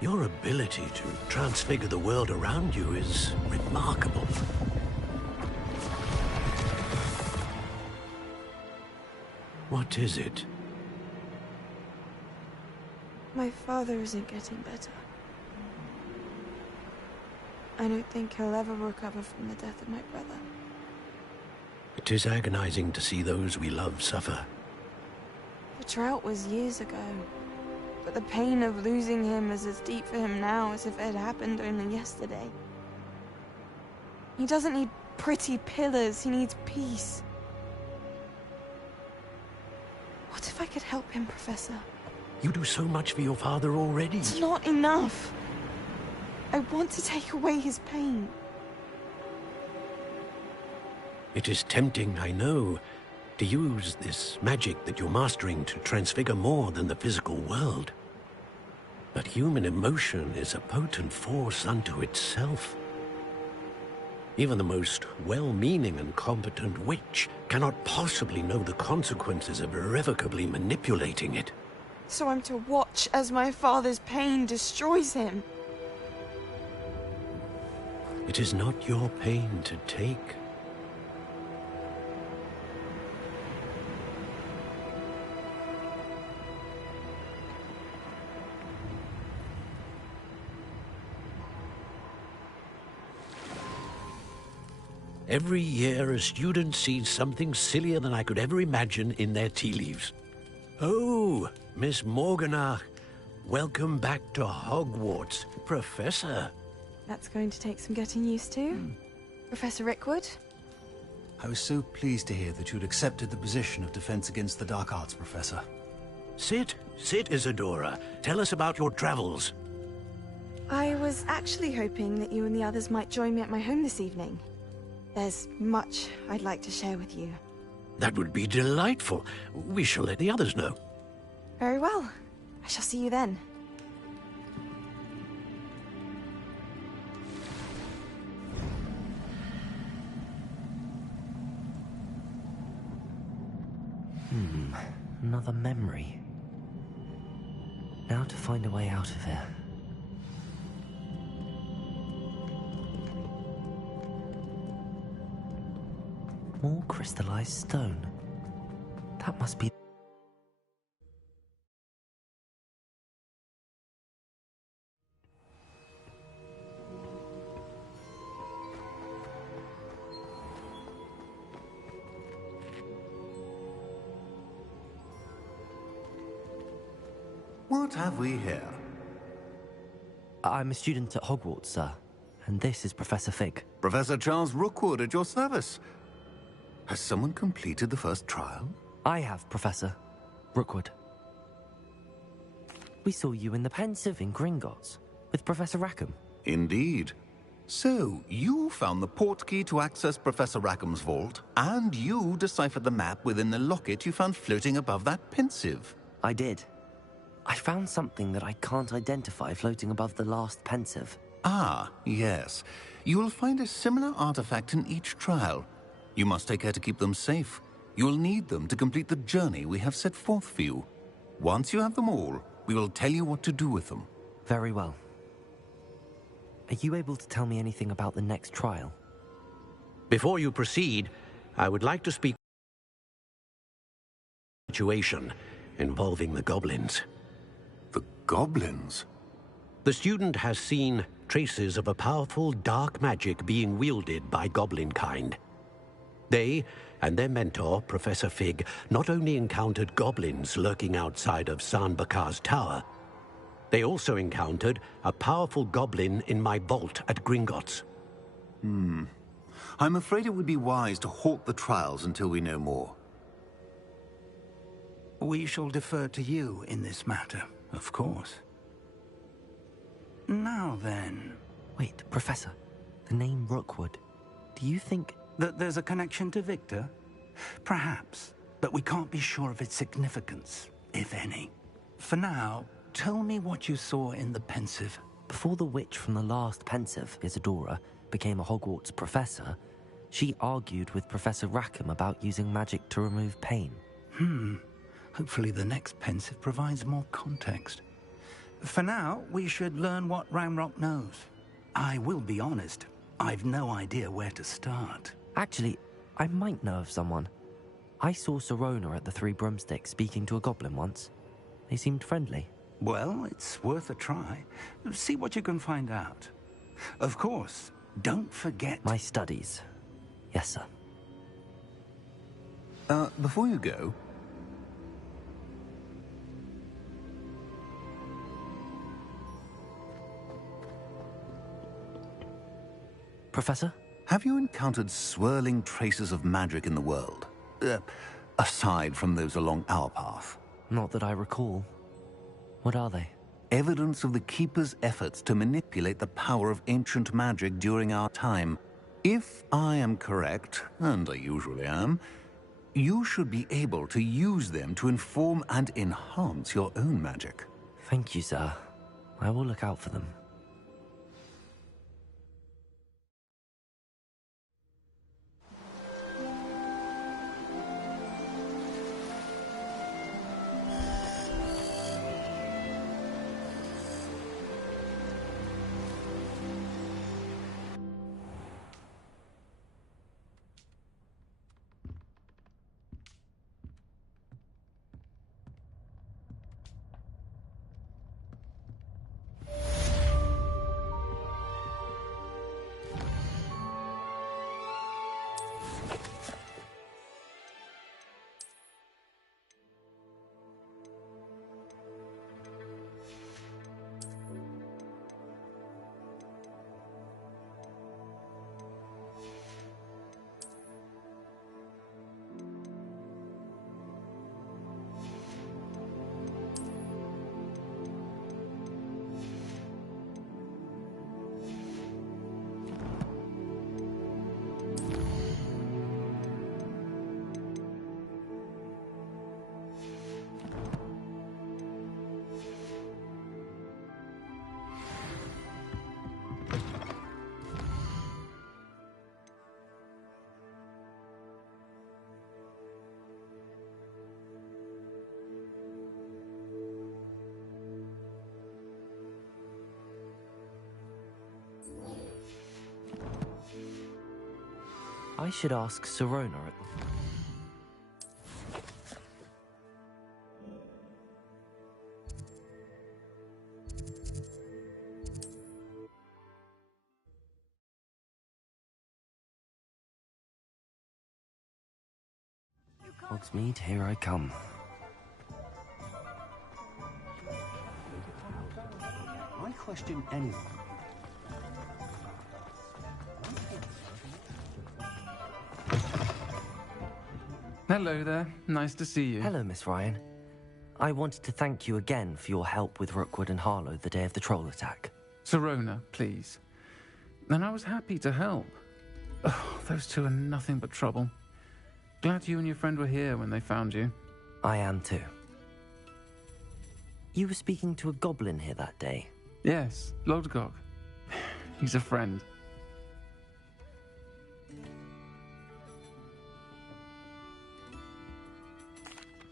Your ability to transfigure the world around you is remarkable. What is it? My father isn't getting better. I don't think he'll ever recover from the death of my brother. It is agonizing to see those we love suffer. The drought was years ago. But the pain of losing him is as deep for him now as if it had happened only yesterday. He doesn't need pretty pillars, he needs peace. What if I could help him, Professor? You do so much for your father already. It's not enough. I want to take away his pain. It is tempting, I know, to use this magic that you're mastering to transfigure more than the physical world. But human emotion is a potent force unto itself. Even the most well-meaning and competent witch cannot possibly know the consequences of irrevocably manipulating it. So I'm to watch as my father's pain destroys him. It is not your pain to take. Every year, a student sees something sillier than I could ever imagine in their tea leaves. Oh, Miss Morganach, welcome back to Hogwarts, Professor. That's going to take some getting used to. Professor Rickwood? I was so pleased to hear that you'd accepted the position of Defense Against the Dark Arts, Professor. Sit, Isadora. Tell us about your travels. I was actually hoping that you and the others might join me at my home this evening. There's much I'd like to share with you. That would be delightful. We shall let the others know. Very well. I shall see you then. Another memory. Now to find a way out of here. More crystallized stone. That must be... What have we here? I'm a student at Hogwarts, sir. And this is Professor Fig. Professor Charles Rookwood at your service. Has someone completed the first trial? I have, Professor Rookwood. We saw you in the Pensive in Gringotts with Professor Rackham. Indeed. So, you found the portkey to access Professor Rackham's vault, and you deciphered the map within the locket you found floating above that Pensive. I did. I found something that I can't identify floating above the last Pensive. Ah, yes. You will find a similar artifact in each trial. You must take care to keep them safe. You will need them to complete the journey we have set forth for you. Once you have them all, we will tell you what to do with them. Very well. Are you able to tell me anything about the next trial? Before you proceed, I would like to speak situation involving the goblins. The goblins? The student has seen traces of a powerful dark magic being wielded by goblin kind. They and their mentor, Professor Fig, not only encountered goblins lurking outside of San Bakar's tower, they also encountered a powerful goblin in my vault at Gringotts. I'm afraid it would be wise to halt the trials until we know more. We shall defer to you in this matter, of course. Now then... Wait, Professor. The name Rookwood. Do you think... that there's a connection to Victor? Perhaps, but we can't be sure of its significance, if any. For now, tell me what you saw in the Pensive. Before the witch from the last Pensive, Isadora, became a Hogwarts professor, she argued with Professor Rackham about using magic to remove pain. Hopefully the next Pensive provides more context. For now, we should learn what Ranrock knows. I will be honest, I've no idea where to start. Actually, I might know of someone. I saw Sirona at the Three Broomsticks speaking to a goblin once. They seemed friendly. Well, it's worth a try. See what you can find out. Of course, don't forget... my studies. Yes, sir. Before you go... Professor? Have you encountered swirling traces of magic in the world? Aside from those along our path? Not that I recall. What are they? Evidence of the Keeper's efforts to manipulate the power of ancient magic during our time. If I am correct, and I usually am, you should be able to use them to inform and enhance your own magic. Thank you, sir. I will look out for them. I should ask Sirona at the... Hogsmeade, here I come. I question anyone. Hello there. Nice to see you. Hello, Miss Ryan. I wanted to thank you again for your help with Rookwood and Harlow the day of the troll attack. Sirona, please. And I was happy to help. Oh, those two are nothing but trouble. Glad you and your friend were here when they found you. I am too. You were speaking to a goblin here that day? Yes, Lodgok. He's a friend.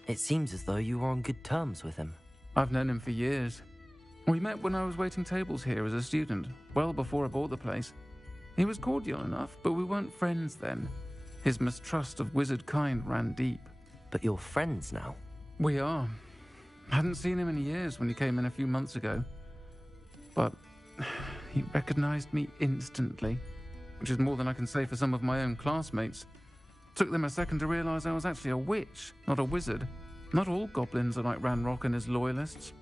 It seems as though you were on good terms with him. I've known him for years. We met when I was waiting tables here as a student, well before I bought the place. He was cordial enough, but we weren't friends then. His mistrust of wizard kind ran deep. But you're friends now? We are. Hadn't seen him in years when he came in a few months ago. but he recognized me instantly, which is more than I can say for some of my own classmates. Took them a second to realize I was actually a witch, not a wizard. Not all goblins are like Ranrock and his loyalists.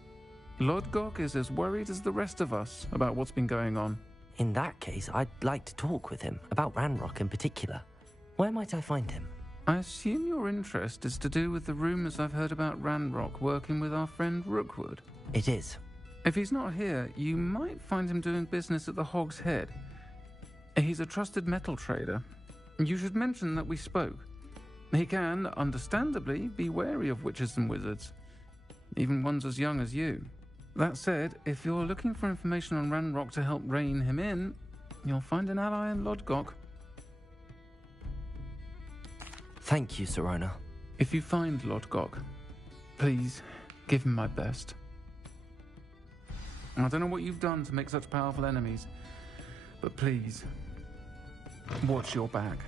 Lodgok is as worried as the rest of us about what's been going on. In that case, I'd like to talk with him, about Ranrock in particular. Where might I find him? I assume your interest is to do with the rumors I've heard about Ranrock working with our friend Rookwood. It is. If he's not here, you might find him doing business at the Hog's Head. He's a trusted metal trader. You should mention that we spoke. He can, understandably, be wary of witches and wizards, even ones as young as you. That said, if you're looking for information on Ranrock to help rein him in, you'll find an ally in Lodgok. Thank you, Sirona. If you find Lodgok, please give him my best. I don't know what you've done to make such powerful enemies, but please, watch your back.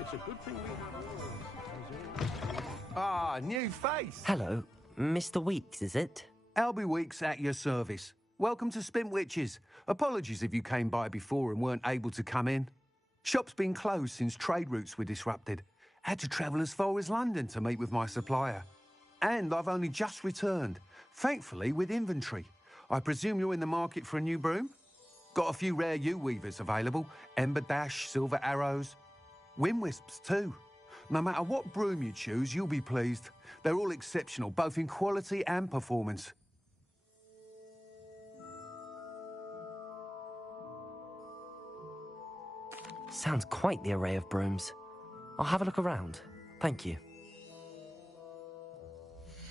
It's a good thing we have all. Ah, new face. Hello. Mr. Weeks, is it? Albie Weeks at your service. Welcome to Spint Witches. Apologies if you came by before and weren't able to come in. Shop's been closed since trade routes were disrupted. Had to travel as far as London to meet with my supplier. And I've only just returned, thankfully with inventory. I presume you're in the market for a new broom? Got a few rare yew-weavers available. Ember Dash, Silver Arrows. Wind Wisps too. No matter what broom you choose, you'll be pleased. They're all exceptional, both in quality and performance. Sounds quite the array of brooms. I'll have a look around. Thank you.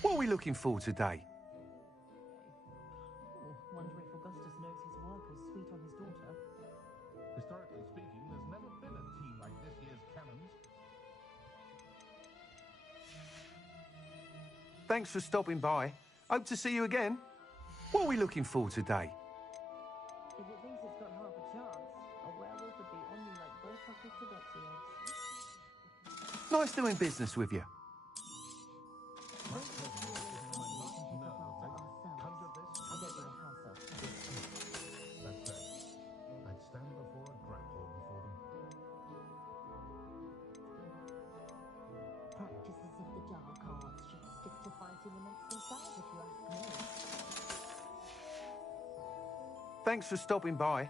What are we looking for today? Wonder if Augustus knows his work as sweet on his daughter. Historically speaking, there's never been a team like this year's Cannons. Thanks for stopping by. Hope to see you again. What are we looking for today? If it thinks it's got half a chance, a werewolf would be on you like both buckets of Betsy eggs. Nice doing business with you. Practices of the dark arts should stick to fighting amongst themselves, if you ask me. Thanks for stopping by.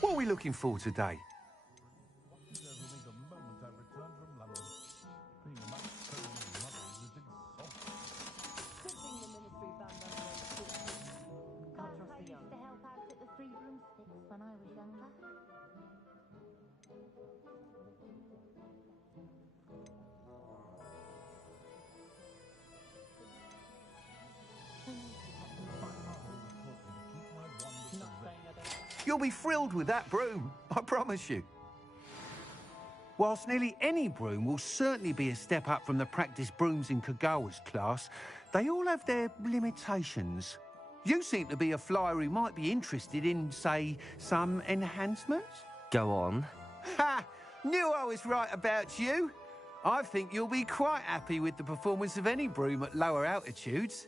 What are we looking for today? I used to help out at the Three Broomsticks when I was younger. You'll be thrilled with that broom, I promise you. Whilst nearly any broom will certainly be a step up from the practice brooms in Kagawa's class, they all have their limitations. You seem to be a flyer who might be interested in, say, some enhancements. Go on. Ha! Knew I was right about you. I think you'll be quite happy with the performance of any broom at lower altitudes.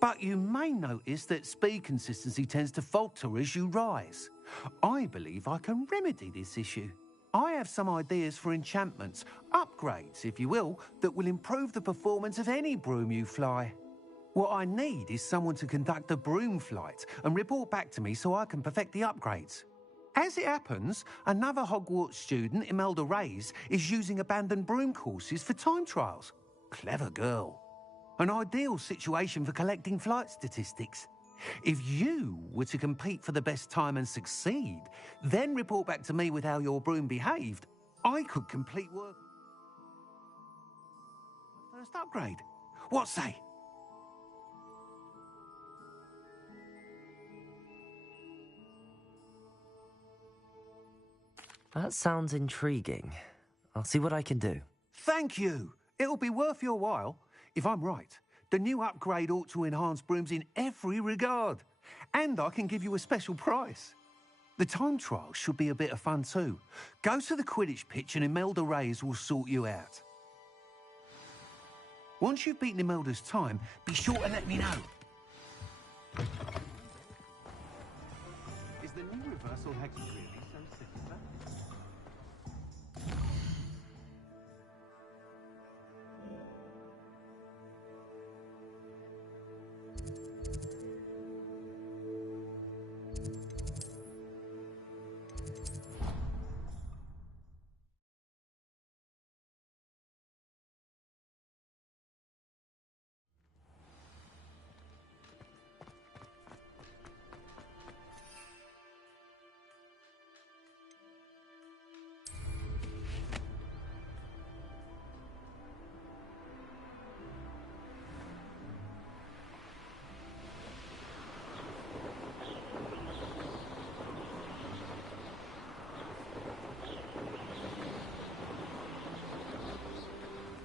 But you may notice that speed consistency tends to falter as you rise. I believe I can remedy this issue. I have some ideas for enchantments, upgrades, if you will, that will improve the performance of any broom you fly. What I need is someone to conduct a broom flight and report back to me so I can perfect the upgrades. As it happens, another Hogwarts student, Imelda Reyes, is using abandoned broom courses for time trials. Clever girl. An ideal situation for collecting flight statistics. If you were to compete for the best time and succeed, then report back to me with how your broom behaved, I could complete work. First upgrade. What say? That sounds intriguing. I'll see what I can do. Thank you. It'll be worth your while. If I'm right, the new upgrade ought to enhance brooms in every regard. And I can give you a special price. The time trial should be a bit of fun too. Go to the Quidditch pitch and Imelda Reyes will sort you out. Once you've beaten Imelda's time, be sure to let me know. Is the new reversal hex really so sinister?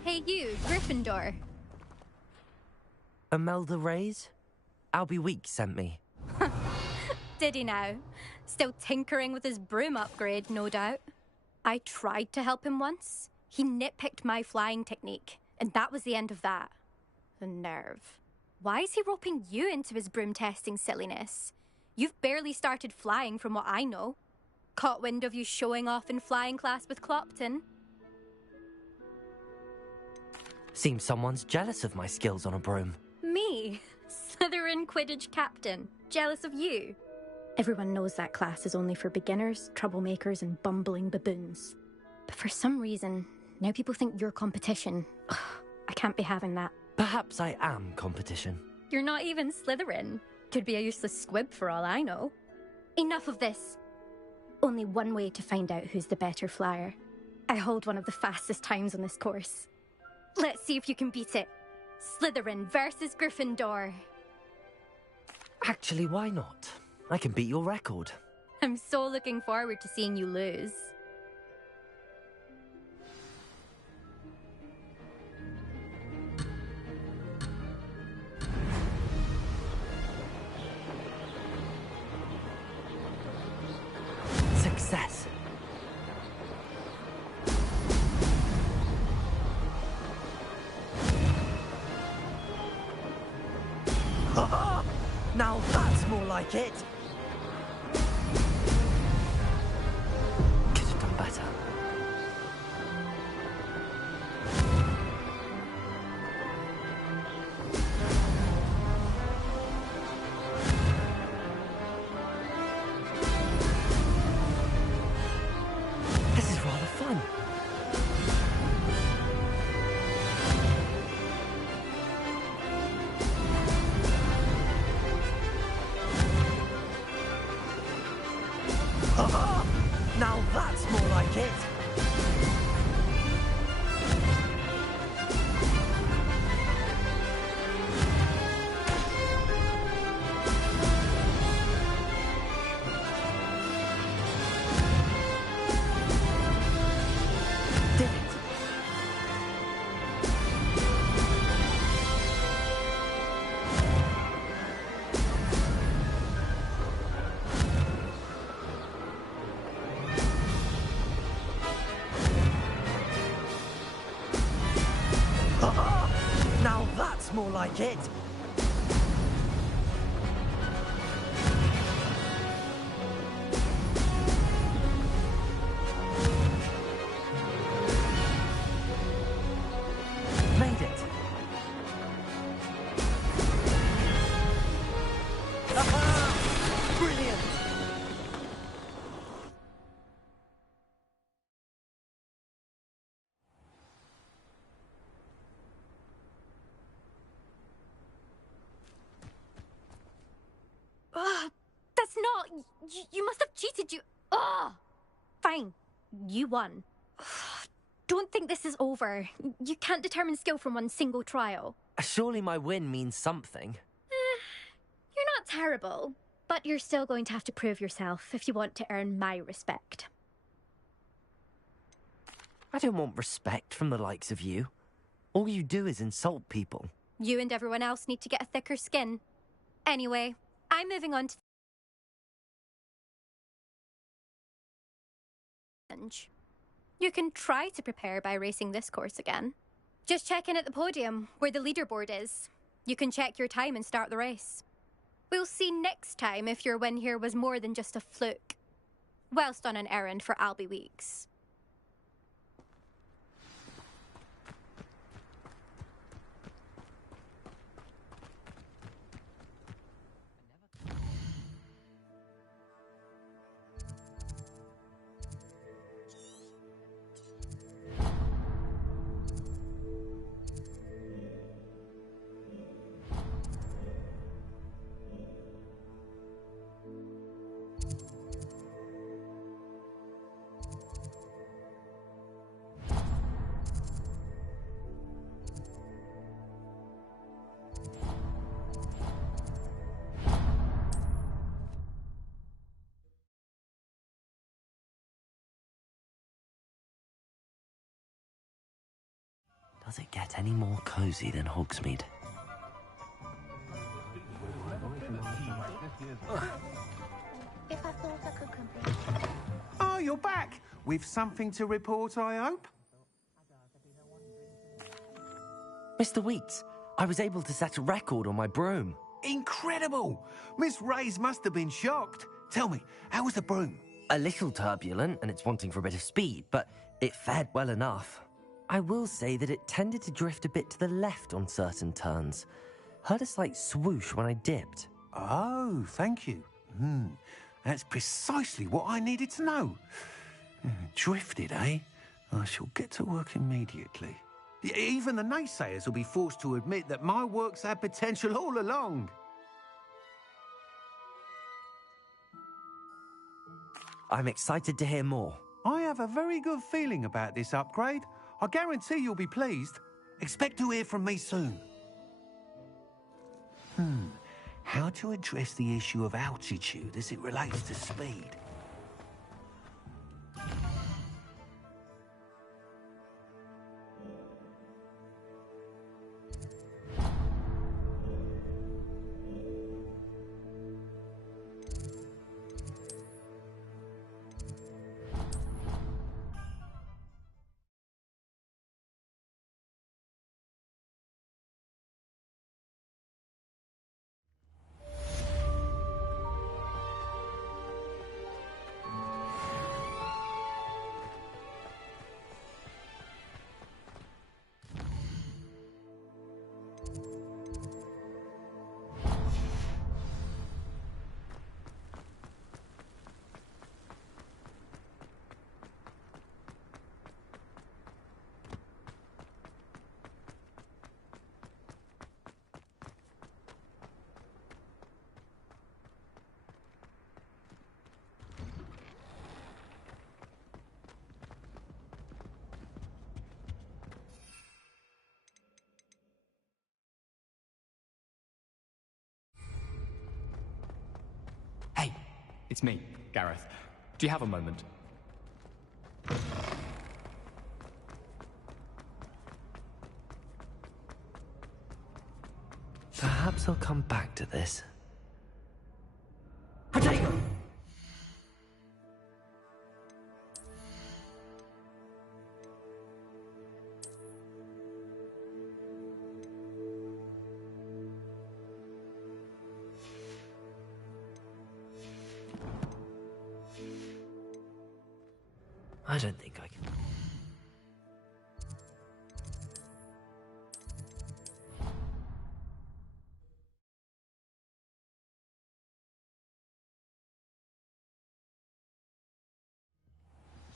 Hey you, Gryffindor. Imelda Reyes? Albie Weeks sent me. Did he now? Still tinkering with his broom upgrade, no doubt. I tried to help him once. He nitpicked my flying technique, and that was the end of that. The nerve. Why is he roping you into his broom testing silliness? You've barely started flying from what I know. Caught wind of you showing off in flying class with Clopton. Seems someone's jealous of my skills on a broom. Me? Slytherin Quidditch captain. Jealous of you? Everyone knows that class is only for beginners, troublemakers, and bumbling baboons. But for some reason, now people think you're competition. Ugh, I can't be having that. Perhaps I am competition. You're not even Slytherin. Could be a useless squib for all I know. Enough of this. Only one way to find out who's the better flyer. I hold one of the fastest times on this course. Let's see if you can beat it. Slytherin versus Gryffindor. Actually, why not? I can beat your record. I'm so looking forward to seeing you lose. Success. Now that's more like it. Could have done better. This is rather fun. Now that's more like it. Did it? Now that's more like it! Made it! Aha! Brilliant! That's not... You must have cheated, you... Fine. You won. Don't think this is over. You can't determine skill from one single trial. Surely my win means something. You're not terrible, but you're still going to have to prove yourself if you want to earn my respect. I don't want respect from the likes of you. All you do is insult people. You and everyone else need to get a thicker skin. Anyway, I'm moving on to... You can try to prepare by racing this course again. Just check in at the podium, where the leaderboard is. You can check your time and start the race. We'll see next time if your win here was more than just a fluke. Whilst on an errand for Albie Weeks. Does it get any more cozy than Hogsmeade? If I thought I could complete... Oh, you're back! With something to report, I hope? Mr. Weeks, I was able to set a record on my broom. Incredible! Miss Reyes must have been shocked. Tell me, how was the broom? A little turbulent, and it's wanting for a bit of speed, but it fared well enough. I will say that it tended to drift a bit to the left on certain turns. Heard a slight swoosh when I dipped. Oh, thank you. That's precisely what I needed to know. Drifted, eh? I shall get to work immediately. Even the naysayers will be forced to admit that my work's had potential all along. I'm excited to hear more. I have a very good feeling about this upgrade. I guarantee you'll be pleased. Expect to hear from me soon. How to address the issue of altitude as it relates to speed? It's me, Gareth. Do you have a moment? Perhaps I'll come back to this. Potato! I don't think I can.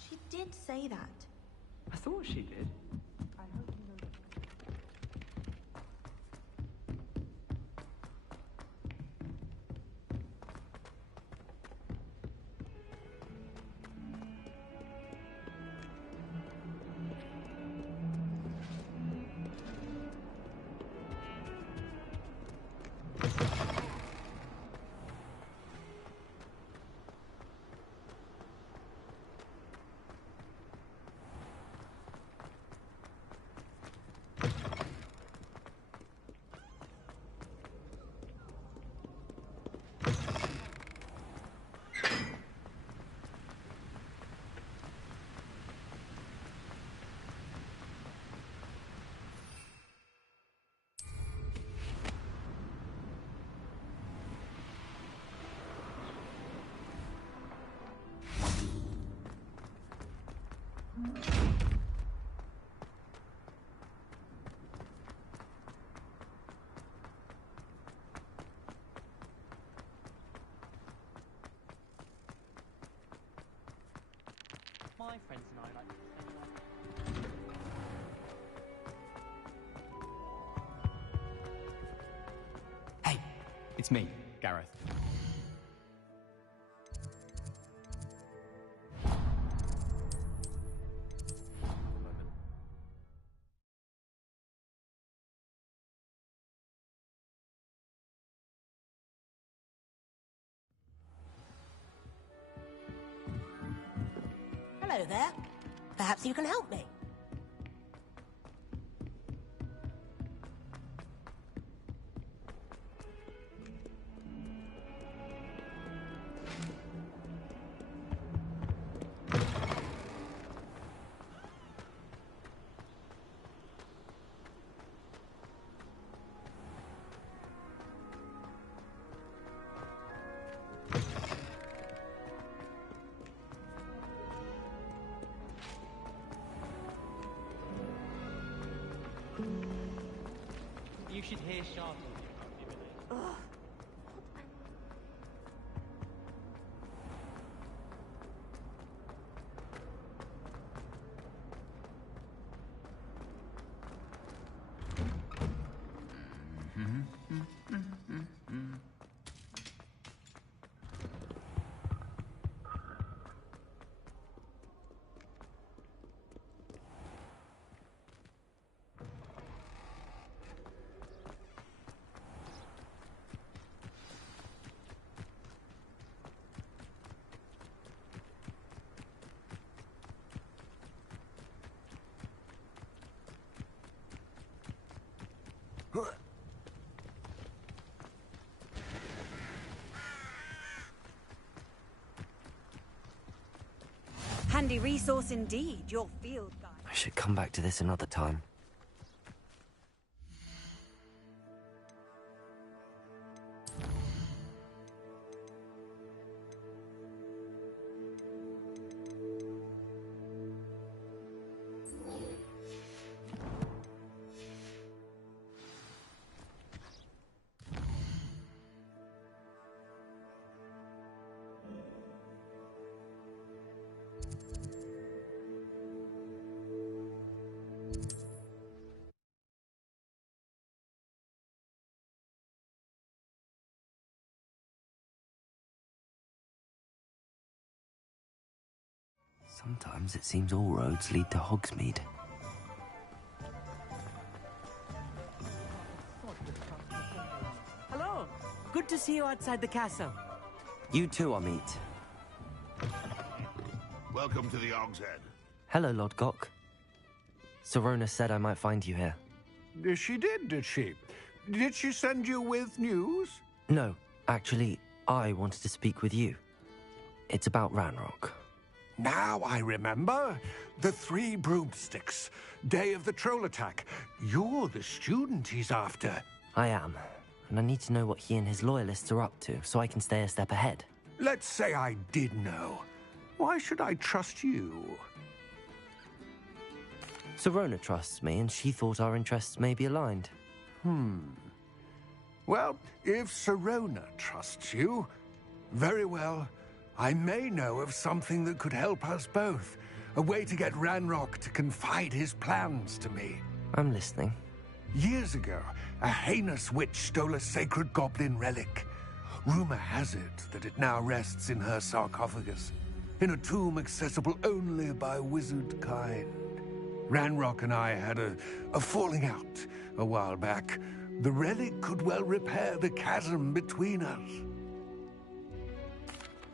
She did say that. I thought she did. I hope you know. My friends and I like to spend Hey, it's me, Gareth. Hello there. Perhaps you can help me. You should hear Charlotte. Handy resource indeed, your field guide. I should come back to this another time. Sometimes it seems all roads lead to Hogsmeade. Hello. Good to see you outside the castle. You too, Amit. Welcome to the Hogshead. Hello, Lord Gok. Serona said I might find you here. She did she? Did she send you with news? No, actually, I wanted to speak with you. It's about Ranrock. Now I remember. The 3 broomsticks. Day of the troll attack. You're the student he's after. I am, and I need to know what he and his loyalists are up to so I can stay a step ahead. Let's say I did know. Why should I trust you? Serona trusts me, and she thought our interests may be aligned. Well, if Serona trusts you, very well. I may know of something that could help us both. A way to get Ranrock to confide his plans to me. I'm listening. Years ago, a heinous witch stole a sacred goblin relic. Rumor has it that it now rests in her sarcophagus, in a tomb accessible only by wizard kind. Ranrock and I had a falling out a while back. The relic could well repair the chasm between us.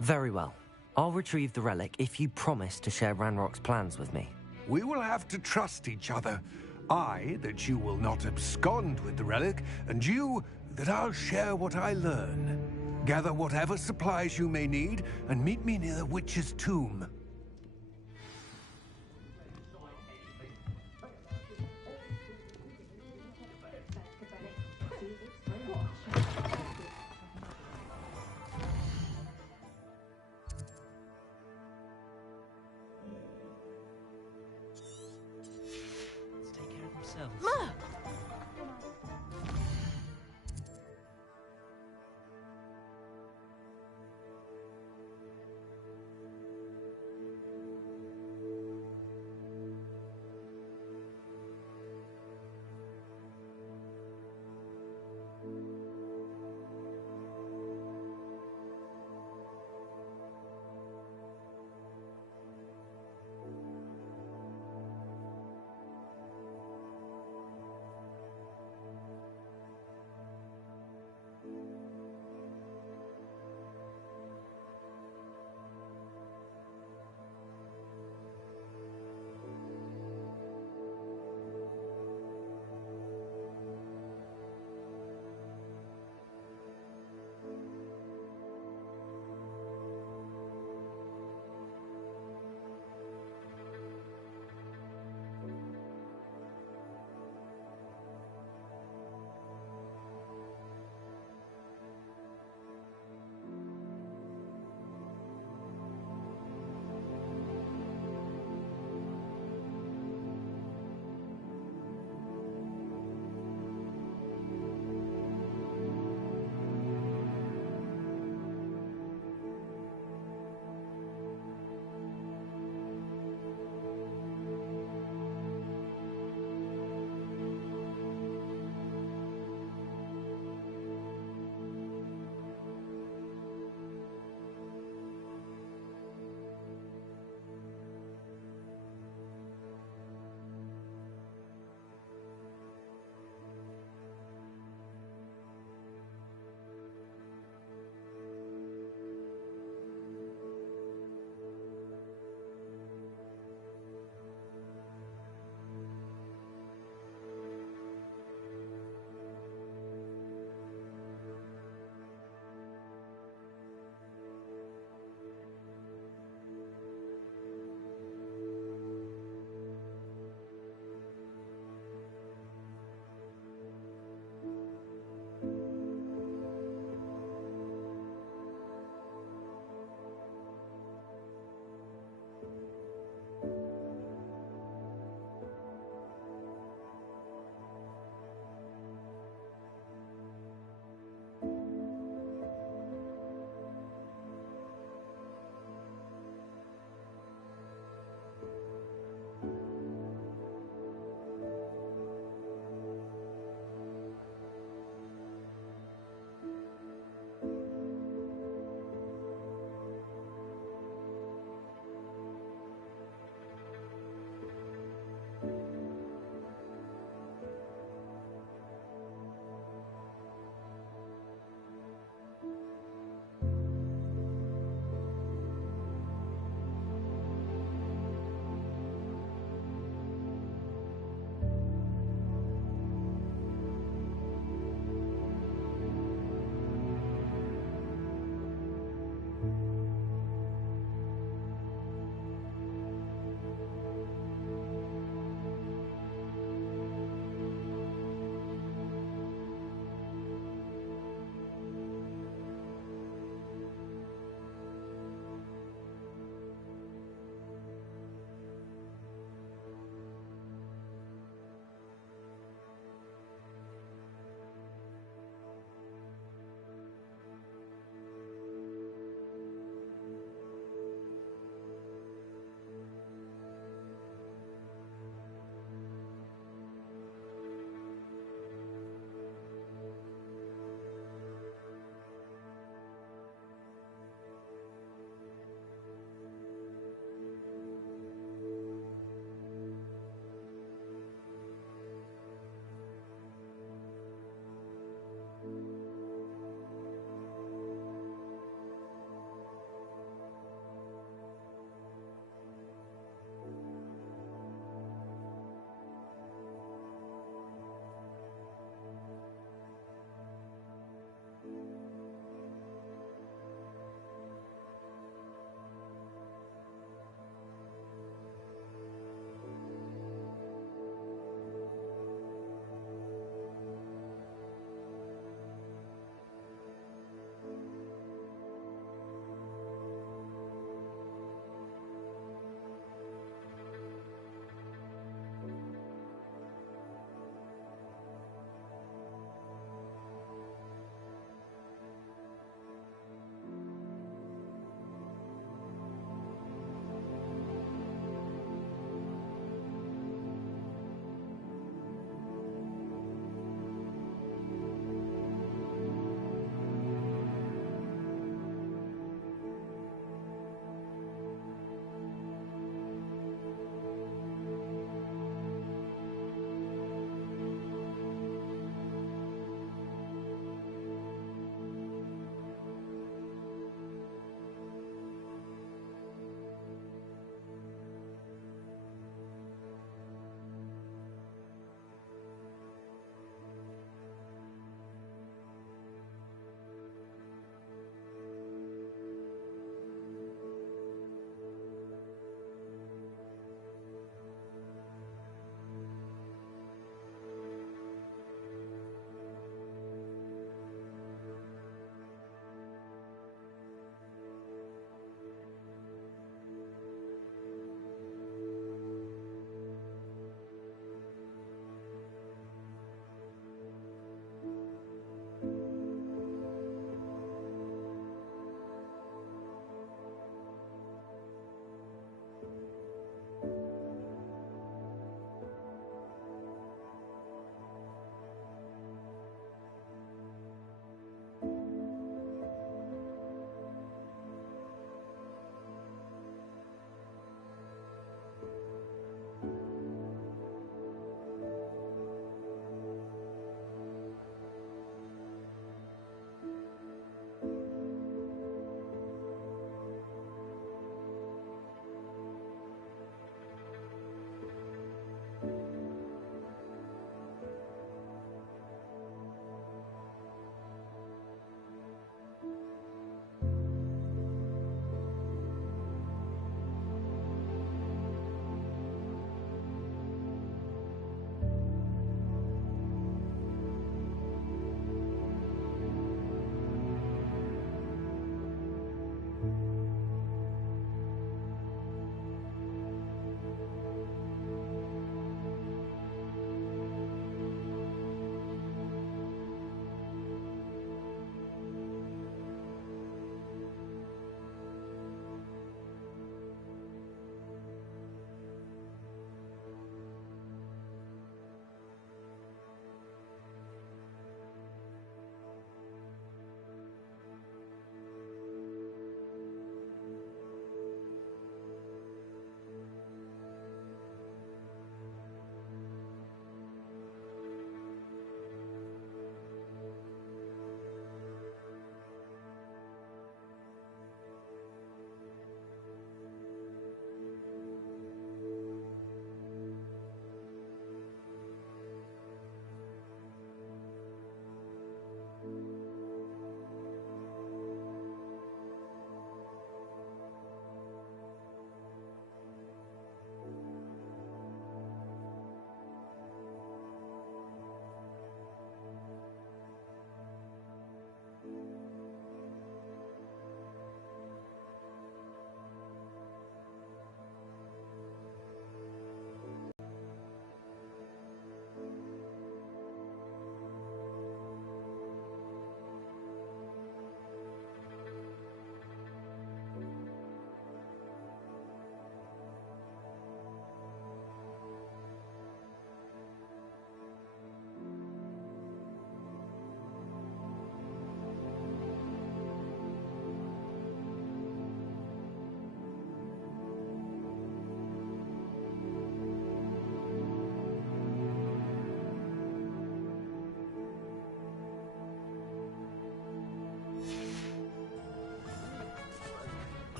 Very well. I'll retrieve the relic if you promise to share Ranrock's plans with me. We will have to trust each other. I, that you will not abscond with the relic, and you, that I'll share what I learn. Gather whatever supplies you may need, and meet me near the witch's tomb. Let's take care of themselves.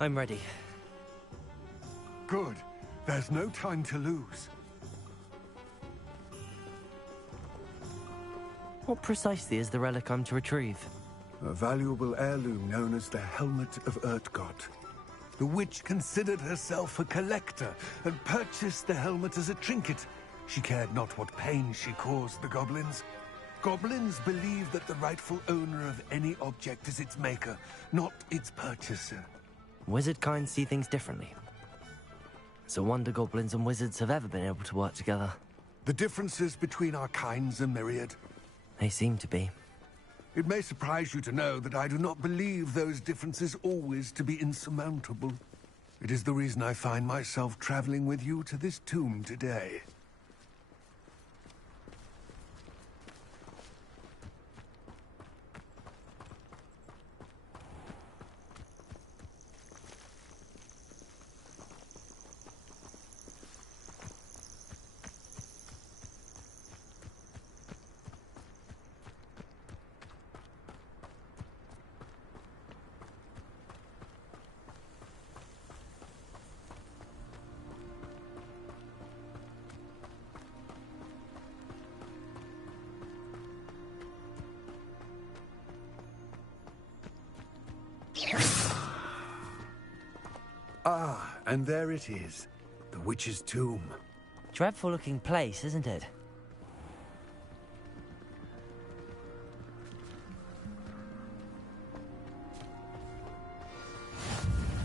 I'm ready. Good. There's no time to lose. What precisely is the relic I'm to retrieve? A valuable heirloom known as the Helmet of Urtgott. The witch considered herself a collector and purchased the helmet as a trinket. She cared not what pain she caused the goblins. Goblins believe that the rightful owner of any object is its maker, not its purchaser. Wizard kind see things differently. It's a wonder goblins and wizards have ever been able to work together. The differences between our kinds are myriad. They seem to be. It may surprise you to know that I do not believe those differences always to be insurmountable. It is the reason I find myself traveling with you to this tomb today. Ah, and there it is. The witch's tomb. Dreadful looking place, isn't it?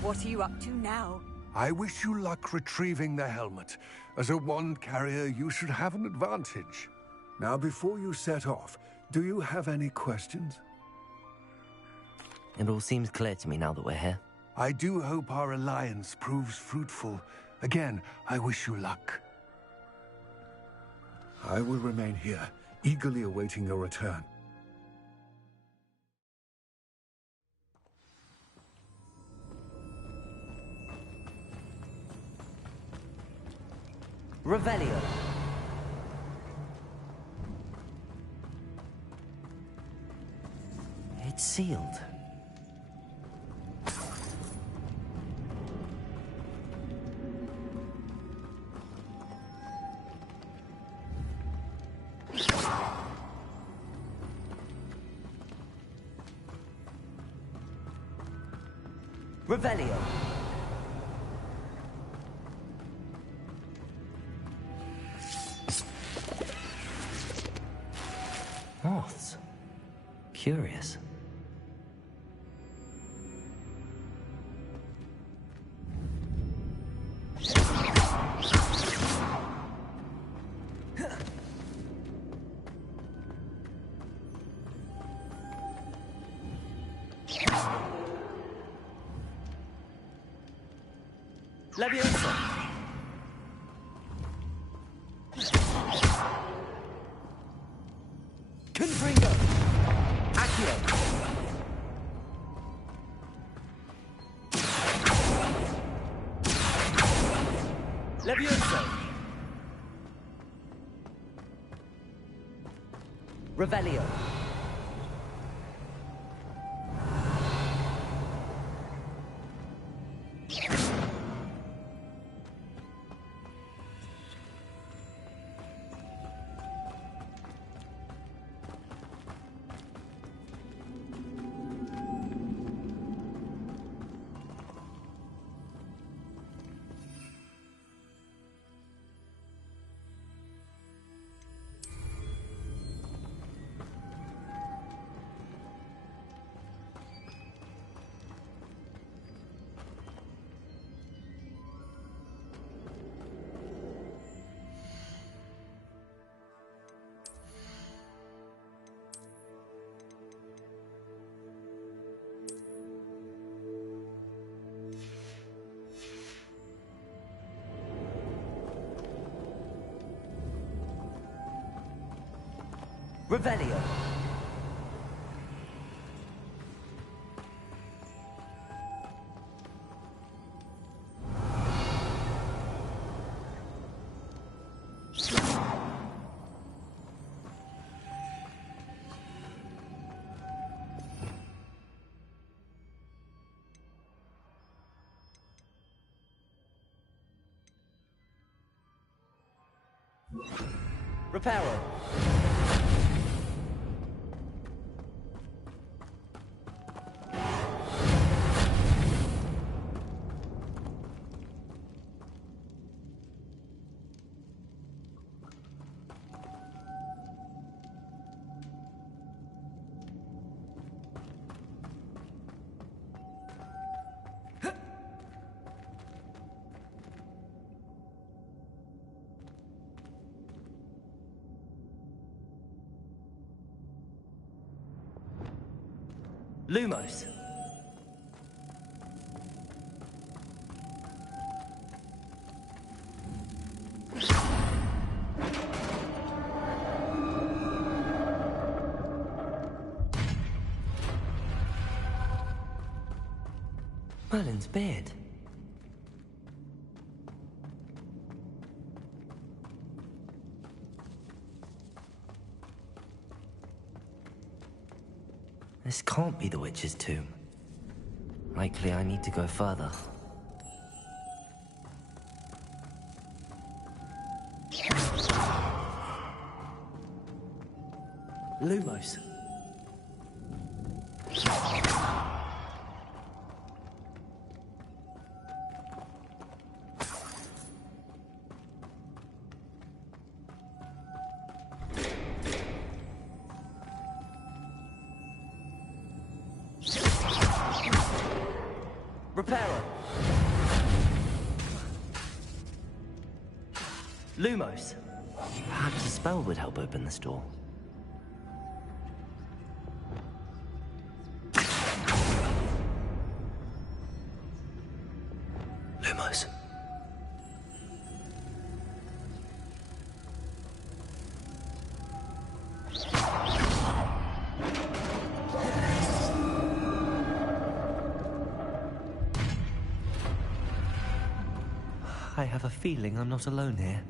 What are you up to now? I wish you luck retrieving the helmet. As a wand carrier, you should have an advantage. Now, before you set off, do you have any questions? It all seems clear to me now that we're here. I do hope our alliance proves fruitful. Again, I wish you luck. I will remain here, eagerly awaiting your return. Revelio. It's sealed. Revelio. Moths. Curious. Leviosa. Confringo. Accio. Leviosa. Revelio. Revelio. Reparo. Lumos. Merlin's beard. This can't be the witch's tomb. Likely I need to go further. Lumos. Reparo. Lumos. Perhaps a spell would help open this door. Lumos. I have a feeling I'm not alone here.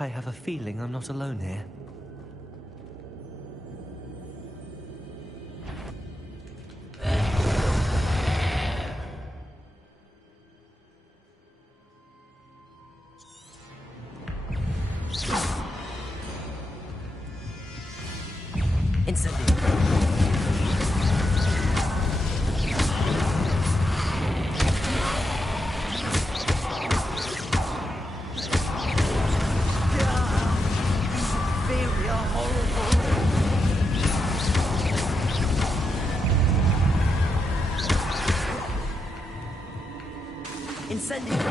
I have a feeling I'm not alone here. Incendio!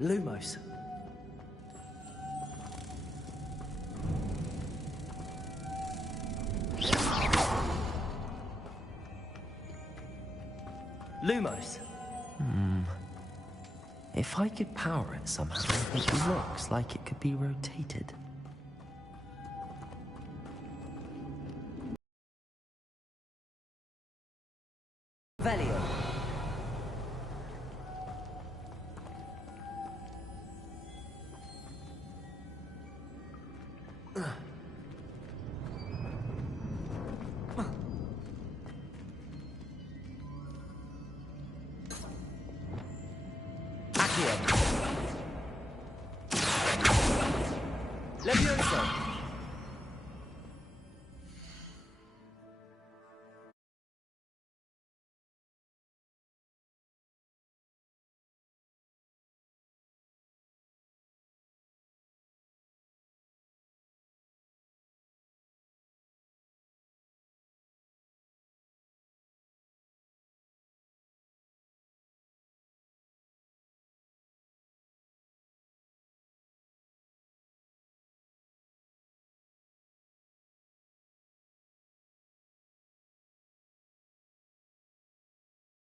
Lumos. Lumos. If I could power it somehow, it looks like it could be rotated. Velio. Levioso.